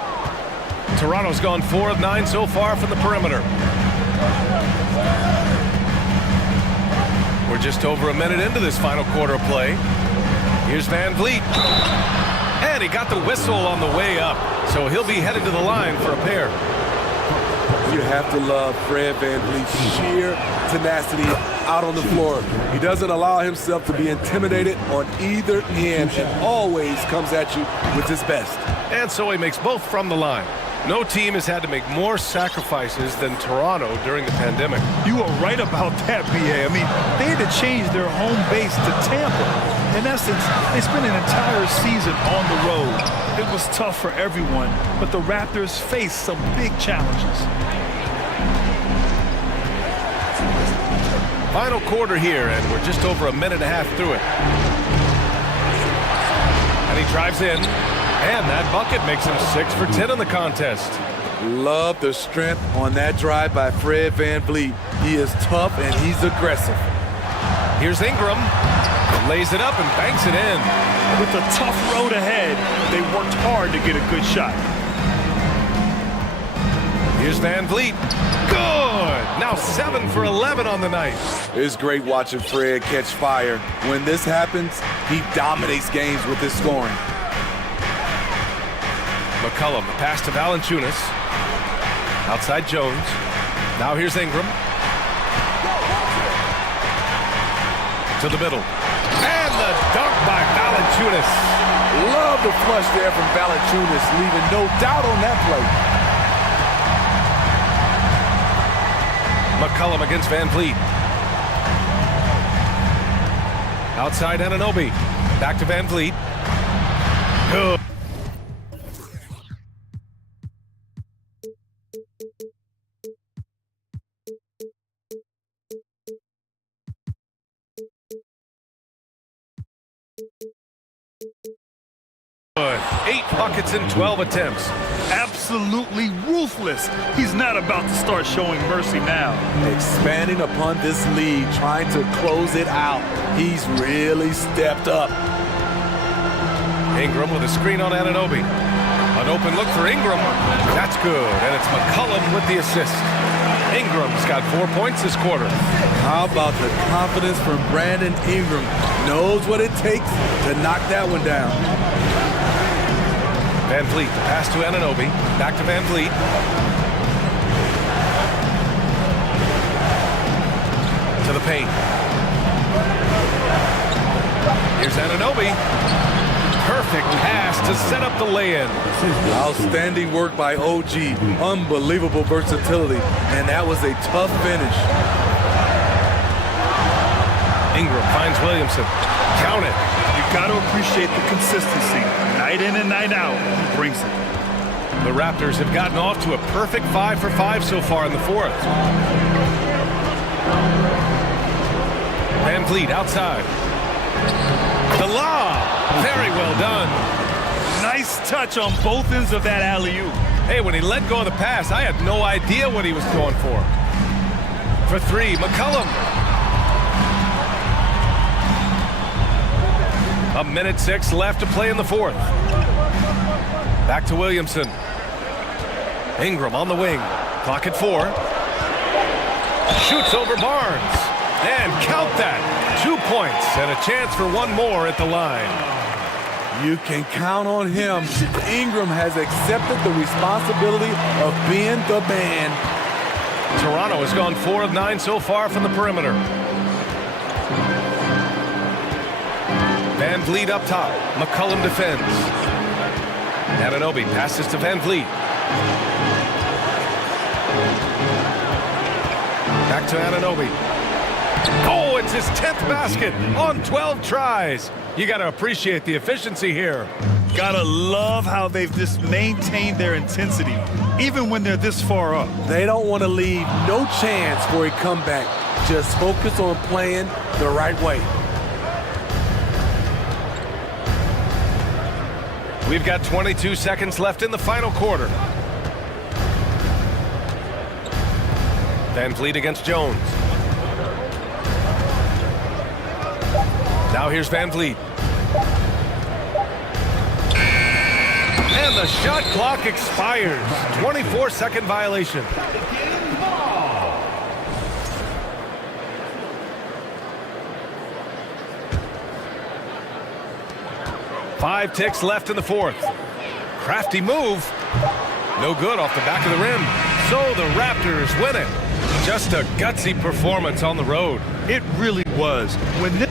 Toronto's gone 4 of 9 so far from the perimeter. We're just over a minute into this final quarter of play. Here's VanVleet. And he got the whistle on the way up, so he'll be headed to the line for a pair. You have to love Fred VanVleet's sheer tenacity out on the floor. He doesn't allow himself to be intimidated on either end and always comes at you with his best. And so he makes both from the line. No team has had to make more sacrifices than Toronto during the pandemic. You are right about that, B.A. I mean, they had to change their home base to Tampa. In essence, they spent an entire season on the road. It was tough for everyone, but the Raptors faced some big challenges. Final quarter here, and we're just over a minute and a half through it. And he drives in. And that bucket makes him 6 for 10 in the contest. Love the strength on that drive by Fred VanVleet. He is tough and he's aggressive. Here's Ingram. Lays it up and banks it in. With a tough road ahead, they worked hard to get a good shot. Here's VanVleet. Good! Now 7 for 11 on the night. It's great watching Fred catch fire. When this happens, he dominates games with his scoring. McCollum, the pass to Valanciunas. Outside Jones. Now here's Ingram. To the middle. And the dunk by Valanciunas. Love the flush there from Valanciunas, leaving no doubt on that play. McCollum against VanVleet. Outside Anunoby. Back to VanVleet. Good. Good. 8 buckets in 12 attempts. Absolutely ruthless. He's not about to start showing mercy now. Expanding upon this lead, trying to close it out. He's really stepped up. Ingram with a screen on Anunoby. An open look for Ingram. That's good, and it's McCollum with the assist. Ingram's got 4 points this quarter. How about the confidence from Brandon Ingram? Knows what it takes to knock that one down. VanVleet, the pass to Anunoby. Back to VanVleet. To the paint. Here's Anunoby. Perfect pass to set up the lay-in. Outstanding work by OG. Unbelievable versatility. And that was a tough finish. Ingram finds Williamson. Count it. You've got to appreciate the consistency. Night in and night out, he brings it. The Raptors have gotten off to a perfect 5 for 5 so far in the fourth. Van Vliet outside. The lob. Very well done. Nice touch on both ends of that alley-oop. Hey, when he let go of the pass, I had no idea what he was going for. For three, McCollum. 1:06 left to play in the fourth. Back to Williamson. Ingram on the wing. Clock at 4. Shoots over Barnes. And count that. 2 points and a chance for one more at the line. You can count on him. Ingram has accepted the responsibility of being the man. Toronto has gone 4 of 9 so far from the perimeter. Van Vliet up top. McCollum defends. Anunoby passes to Van Vliet. Back to Anunoby. Oh, it's his 10th basket on 12 tries. You got to appreciate the efficiency here. Gotta love how they've just maintained their intensity, even when they're this far up. They don't want to leave no chance for a comeback. Just focus on playing the right way. We've got 22 seconds left in the final quarter. Van Vliet against Jones. Now here's Van Vliet. And the shot clock expires. 24-second violation. Five ticks left in the fourth. Crafty move. No good off the back of the rim. So the Raptors win it. Just a gutsy performance on the road. It really was. When this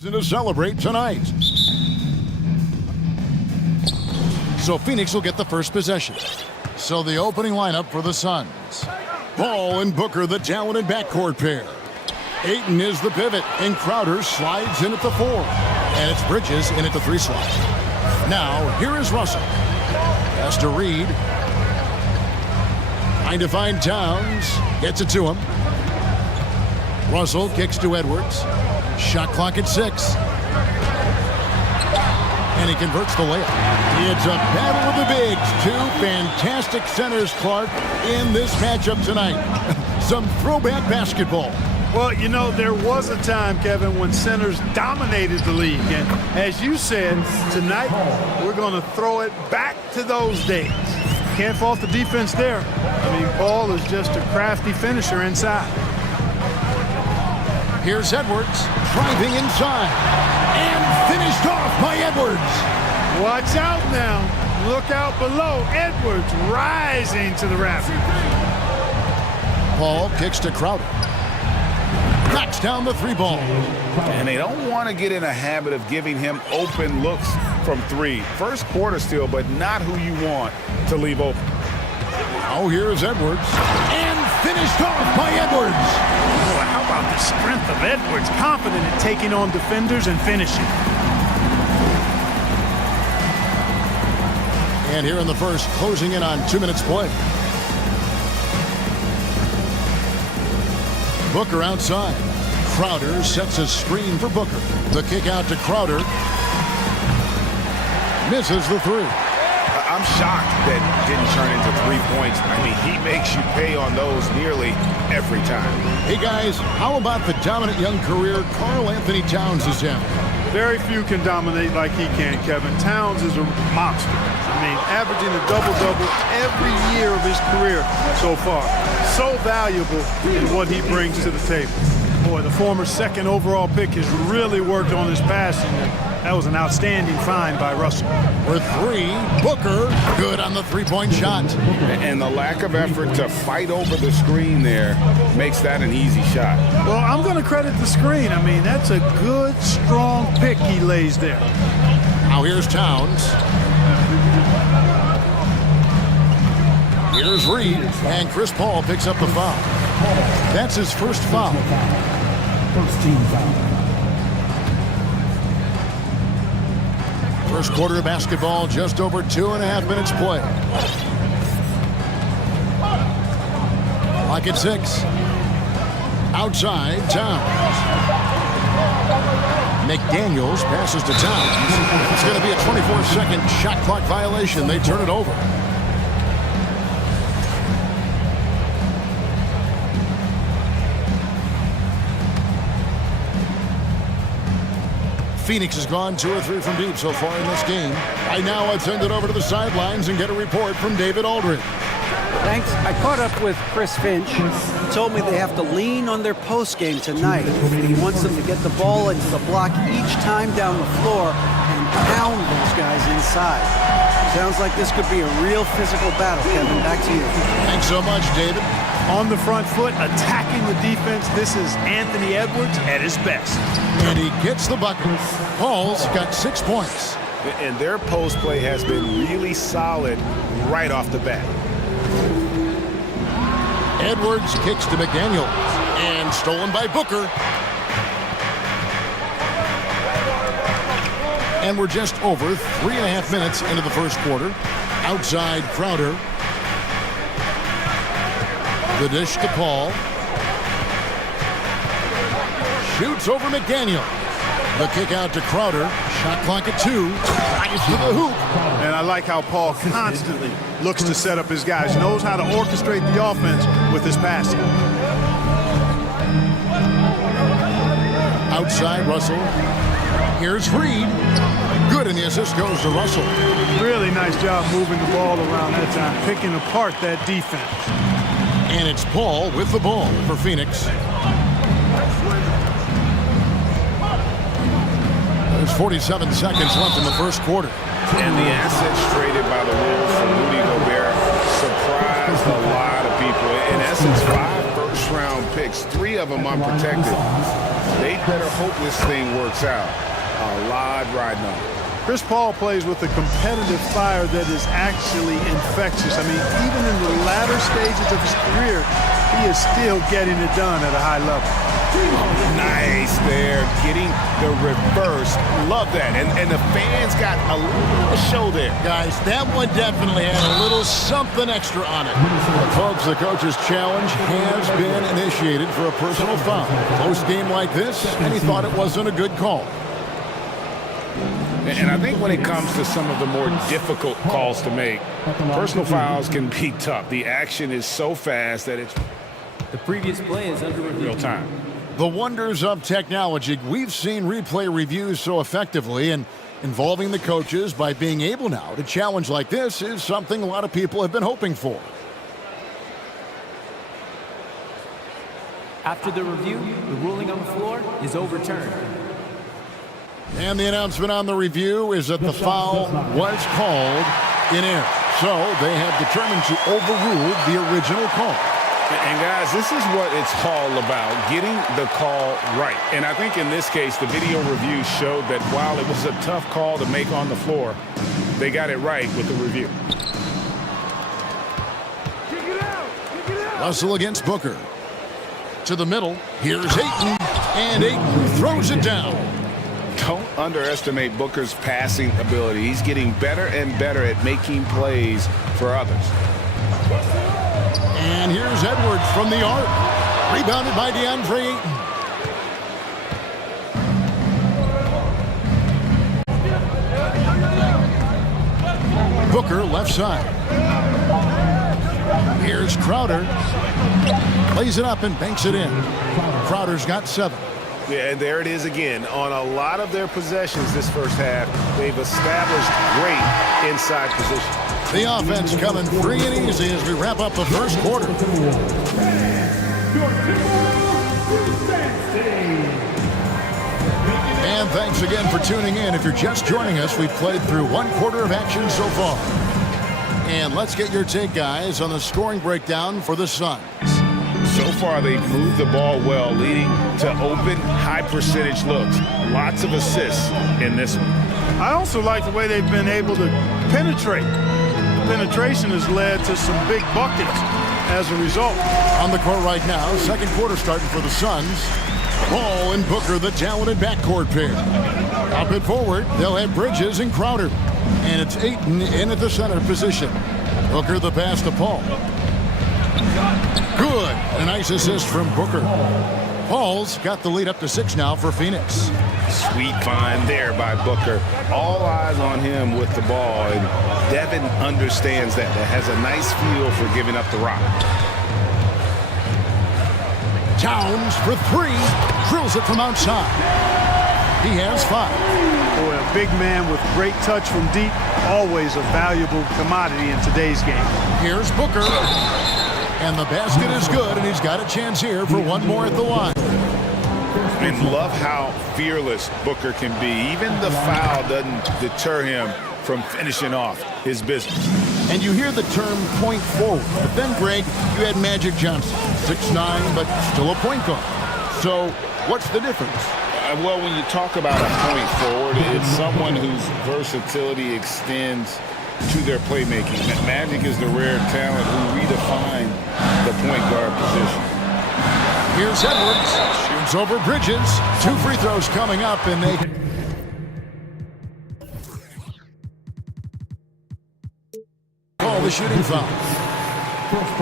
To celebrate tonight. So Phoenix will get the first possession. So the opening lineup for the Suns. Ball and Booker, the talented backcourt pair. Ayton is the pivot, and Crowder slides in at the 4. And it's Bridges in at the 3 slot. Now, here is Russell. Has to Reed. Trying to find Towns. Gets it to him. Russell kicks to Edwards. Shot clock at 6. And he converts the layup. It's a battle of the bigs. Two fantastic centers, Clark, in this matchup tonight. Some throwback basketball. Well, you know, there was a time, Kevin, when centers dominated the league. And as you said, tonight we're going to throw it back to those days. Can't fault the defense there. I mean, Paul is just a crafty finisher inside. Here's Edwards driving inside and finished off by Edwards. Watch out now. Look out below. Edwards rising to the rafters. Paul kicks to Crowder. Knocks down the 3 ball. And they don't want to get in a habit of giving him open looks from 3. First quarter still, but not who you want to leave open. Now here's Edwards. And finished off by Edwards. Boy, how about the strength of Edwards? Confident in taking on defenders and finishing. And here in the first, closing in on 2 minutes play. Booker outside. Crowder sets a screen for Booker. The kick out to Crowder. Misses the 3. I'm shocked that didn't turn into 3 points. I mean, he makes you pay on those nearly every time. Hey, guys, how about the dominant young career Karl Anthony Towns is having? Very few can dominate like he can, Kevin. Towns is a monster. I mean, averaging a double-double every year of his career so far. So valuable in what he brings to the table. Boy, the former 2nd overall pick has really worked on his passing. That was an outstanding find by Russell. For 3, Booker, good on the 3-point shot. And the lack of effort to fight over the screen there makes that an easy shot. Well, I'm going to credit the screen. I mean, that's a good, strong pick he lays there. Now here's Towns. Here's Reed, and Chris Paul picks up the foul. That's his first foul. First team foul. First quarter of basketball, just over 2.5 minutes play. Clock at 6. Outside, Towns. McDaniels passes to Towns. It's going to be a 24-second shot clock violation. They turn it over. Phoenix has gone 2 or 3 from deep so far in this game. Right now, let's send it over to the sidelines and get a report from David Aldridge. Thanks. I caught up with Chris Finch. He told me they have to lean on their post game tonight. He wants them to get the ball into the block each time down the floor and pound those guys inside. Sounds like this could be a real physical battle. Kevin, back to you. Thanks so much, David. On the front foot, attacking the defense, this is Anthony Edwards at his best. And he gets the bucket. Paul's got 6 points. And their post play has been really solid right off the bat. Edwards kicks to McDaniels. And stolen by Booker. And we're just over 3.5 minutes into the first quarter. Outside, Crowder. The dish to Paul. Shoots over McDaniel. The kick out to Crowder. Shot clock at 2. Drives to the hoop. And I like how Paul constantly looks to set up his guys. Knows how to orchestrate the offense with his passing. Outside, Russell. Here's Reed. Good, and the assist goes to Russell. Really nice job moving the ball around that time, picking apart that defense. And it's Paul with the ball for Phoenix. There's 47 seconds left in the first quarter. And the assets traded by the Wolves for Rudy Gobert surprised a lot of people. In essence, 5 first-round picks, 3 of them unprotected. They better hope this thing works out. A lot riding on it. Chris Paul plays with a competitive fire that is actually infectious. I mean, even in the latter stages of his career, he is still getting it done at a high level. Nice there, getting the reverse. Love that. And the fans got a little show there. Guys, that one definitely had a little something extra on it. Folks, the coach's challenge has been initiated for a personal foul. Close game like this, and he thought it wasn't a good call. And I think when it comes to some of the more difficult calls to make, personal fouls can be tough. The action is so fast that it's the previous play is under review. Real time. The wonders of technology. We've seen replay reviews so effectively, and involving the coaches by being able now to challenge like this is something a lot of people have been hoping for. After the review, the ruling on the floor is overturned. And the announcement on the review is that the foul was called in error. So they have determined to overrule the original call. And guys, this is what it's all about, getting the call right. And I think in this case, the video review showed that while it was a tough call to make on the floor, they got it right with the review. Russell against Booker. To the middle, here's Ayton, and Ayton throws it down. Don't underestimate Booker's passing ability. He's getting better and better at making plays for others. And here's Edwards from the arc. Rebounded by DeAndre Ayton. Booker left side. Here's Crowder. Plays it up and banks it in. Crowder's got 7. Yeah, and there it is again. On a lot of their possessions this first half, they've established great inside position. The offense coming free and easy as we wrap up the first quarter. And thanks again for tuning in. If you're just joining us, we've played through 1 quarter of action so far. And let's get your take, guys, on the scoring breakdown for the Suns. So far, they've moved the ball well, leading to open, high-percentage looks. Lots of assists in this one. I also like the way they've been able to penetrate. The penetration has led to some big buckets as a result. On the court right now, second quarter starting for the Suns. Paul and Booker, the talented backcourt pair. Up and forward, they'll have Bridges and Crowder. And it's Ayton in at the center position. Booker the pass to Paul. Good. A nice assist from Booker. Paul's got the lead up to 6 now for Phoenix. Sweet find there by Booker. All eyes on him with the ball, and Devin understands that. That has a nice feel for giving up the rock. Towns for 3. Drills it from outside. He has 5. Boy, a big man with great touch from deep, always a valuable commodity in today's game. Here's Booker. And the basket is good, and he's got a chance here for 1 more at the line. And love how fearless Booker can be. Even the foul doesn't deter him from finishing off his business. And you hear the term point forward. But then, Greg, you had Magic Johnson, 6'9", but still a point guard. So what's the difference? Well, when you talk about a point forward, it's someone whose versatility extends to their playmaking. Magic is the rare talent who redefined the point guard position. Here's Edwards. Shoots over Bridges. 2 free throws coming up, and they call the shooting foul.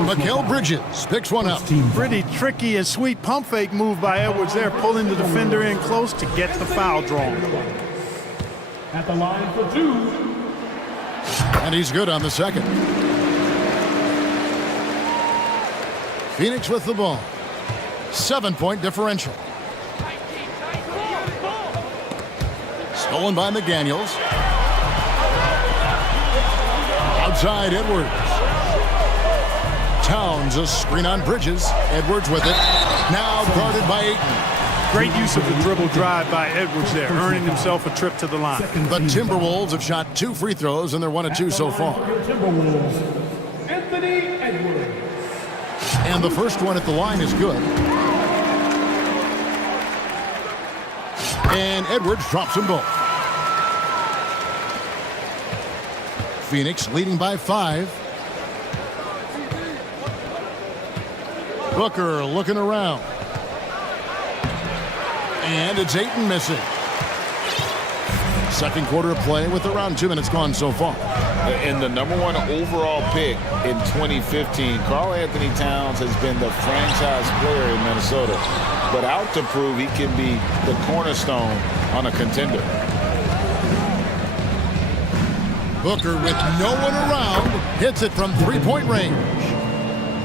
Mikal Bridges picks one up. Pretty tricky and sweet pump fake move by Edwards there, pulling the defender in close to get the foul drawn. At the line for 2. And he's good on the second. Phoenix with the ball. 7-point differential. Stolen by McDaniels. Outside Edwards. Towns a screen on Bridges. Edwards with it. Now guarded by Ayton. Great use of the dribble drive by Edwards there, earning himself a trip to the line. The Timberwolves have shot 2 free throws, and they're 1 of 2 so far. Timberwolves, Anthony Edwards. And the first one at the line is good. And Edwards drops them both. Phoenix leading by 5. Booker looking around. And it's Ayton missing. Second quarter of play with around 2 minutes gone so far. And the #1 overall pick in 2015, Karl Anthony Towns has been the franchise player in Minnesota, but out to prove he can be the cornerstone on a contender. Booker with no one around hits it from three-point range.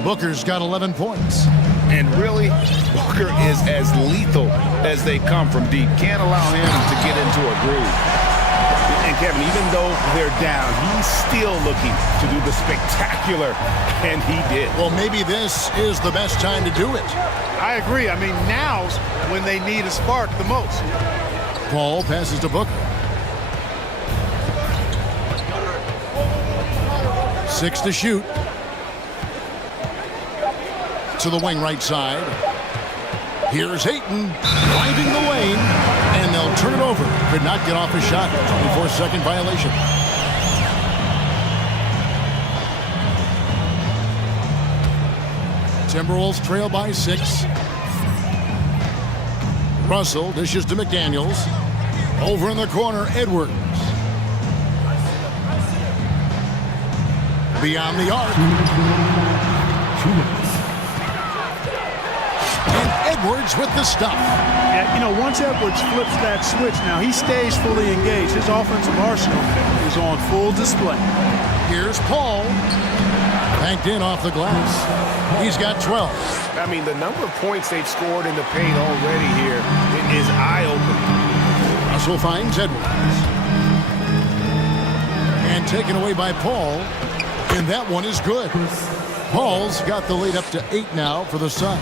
Booker's got 11 points. And really, Booker is as lethal as they come from deep. Can't allow him to get into a groove. And Kevin, even though they're down, he's still looking to do the spectacular, and he did. Well, maybe this is the best time to do it. I agree. I mean, now's when they need a spark the most. Paul passes to Booker. 6 to shoot. To the wing right side. Here's Ayton driving the lane, and they'll turn it over. Could not get off a shot. 24-second violation. Timberwolves trail by 6. Russell dishes to McDaniels. Over in the corner, Edwards. Beyond the arc. And Edwards with the stuff. And, you know, once Edwards flips that switch, now he stays fully engaged. His offensive arsenal is on full display. Here's Paul. Banked in off the glass. He's got 12. I mean, the number of points they've scored in the paint already here is eye-opening. Russell finds Edwards. And taken away by Paul. And that one is good. Paul's got the lead up to 8 now for the Suns.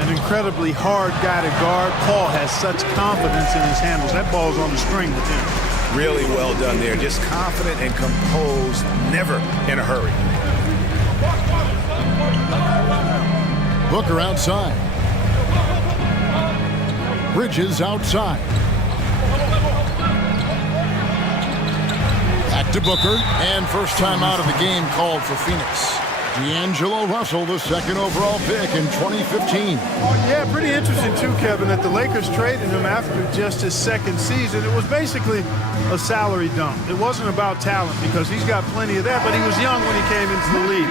An incredibly hard guy to guard. Paul has such confidence in his handles. That ball's on the string with him. Really well done there. Just confident and composed, never in a hurry. Booker outside. Bridges outside. Back to Booker, and first time out of the game called for Phoenix. D'Angelo Russell, the second overall pick in 2015. Yeah, pretty interesting too, Kevin, that the Lakers traded him after just his second season. It was basically a salary dump. It wasn't about talent because he's got plenty of that, but he was young when he came into the league.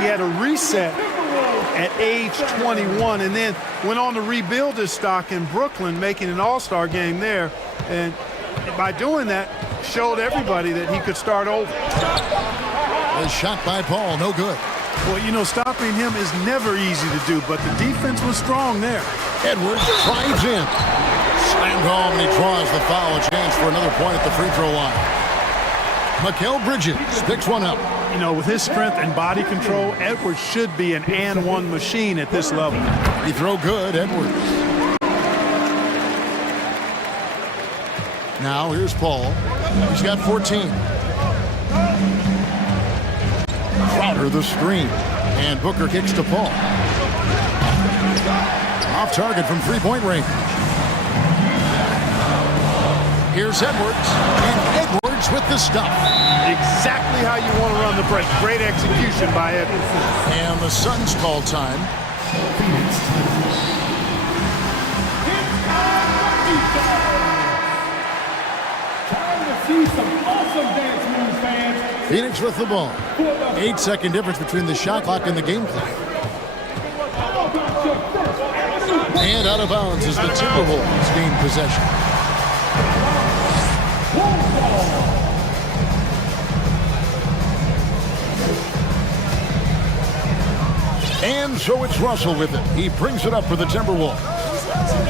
He had a reset at age 21 and then went on to rebuild his stock in Brooklyn, making an all-star game there. And by doing that, showed everybody that he could start over. A shot by Paul, no good. Well, you know, stopping him is never easy to do, but the defense was strong there. Edwards drives in. Slammed home, and he draws the foul. A chance for another point at the free throw line. Mikal Bridges picks one up. You know, with his strength and body control, Edwards should be an and-one machine at this level. Free throw good, Edwards. Now here's Paul. He's got 14. Crowder the screen. And Booker kicks to Paul. Off target from three-point range. Here's Edwards. And Edwards with the stuff. Exactly how you want to run the break. Great execution by Edwards. And the Suns call time. See some awesome dance moves, fans. Phoenix with the ball. 8-second difference between the shot clock and the game clock. And out of bounds as the Timberwolves gain possession. And so it's Russell with it. He brings it up for the Timberwolves.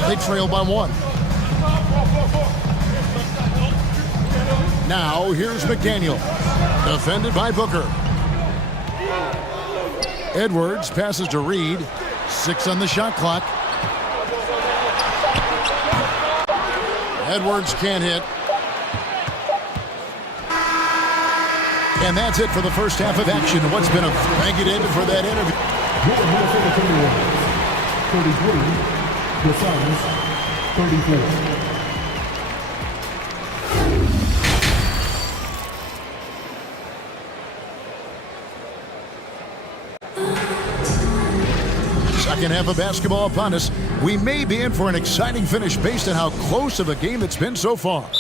They trail by 1. Now, here's McDaniel. Defended by Booker. Edwards passes to Reed. 6 on the shot clock. Edwards can't hit. And that's it for the first half of action. What's been a thank you, David, for that interview. Timberwolves. 33, the Suns, 34. Second half of basketball upon us. We may be in for an exciting finish based on how close of a game it's been so far.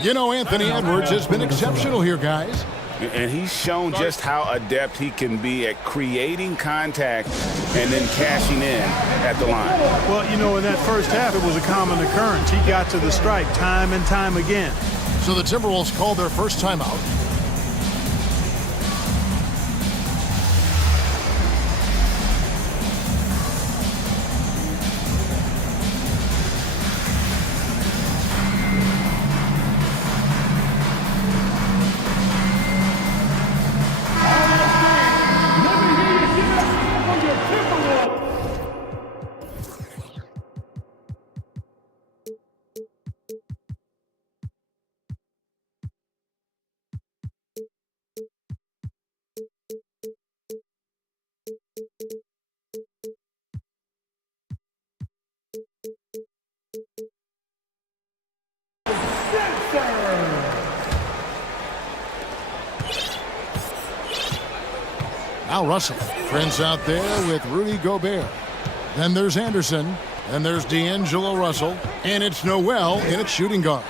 You know, Anthony Edwards has been exceptional here, guys. And he's shown just how adept he can be at creating contact and then cashing in at the line. Well, you know, in that first half, it was a common occurrence. He got to the stripe time and time again. So the Timberwolves called their first timeout. Now Russell friends out there with Rudy Gobert. Then there's Anderson. Then there's D'Angelo Russell. And it's Noel in its shooting guard.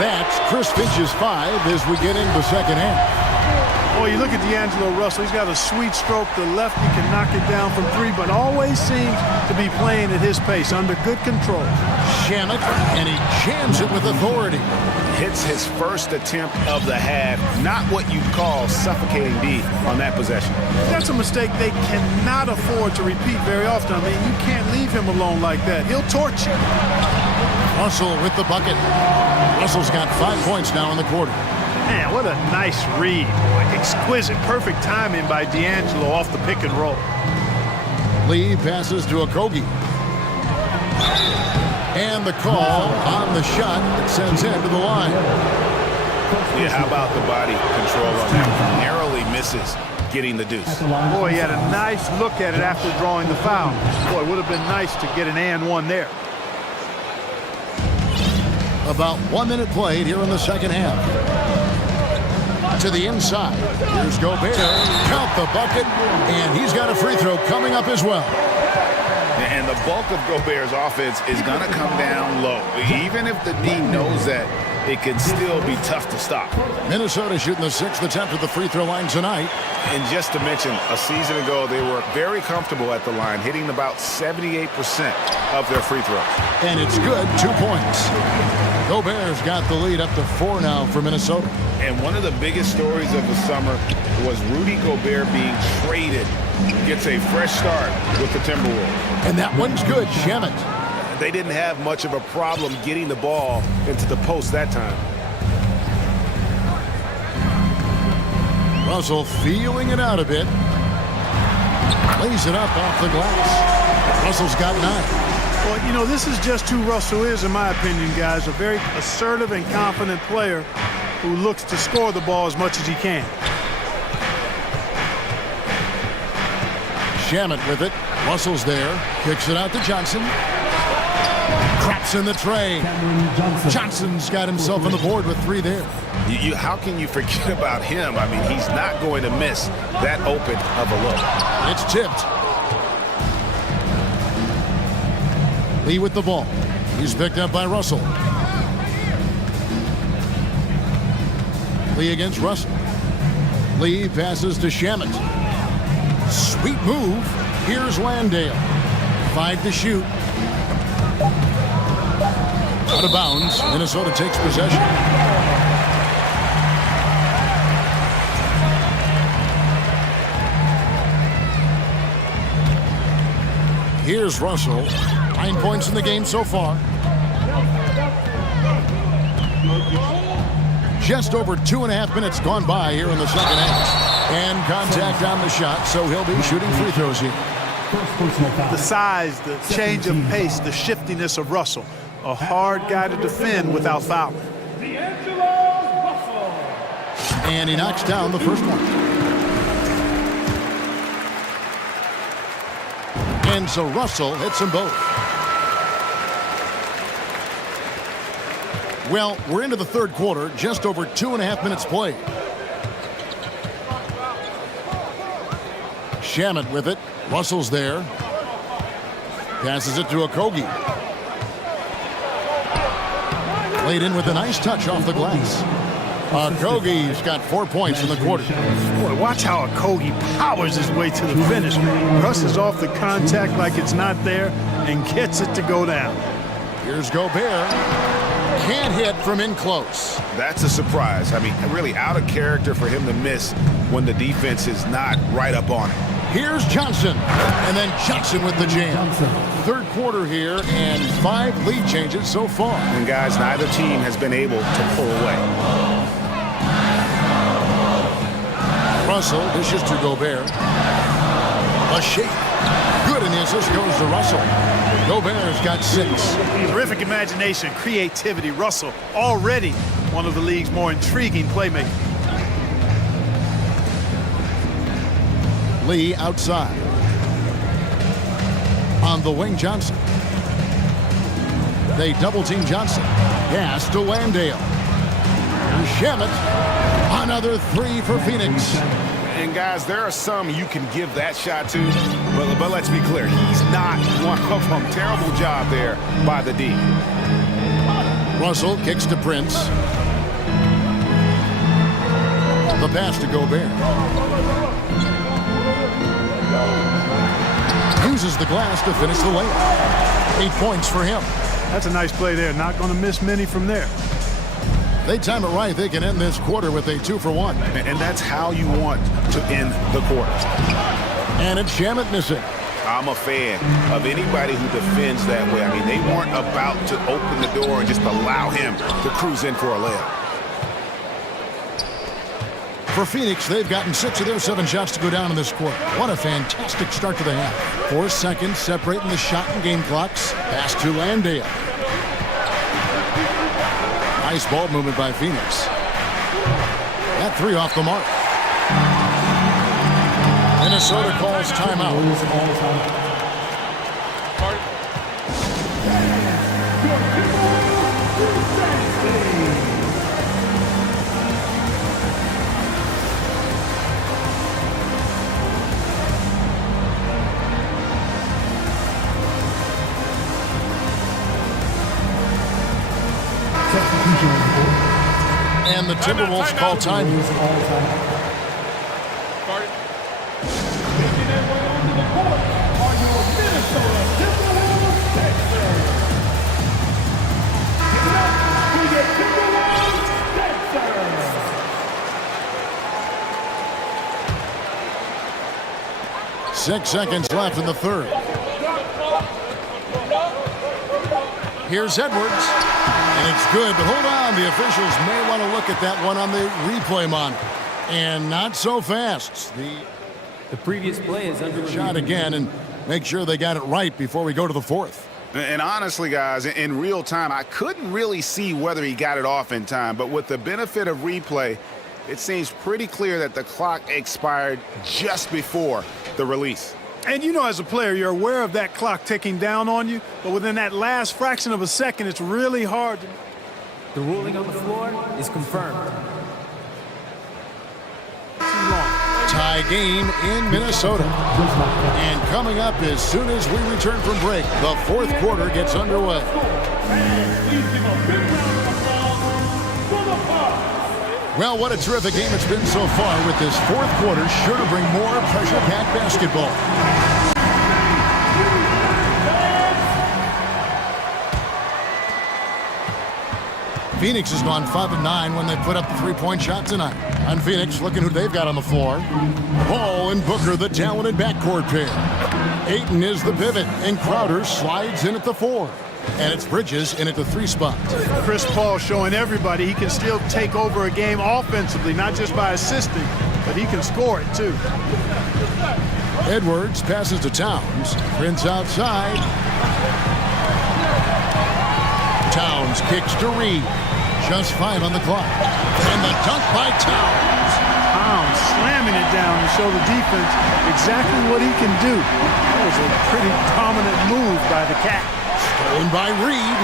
That's Chris Finch's 5 as we get into the second half. Boy, you look at D'Angelo Russell. He's got a sweet stroke. The lefty can knock it down from 3, but always seems to be playing at his pace, under good control. Shamet, and he jams it with authority. Hits his first attempt of the half. Not what you'd call suffocating D on that possession. That's a mistake they cannot afford to repeat very often. I mean, you can't leave him alone like that. He'll torch you. Russell with the bucket. Russell's got 5 points now in the quarter. Man, what a nice read. Exquisite, perfect timing by D'Angelo off the pick and roll. Lee passes to Okogie. And the call on the shot that sends him to the line. Yeah, how about the body control on that? Narrowly misses getting the deuce. Boy, he had a nice look at it after drawing the foul. Boy, it would have been nice to get an and one there. About 1 minute played here in the second half. To the inside. Here's Gobert. Count the bucket. And he's got a free throw coming up as well. And the bulk of Gobert's offense is going to come down low. Even if the D knows that, it can still be tough to stop. Minnesota shooting the 6th attempt at the free throw line tonight. And just to mention, a season ago, they were very comfortable at the line, hitting about 78% of their free throws. And it's good, 2 points. Gobert's got the lead up to 4 now for Minnesota. And one of the biggest stories of the summer was Rudy Gobert being traded. Gets a fresh start with the Timberwolves. And that one's good, Shamet. They didn't have much of a problem getting the ball into the post that time. Russell feeling it out a bit. Lays it up off the glass. Russell's got 9. Well, you know, this is just who Russell is, in my opinion, guys. A very assertive and confident player who looks to score the ball as much as he can. Shamet with it. Russell's there. Kicks it out to Johnson. Craps in the tray. Johnson's got himself on the board with 3 there. How can you forget about him? I mean, he's not going to miss that open of a look. It's tipped. Lee with the ball. He's picked up by Russell. Lee against Russell. Lee passes to Shamet. Sweet move. Here's Landale. 5 to shoot. Out of bounds. Minnesota takes possession. Here's Russell. 9 points in the game so far. Just over 2.5 minutes gone by here in the second half. And contact on the shot, so he'll be shooting free throws here. The size, the change of pace, the shiftiness of Russell. A hard guy to defend without fouling. And he knocks down the first one. And so Russell hits them both. Well, we're into the third quarter, just over 2.5 minutes played. Shamet with it. Russell's there. Passes it to Okogie. Played in with a nice touch off the glass. Okogie's got 4 points in the quarter. Boy, watch how Okogie powers his way to the finish. Rushes off the contact like it's not there and gets it to go down. Here's Gobert. Can't hit from in close. That's a surprise. I mean, really out of character for him to miss when the defense is not right up on him. Here's Johnson. And then Johnson with the jam. Third quarter here and 5 lead changes so far. And guys, neither team has been able to pull away. Russell dishes to Gobert. A shake. Good, and the assist goes to Russell. Gobert's got 6. Terrific imagination, creativity. Russell already one of the league's more intriguing playmakers. Lee outside. On the wing, Johnson. They double-team Johnson. Pass to Landale. Here's Shamet. Another 3 for Phoenix. And guys, there are some you can give that shot to, but let's be clear, he's not one of them. Terrible job there by the D. Russell kicks to Prince. The pass to Gobert. Uses the glass to finish the layup. 8 points for him. That's a nice play there. Not going to miss many from there. They time it right. They can end this quarter with a 2 for 1. And that's how you want to end the quarter. And it's Shamet missing. I'm a fan of anybody who defends that way. I mean, they weren't about to open the door and just allow him to cruise in for a layup. For Phoenix, they've gotten 6 of their 7 shots to go down in this quarter. What a fantastic start to the half. 4 seconds separating the shot and game clocks. Pass to Landale. Nice ball movement by Phoenix. That 3 off the mark. Minnesota calls timeout. 'Cons. And the Timberwolves call time. Six seconds left in the third. Here's Edwards. And it's good, but hold on. The officials may want to look at that one on the replay monitor. And not so fast. The previous play is under shot again, and make sure they got it right before we go to the fourth. And honestly, guys, in real time, I couldn't really see whether he got it off in time. But with the benefit of replay, it seems pretty clear that the clock expired just before the release. And you know, as a player, you're aware of that clock ticking down on you, but within that last fraction of a second, it's really hard to... The ruling on the floor is confirmed. Tie game in Minnesota. And coming up as soon as we return from break, the fourth quarter gets underway. Well, what a terrific game it's been so far, with this fourth quarter sure to bring more pressure-packed basketball. Phoenix has gone 5 of 9 when they put up the three-point shot tonight. On Phoenix, looking who they've got on the floor. Ball and Booker, the talented backcourt pair. Ayton is the pivot, and Crowder slides in at the 4. And it's Bridges in at the 3 spot. Chris Paul showing everybody he can still take over a game offensively, not just by assisting, but he can score it too. Edwards passes to Towns. Prince outside. Towns kicks to Reed. Just 5 on the clock. And the dunk by Towns. Towns slamming it down to show the defense exactly what he can do. That was a pretty dominant move by the Cat. Stolen by Reed.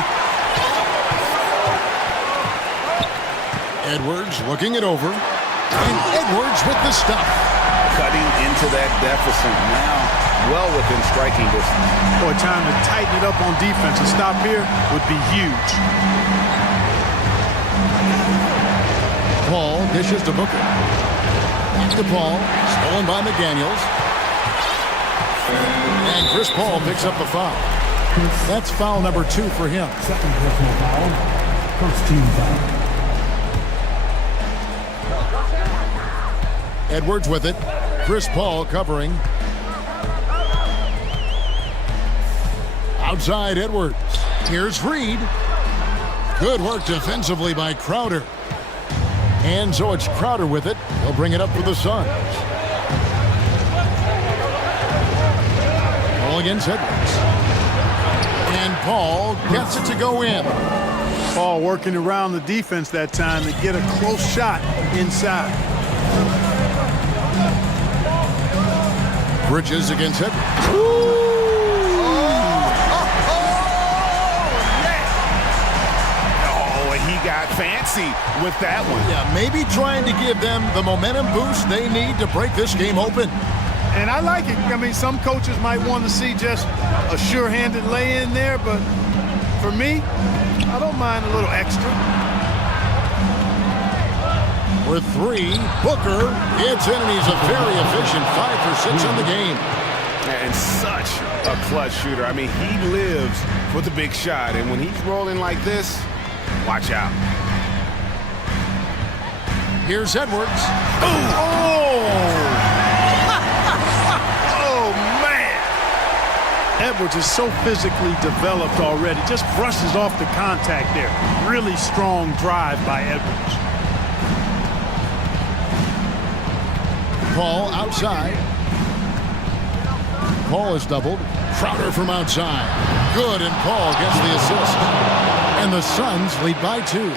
Edwards looking it over. And Edwards with the stop. Cutting into that deficit now, well within striking distance. Boy, time to tighten it up on defense. A stop here would be huge. Paul dishes to Booker. Back to Paul. Stolen by McDaniels. And Chris Paul picks up the foul. That's foul number 2 for him. Second personal foul. First team foul. Edwards with it. Chris Paul covering. Outside Edwards. Here's Reed. Good work defensively by Crowder. And so it's Crowder with it. He'll bring it up for the Suns. Paul against Edwards. And Paul gets it to go in. Paul working around the defense that time to get a close shot inside. Bridges against Edwards. He got fancy with that one. Yeah, maybe trying to give them the momentum boost they need to break this game open. And I like it. I mean, some coaches might want to see just a sure-handed lay-in there, but for me, I don't mind a little extra. For 3, Booker gets in, and he's a very efficient 5 for 6 on the game. And such a clutch shooter. I mean, he lives for the big shot, and when he's rolling like this, watch out. Here's Edwards. Oh, man. Edwards is so physically developed already. Just brushes off the contact there. Really strong drive by Edwards. Paul outside. Paul is doubled. Crowder from outside. Good, and Paul gets the assist. And the Suns lead by 2.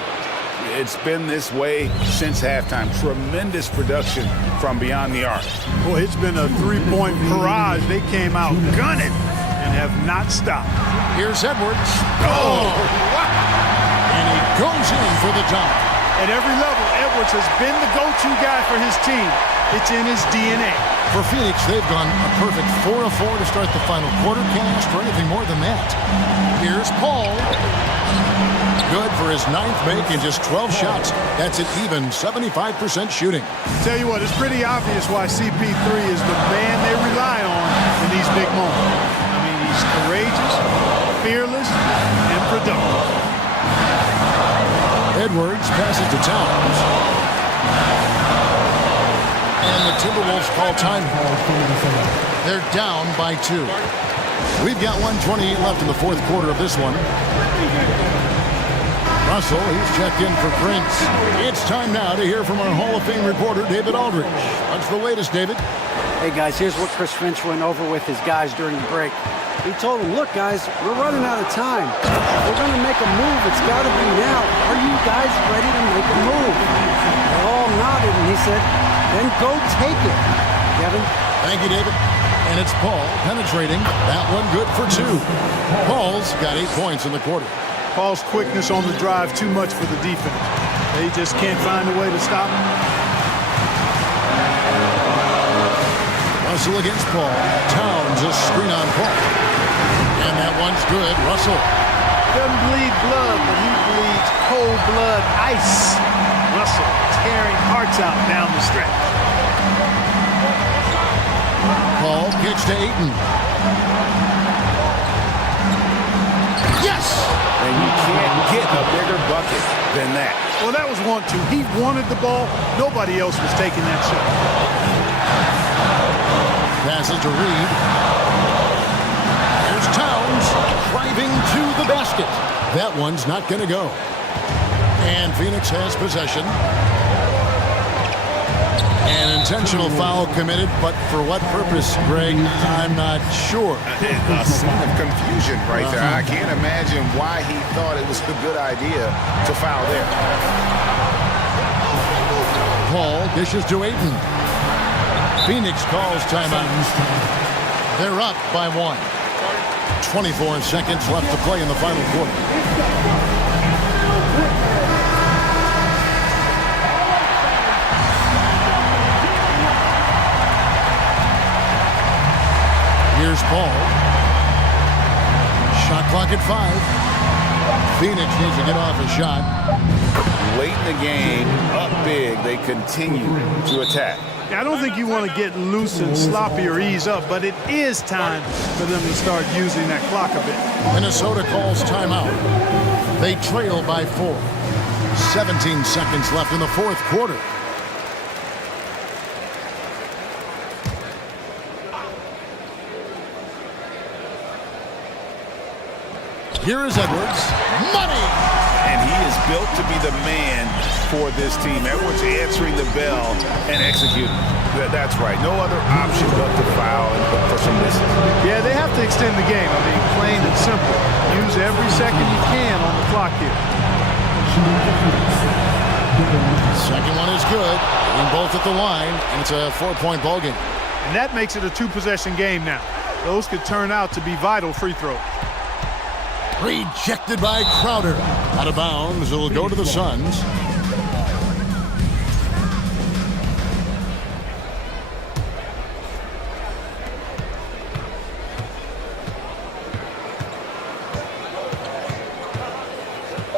It's been this way since halftime. Tremendous production from beyond the arc. Boy, it's been a three-point barrage. They came out gunning and have not stopped. Here's Edwards. Oh! And he goes in for the dunk. At every level, Edwards has been the go-to guy for his team. It's in his DNA. For Phoenix, they've gone a perfect 4 of 4 to start the final quarter. Can't ask for anything more than that. Here's Paul. Good for his 9th make in just 12 shots. That's an even 75% shooting. Tell you what, it's pretty obvious why CP3 is the man they rely on in these big moments. I mean, he's courageous, fearless, and productive. Edwards passes to Towns. And the Timberwolves call time. They're down by 2. We've got 1:28 left in the 4th quarter of this one. Russell, he's checked in for Prince. It's time now to hear from our Hall of Fame reporter, David Aldridge. What's the latest, David? Hey, guys, here's what Chris Finch went over with his guys during the break. He told them, look, guys, we're running out of time. We're going to make a move. It's got to be now. Are you guys ready to make a move? They all nodded, and he said, then go take it. Kevin? Thank you, David. And it's Paul penetrating. That one good for 2. Paul's got 8 points in the quarter. Paul's quickness on the drive too much for the defense. They just can't find a way to stop him. Russell against Paul. Towns a screen on Paul. And that one's good. Russell. Doesn't bleed blood, but he bleeds cold blood ice. Russell tearing hearts out down the stretch. Paul kicks to Ayton. Yes! And you can't get a bigger bucket than that. Well, that was 1-2. He wanted the ball. Nobody else was taking that shot. Passes to Reed. Here's Towns driving to the basket. That one's not going to go. And Phoenix has possession. An intentional foul committed, but for what purpose, Greg? I'm not sure. A scene of confusion right there. I can't imagine why he thought it was a good idea to foul there. Paul dishes to Ayton. Phoenix calls timeout. They're up by 1. 24 seconds left to play in the final quarter. Here's Paul. Shot clock at 5. Phoenix needs to get off a shot. Late in the game, up big, they continue to attack. I don't think you want to get loose and sloppy or ease up, but it is time for them to start using that clock a bit. Minnesota calls timeout. They trail by 4. 17 seconds left in the fourth quarter. Here is Edwards. Money! And he is built to be the man for this team. Edwards answering the bell and executing. That's right. No other option but to foul and look for some misses. Yeah, they have to extend the game. I mean, plain and simple. Use every second you can on the clock here. Second one is good. In both at the line, and it's a 4-point ball game. And that makes it a 2-possession game now. Those could turn out to be vital free throws. Rejected by Crowder. Out of bounds. It'll go to the Suns.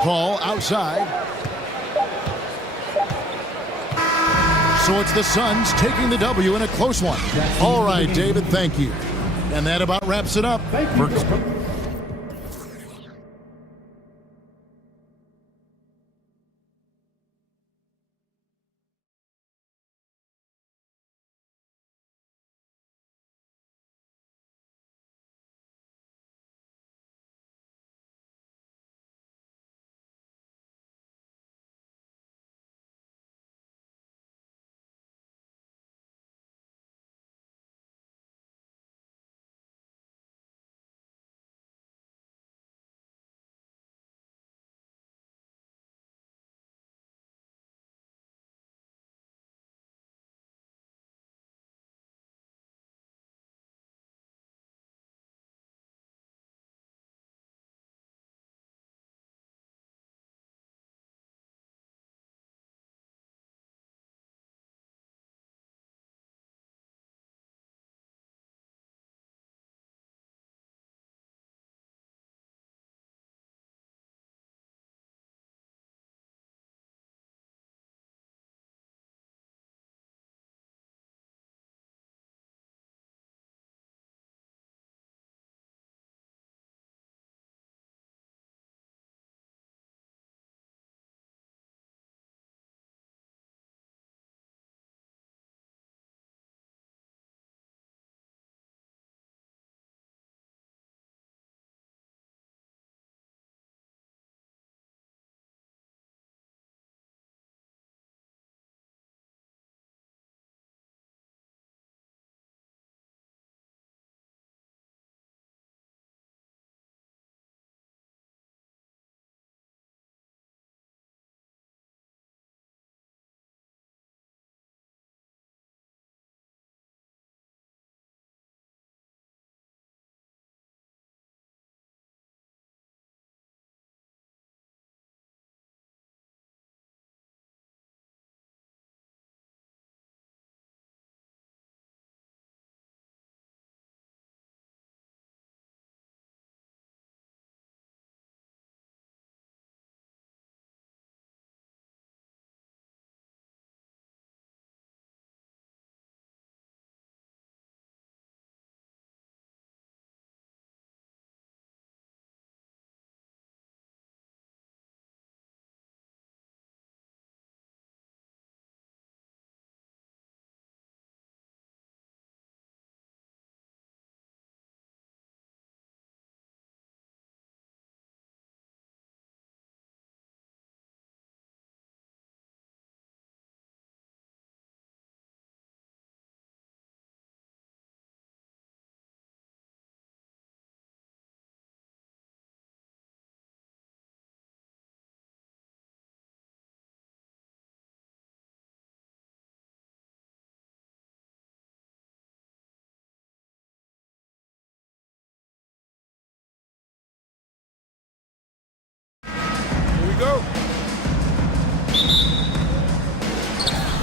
Paul outside. So it's the Suns taking the W in a close one. All right, David, thank you. And that about wraps it up for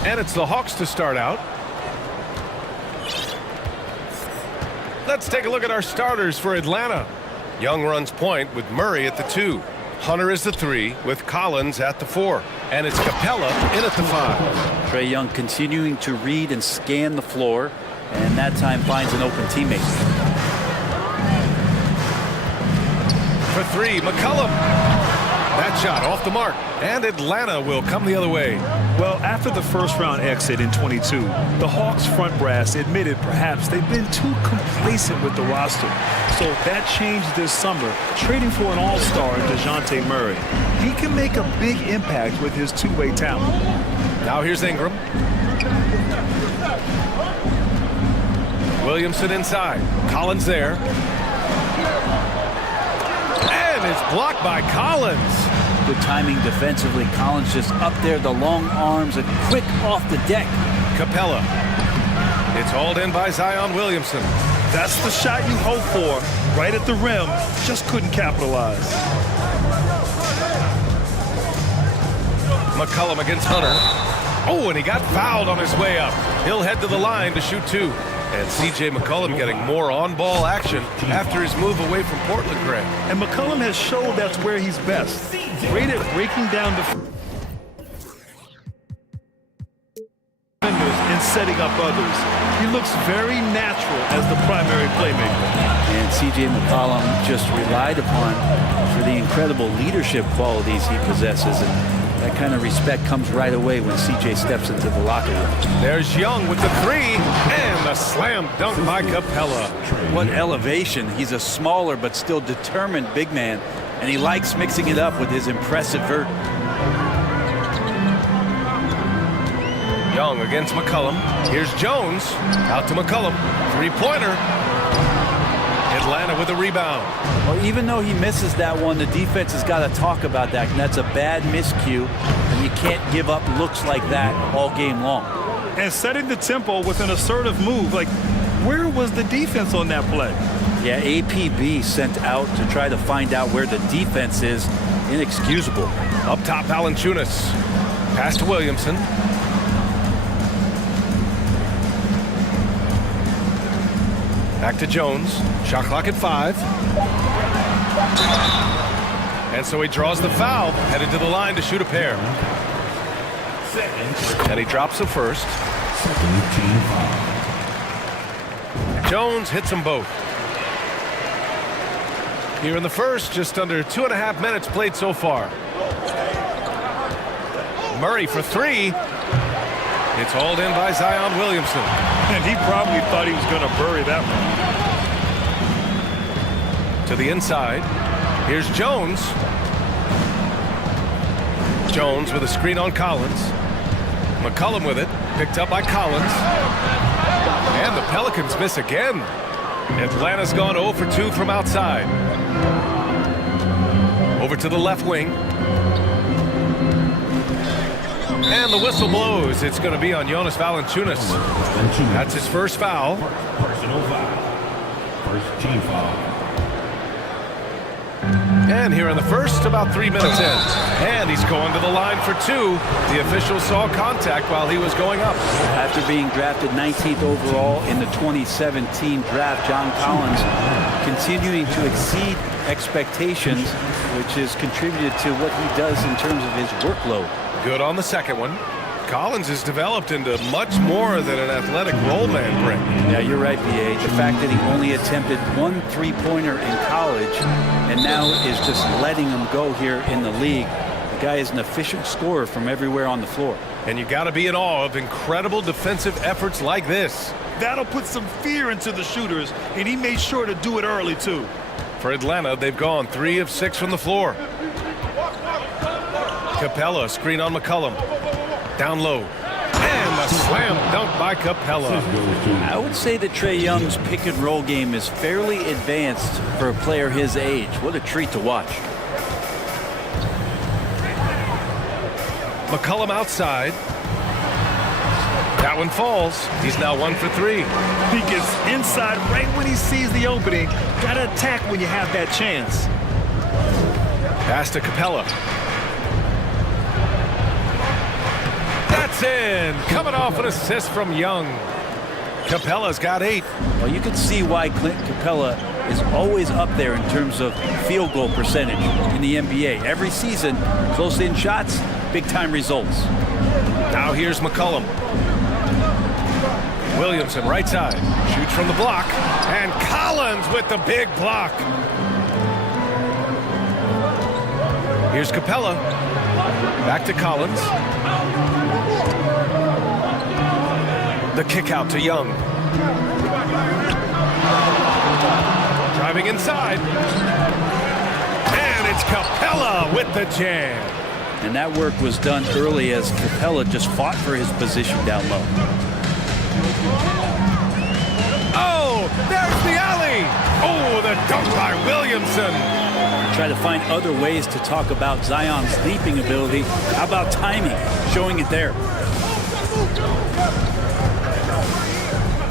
And it's the Hawks to start out. Let's take a look at our starters for Atlanta. Young runs point with Murray at the 2. Hunter is the 3 with Collins at the 4. And it's Capella in at the 5. Trae Young continuing to read and scan the floor, and that time finds an open teammate. For 3, McCollum. That shot off the mark, and Atlanta will come the other way. Well, after the first round exit in 22, the Hawks front brass admitted perhaps they've been too complacent with the roster. So that changed this summer, trading for an all-star, DeJounte Murray. He can make a big impact with his two-way talent. Now here's Ingram. Williamson inside. Collins there. And it's blocked by Collins. Good timing defensively. Collins just up there, the long arms, and quick off the deck. Capella. It's hauled in by Zion Williamson. That's the shot you hope for. Right at the rim. Just couldn't capitalize. McCollum against Hunter. Oh, and he got fouled on his way up. He'll head to the line to shoot 2. And C.J. McCollum getting more on-ball action after his move away from Portland, Greg. And McCollum has showed that's where he's best. Great at breaking down defenders and setting up others. He looks very natural as the primary playmaker. And C.J. McCollum just relied upon for the incredible leadership qualities he possesses. And that kind of respect comes right away when C.J. steps into the locker room. There's Young with the 3, and the slam dunk by Capella. What elevation. He's a smaller but still determined big man, and he likes mixing it up with his impressive vert. Young against McCollum. Here's Jones. Out to McCollum. Three-pointer. Atlanta with a rebound. Well, even though he misses that one, the defense has got to talk about that. And that's a bad miscue, and you can't give up looks like that all game long. And setting the tempo with an assertive move. Like, where was the defense on that play? Yeah, APB sent out to try to find out where the defense is. Inexcusable. Up top, Valanciunas. Pass to Williamson. Back to Jones. Shot clock at 5. And so he draws the foul, headed to the line to shoot a pair. And he drops the first. Jones hits them both. Here in the first, just under 2.5 minutes played so far. Murray for 3. It's hauled in by Zion Williamson. And he probably thought he was going to bury that one. To the inside. Here's Jones. Jones with a screen on Collins. McCollum with it. Picked up by Collins. And the Pelicans miss again. Atlanta's gone 0 for 2 from outside. Over to the left wing. And the whistle blows. It's going to be on Jonas Valanciunas. That's his first foul. Personal foul. First team foul. And here in the first, about 3 minutes in. And he's going to the line for 2. The official saw contact while he was going up. After being drafted 19th overall in the 2017 draft, John Collins continuing to exceed expectations, which has contributed to what he does in terms of his workload. Good on the second one. Collins has developed into much more than an athletic roll man bring. Yeah, you're right, B.A. The fact that he only attempted 1 3-pointer in college and now is just letting him go here in the league. The guy is an efficient scorer from everywhere on the floor. And you got to be in awe of incredible defensive efforts like this. That'll put some fear into the shooters, and he made sure to do it early, too. For Atlanta, they've gone 3 of 6 from the floor. Capella, screen on McCollum. Down low. And a slam dunk by Capella. I would say that Trae Young's pick and roll game is fairly advanced for a player his age. What a treat to watch. McCollum outside. That one falls. He's now 1 for 3. He gets inside right when he sees the opening. Gotta attack when you have that chance. Pass to Capella. It's in. Coming off an assist from Young. Capella's got 8. Well, you can see why Clint Capella is always up there in terms of field goal percentage in the NBA. Every season, close-in shots, big-time results. Now here's McCollum. Williamson, right side, shoots from the block, and Collins with the big block. Here's Capella. Back to Collins. The kick out to Young. Driving inside. And it's Capella with the jam. And that work was done early as Capella just fought for his position down low. Oh, there's the alley. Oh, the dunk by Williamson. Try to find other ways to talk about Zion's leaping ability. How about timing? Showing it there.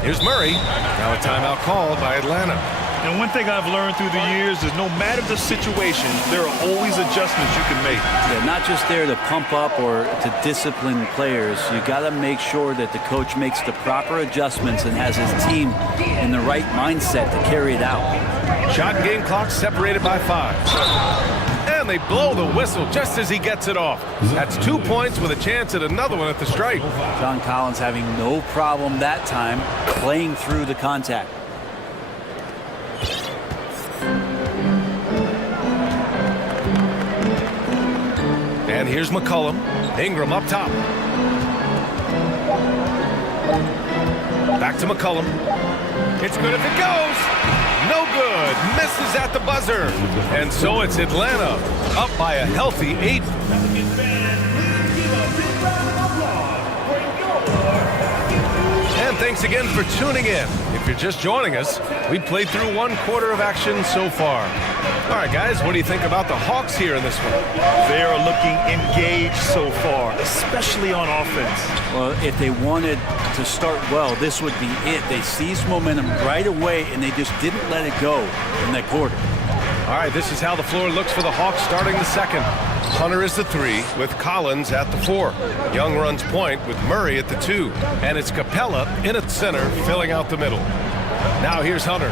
Here's Murray. Now a timeout called by Atlanta. And one thing I've learned through the years is no matter the situation, there are always adjustments you can make. Yeah, not just there to pump up or to discipline players. You got to make sure that the coach makes the proper adjustments and has his team in the right mindset to carry it out. Shot and game clock separated by 5. And they blow the whistle just as he gets it off. That's 2 points with a chance at another one at the stripe. John Collins having no problem that time playing through the contact. And here's McCollum. Ingram up top. Back to McCollum. It's good if it goes. No good. Misses at the buzzer. And so it's Atlanta up by a healthy 8. And thanks again for tuning in. If you're just joining us, we played through 1 quarter of action so far. All right, guys, what do you think about the Hawks here in this one? They are looking engaged so far, especially on offense. Well, if they wanted to start well, this would be it. They seized momentum right away, and they just didn't let it go in that quarter. All right, this is how the floor looks for the Hawks starting the second. Hunter is the 3 with Collins at the 4. Young runs point with Murray at the 2. And it's Capella in at center, filling out the middle. Now here's Hunter.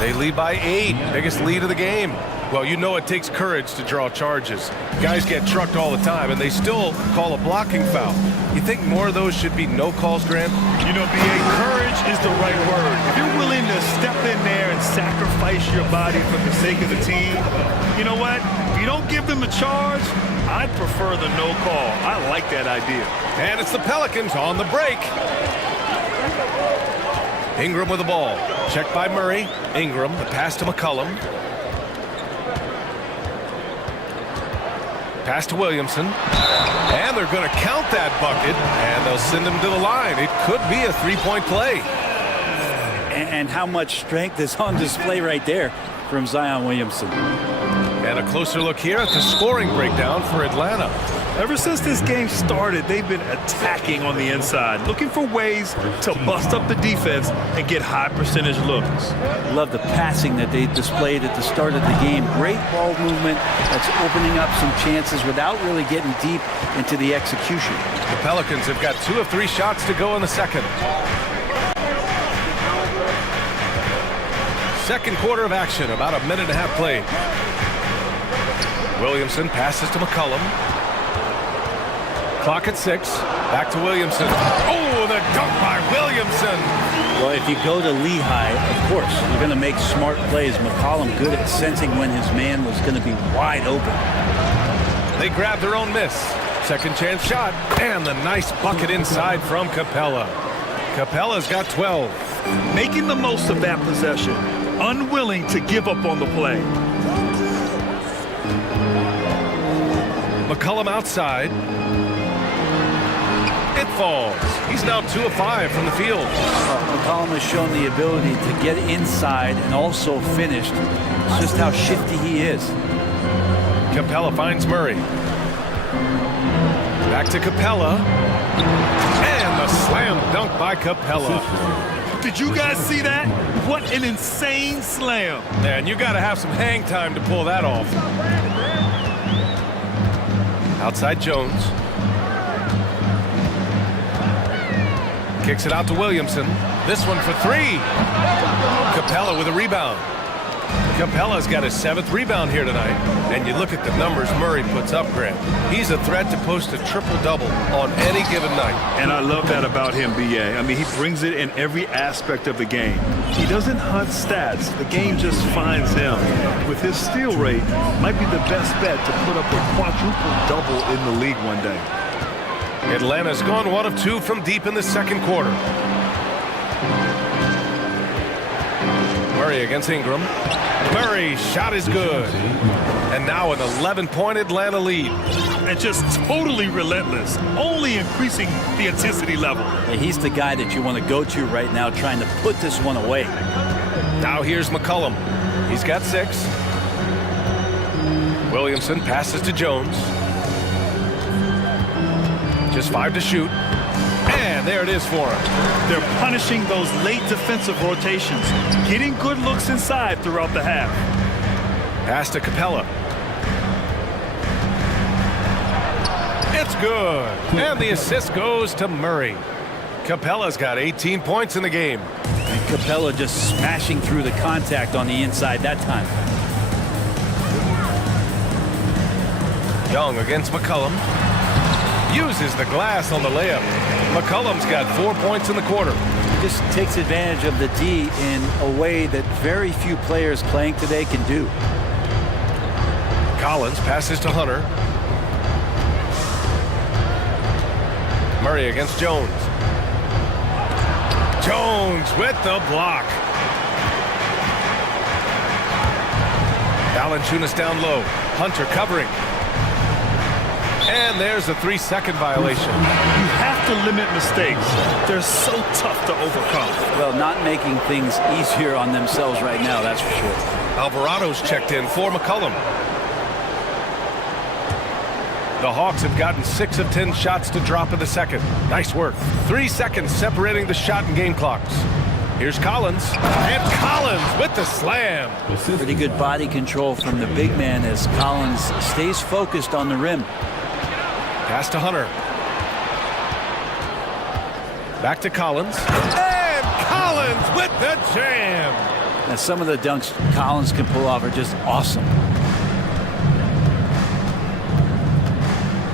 They lead by 8, biggest lead of the game. Well, you know it takes courage to draw charges. Guys get trucked all the time, and they still call a blocking foul. You think more of those should be no calls, Grant? You know, B.A., courage is the right word. If you're willing to step in there and sacrifice your body for the sake of the team, you know what? If you don't give them a charge, I'd prefer the no call. I like that idea. And it's the Pelicans on the break. Ingram with the ball. Checked by Murray. Ingram, the pass to McCollum. Pass to Williamson. And they're going to count that bucket, and they'll send him to the line. It could be a 3-point play. And how much strength is on display right there from Zion Williamson. And a closer look here at the scoring breakdown for Atlanta. Ever since this game started, they've been attacking on the inside, looking for ways to bust up the defense and get high percentage looks. Love the passing that they displayed at the start of the game. Great ball movement that's opening up some chances without really getting deep into the execution. The Pelicans have got 2 of 3 shots to go in the second. Second quarter of action, about a minute and a half played. Williamson passes to McCollum. Clock at 6. Back to Williamson. Oh, the dunk by Williamson. Well, if you go to Lehigh, of course, you're going to make smart plays. McCollum good at sensing when his man was going to be wide open. They grab their own miss. Second chance shot. And the nice bucket inside from Capella. Capella's got 12. Making the most of that possession. Unwilling to give up on the play. McCollum outside. It falls. He's now 2 of 5 from the field. McCollum has shown the ability to get inside and also finish. It's just how shifty he is. Capella finds Murray. Back to Capella. And the slam dunk by Capella. Did you guys see that? What an insane slam. And you got to have some hang time to pull that off. Outside Jones. Kicks it out to Williamson. This one for three. Capella with a rebound. Capella's got his 7th rebound here tonight. And you look at the numbers Murray puts up, Grant. He's a threat to post a triple-double on any given night. And I love that about him, B.A. I mean, he brings it in every aspect of the game. He doesn't hunt stats. The game just finds him. With his steal rate, might be the best bet to put up a quadruple-double in the league one day. Atlanta's gone 1 of 2 from deep in the second quarter. Murray against Ingram. Murray's shot is good. And now an 11-point Atlanta lead. And just totally relentless, only increasing the intensity level. He's the guy that you want to go to right now, trying to put this one away. Now here's McCollum. He's got 6. Williamson passes to Jones. Just 5 to shoot. And there it is for him. They're punishing those late defensive rotations, getting good looks inside throughout the half. Pass to Capella. It's good. And the assist goes to Murray. Capella's got 18 points in the game. And Capella just smashing through the contact on the inside that time. Young against McCollum. Uses the glass on the layup. McCollum's got 4 points in the quarter. He just takes advantage of the D in a way that very few players playing today can do. Collins passes to Hunter. Murray against Jones. Jones with the block. Valanciunas down low. Hunter covering. And there's a 3-second violation. You have to limit mistakes. They're so tough to overcome. Well, not making things easier on themselves right now, that's for sure. Alvarado's checked in for McCollum. The Hawks have gotten 6 of 10 shots to drop in the second. Nice work. 3 seconds separating the shot and game clocks. Here's Collins. And Collins with the slam. Pretty good body control from the big man as Collins stays focused on the rim. Pass to Hunter. Back to Collins. And Collins with the jam. Now, some of the dunks Collins can pull off are just awesome.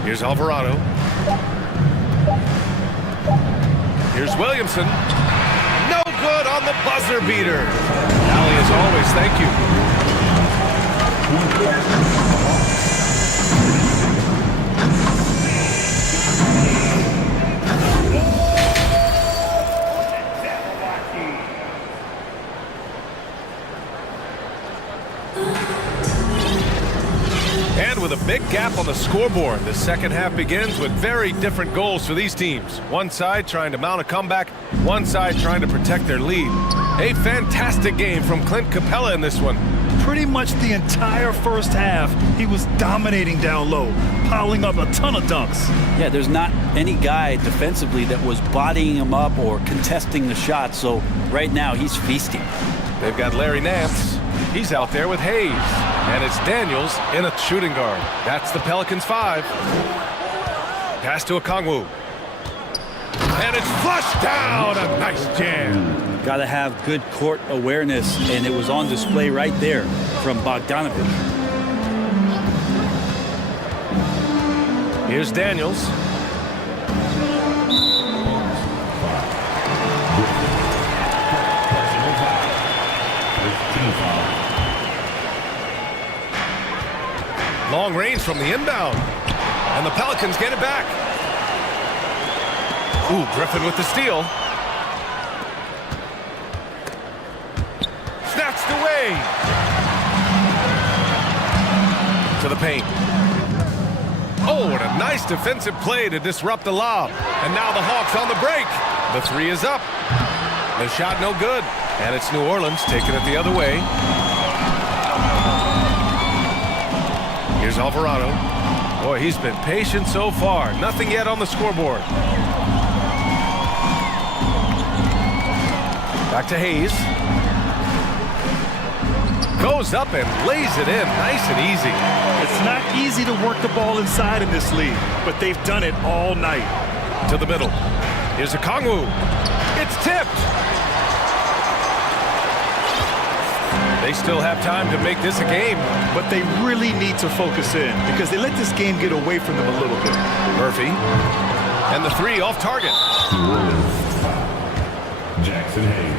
Here's Alvarado. Here's Williamson. No good on the buzzer beater. Allie, as always, thank you. And with a big gap on the scoreboard, the second half begins with very different goals for these teams. One side trying to mount a comeback, one side trying to protect their lead. A fantastic game from Clint Capella in this one. Pretty much the entire first half, he was dominating down low, piling up a ton of dunks. Yeah, there's not any guy defensively that was bodying him up or contesting the shot, so right now he's feasting. They've got Larry Nance. He's out there with Hayes. And it's Daniels in a shooting guard. That's the Pelicans 5. Pass to Okongwu. And it's flushed down. A nice jam. Got to have good court awareness, and it was on display right there from Bogdanovich. Here's Daniels. Long range from the inbound. And the Pelicans get it back. Ooh, Griffin with the steal. Snatched away. To the paint. Oh, and a nice defensive play to disrupt the lob. And now the Hawks on the break. The 3 is up. The shot no good. And it's New Orleans taking it the other way. Here's Alvarado. Boy, he's been patient so far. Nothing yet on the scoreboard. Back to Hayes. Goes up and lays it in nice and easy. It's not easy to work the ball inside in this league, but they've done it all night. To the middle. Here's a Kongwu. It's tipped. They still have time to make this a game. But they really need to focus in because they let this game get away from them a little bit. Murphy. And the three off target. Jackson Hayes.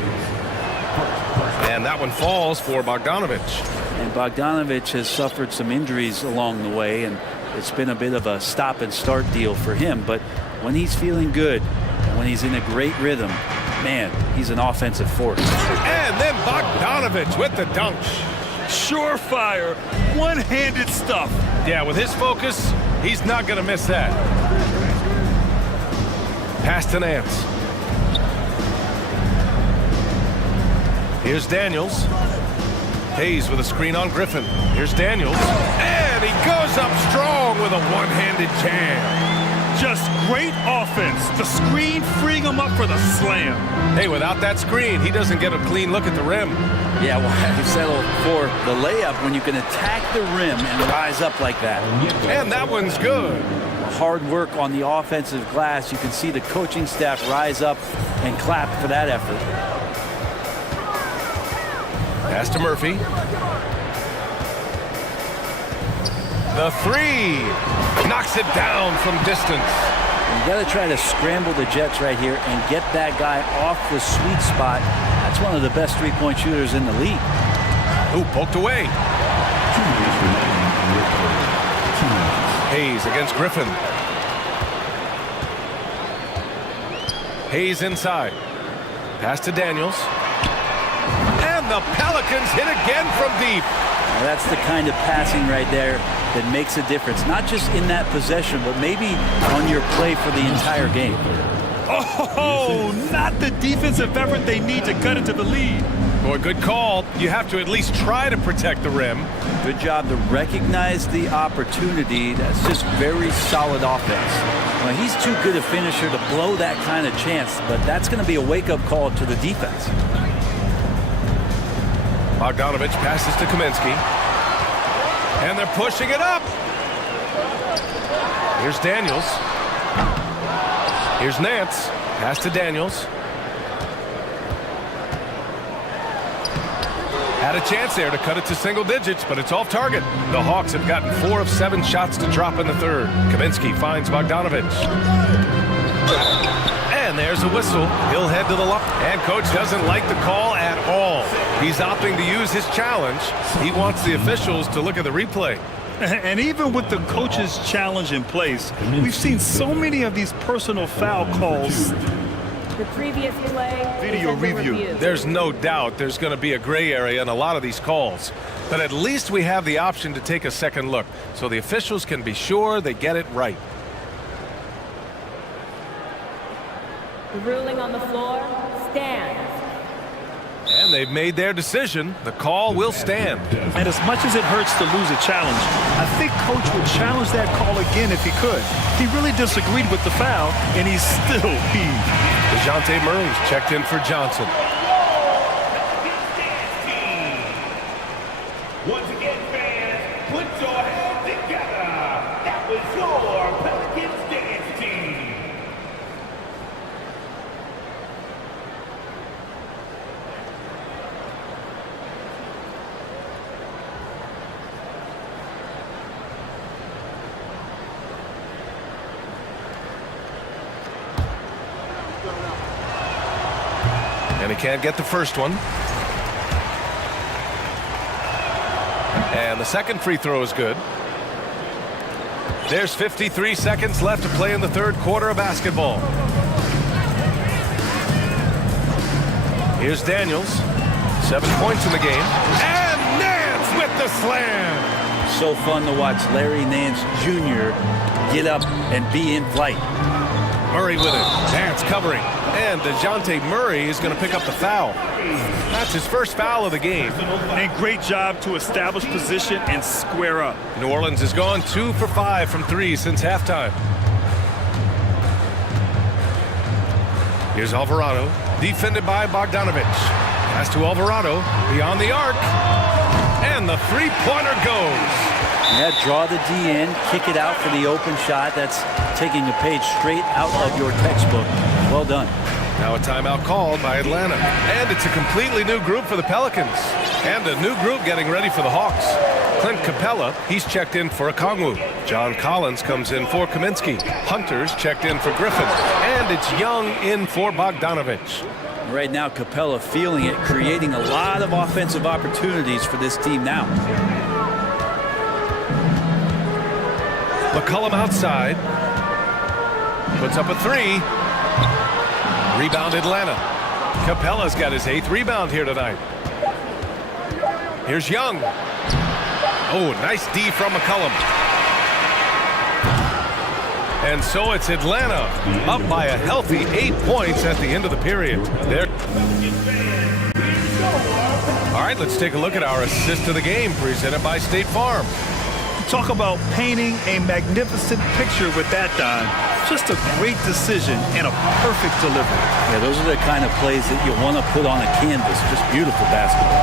And that one falls for Bogdanovich. And Bogdanovich has suffered some injuries along the way, and it's been a bit of a stop and start deal for him. But when he's feeling good, and when he's in a great rhythm, man, he's an offensive force. And then Bogdanovich with the dunk. Surefire, one-handed stuff. Yeah, with his focus, he's not going to miss that. Pass to Nance. Here's Daniels. Hayes with a screen on Griffin. Here's Daniels. And he goes up strong with a one-handed jam. Just great offense. The screen freeing him up for the slam. Hey, without that screen, he doesn't get a clean look at the rim. Yeah, well, you settle for the layup when you can attack the rim and rise up like that. And that one's good. Hard work on the offensive glass. You can see the coaching staff rise up and clap for that effort. Pass to Murphy. The three knocks it down from distance. You got to try to scramble the Jets right here and get that guy off the sweet spot. That's one of the best three-point shooters in the league. Ooh, poked away. Hayes against Griffin. Hayes inside. Pass to Daniels. And the Pelicans hit again from deep. Now that's the kind of passing right there that makes a difference, not just in that possession, but maybe on your play for the entire game. Oh, not the defensive effort they need to cut into the lead. Boy, good call. You have to at least try to protect the rim. Good job to recognize the opportunity. That's just very solid offense. Well, he's too good a finisher to blow that kind of chance, but that's going to be a wake-up call to the defense. Bogdanovich passes to Kaminsky. And they're pushing it up. Here's Daniels. Here's Nance. Pass to Daniels. Had a chance there to cut it to single digits, but it's off target. The Hawks have gotten 4 of 7 shots to drop in the third. Kaminsky finds Bogdanovich. And there's a whistle. He'll head to the line. And coach doesn't like the call at all. He's opting to use his challenge. He wants the officials to look at the replay. And even with the coach's challenge in place, we've seen so many of these personal foul calls. The previous play Video is under review. There's no doubt there's going to be a gray area in a lot of these calls. But at least we have the option to take a second look, so the officials can be sure they get it right. The ruling on the floor stands. And they've made their decision. The call will stand. And as much as it hurts to lose a challenge, I think coach would challenge that call again if he could. He really disagreed with the foul, and he's still peeved. DeJounte Murray's checked in for Johnson. Once again, fans, put your hands together. That was your Pelicans dance team. And he can't get the first one. And the second free throw is good. There's 53 seconds left to play in the third quarter of basketball. Here's Daniels. 7 points in the game. And Nance with the slam. So fun to watch Larry Nance Jr. get up and be in flight. Murray with it. Nance covering. And DeJounte Murray is going to pick up the foul. That's his first foul of the game. And great job to establish position and square up. New Orleans has gone 2 for 5 from 3 since halftime. Here's Alvarado, defended by Bogdanovich. Pass to Alvarado, beyond the arc. And the three-pointer goes. Yeah, draw the D in, kick it out for the open shot. That's taking a page straight out of your textbook. Well done. Now a timeout called by Atlanta. And it's a completely new group for the Pelicans. And a new group getting ready for the Hawks. Clint Capella, he's checked in for Okongwu. John Collins comes in for Kaminsky. Hunter's checked in for Griffin. And it's Young in for Bogdanovich. Right now, Capella feeling it, creating a lot of offensive opportunities for this team now. McCollum outside. Puts up a three. Rebound Atlanta. Capella's got his 8th rebound here tonight. Here's Young. Oh, nice D from McCollum. And so it's Atlanta up by a healthy 8 points at the end of the period. There. All right, let's take a look at our assist of the game presented by State Farm. Talk about painting a magnificent picture with that, Don. Just a great decision and a perfect delivery. Yeah, those are the kind of plays that you want to put on a canvas. Just beautiful basketball.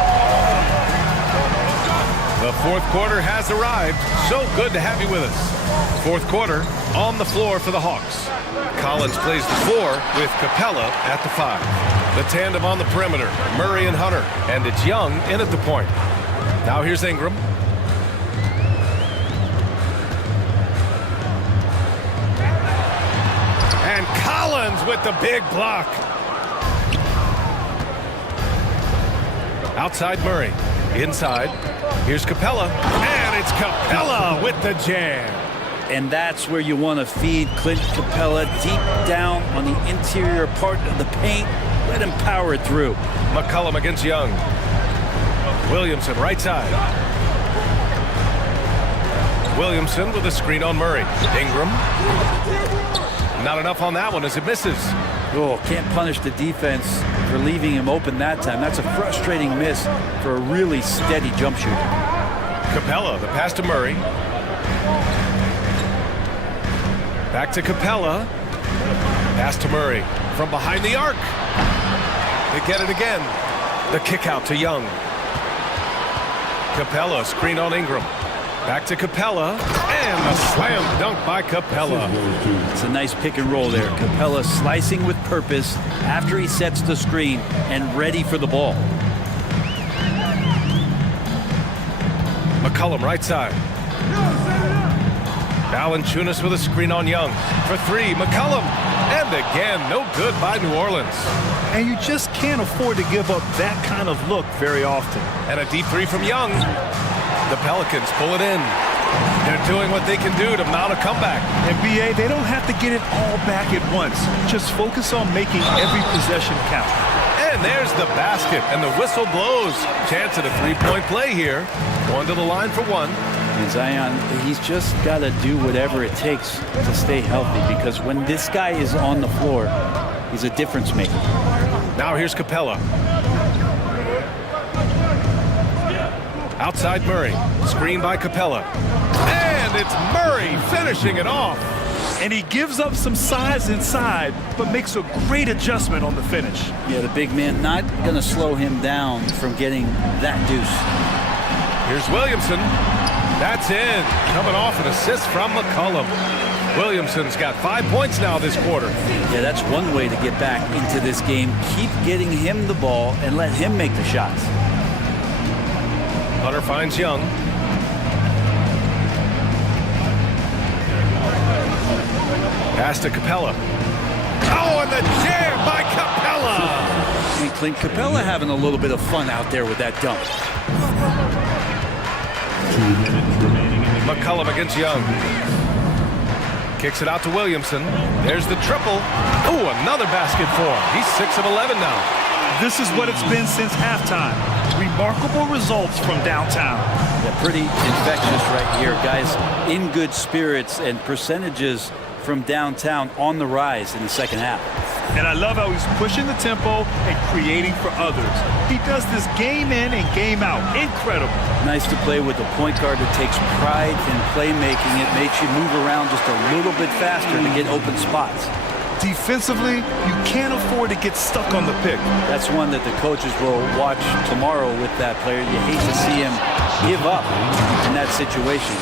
The fourth quarter has arrived. So good to have you with us. Fourth quarter on the floor for the Hawks. Collins plays the 4 with Capella at the 5. The tandem on the perimeter, Murray and Hunter. And it's Young in at the point. Now here's Ingram. And Collins with the big block. Outside Murray. Inside. Here's Capella. And it's Capella with the jam. And that's where you want to feed Clint Capella, deep down on the interior part of the paint. Let him power it through. McCollum against Young. Williamson right side. Williamson with a screen on Murray. Ingram. Not enough on that one as it misses. Oh, can't punish the defense for leaving him open that time. That's a frustrating miss for a really steady jump shooter. Capella, the pass to Murray. Back to Capella. Pass to Murray from behind the arc. They get it again. The kick out to Young. Capella, screen on Ingram. Back to Capella, and a slam dunk by Capella. It's a nice pick and roll there. Capella slicing with purpose after he sets the screen and ready for the ball. McCollum right side. Valanciunas with a screen on Young. For 3, McCollum. And again, no good by New Orleans. And you just can't afford to give up that kind of look very often. And a deep 3 from Young. The Pelicans pull it in. They're doing what they can do to mount a comeback. And BA, they don't have to get it all back at once. Just focus on making every possession count. And there's the basket, and the whistle blows. Chance at a 3-point play here. Going to the line for 1. And Zion, he's just got to do whatever it takes to stay healthy, because when this guy is on the floor, he's a difference maker. Now here's Capella. Outside Murray. Screen by Capella. And it's Murray finishing it off. And he gives up some size inside, but makes a great adjustment on the finish. Yeah, the big man not going to slow him down from getting that deuce. Here's Williamson. That's in. Coming off an assist from McCollum. Williamson's got 5 points now this quarter. Yeah, that's one way to get back into this game. Keep getting him the ball and let him make the shots. Hunter finds Young. Pass to Capella. Oh, and the jam by Capella! And Clint Capella having a little bit of fun out there with that dunk. 2 minutes remaining in the game. McCollum against Young. Kicks it out to Williamson. There's the triple. Oh, another basket for him. He's 6 of 11 now. This is what it's been since halftime. Remarkable results from downtown. Yeah, pretty infectious right here, guys. In good spirits and percentages from downtown on the rise in the second half. And I love how he's pushing the tempo and creating for others. He does this game in and game out. Incredible. Nice to play with a point guard that takes pride in playmaking. It makes you move around just a little bit faster to get open spots. Defensively, you can't afford to get stuck on the pick. That's one that the coaches will watch tomorrow with that player. You hate to see him give up in that situation.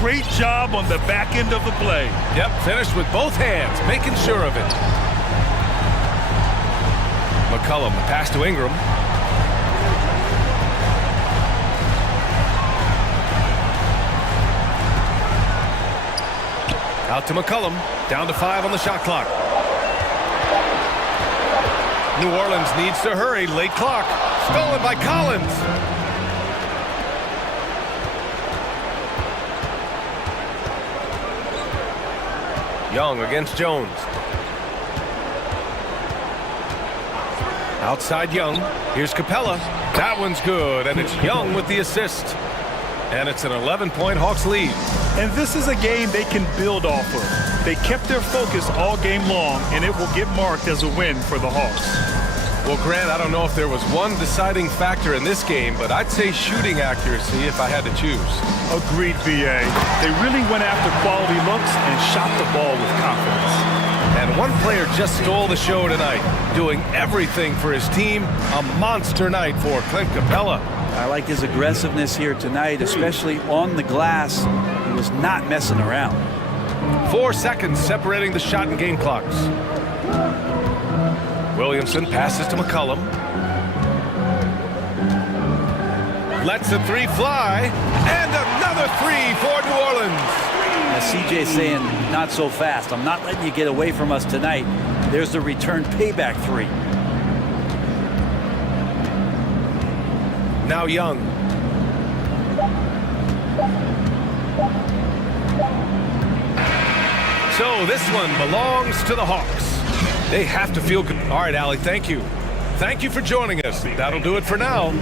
Great job on the back end of the play. Yep, finished with both hands, making sure of it. McCollum, the pass to Ingram. Out to McCollum. Down to 5 on the shot clock. New Orleans needs to hurry. Late clock. Stolen by Collins. Young against Jones. Outside Young. Here's Capella. That one's good, and it's Young with the assist. And it's an 11-point Hawks lead. And this is a game they can build off of. They kept their focus all game long, and it will get marked as a win for the Hawks. Well, Grant, I don't know if there was one deciding factor in this game, but I'd say shooting accuracy if I had to choose. Agreed, BA. They really went after quality looks and shot the ball with confidence. And one player just stole the show tonight, doing everything for his team. A monster night for Clint Capella. I like his aggressiveness here tonight, especially on the glass. He was not messing around. 4 seconds separating the shot and game clocks. Williamson passes to McCollum. Lets the three fly. And another three for New Orleans. As CJ's saying, not so fast. I'm not letting you get away from us tonight. There's the return payback three. Now Young. So this one belongs to the Hawks. They have to feel good. All right, Allie, thank you. Thank you for joining us. That'll do it for now.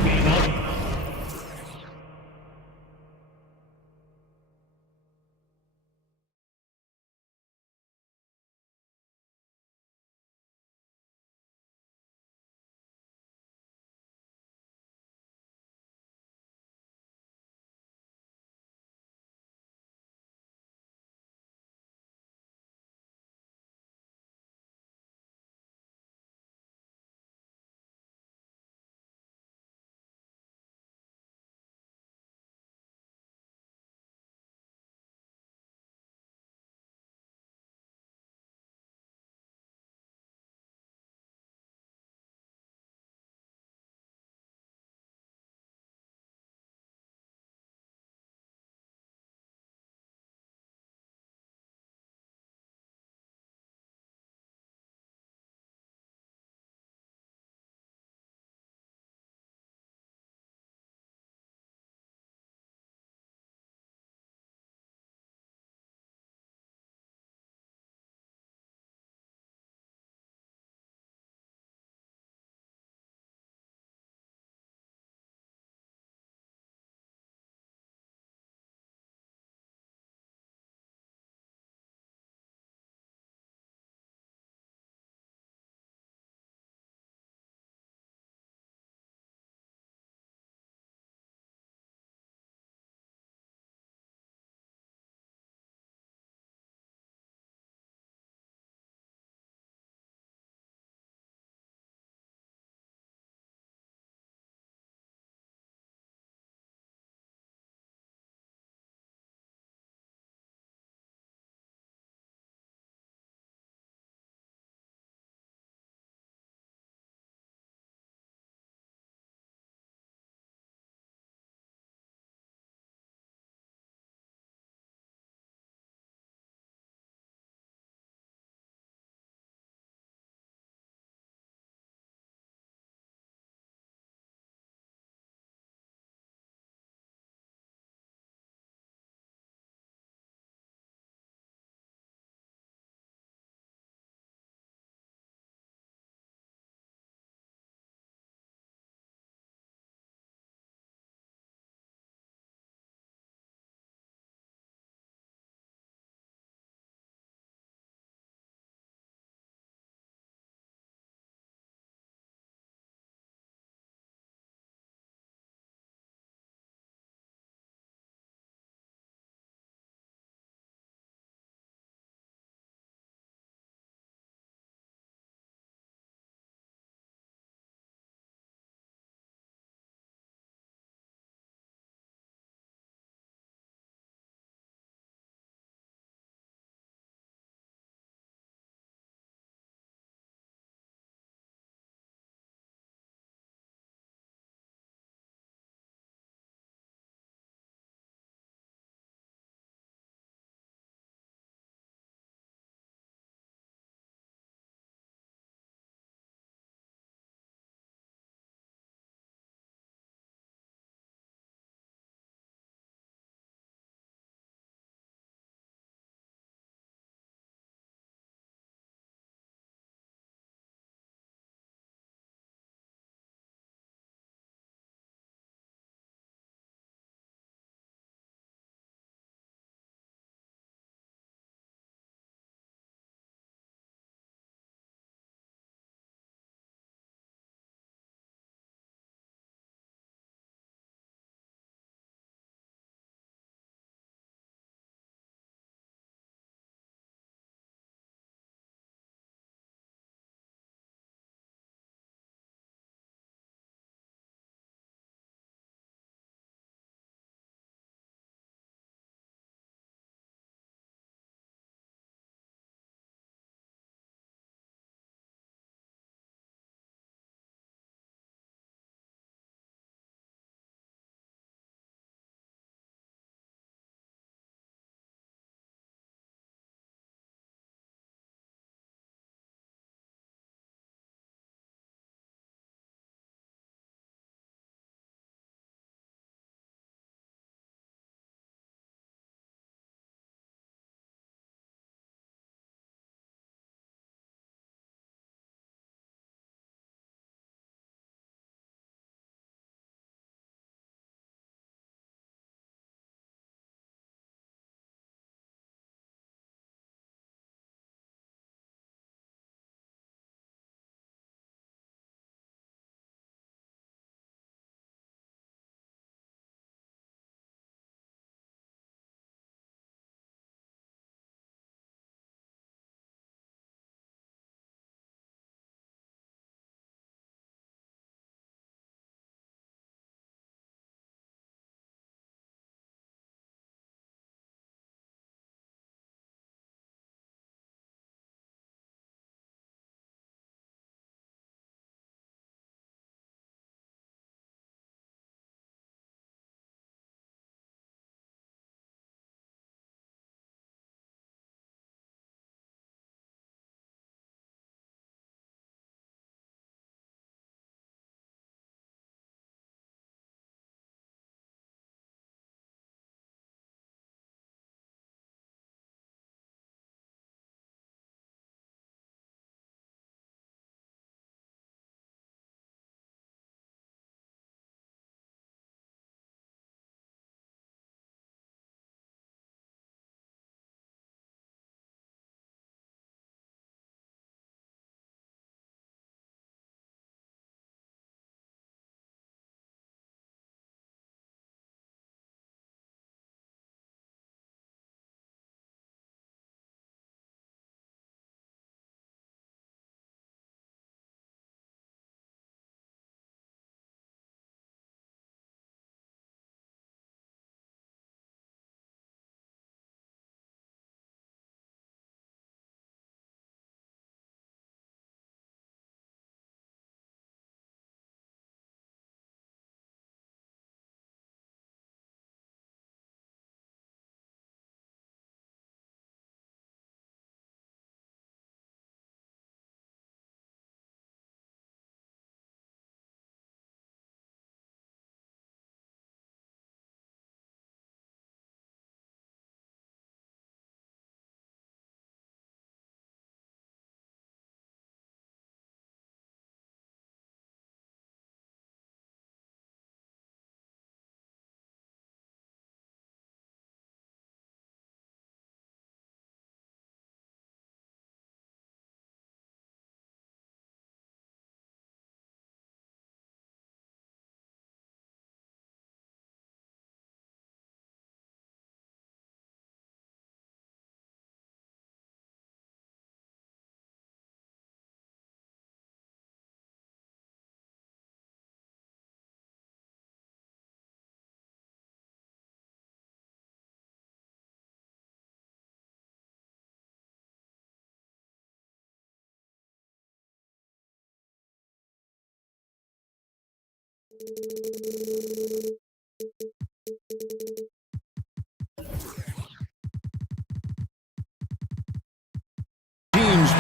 Team's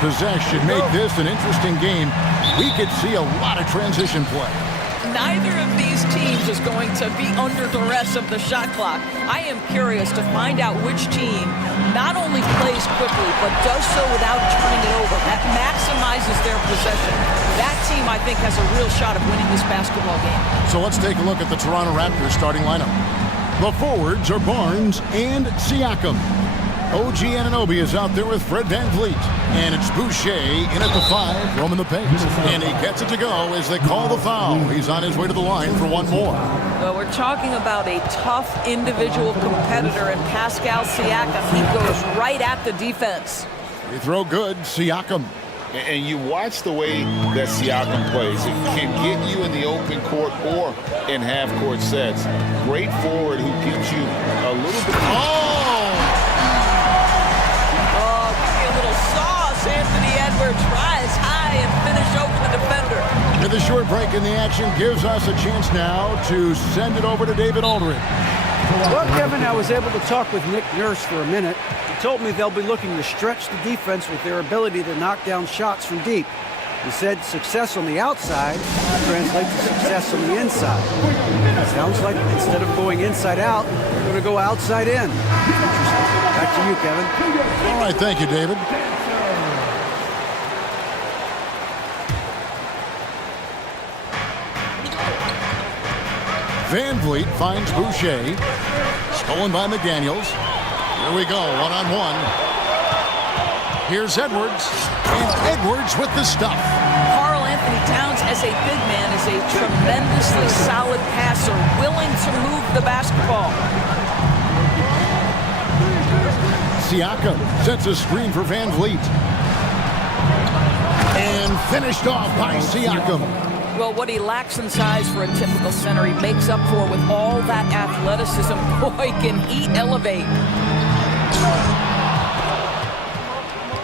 possession make this an interesting game. We could see a lot of transition play. Neither of these teams is going to be under duress of the shot clock. I am curious to find out which team not only plays quickly, but does so without turning it over. That maximizes their possession. That team, I think, has a real shot of winning this basketball game. So let's take a look at the Toronto Raptors starting lineup. The forwards are Barnes and Siakam. OG Anunoby is out there with Fred VanVleet. And it's Boucher in at the 5, roaming the pace. And he gets it to go as they call the foul. He's on his way to the line for one more. Well, we're talking about a tough individual competitor in Pascal Siakam. He goes right at the defense. Free throw good, Siakam. And you watch the way that Siakam plays. It can get you in the open court or in half-court sets. Great forward who gives you a little bit... Anthony Edwards rise high and finish over the defender. With a short break in the action gives us a chance now to send it over to David Aldridge. Well, Kevin, I was able to talk with Nick Nurse for a minute. He told me they'll be looking to stretch the defense with their ability to knock down shots from deep. He said success on the outside translates to success on the inside. Sounds like instead of going inside out, they're going to go outside in. Back to you, Kevin. All right, thank you, David. VanVleet finds Boucher. Stolen by McDaniels. Here we go, one-on-one. Here's Edwards. And Edwards with the stuff. Karl Anthony Towns, as a big man, is a tremendously solid passer, willing to move the basketball. Siakam sets a screen for VanVleet. And finished off by Siakam. Well, what he lacks in size for a typical center, he makes up for with all that athleticism. Boy, can he elevate.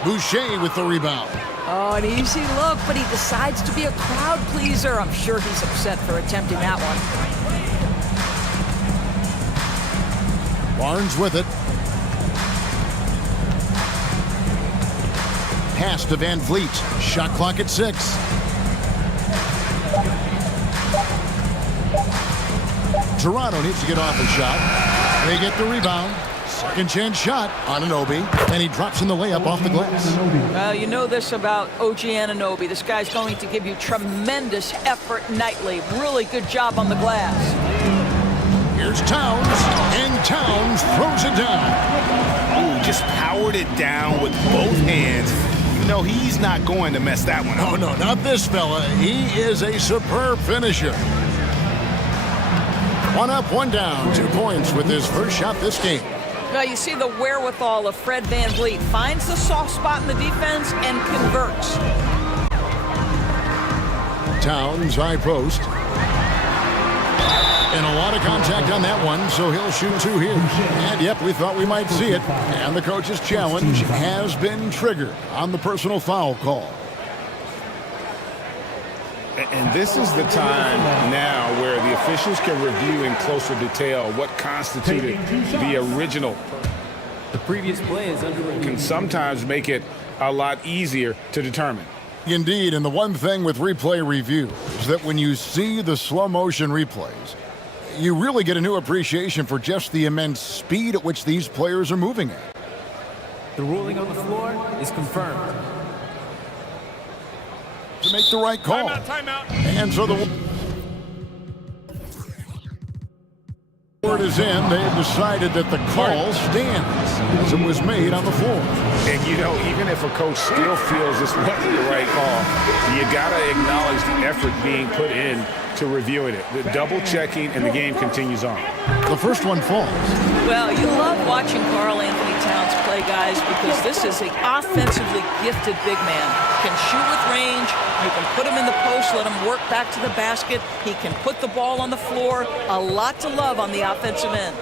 Boucher with the rebound. Oh, an easy look, but he decides to be a crowd pleaser. I'm sure he's upset for attempting that one. Barnes with it. Pass to VanVleet. Shot clock at 6. Toronto needs to get off a shot. They get the rebound. Second chance shot on Anunoby, and he drops in the layup off the glass. Well, you know this about OG Anunoby. This guy's going to give you tremendous effort nightly. Really good job on the glass. Here's Towns, and Towns throws it down. Ooh, just powered it down with both hands. You know, he's not going to mess that one up. Oh, no, not this fella. He is a superb finisher. One up, one down. 2 points with his first shot this game. Well, you see the wherewithal of Fred VanVleet. Finds the soft spot in the defense and converts. Towns, high post. And a lot of contact on that one, so he'll shoot 2 here. And, yep, we thought we might see it. And the coach's challenge has been triggered on the personal foul call. And this is the time now where the officials can review in closer detail what constituted the original. The previous play is under review. Can sometimes make it a lot easier to determine. Indeed, and the one thing with replay review is that when you see the slow motion replays, you really get a new appreciation for just the immense speed at which these players are moving at. The ruling on the floor is confirmed. To make the right call. Timeout. And so the word is in. They've decided that the call stands as it was made on the floor. And, you know, even if a coach still feels this wasn't the right call, you got to acknowledge the effort being put in to reviewing it. The double checking, and the game continues on. The first one falls. Well, you love watching Karl Anthony Towns play, guys, because this is an offensively gifted big man. Can shoot with range. You can put him in the post, let him work back to the basket. He can put the ball on the floor. A lot to love on the offensive end.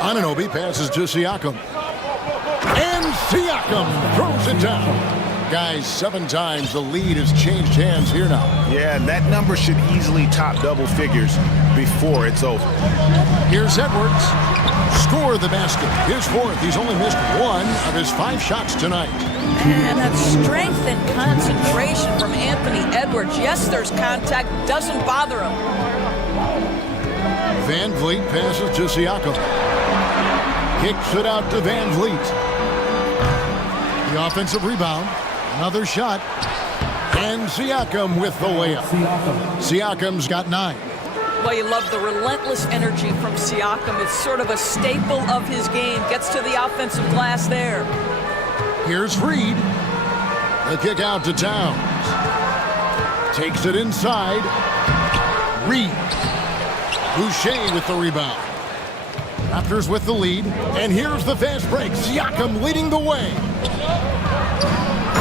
Anunoby passes to Siakam. And Siakam throws it down. Guys, 7 times the lead has changed hands here now. Yeah, and that number should easily top double figures before it's over. Here's Edwards. Score the basket. His 4th. He's only missed 1 of his 5 shots tonight. And that strength and concentration from Anthony Edwards. Yes, there's contact. Doesn't bother him. Van Vliet passes to Siakam. Kicks it out to Van Vliet. The offensive rebound. Another shot. And Siakam with the layup. Siakam's got 9. Well, you love the relentless energy from Siakam. It's sort of a staple of his game. Gets to the offensive glass there. Here's Reed. The kick out to Towns. Takes it inside. Reed. Boucher with the rebound. Raptors with the lead. And here's the fast break. Siakam leading the way.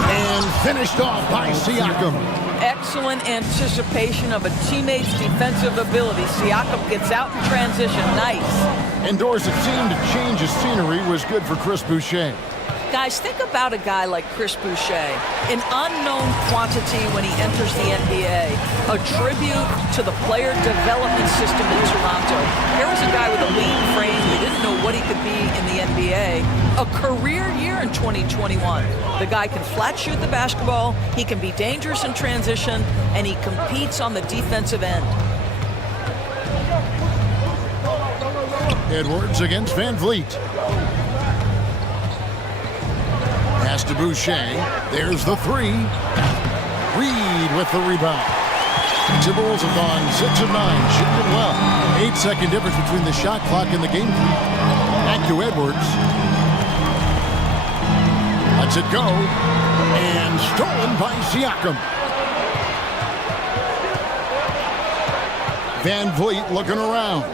And finished off by Siakam. Excellent anticipation of a teammate's defensive ability. Siakam gets out in transition. Nice. Indoors, it seemed to change his scenery was good for Chris Boucher. Guys, think about a guy like Chris Boucher, an unknown quantity when he enters the NBA, a tribute to the player development system in Toronto. Here was a guy with a lean frame. We didn't know what he could be in the NBA. A career year in 2021. The guy can flat shoot the basketball, he can be dangerous in transition, and he competes on the defensive end. Edwards against Van Vliet. Pass to Boucher. There's the 3. Reed with the rebound. Timberwolves have gone 6 of 9, shooting it well. 8-second difference between the shot clock and the game clock. Back to Edwards. Lets it go. And stolen by Siakam. Van Vliet looking around.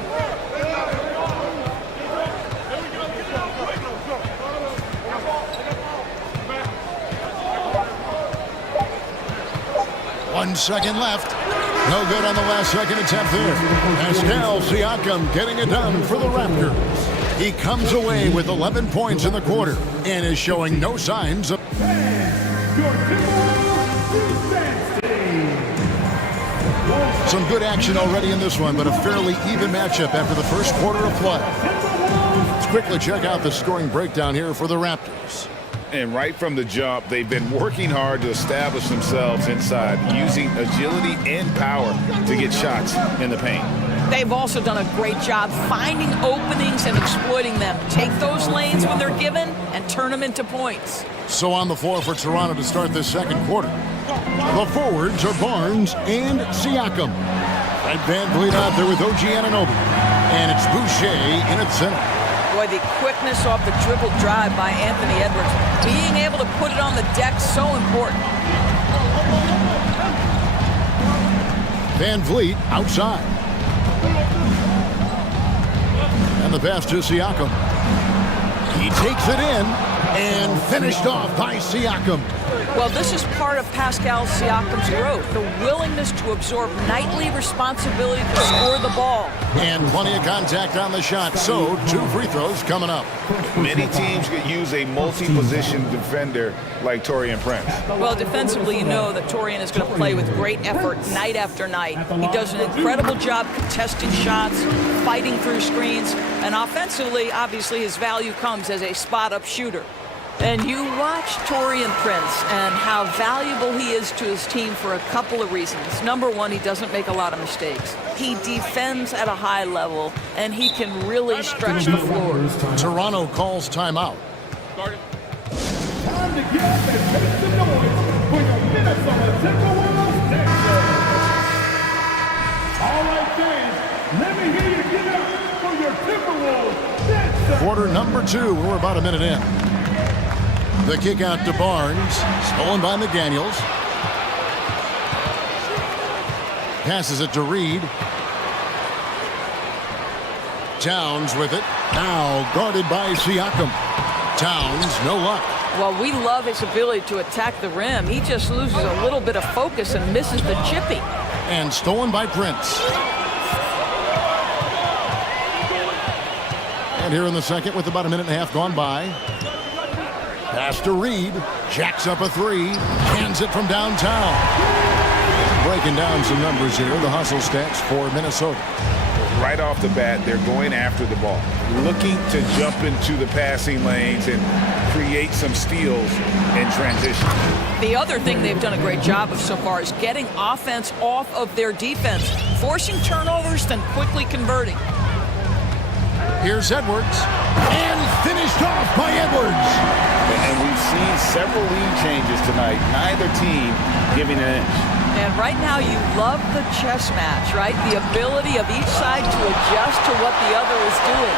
One second left. No good on the last second attempt there. Pascal Siakam getting it done for the Raptors. He comes away with 11 points in the quarter and is showing no signs of... Some good action already in this one, but a fairly even matchup after the first quarter of play. Let's quickly check out the scoring breakdown here for the Raptors. And right from the jump, they've been working hard to establish themselves inside, using agility and power to get shots in the paint. They've also done a great job finding openings and exploiting them. Take those lanes when they're given and turn them into points. So on the floor for Toronto to start this second quarter. The forwards are Barnes and Siakam. Fred Van Vliet out there with OG Anunoby. And it's Boucher in its center. Boy, the quickness off the dribble drive by Anthony Edwards. Being able to put it on the deck, so important. Van Vliet outside. And the pass to Siakam. He takes it in and finished off by Siakam. Well, this is part of Pascal Siakam's growth, the willingness to absorb nightly responsibility to score the ball. And plenty of contact on the shot, so 2 free throws coming up. Many teams could use a multi-position defender like Taurean Prince. Well, defensively, you know that Taurean is going to play with great effort night after night. He does an incredible job contesting shots, fighting through screens, and offensively, obviously, his value comes as a spot-up shooter. And you watch Taurean Prince and how valuable he is to his team for a couple of reasons. Number one, he doesn't make a lot of mistakes. He defends at a high level, and he can really stretch the floor. Toronto calls timeout. Time to get up and make some noise for your Minnesota Timberwolves Texas. All right, fans, let me hear you get up for your Timberwolves Texas. Quarter number 2. We're about a minute in. The kick out to Barnes. Stolen by McDaniels. Passes it to Reed. Towns with it. Now guarded by Siakam. Towns, no luck. Well, we love his ability to attack the rim. He just loses a little bit of focus and misses the chippy. And stolen by Prince. And here in the second with about a minute and a half gone by. Pass to Reed. Jacks up a three. Hands it from downtown. Breaking down some numbers here. The hustle stats for Minnesota. Right off the bat, they're going after the ball, looking to jump into the passing lanes and create some steals in transition. The other thing they've done a great job of so far is getting offense off of their defense, forcing turnovers, then quickly converting. Here's Edwards, and finished off by Edwards. And we've seen several lead changes tonight, neither team giving an inch. And right now you love the chess match, right? The ability of each side to adjust to what the other is doing.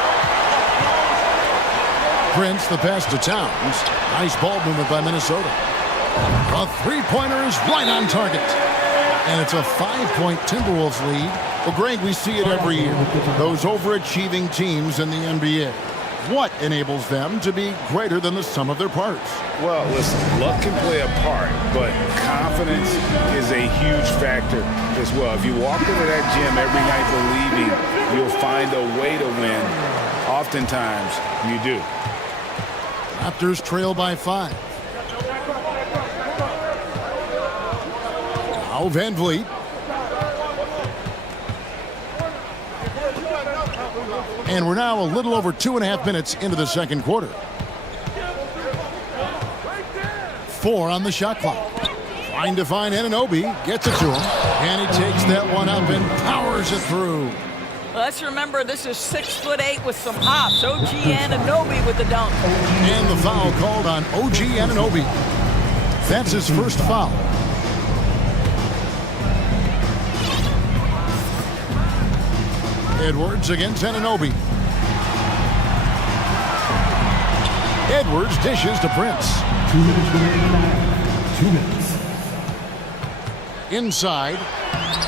Prince, the pass to Towns. Nice ball movement by Minnesota. A three-pointer is right on target. And it's a 5-point Timberwolves lead. Well, Greg, we see it every year. Those overachieving teams in the NBA. What enables them to be greater than the sum of their parts? Well, listen, luck can play a part, but confidence is a huge factor as well. If you walk into that gym every night believing you'll find a way to win, oftentimes you do. Raptors trail by 5. Now Van Vliet. And we're now a little over 2.5 minutes into the second quarter. 4 on the shot clock. Trying to find Anunoby. Gets it to him. And he takes that one up and powers it through. Let's remember this is 6'8" with some hops. OG Anunoby with the dunk. And the foul called on OG Anunoby. That's his first foul. Edwards against Anunoby. Edwards dishes to Prince. 2 minutes remaining. 2 minutes. Inside,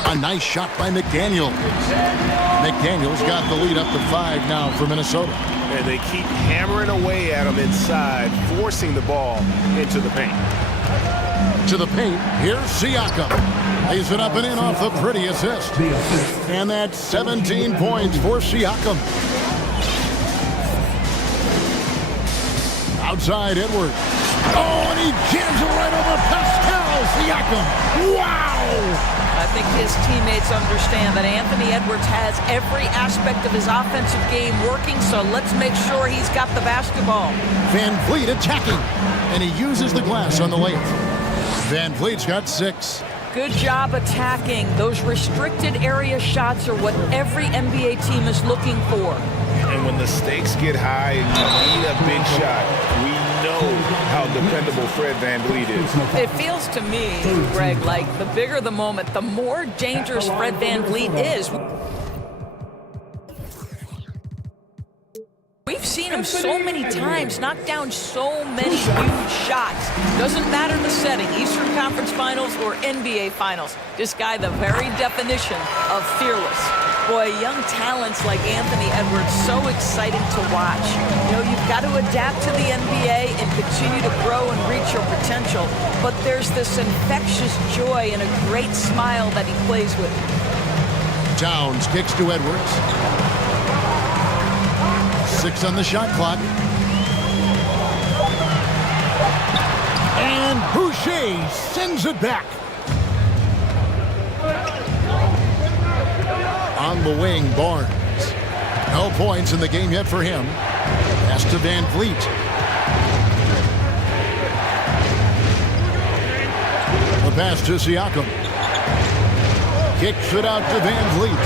a nice shot by McDaniel. McDaniel's got the lead up to 5 now for Minnesota. And they keep hammering away at him inside, forcing the ball into the paint. To the paint, here's Siakam. Lays it up and in off the pretty assist. And that's 17 points for Siakam. Outside Edwards. Oh, and he jams it right over Pascal Siakam. Wow! I think his teammates understand that Anthony Edwards has every aspect of his offensive game working, so let's make sure he's got the basketball. Van Vliet attacking, and he uses the glass on the layup. Van Vliet's got 6. Good job attacking. Those restricted area shots are what every NBA team is looking for. And when the stakes get high and you need a big shot, we know how dependable Fred Van Vliet is. It feels to me, Greg, like the bigger the moment, the more dangerous Fred Van Vliet is. We've seen him so many times knock down so many huge shots. Doesn't matter the setting, Eastern Conference Finals or NBA Finals. This guy, the very definition of fearless. Boy, young talents like Anthony Edwards, so exciting to watch. You know, you've got to adapt to the NBA and continue to grow and reach your potential. But there's this infectious joy and a great smile that he plays with. Towns kicks to Edwards. 6 on the shot clock. And Boucher sends it back. On the wing, Barnes. No points in the game yet for him. Pass to Van Vliet. The pass to Siakam. Kicks it out to Van Vliet.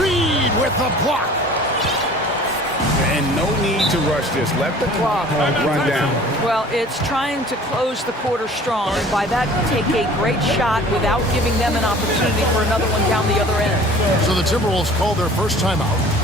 Reed with the block. And no need to rush this. Let the clock run down. Well, it's trying to close the quarter strong, and by that, take a great shot without giving them an opportunity for another one down the other end. So the Timberwolves called their first timeout.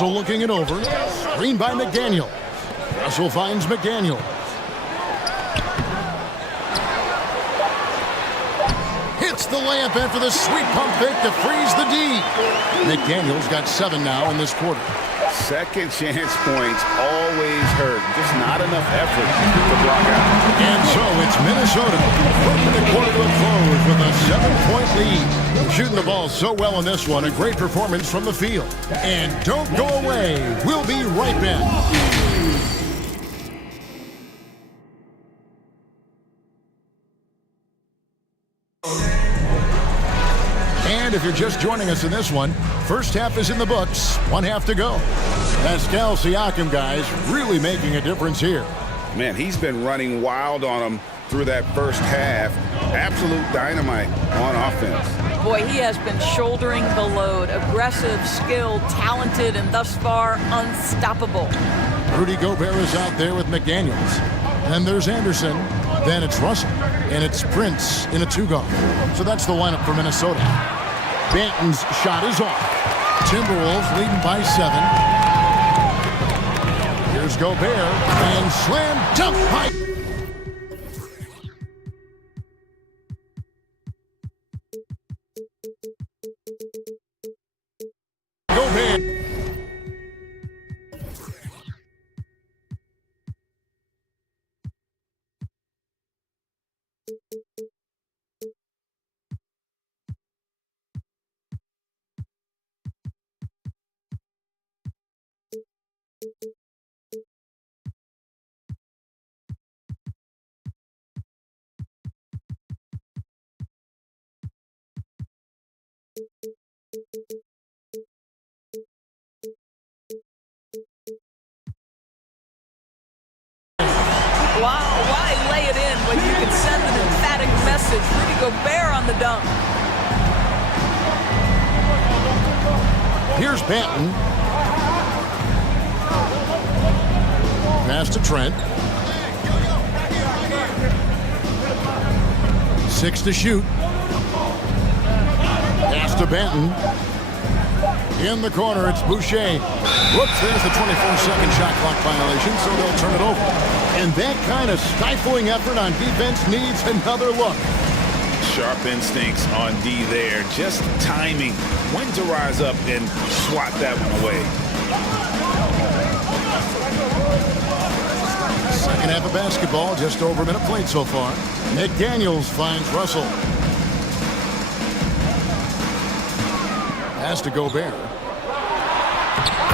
Russell looking it over. Screen by McDaniel. Russell finds McDaniel. Hits the layup after the sweet pump fake to freeze the D. McDaniel's got 7 now in this quarter. Second chance points always hurt. Just not enough effort to block out. And so it's Minnesota putting the quarter to a close with a 7-point lead. Shooting the ball so well in this one. A great performance from the field. And don't go away. We'll be right back. And if you're just joining us in this one, first half is in the books, 1 half to go. Pascal Siakam, guys, really making a difference here. Man, he's been running wild on them through that first half. Absolute dynamite on offense. Boy, he has been shouldering the load. Aggressive, skilled, talented, and thus far unstoppable. Rudy Gobert is out there with McDaniels. Then there's Anderson. Then it's Russell. And it's Prince in a 2-guard. So that's the lineup for Minnesota. Banton's shot is off. Timberwolves leading by 7. Here's Gobert and slam dunk by Gobert. Wow, why lay it in when you can send an emphatic message? Rudy Gobert on the dunk. Here's Banton. Pass to Trent. 6 to shoot. Pass to Banton. In the corner, it's Boucher. Whoops, there's the 24-second shot clock violation, so they'll turn it over. And that kind of stifling effort on defense needs another look. Sharp instincts on D there. Just timing when to rise up and swat that one away. Second half of basketball, just over a minute played so far. McDaniels finds Russell. Pass to Gobert.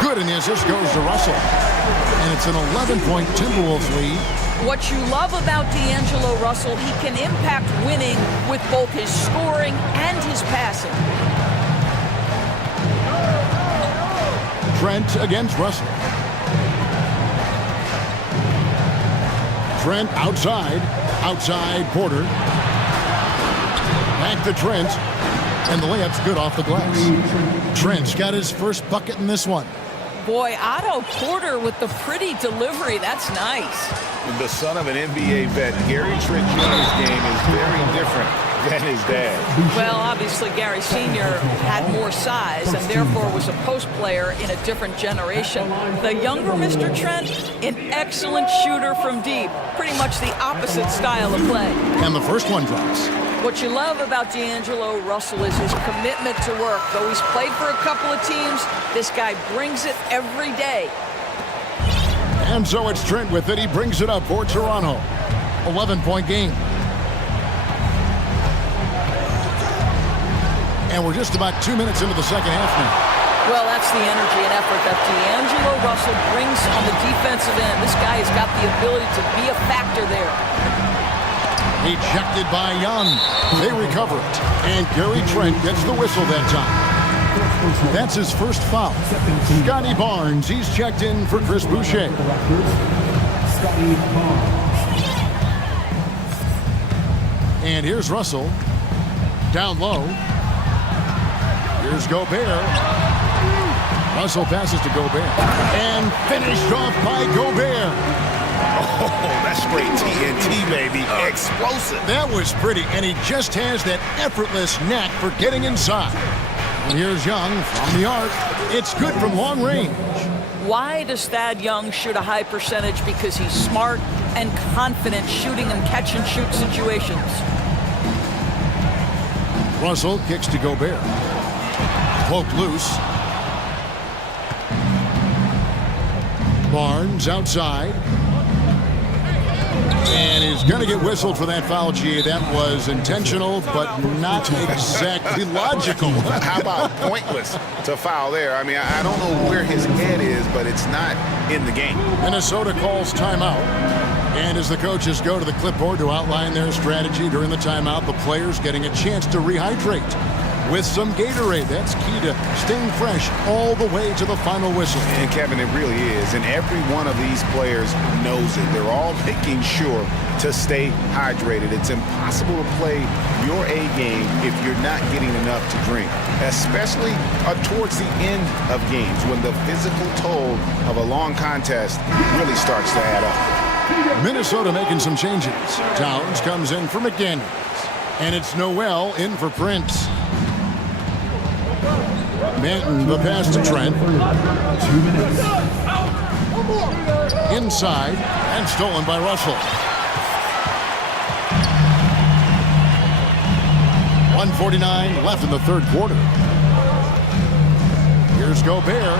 Good, and this goes to Russell. And it's an 11-point Timberwolves lead. What you love about D'Angelo Russell, he can impact winning with both his scoring and his passing. Trent against Russell. Trent outside. Outside Porter. Back to Trent. And the layup's good off the glass. Trent's got his first bucket in this one. Boy, Otto Porter with the pretty delivery. That's nice. The son of an NBA vet, Gary Trent Jr.'s game is very different than his dad. Well, obviously, Gary Sr. had more size and therefore was a post player in a different generation. The younger Mr. Trent, an excellent shooter from deep. Pretty much the opposite style of play. And the first one drops. What you love about D'Angelo Russell is his commitment to work. Though he's played for a couple of teams, this guy brings it every day. And so it's Trent with it. He brings it up for Toronto. 11-point game. And we're just about 2 minutes into the second half now. Well, that's the energy and effort that D'Angelo Russell brings on the defensive end. This guy has got the ability to be a factor there. Ejected by Young. They recover it. And Gary Trent gets the whistle that time. That's his first foul. Scotty Barnes, he's checked in for Chris Boucher. And here's Russell. Down low. Here's Gobert. Russell passes to Gobert. And finished off by Gobert. Oh, that's straight TNT, baby. Explosive. That was pretty, and he just has that effortless knack for getting inside. And here's Young from the arc. It's good from long range. Why does Thad Young shoot a high percentage? Because he's smart and confident shooting in catch-and-shoot situations. Russell kicks to Gobert. Poked loose. Barnes outside. And he's going to get whistled for that foul, G. That was intentional, but not exactly logical. How about pointless to foul there? I mean, I don't know where his head is, but it's not in the game. Minnesota calls timeout. And as the coaches go to the clipboard to outline their strategy during the timeout, the players getting a chance to rehydrate with some Gatorade. That's key to staying fresh all the way to the final whistle. And Kevin, it really is. And every one of these players knows it. They're all making sure to stay hydrated. It's impossible to play your A game if you're not getting enough to drink, especially towards the end of games when the physical toll of a long contest really starts to add up. Minnesota making some changes. Towns comes in for McDaniels. And it's Noel in for Prince. Manton, the pass to Trent. 2 minutes. Inside, and stolen by Russell. 1:49 left in the third quarter. Here's Gobert.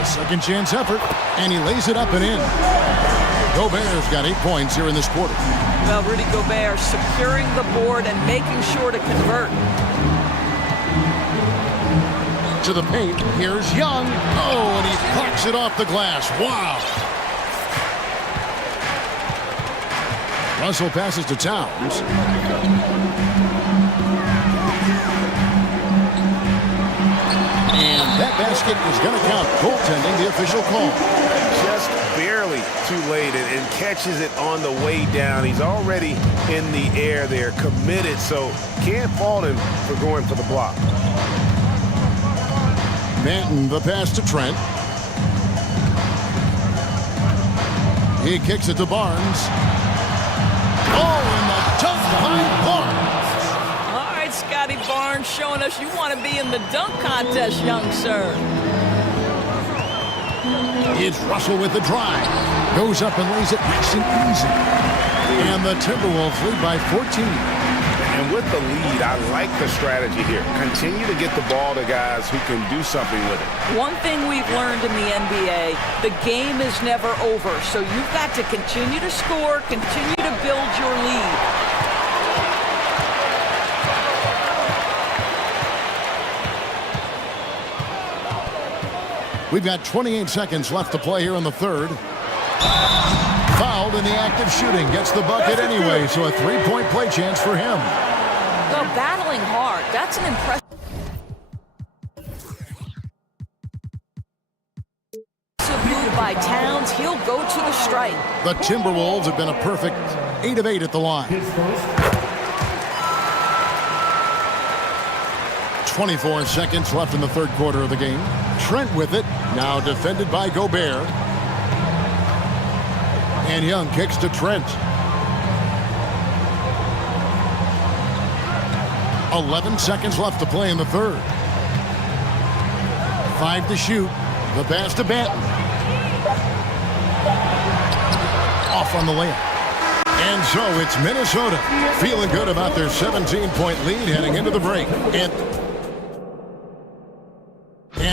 A second chance effort, and he lays it up and in. Gobert's got 8 points here in this quarter. Well, Rudy Gobert securing the board and making sure to convert. To the paint, here's Young. Oh, and he pucks it off the glass. Wow. Russell passes to Towns. And that basket is going to count. Goaltending, the official call. Just barely too late and catches it on the way down. He's already in the air there, committed, so can't fault him for going for the block. Manton, the pass to Trent. He kicks it to Barnes. Oh, and the dunk by Barnes. All right, Scotty Barnes showing us you want to be in the dunk contest, young sir. It's Russell with the drive. Goes up and lays it nice and easy. And the Timberwolves lead by 14. And with the lead, I like the strategy here. Continue to get the ball to guys who can do something with it. One thing we've learned in the NBA, the game is never over. So you've got to continue to score, continue to build your lead. We've got 28 seconds left to play here in the third. Fouled in the act of shooting. Gets the bucket anyway, so a three-point play chance for him. Well, battling hard. That's an impressive move by Towns. He'll go to the strike. The Timberwolves have been a perfect 8 of 8 at the line. 24 seconds left in the third quarter of the game. Trent with it. Now defended by Gobert. And Young kicks to Trent. 11 seconds left to play in the third. 5 to shoot. The pass to Banton. Off on the layup. And so it's Minnesota feeling good about their 17-point lead heading into the break. And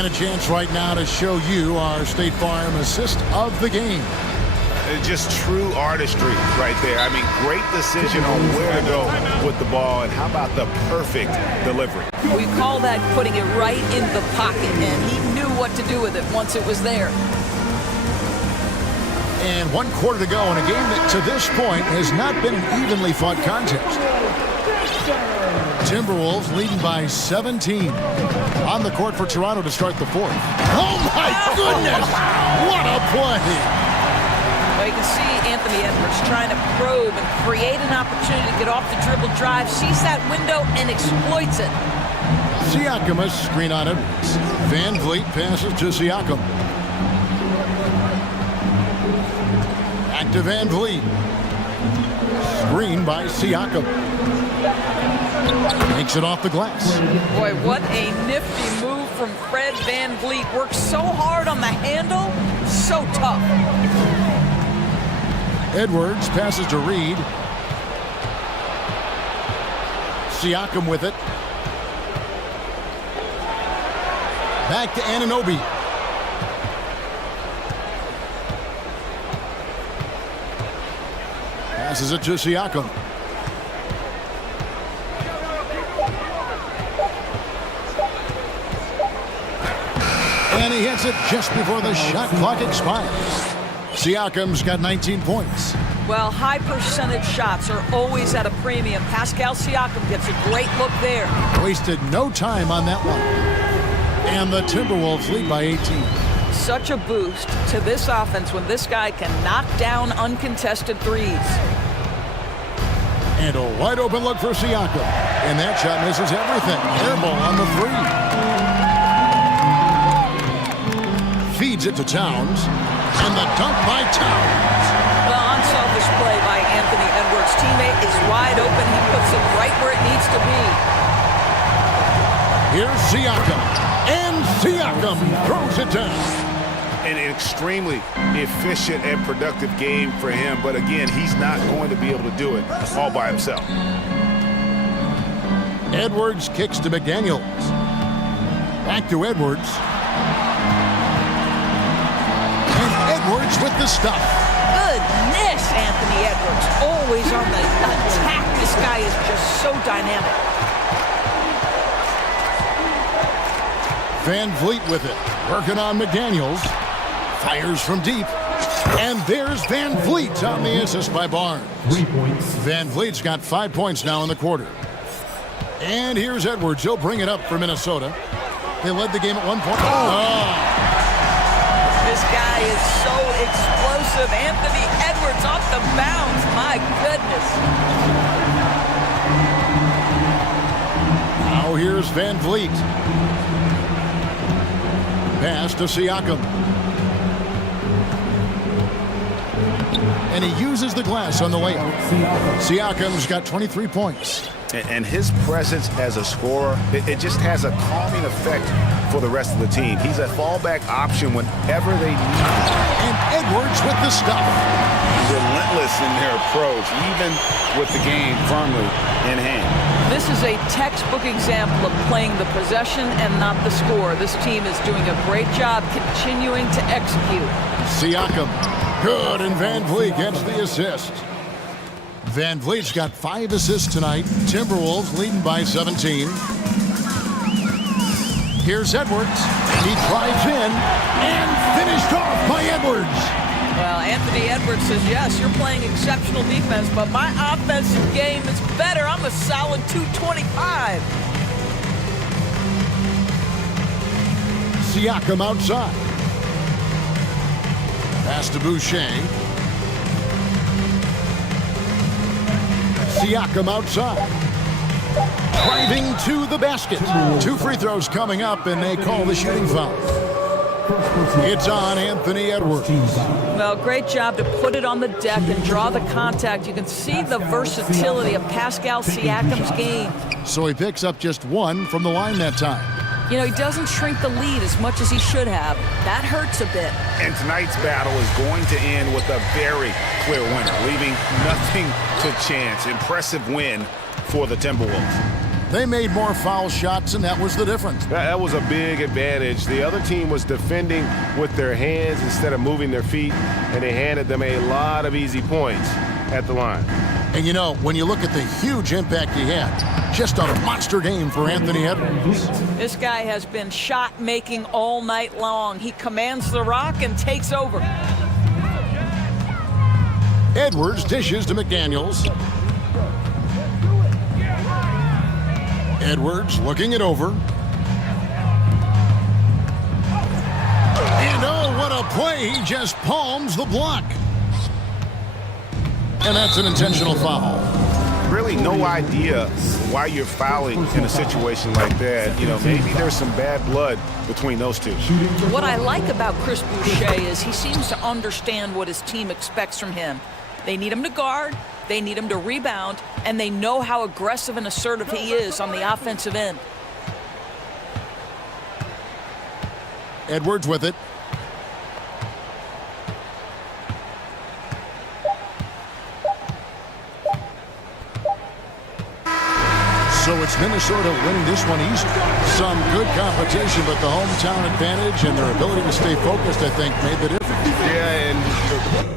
a chance right now to show you our State Farm assist of the game. Just true artistry right there. I mean, great decision on where to go with the ball, and how about the perfect delivery? We call that putting it right in the pocket, and he knew what to do with it once it was there. And 1 quarter to go in a game that to this point has not been an evenly fought contest. Timberwolves leading by 17. On the court for Toronto to start the fourth. Oh my goodness! What a play! Well, you can see Anthony Edwards trying to probe and create an opportunity to get off the dribble drive, sees that window and exploits it. Siakam, a screen on Edwards. Van Vliet passes to Siakam. Back to Van Vliet. Screen by Siakam. Makes it off the glass. Boy, what a nifty move from Fred VanVleet. Works so hard on the handle, so tough. Edwards passes to Reed. Siakam with it. Back to Anunoby. Passes it to Siakam. And he hits it just before the shot clock expires. Siakam's got 19 points. Well, high percentage shots are always at a premium. Pascal Siakam gets a great look there. Wasted no time on that one. And the Timberwolves lead by 18. Such a boost to this offense when this guy can knock down uncontested threes. And a wide open look for Siakam. And that shot misses everything. Air ball on the three. Feeds it to Towns. And the dunk by Towns. Well, unselfish play by Anthony Edwards' teammate is wide open. He puts it right where it needs to be. Here's Siakam. And Siakam throws it down. An extremely efficient and productive game for him. But again, he's not going to be able to do it all by himself. Edwards kicks to McDaniels. Back to Edwards. And Edwards with the stuff. Goodness, Anthony Edwards. Always on the attack. This guy is just so dynamic. VanVleet with it. Working on McDaniels. Fires from deep. And there's VanVleet on the assist by Barnes. 3 points. VanVleet's got 5 points now in the quarter. And here's Edwards. He'll bring it up for Minnesota. They led the game at 1 point. Oh! This guy is so explosive. Anthony Edwards off the bounds. My goodness. Now here's VanVleet. Pass to Siakam. And he uses the glass on the layup. Siakam's got 23 points. And his presence as a scorer, it just has a calming effect for the rest of the team. He's a fallback option whenever they need him. And Edwards with the stuff. Relentless in their approach, even with the game firmly in hand. This is a textbook example of playing the possession and not the score. This team is doing a great job continuing to execute. Siakam, good, and VanVleet gets the assist. VanVleet's got 5 assists tonight. Timberwolves leading by 17. Here's Edwards. He drives in and finished off by Edwards. Well, Anthony Edwards says, yes, you're playing exceptional defense, but my offensive game is better. I'm a solid 225. Siakam outside. Pass to Boucher. Siakam outside. Driving to the basket. 2 free throws coming up, and they call the shooting foul. It's on Anthony Edwards. Well, great job to put it on the deck and draw the contact. You can see the versatility of Pascal Siakam's game. So he picks up just 1 from the line that time. You know, he doesn't shrink the lead as much as he should have. That hurts a bit. And tonight's battle is going to end with a very clear winner, leaving nothing to chance. Impressive win for the Timberwolves. They made more foul shots, and that was the difference. That was a big advantage. The other team was defending with their hands instead of moving their feet, and they handed them a lot of easy points at the line. And you know, when you look at the huge impact he had, just a monster game for Anthony Edwards. This guy has been shot-making all night long. He commands the rock and takes over. Edwards dishes to McDaniels. Edwards looking it over. And oh, what a play. He just palms the block. And that's an intentional foul. Really no idea why you're fouling in a situation like that. You know, maybe there's some bad blood between those two. What I like about Chris Boucher is he seems to understand what his team expects from him. They need him to guard, they need him to rebound, and they know how aggressive and assertive he is on the offensive end. Edwards with it. So it's Minnesota winning this one east. Some good competition, but the hometown advantage and their ability to stay focused, I think, made the difference. Yeah, and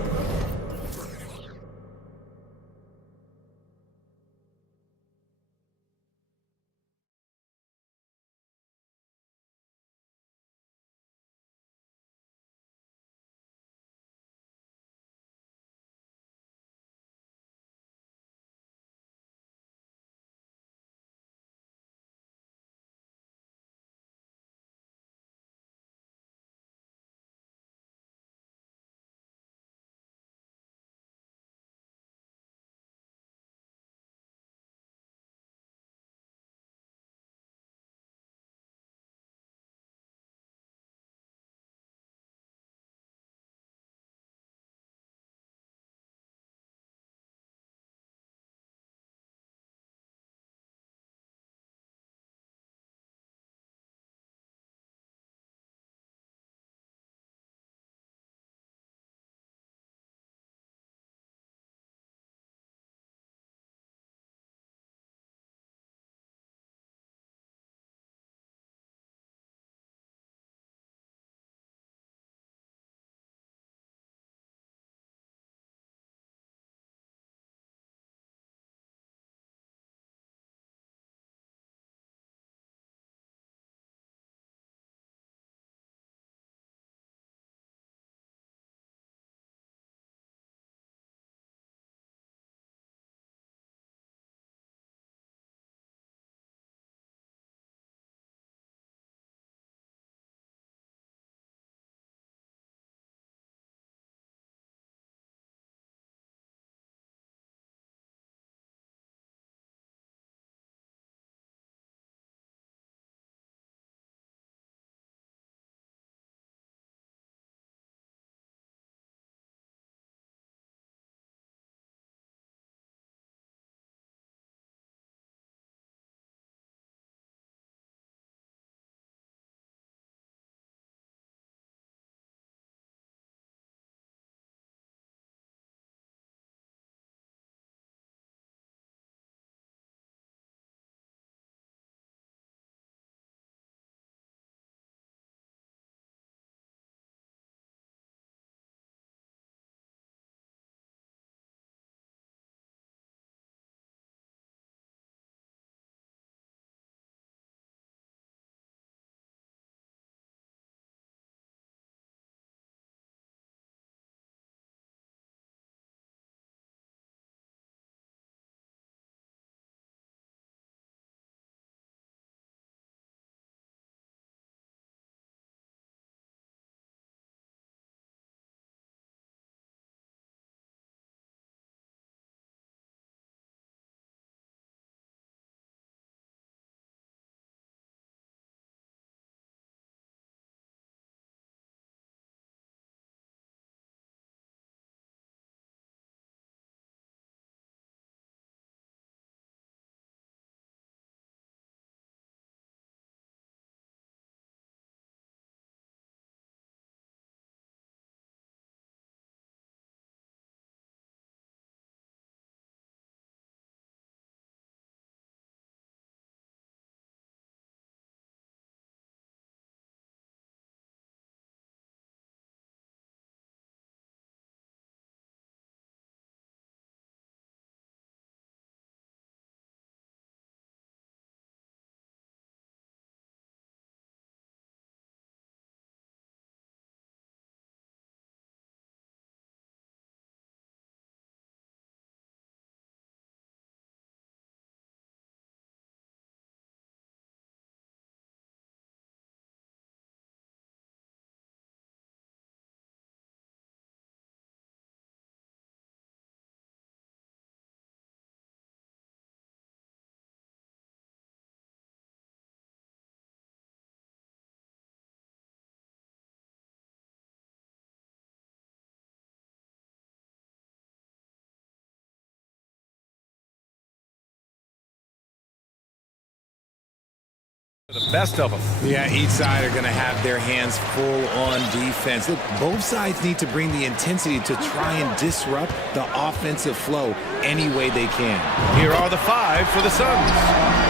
The best of them. Yeah, each side are going to have their hands full on defense. Look, both sides need to bring the intensity to try and disrupt the offensive flow any way they can. Here are the five for the Suns.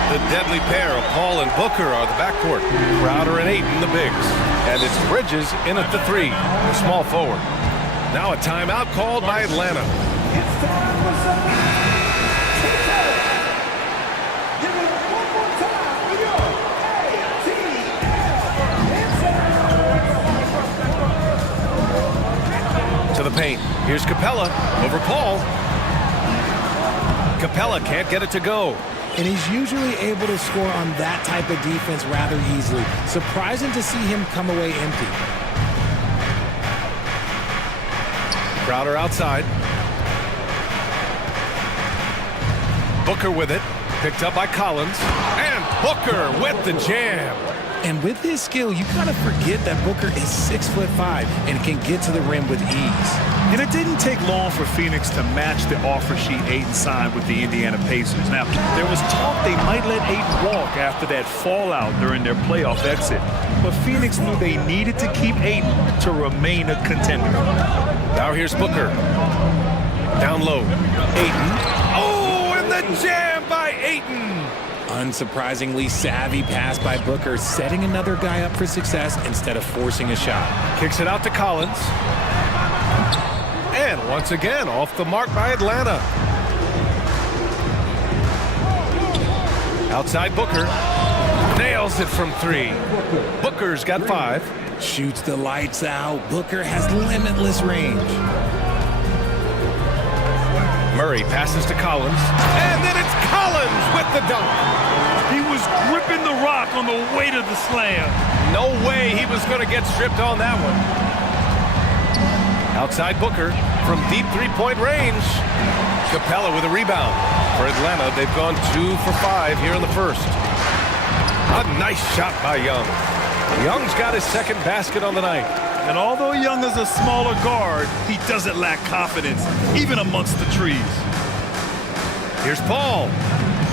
The deadly pair of Paul and Booker are the backcourt. Crowder and Ayton, the bigs. And it's Bridges in at the three, the small forward. Now a timeout called by Atlanta. It's time for some. Give it one more time for your To the paint. Here's Capella over Paul. Capella can't get it to go. And he's usually able to score on that type of defense rather easily. Surprising to see him come away empty. Crowder outside. Booker with it. Picked up by Collins. And Booker with the jam. And with his skill, you kind of forget that Booker is 6'5" and can get to the rim with ease. And it didn't take long for Phoenix to match the offer sheet Ayton signed with the Indiana Pacers. Now, there was talk they might let Ayton walk after that fallout during their playoff exit. But Phoenix knew they needed to keep Ayton to remain a contender. Now here's Booker. Down low. Ayton. Oh, and the jam by Ayton. Unsurprisingly savvy pass by Booker, setting another guy up for success instead of forcing a shot. Kicks it out to Collins. And once again, off the mark by Atlanta. Outside Booker. Nails it from three. Booker's got five. Shoots the lights out. Booker has limitless range. Murray passes to Collins. And then it's Collins with the dunk. He was gripping the rock on the way to the slam. No way he was going to get stripped on that one. Outside Booker from deep three-point range. Capella with a rebound. For Atlanta, they've gone 2 for 5 here in the first. A nice shot by Young. Young's got his second basket on the night. And although Young is a smaller guard, he doesn't lack confidence, even amongst the trees. Here's Paul.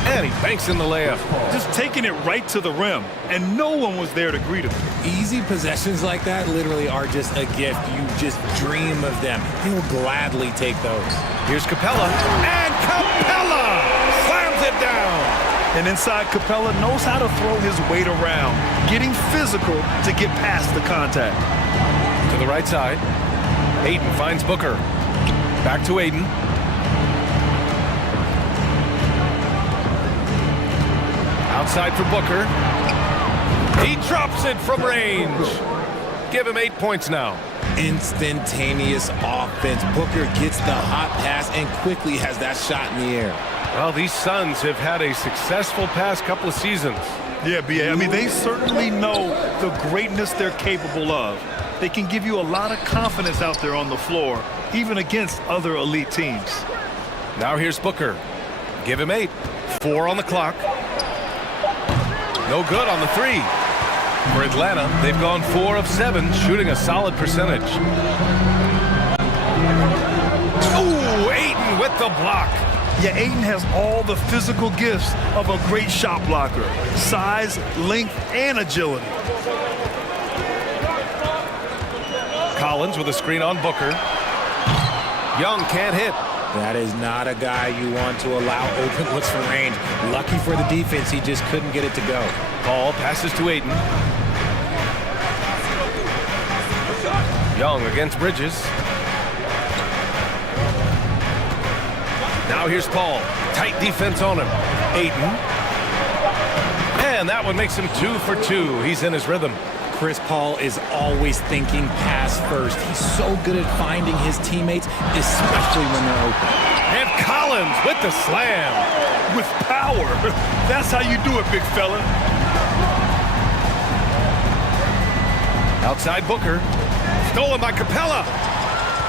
And he banks in the layup. Just taking it right to the rim, and no one was there to greet him. Easy possessions like that literally are just a gift. You just dream of them. He'll gladly take those. Here's Capella. And Capella slams it down. And inside, Capella knows how to throw his weight around, getting physical to get past the contact. To the right side. Ayton finds Booker. Back to Ayton. Outside for Booker. He drops it from range. Give him 8 points now. Instantaneous offense. Booker gets the hot pass and quickly has that shot in the air. Well, these Suns have had a successful past couple of seasons. Yeah, B.A. I mean, they certainly know the greatness they're capable of. They can give you a lot of confidence out there on the floor, even against other elite teams. Now here's Booker. Give him 8. 4 on the clock. No good on the three. For Atlanta, they've gone 4 of 7, shooting a solid percentage. Ooh, Ayton with the block. Yeah, Ayton has all the physical gifts of a great shot blocker. Size, length, and agility. Collins with a screen on Booker. Young can't hit. That is not a guy you want to allow open looks from range. Lucky for the defense, he just couldn't get it to go. Paul passes to Ayton. Young against Bridges. Now here's Paul. Tight defense on him. Ayton. And that one makes him 2 for 2. He's in his rhythm. Chris Paul is always thinking pass first. He's so good at finding his teammates, especially when they're open. And Collins with the slam. With power. That's how you do it, big fella. Outside Booker. Stolen by Capella.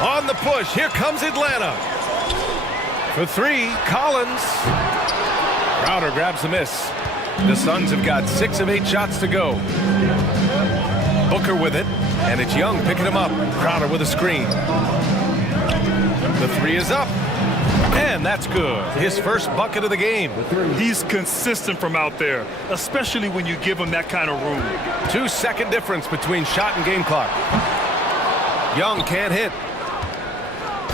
On the push. Here comes Atlanta. For 3, Collins. Crowder grabs the miss. The Suns have got 6 of 8 shots to go. Booker with it, and it's Young picking him up. Crowder with a screen. The 3 is up. And that's good. His first bucket of the game. He's consistent from out there, especially when you give him that kind of room. 2-second difference between shot and game clock. Young can't hit.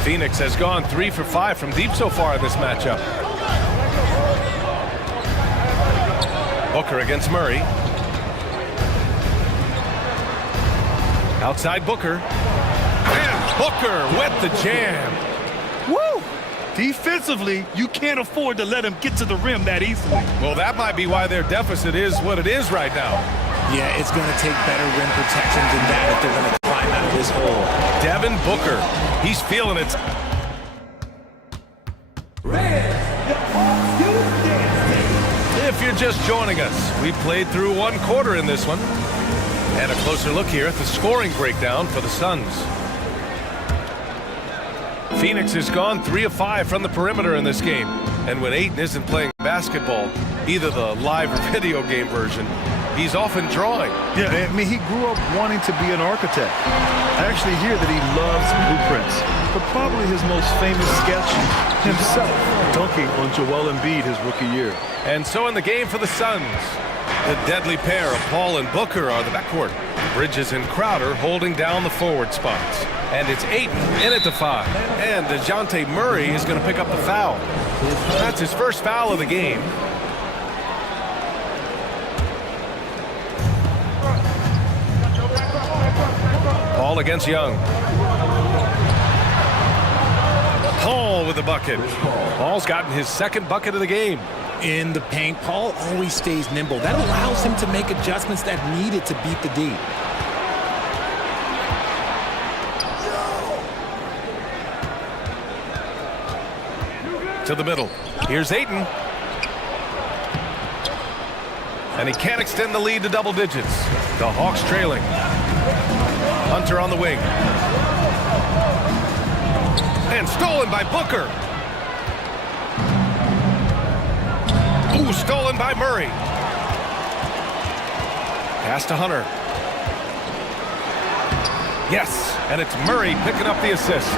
Phoenix has gone 3 for 5 from deep so far in this matchup. Booker against Murray. Outside Booker. And Booker with the jam. Woo! Defensively, you can't afford to let him get to the rim that easily. Well, that might be why their deficit is what it is right now. Yeah, it's going to take better rim protection than that if they're going to climb out of this hole. Devin Booker, he's feeling it. If you're just joining us, we played through 1 quarter in this one. And a closer look here at the scoring breakdown for the Suns. Phoenix has gone 3 of 5 from the perimeter in this game. And when Ayton isn't playing basketball, either the live or video game version, he's often drawing. Yeah, I mean, he grew up wanting to be an architect. I actually hear that he loves blueprints, but probably his most famous sketch, himself dunking on Joel Embiid his rookie year. And so in the game for the Suns, the deadly pair of Paul and Booker are the backcourt. Bridges and Crowder holding down the forward spots. And it's Ayton in at the 5. And DeJounte Murray is going to pick up the foul. That's his first foul of the game. Paul against Young. Paul with the bucket. Paul's gotten his second bucket of the game. In the paint, Paul always stays nimble. That allows him to make adjustments that needed to beat the D. To the middle. Here's Ayton. And he can't extend the lead to double digits. The Hawks trailing. Hunter on the wing. And stolen by Booker. Ooh, stolen by Murray. Pass to Hunter. Yes, and it's Murray picking up the assist.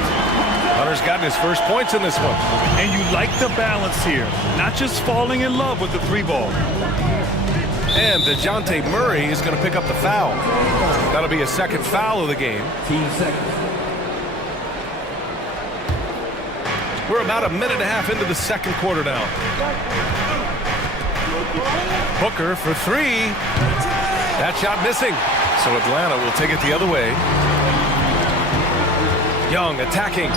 Hunter's gotten his first points in this one. And you like the balance here, not just falling in love with the 3-ball. And DeJounte Murray is going to pick up the foul. That'll be his second foul of the game. 15 seconds. We're about a minute and a half into the second quarter now. Booker for 3. That shot missing. So Atlanta will take it the other way. Young attacking.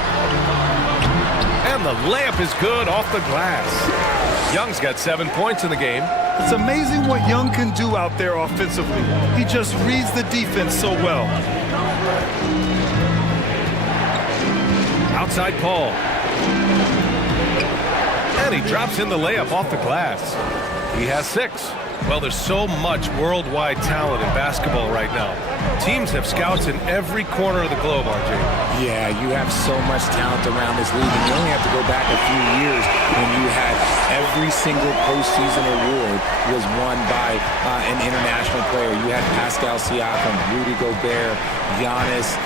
And the layup is good off the glass. Young's got 7 points in the game. It's amazing what Young can do out there offensively. He just reads the defense so well. Outside Paul. And he drops in the layup off the glass. He has 6. Well, there's so much worldwide talent in basketball right now. Teams have scouts in every corner of the globe, RJ. Yeah, you have so much talent around this league, and you only have to go back a few years when you had every single postseason award was won by an international player. You had Pascal Siakam, Rudy Gobert, Giannis,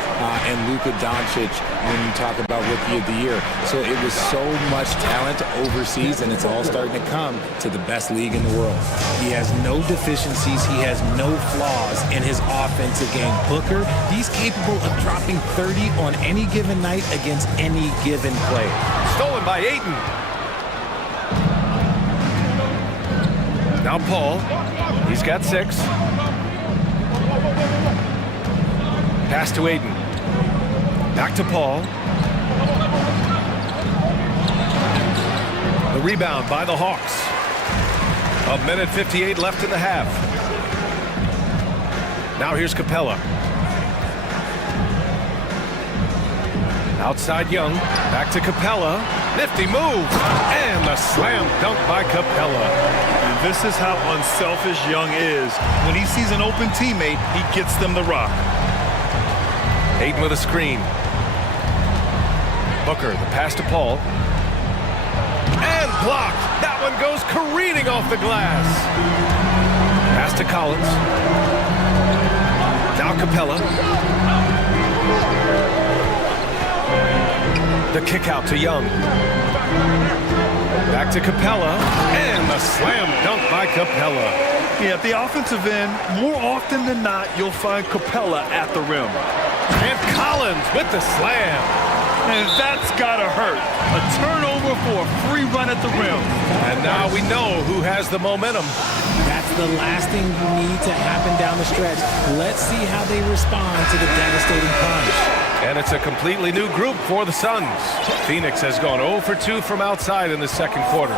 and Luka Doncic when you talk about Rookie of the Year. So it was so much talent overseas, and it's all starting to come to the best league in the world. He has no deficiencies. He has no flaws in his offensive game. Booker, he's capable of dropping 30 on any given night against any given player. Stolen by Ayton. Now Paul. He's got 6. Pass to Ayton. Back to Paul. The rebound by the Hawks. 1:58 left in the half. Now here's Capella. Outside Young. Back to Capella. Nifty move. And the slam dunk by Capella. And this is how unselfish Young is. When he sees an open teammate, he gets them the rock. Ayton with a screen. Booker, the pass to Paul. And blocked. That one goes careening off the glass. Pass to Collins. Now Capella. The kick out to Young. Back to Capella, and the slam dunk by Capella. Yeah, at the offensive end, more often than not, you'll find Capella at the rim. And Collins with the slam. And that's gotta hurt. A turnover for a free run at the rim. And now we know who has the momentum. That's the last thing you need to happen down the stretch. Let's see how they respond to the devastating punch. And it's a completely new group for the Suns. Phoenix has gone 0 for 2 from outside in the second quarter.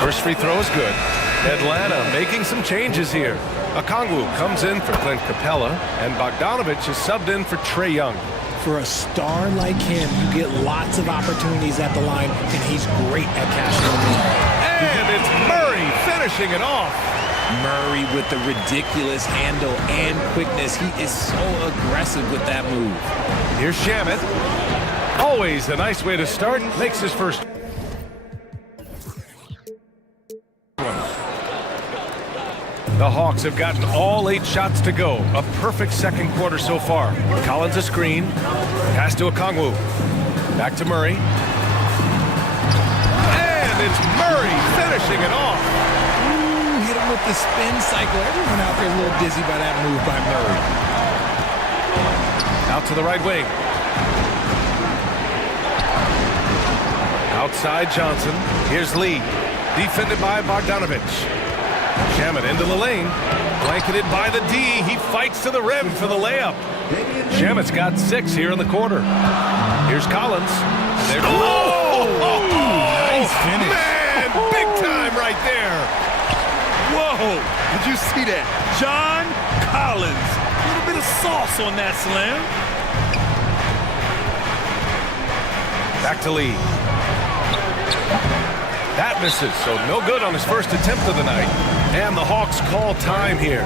First free throw is good. Atlanta making some changes here. Okongwu comes in for Clint Capella, and Bogdanovich is subbed in for Trae Young. For a star like him, you get lots of opportunities at the line, and he's great at cashing them in. And it's Murray finishing it off. Murray with the ridiculous handle and quickness. He is so aggressive with that move. Here's Shamet. Always a nice way to start. Makes his first. The Hawks have gotten all 8 shots to go. A perfect second quarter so far. Collins a screen. Pass to Okongwu. Back to Murray. And it's Murray finishing it off. Ooh, hit him with the spin cycle. Everyone out there a little dizzy by that move by Murray. Out to the right wing. Outside Johnson. Here's Lee. Defended by Bogdanovich. Shamet into the lane. Blanketed by the D. He fights to the rim for the layup. Shamet's got 6 here in the quarter. Here's Collins. Nice finish. Man, big time right there. Whoa, did you see that? John Collins. A little bit of sauce on that slam. Back to Lee. That misses, so no good on his first attempt of the night. And the Hawks call time here.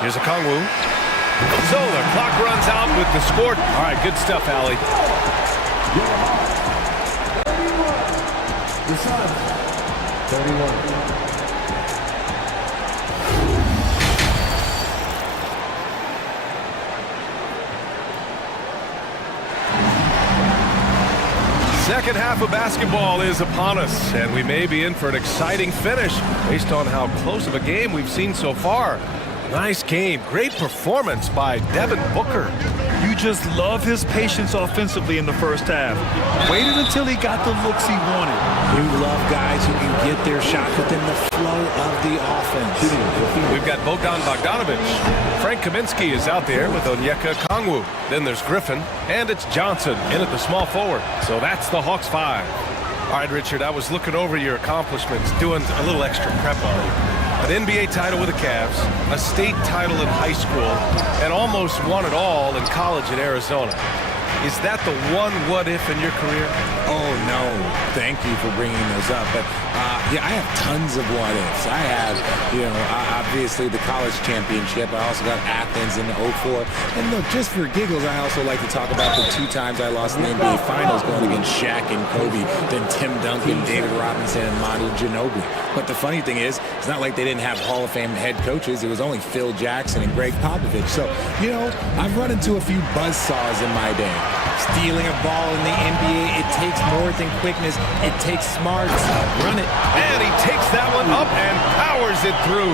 Here's Okongwu. So the clock runs out with the score. All right, good stuff, Allie. The Suns, 31. Second half of basketball is upon us, and we may be in for an exciting finish based on how close of a game we've seen so far. Nice game. Great performance by Devin Booker. You just love his patience offensively in the first half. Waited until he got the looks he wanted. You love guys who can get their shot within the flow of the offense. We've got Bogdanovich. Frank Kaminsky is out there with Onyeka Okongwu. Then there's Griffin, and it's Johnson in at the small forward. So that's the Hawks 5. All right, Richard, I was looking over your accomplishments, doing a little extra prep on you. An NBA title with the Cavs, a state title in high school, and almost won it all in college at Arizona. Is that the one what-if in your career? Oh, no. Thank you for bringing those up. But, yeah, I have tons of what-ifs. I have, obviously the college championship. I also got Athens in 04. And look, just for giggles, I also like to talk about the 2 times I lost in the NBA Finals going against Shaq and Kobe, then Tim Duncan, David Robinson, and Manu Ginobili. But the funny thing is, it's not like they didn't have Hall of Fame head coaches. It was only Phil Jackson and Greg Popovich. So, I've run into a few buzzsaws in my day. Stealing a ball in the NBA, it takes more than quickness. It takes smarts. Run it. And he takes that one up and powers it through.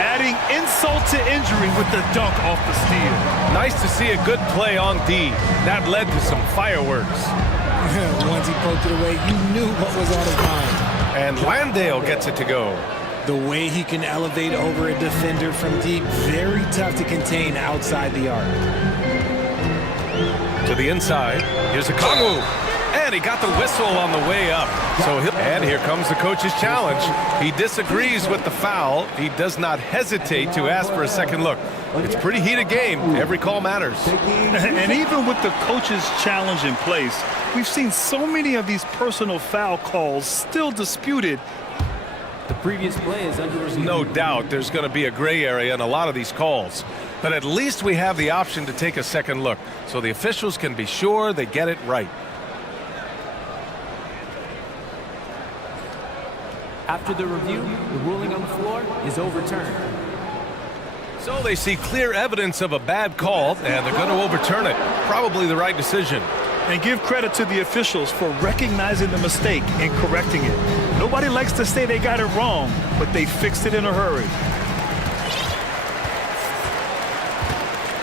Adding insult to injury with the dunk off the steal. Nice to see a good play on D. That led to some fireworks. Once he poked it away, you knew what was on his mind. And Landale gets it to go. The way he can elevate over a defender from deep, very tough to contain outside the arc. To the inside, here's Okongwu. And he got the whistle on the way up. And here comes the coach's challenge. He disagrees with the foul. He does not hesitate to ask for a second look. It's a pretty heated game. Every call matters. And even with the coach's challenge in place, we've seen so many of these personal foul calls still disputed. The previous play is under review. No doubt there's going to be a gray area in a lot of these calls. But at least we have the option to take a second look, so the officials can be sure they get it right. After the review, the ruling on the floor is overturned. So they see clear evidence of a bad call, and they're going to overturn it. Probably the right decision. And give credit to the officials for recognizing the mistake and correcting it. Nobody likes to say they got it wrong, but they fixed it in a hurry.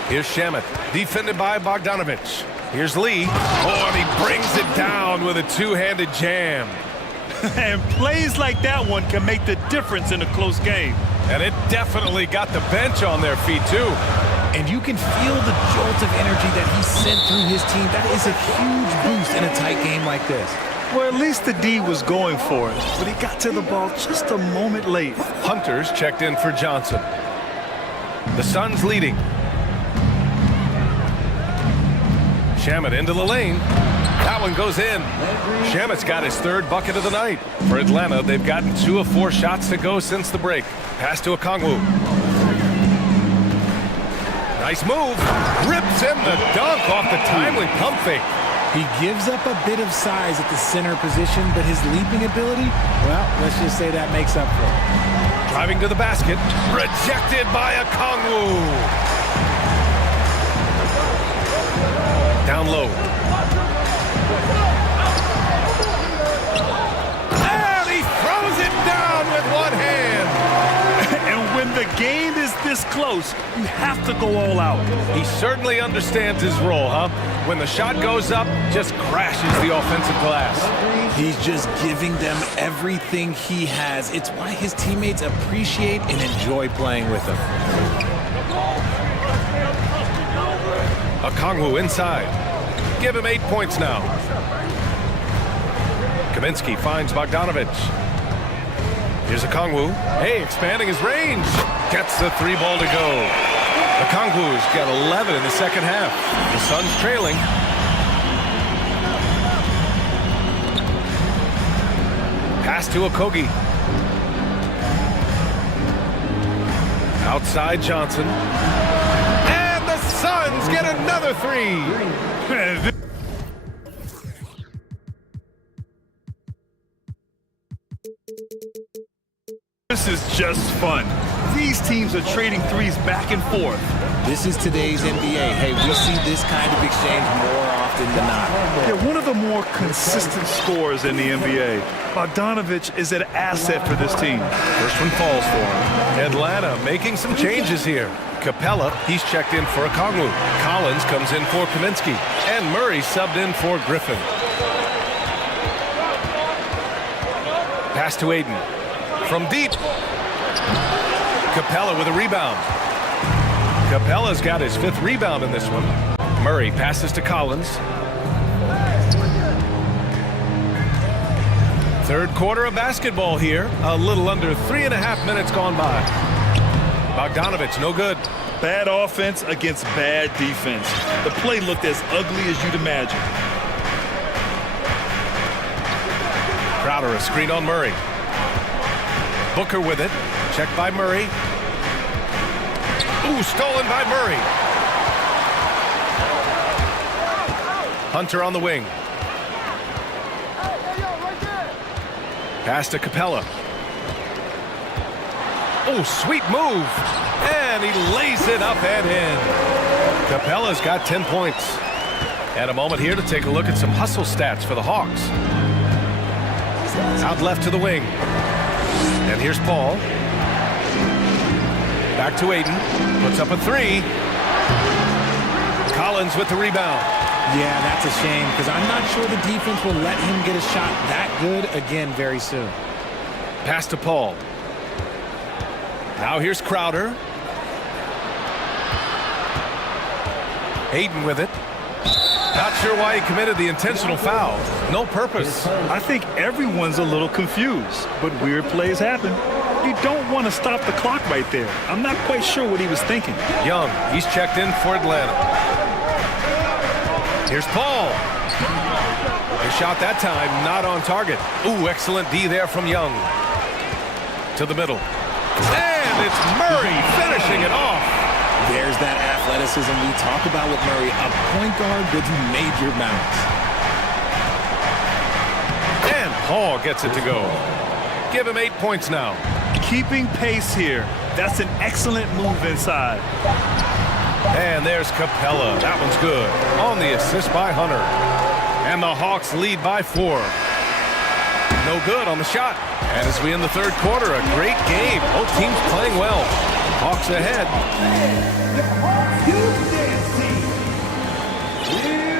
Here's Shamet, defended by Bogdanovich. Here's Lee. Oh, and he brings it down with a two-handed jam. And plays like that one can make the difference in a close game. And it definitely got the bench on their feet, too. And you can feel the jolt of energy that he sent through his team. That is a huge boost in a tight game like this. Well, at least the D was going for it, but he got to the ball just a moment late. Hunter's checked in for Johnson. The Suns leading. Shamet into the lane. That one goes in. Shamet's got his third bucket of the night. For Atlanta, they've gotten 2 of 4 shots to go since the break. Pass to Okongwu. Nice move. Rips him the dunk off the timely pump fake. He gives up a bit of size at the center position, but his leaping ability, well, let's just say that makes up for it. Driving to the basket. Rejected by Okongwu. Down low. And he throws it down with one hand. And when the game is this close, you have to go all out. He certainly understands his role, huh? When the shot goes up, just crashes the offensive glass. He's just giving them everything he has. It's why his teammates appreciate and enjoy playing with him. Okongwu inside. Give him 8 points now. Kaminsky finds Bogdanovich. Here's Okongwu. Hey, expanding his range. Gets the 3-ball to go. Okongwu's got 11 in the second half. The Suns trailing. Pass to Okogie. Outside Johnson. And the Suns get another 3. This is just fun. These teams are trading threes back and forth. This is today's NBA. Hey, we see this kind of exchange more often than not. They're one of the more consistent scorers in the NBA. Bogdanovich is an asset for this team. First one falls for him. Atlanta making some changes here. Capella, he's checked in for Okongwu. Collins comes in for Kaminsky. And Murray subbed in for Griffin. Pass to Aiden. From deep. Capella with a rebound. Capella's got his 5th rebound in this one. Murray passes to Collins. Third quarter of basketball here. A little under 3.5 minutes gone by. Bogdanovich, no good. Bad offense against bad defense. The play looked as ugly as you'd imagine. Crowder, a screen on Murray. Booker with it. Checked by Murray. Ooh, stolen by Murray. Hunter on the wing. Pass to Capella. Oh, sweet move. And he lays it up and in. Capella's got 10 points. And a moment here to take a look at some hustle stats for the Hawks. Out left to the wing. And here's Paul. Back to Aiden. Puts up a 3. Collins with the rebound. Yeah, that's a shame because I'm not sure the defense will let him get a shot that good again very soon. Pass to Paul. Now here's Crowder. Aiden with it. Not sure why he committed the intentional foul. No purpose. I think everyone's a little confused, but weird plays happen. You don't want to stop the clock right there. I'm not quite sure what he was thinking. Young, he's checked in for Atlanta. Here's Paul. His shot that time, not on target. Ooh, excellent D there from Young. To the middle. And it's Murray finishing it off. There's that athleticism we talk about with Murray, a point guard with major bounce. And Paul gets it to go. Give him 8 points now. Keeping pace here. That's an excellent move inside. And there's Capella. That one's good. On the assist by Hunter. And the Hawks lead by 4. No good on the shot. And as we end the third quarter, a great game. Both teams playing well. Hawks ahead.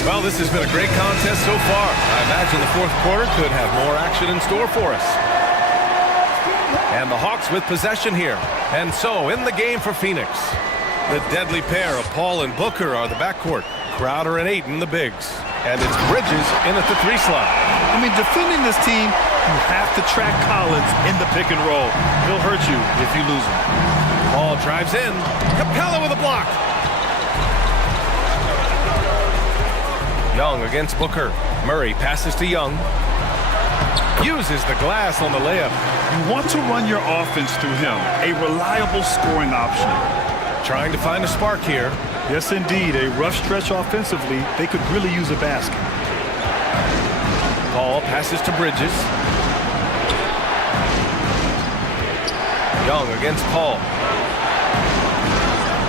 Well, this has been a great contest so far. I imagine the fourth quarter could have more action in store for us. And the Hawks with possession here. And so, in the game for Phoenix, the deadly pair of Paul and Booker are the backcourt. Crowder and Ayton, the bigs. And it's Bridges in at the 3 slot. I mean, defending this team, you have to track Collins in the pick and roll. He'll hurt you if you lose him. Paul drives in. Capella with a block. Young against Booker. Murray passes to Young. Uses the glass on the layup. You want to run your offense through him. A reliable scoring option. Trying to find a spark here. Yes, indeed. A rough stretch offensively. They could really use a basket. Paul passes to Bridges. Young against Paul.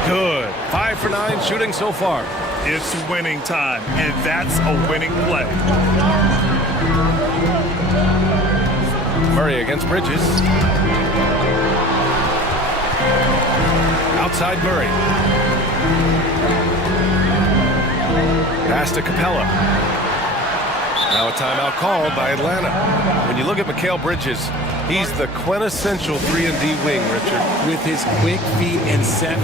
Good. 5 for 9 shooting so far. It's winning time, and that's a winning play. Murray against Bridges. Outside Murray. Pass to Capella. Now a timeout called by Atlanta. When you look at Mikal Bridges, he's the quintessential 3-and-D wing, Richard. With his quick feet and 7'1"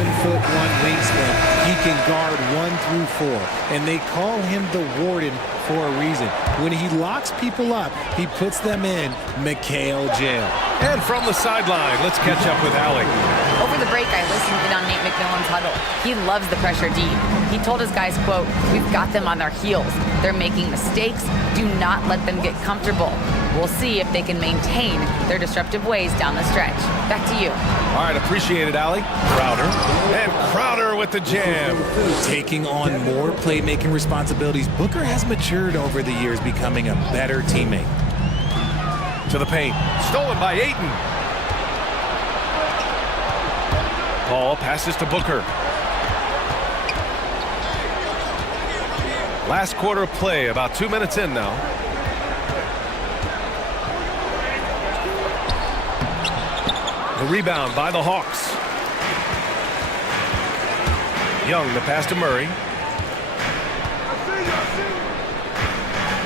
wingspan, he can guard 1 through 4. And they call him the Warden for a reason. When he locks people up, he puts them in Mikal jail. And from the sideline, let's catch up with Allie. Over the break, I listened in on Nate McMillan's huddle. He loves the pressure D. He told his guys, quote, "We've got them on their heels. They're making mistakes. Do not let them get comfortable. We'll see if they can maintain their disruptive ways down the stretch." Back to you. All right, appreciate it, Allie. Crowder. And Crowder with the jam. Taking on more playmaking responsibilities, Booker has matured over the years, becoming a better teammate. To the paint. Stolen by Ayton. Paul passes to Booker. Last quarter of play, about 2 minutes in now. The rebound by the Hawks. Young, the pass to Murray.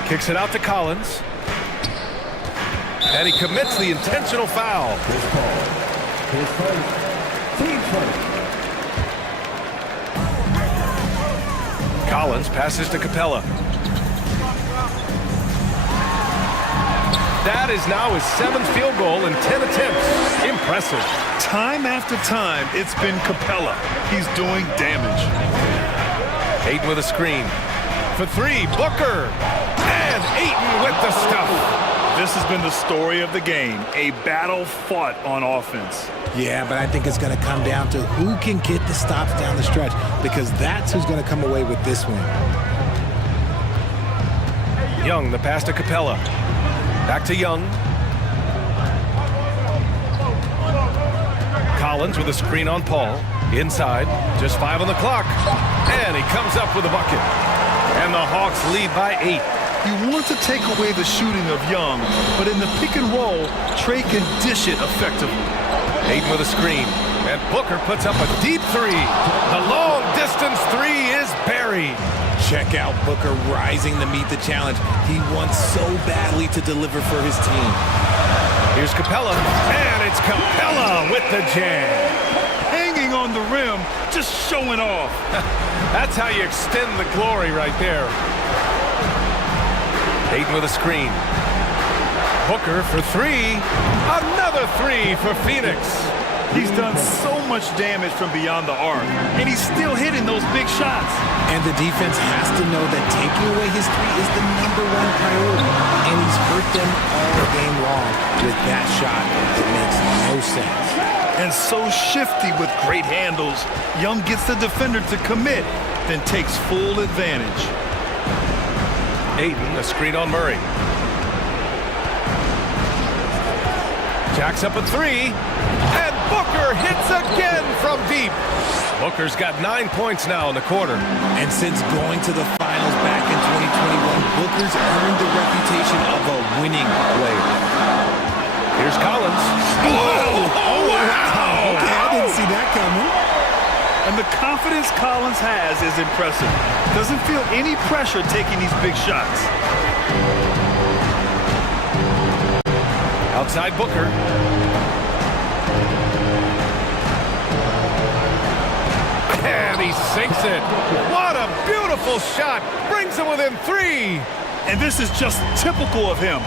Kicks it out to Collins. And he commits the intentional foul. Collins passes to Capella. That is now his 7th field goal in 10 attempts. Impressive. Time after time, it's been Capella. He's doing damage. Ayton with a screen. For 3, Booker. And Ayton with the stuff. This has been the story of the game, a battle fought on offense. Yeah, but I think it's going to come down to who can get the stops down the stretch, because that's who's going to come away with this win. Young, the pass to Capella. Back to Young. Collins with a screen on Paul. Inside, just 5 on the clock. And he comes up with a bucket. And the Hawks lead by 8. You want to take away the shooting of Young, but in the pick and roll, Trey can dish it effectively. Ayton with a screen, and Booker puts up a deep 3. The long distance 3 is buried. Check out Booker rising to meet the challenge. He wants so badly to deliver for his team. Here's Capella, and it's Capella with the jam. Hanging on the rim, just showing off. That's how you extend the glory right there. Ayton with a screen. Booker for three. Another three for Phoenix. He's done so much damage from beyond the arc, and he's still hitting those big shots. And the defense has to know that taking away his three is the #1 priority. And he's hurt them all game long with that shot. It makes no sense. And so shifty with great handles. Young gets the defender to commit, then takes full advantage. Ayton, a screen on Murray. Jacks up a three, and Booker hits again from deep. Booker's got 9 points now in the quarter. And since going to the finals back in 2021, Booker's earned the reputation of a winning player. Here's Collins. Oh, wow! Okay, I didn't see that coming. And the confidence Collins has is impressive. Doesn't feel any pressure taking these big shots. Outside Booker. And he sinks it. What a beautiful shot. Brings him within 3. And this is just typical of him.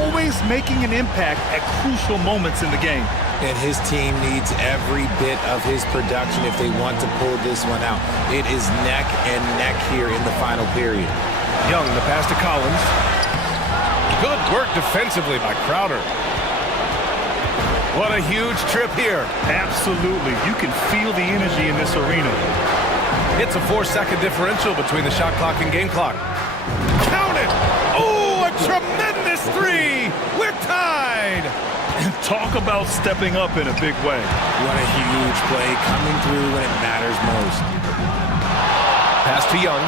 Always making an impact at crucial moments in the game. And his team needs every bit of his production if they want to pull this one out. It is neck and neck here in the final period. Young, the pass to Collins. Good work defensively by Crowder. What a huge trip here. Absolutely. You can feel the energy in this arena. It's a 4-second differential between the shot clock and game clock. Count it! Oh, a tremendous three! We're tied! And talk about stepping up in a big way. What a huge play coming through when it matters most. Pass to Young.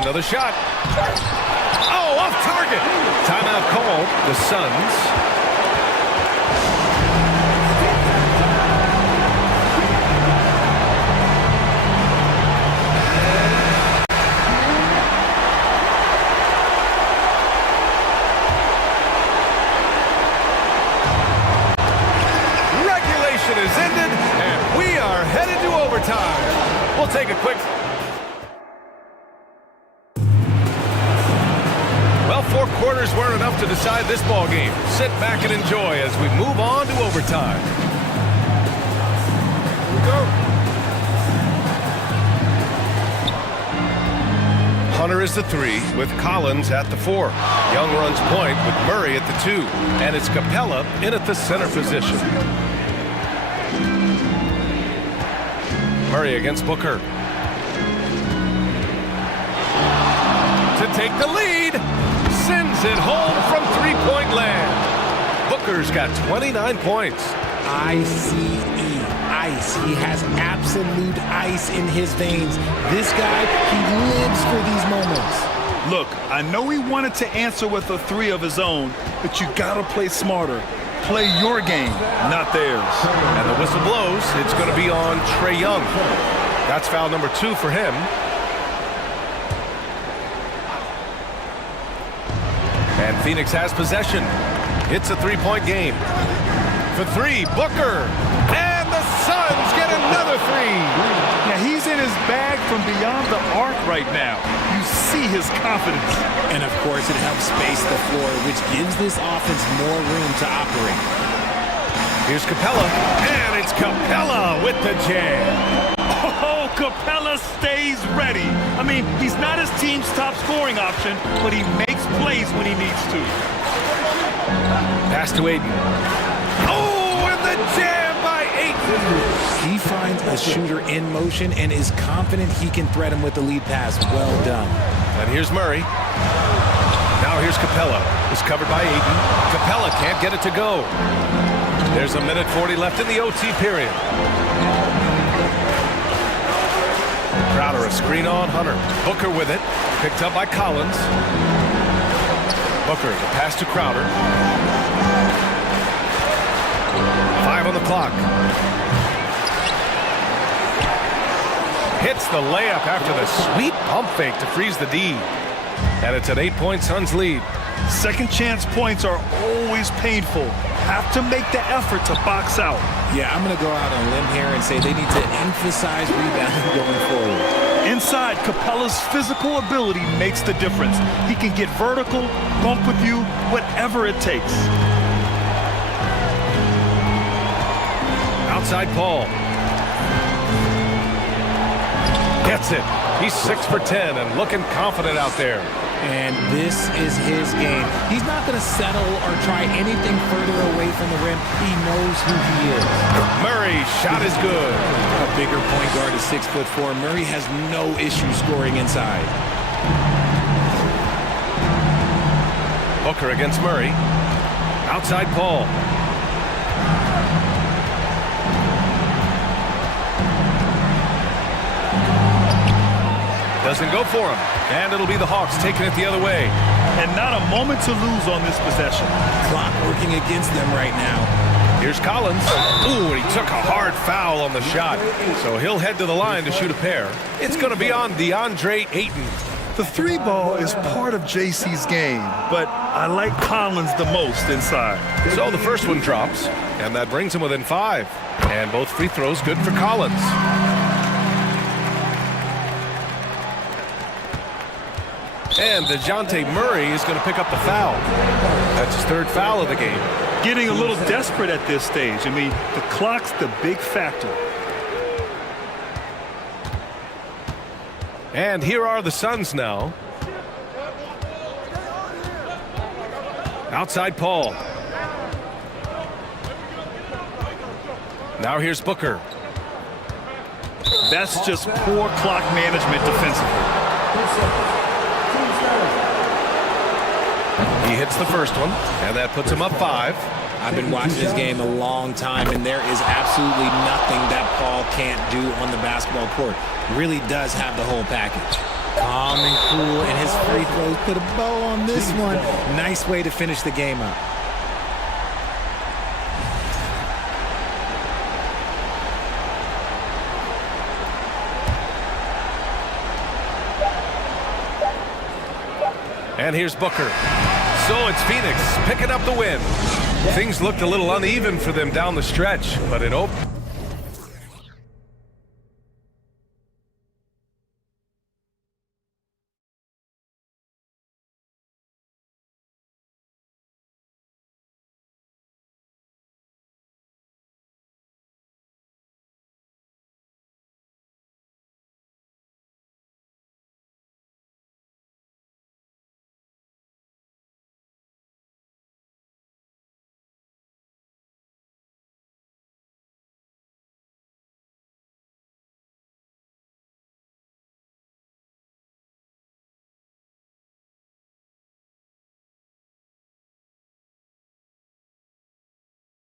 Another shot. Oh, off target. Timeout called. The Suns. Regulation is ended, and we are headed to overtime. We'll take a quick... Well, 4 quarters weren't enough to decide this ball game. Sit back and enjoy as we move on to overtime. Here we go. Hunter is the 3 with Collins at the 4. Young runs point with Murray at the 2. And it's Capella in at the center position. Murray against Booker. To take the lead. Sends it home from 3-point land. Booker's got 29 points. ICE, ice. He has absolute ice in his veins. This guy, he lives for these moments. Look, I know he wanted to answer with a 3 of his own, but you gotta play smarter. Play your game, not theirs. And the whistle blows. It's going to be on Trae Young. That's foul number 2 for him. And Phoenix has possession. It's a 3-point game. For 3, Booker. And the Suns get another 3. Yeah, he's in his bag from beyond the arc right now. You see his confidence. And of course, it helps space the floor, which gives this offense more room to operate. Here's Capella. And it's Capella with the jam. Oh, Capella stays ready. I mean, he's not his team's top scoring option, but he makes plays when he needs to. Pass to Ayton. Oh, and the jam by Ayton. He finds a shooter in motion and is confident he can threat him with the lead pass. Well done. And here's Murray. Now here's Capella. It's covered by Ayton. Capella can't get it to go. There's a minute 40 left in the OT period. Crowder, a screen on Hunter. Booker with it. Picked up by Collins. Booker, the pass to Crowder. 5 on the clock. Hits the layup after the sweet pump fake to freeze the D. And it's an 8-point Suns lead. Second chance points are always painful. have to make the effort to box out. Yeah, I'm going to go out on a limb here and say they need to emphasize rebounding going forward. Inside, Capella's physical ability makes the difference. He can get vertical, bump with you, whatever it takes. Outside Paul. Gets it. He's 6 for 10 and looking confident out there. And this is his game. He's not going to settle or try anything further away from the rim. He knows who he is. Murray's shot is good. A bigger point guard is 6'4". Murray has no issue scoring inside. Booker against Murray. Outside Paul. Doesn't go for him. And it'll be the Hawks taking it the other way. And not a moment to lose on this possession. Clock working against them right now. Here's Collins. Ooh, and he took a hard foul on the shot. So he'll head to the line to shoot a pair. It's going to be on DeAndre Ayton. The three ball is part of JC's game, but I like Collins the most inside. So the first one drops, and that brings him within 5. And both free throws good for Collins. And DeJounte Murray is going to pick up the foul. That's his 3rd foul of the game. Getting a little desperate at this stage. I mean, the clock's the big factor. And here are the Suns now. Outside Paul. Now here's Booker. That's just poor clock management defensively. He hits the first one, and that puts him up 5. I've been watching this game a long time, and there is absolutely nothing that Paul can't do on the basketball court. Really does have the whole package. Calm and cool, and his free throws put a bow on this one. Nice way to finish the game up. And here's Booker. So it's Phoenix picking up the win. Things looked a little uneven for them down the stretch, but it opened.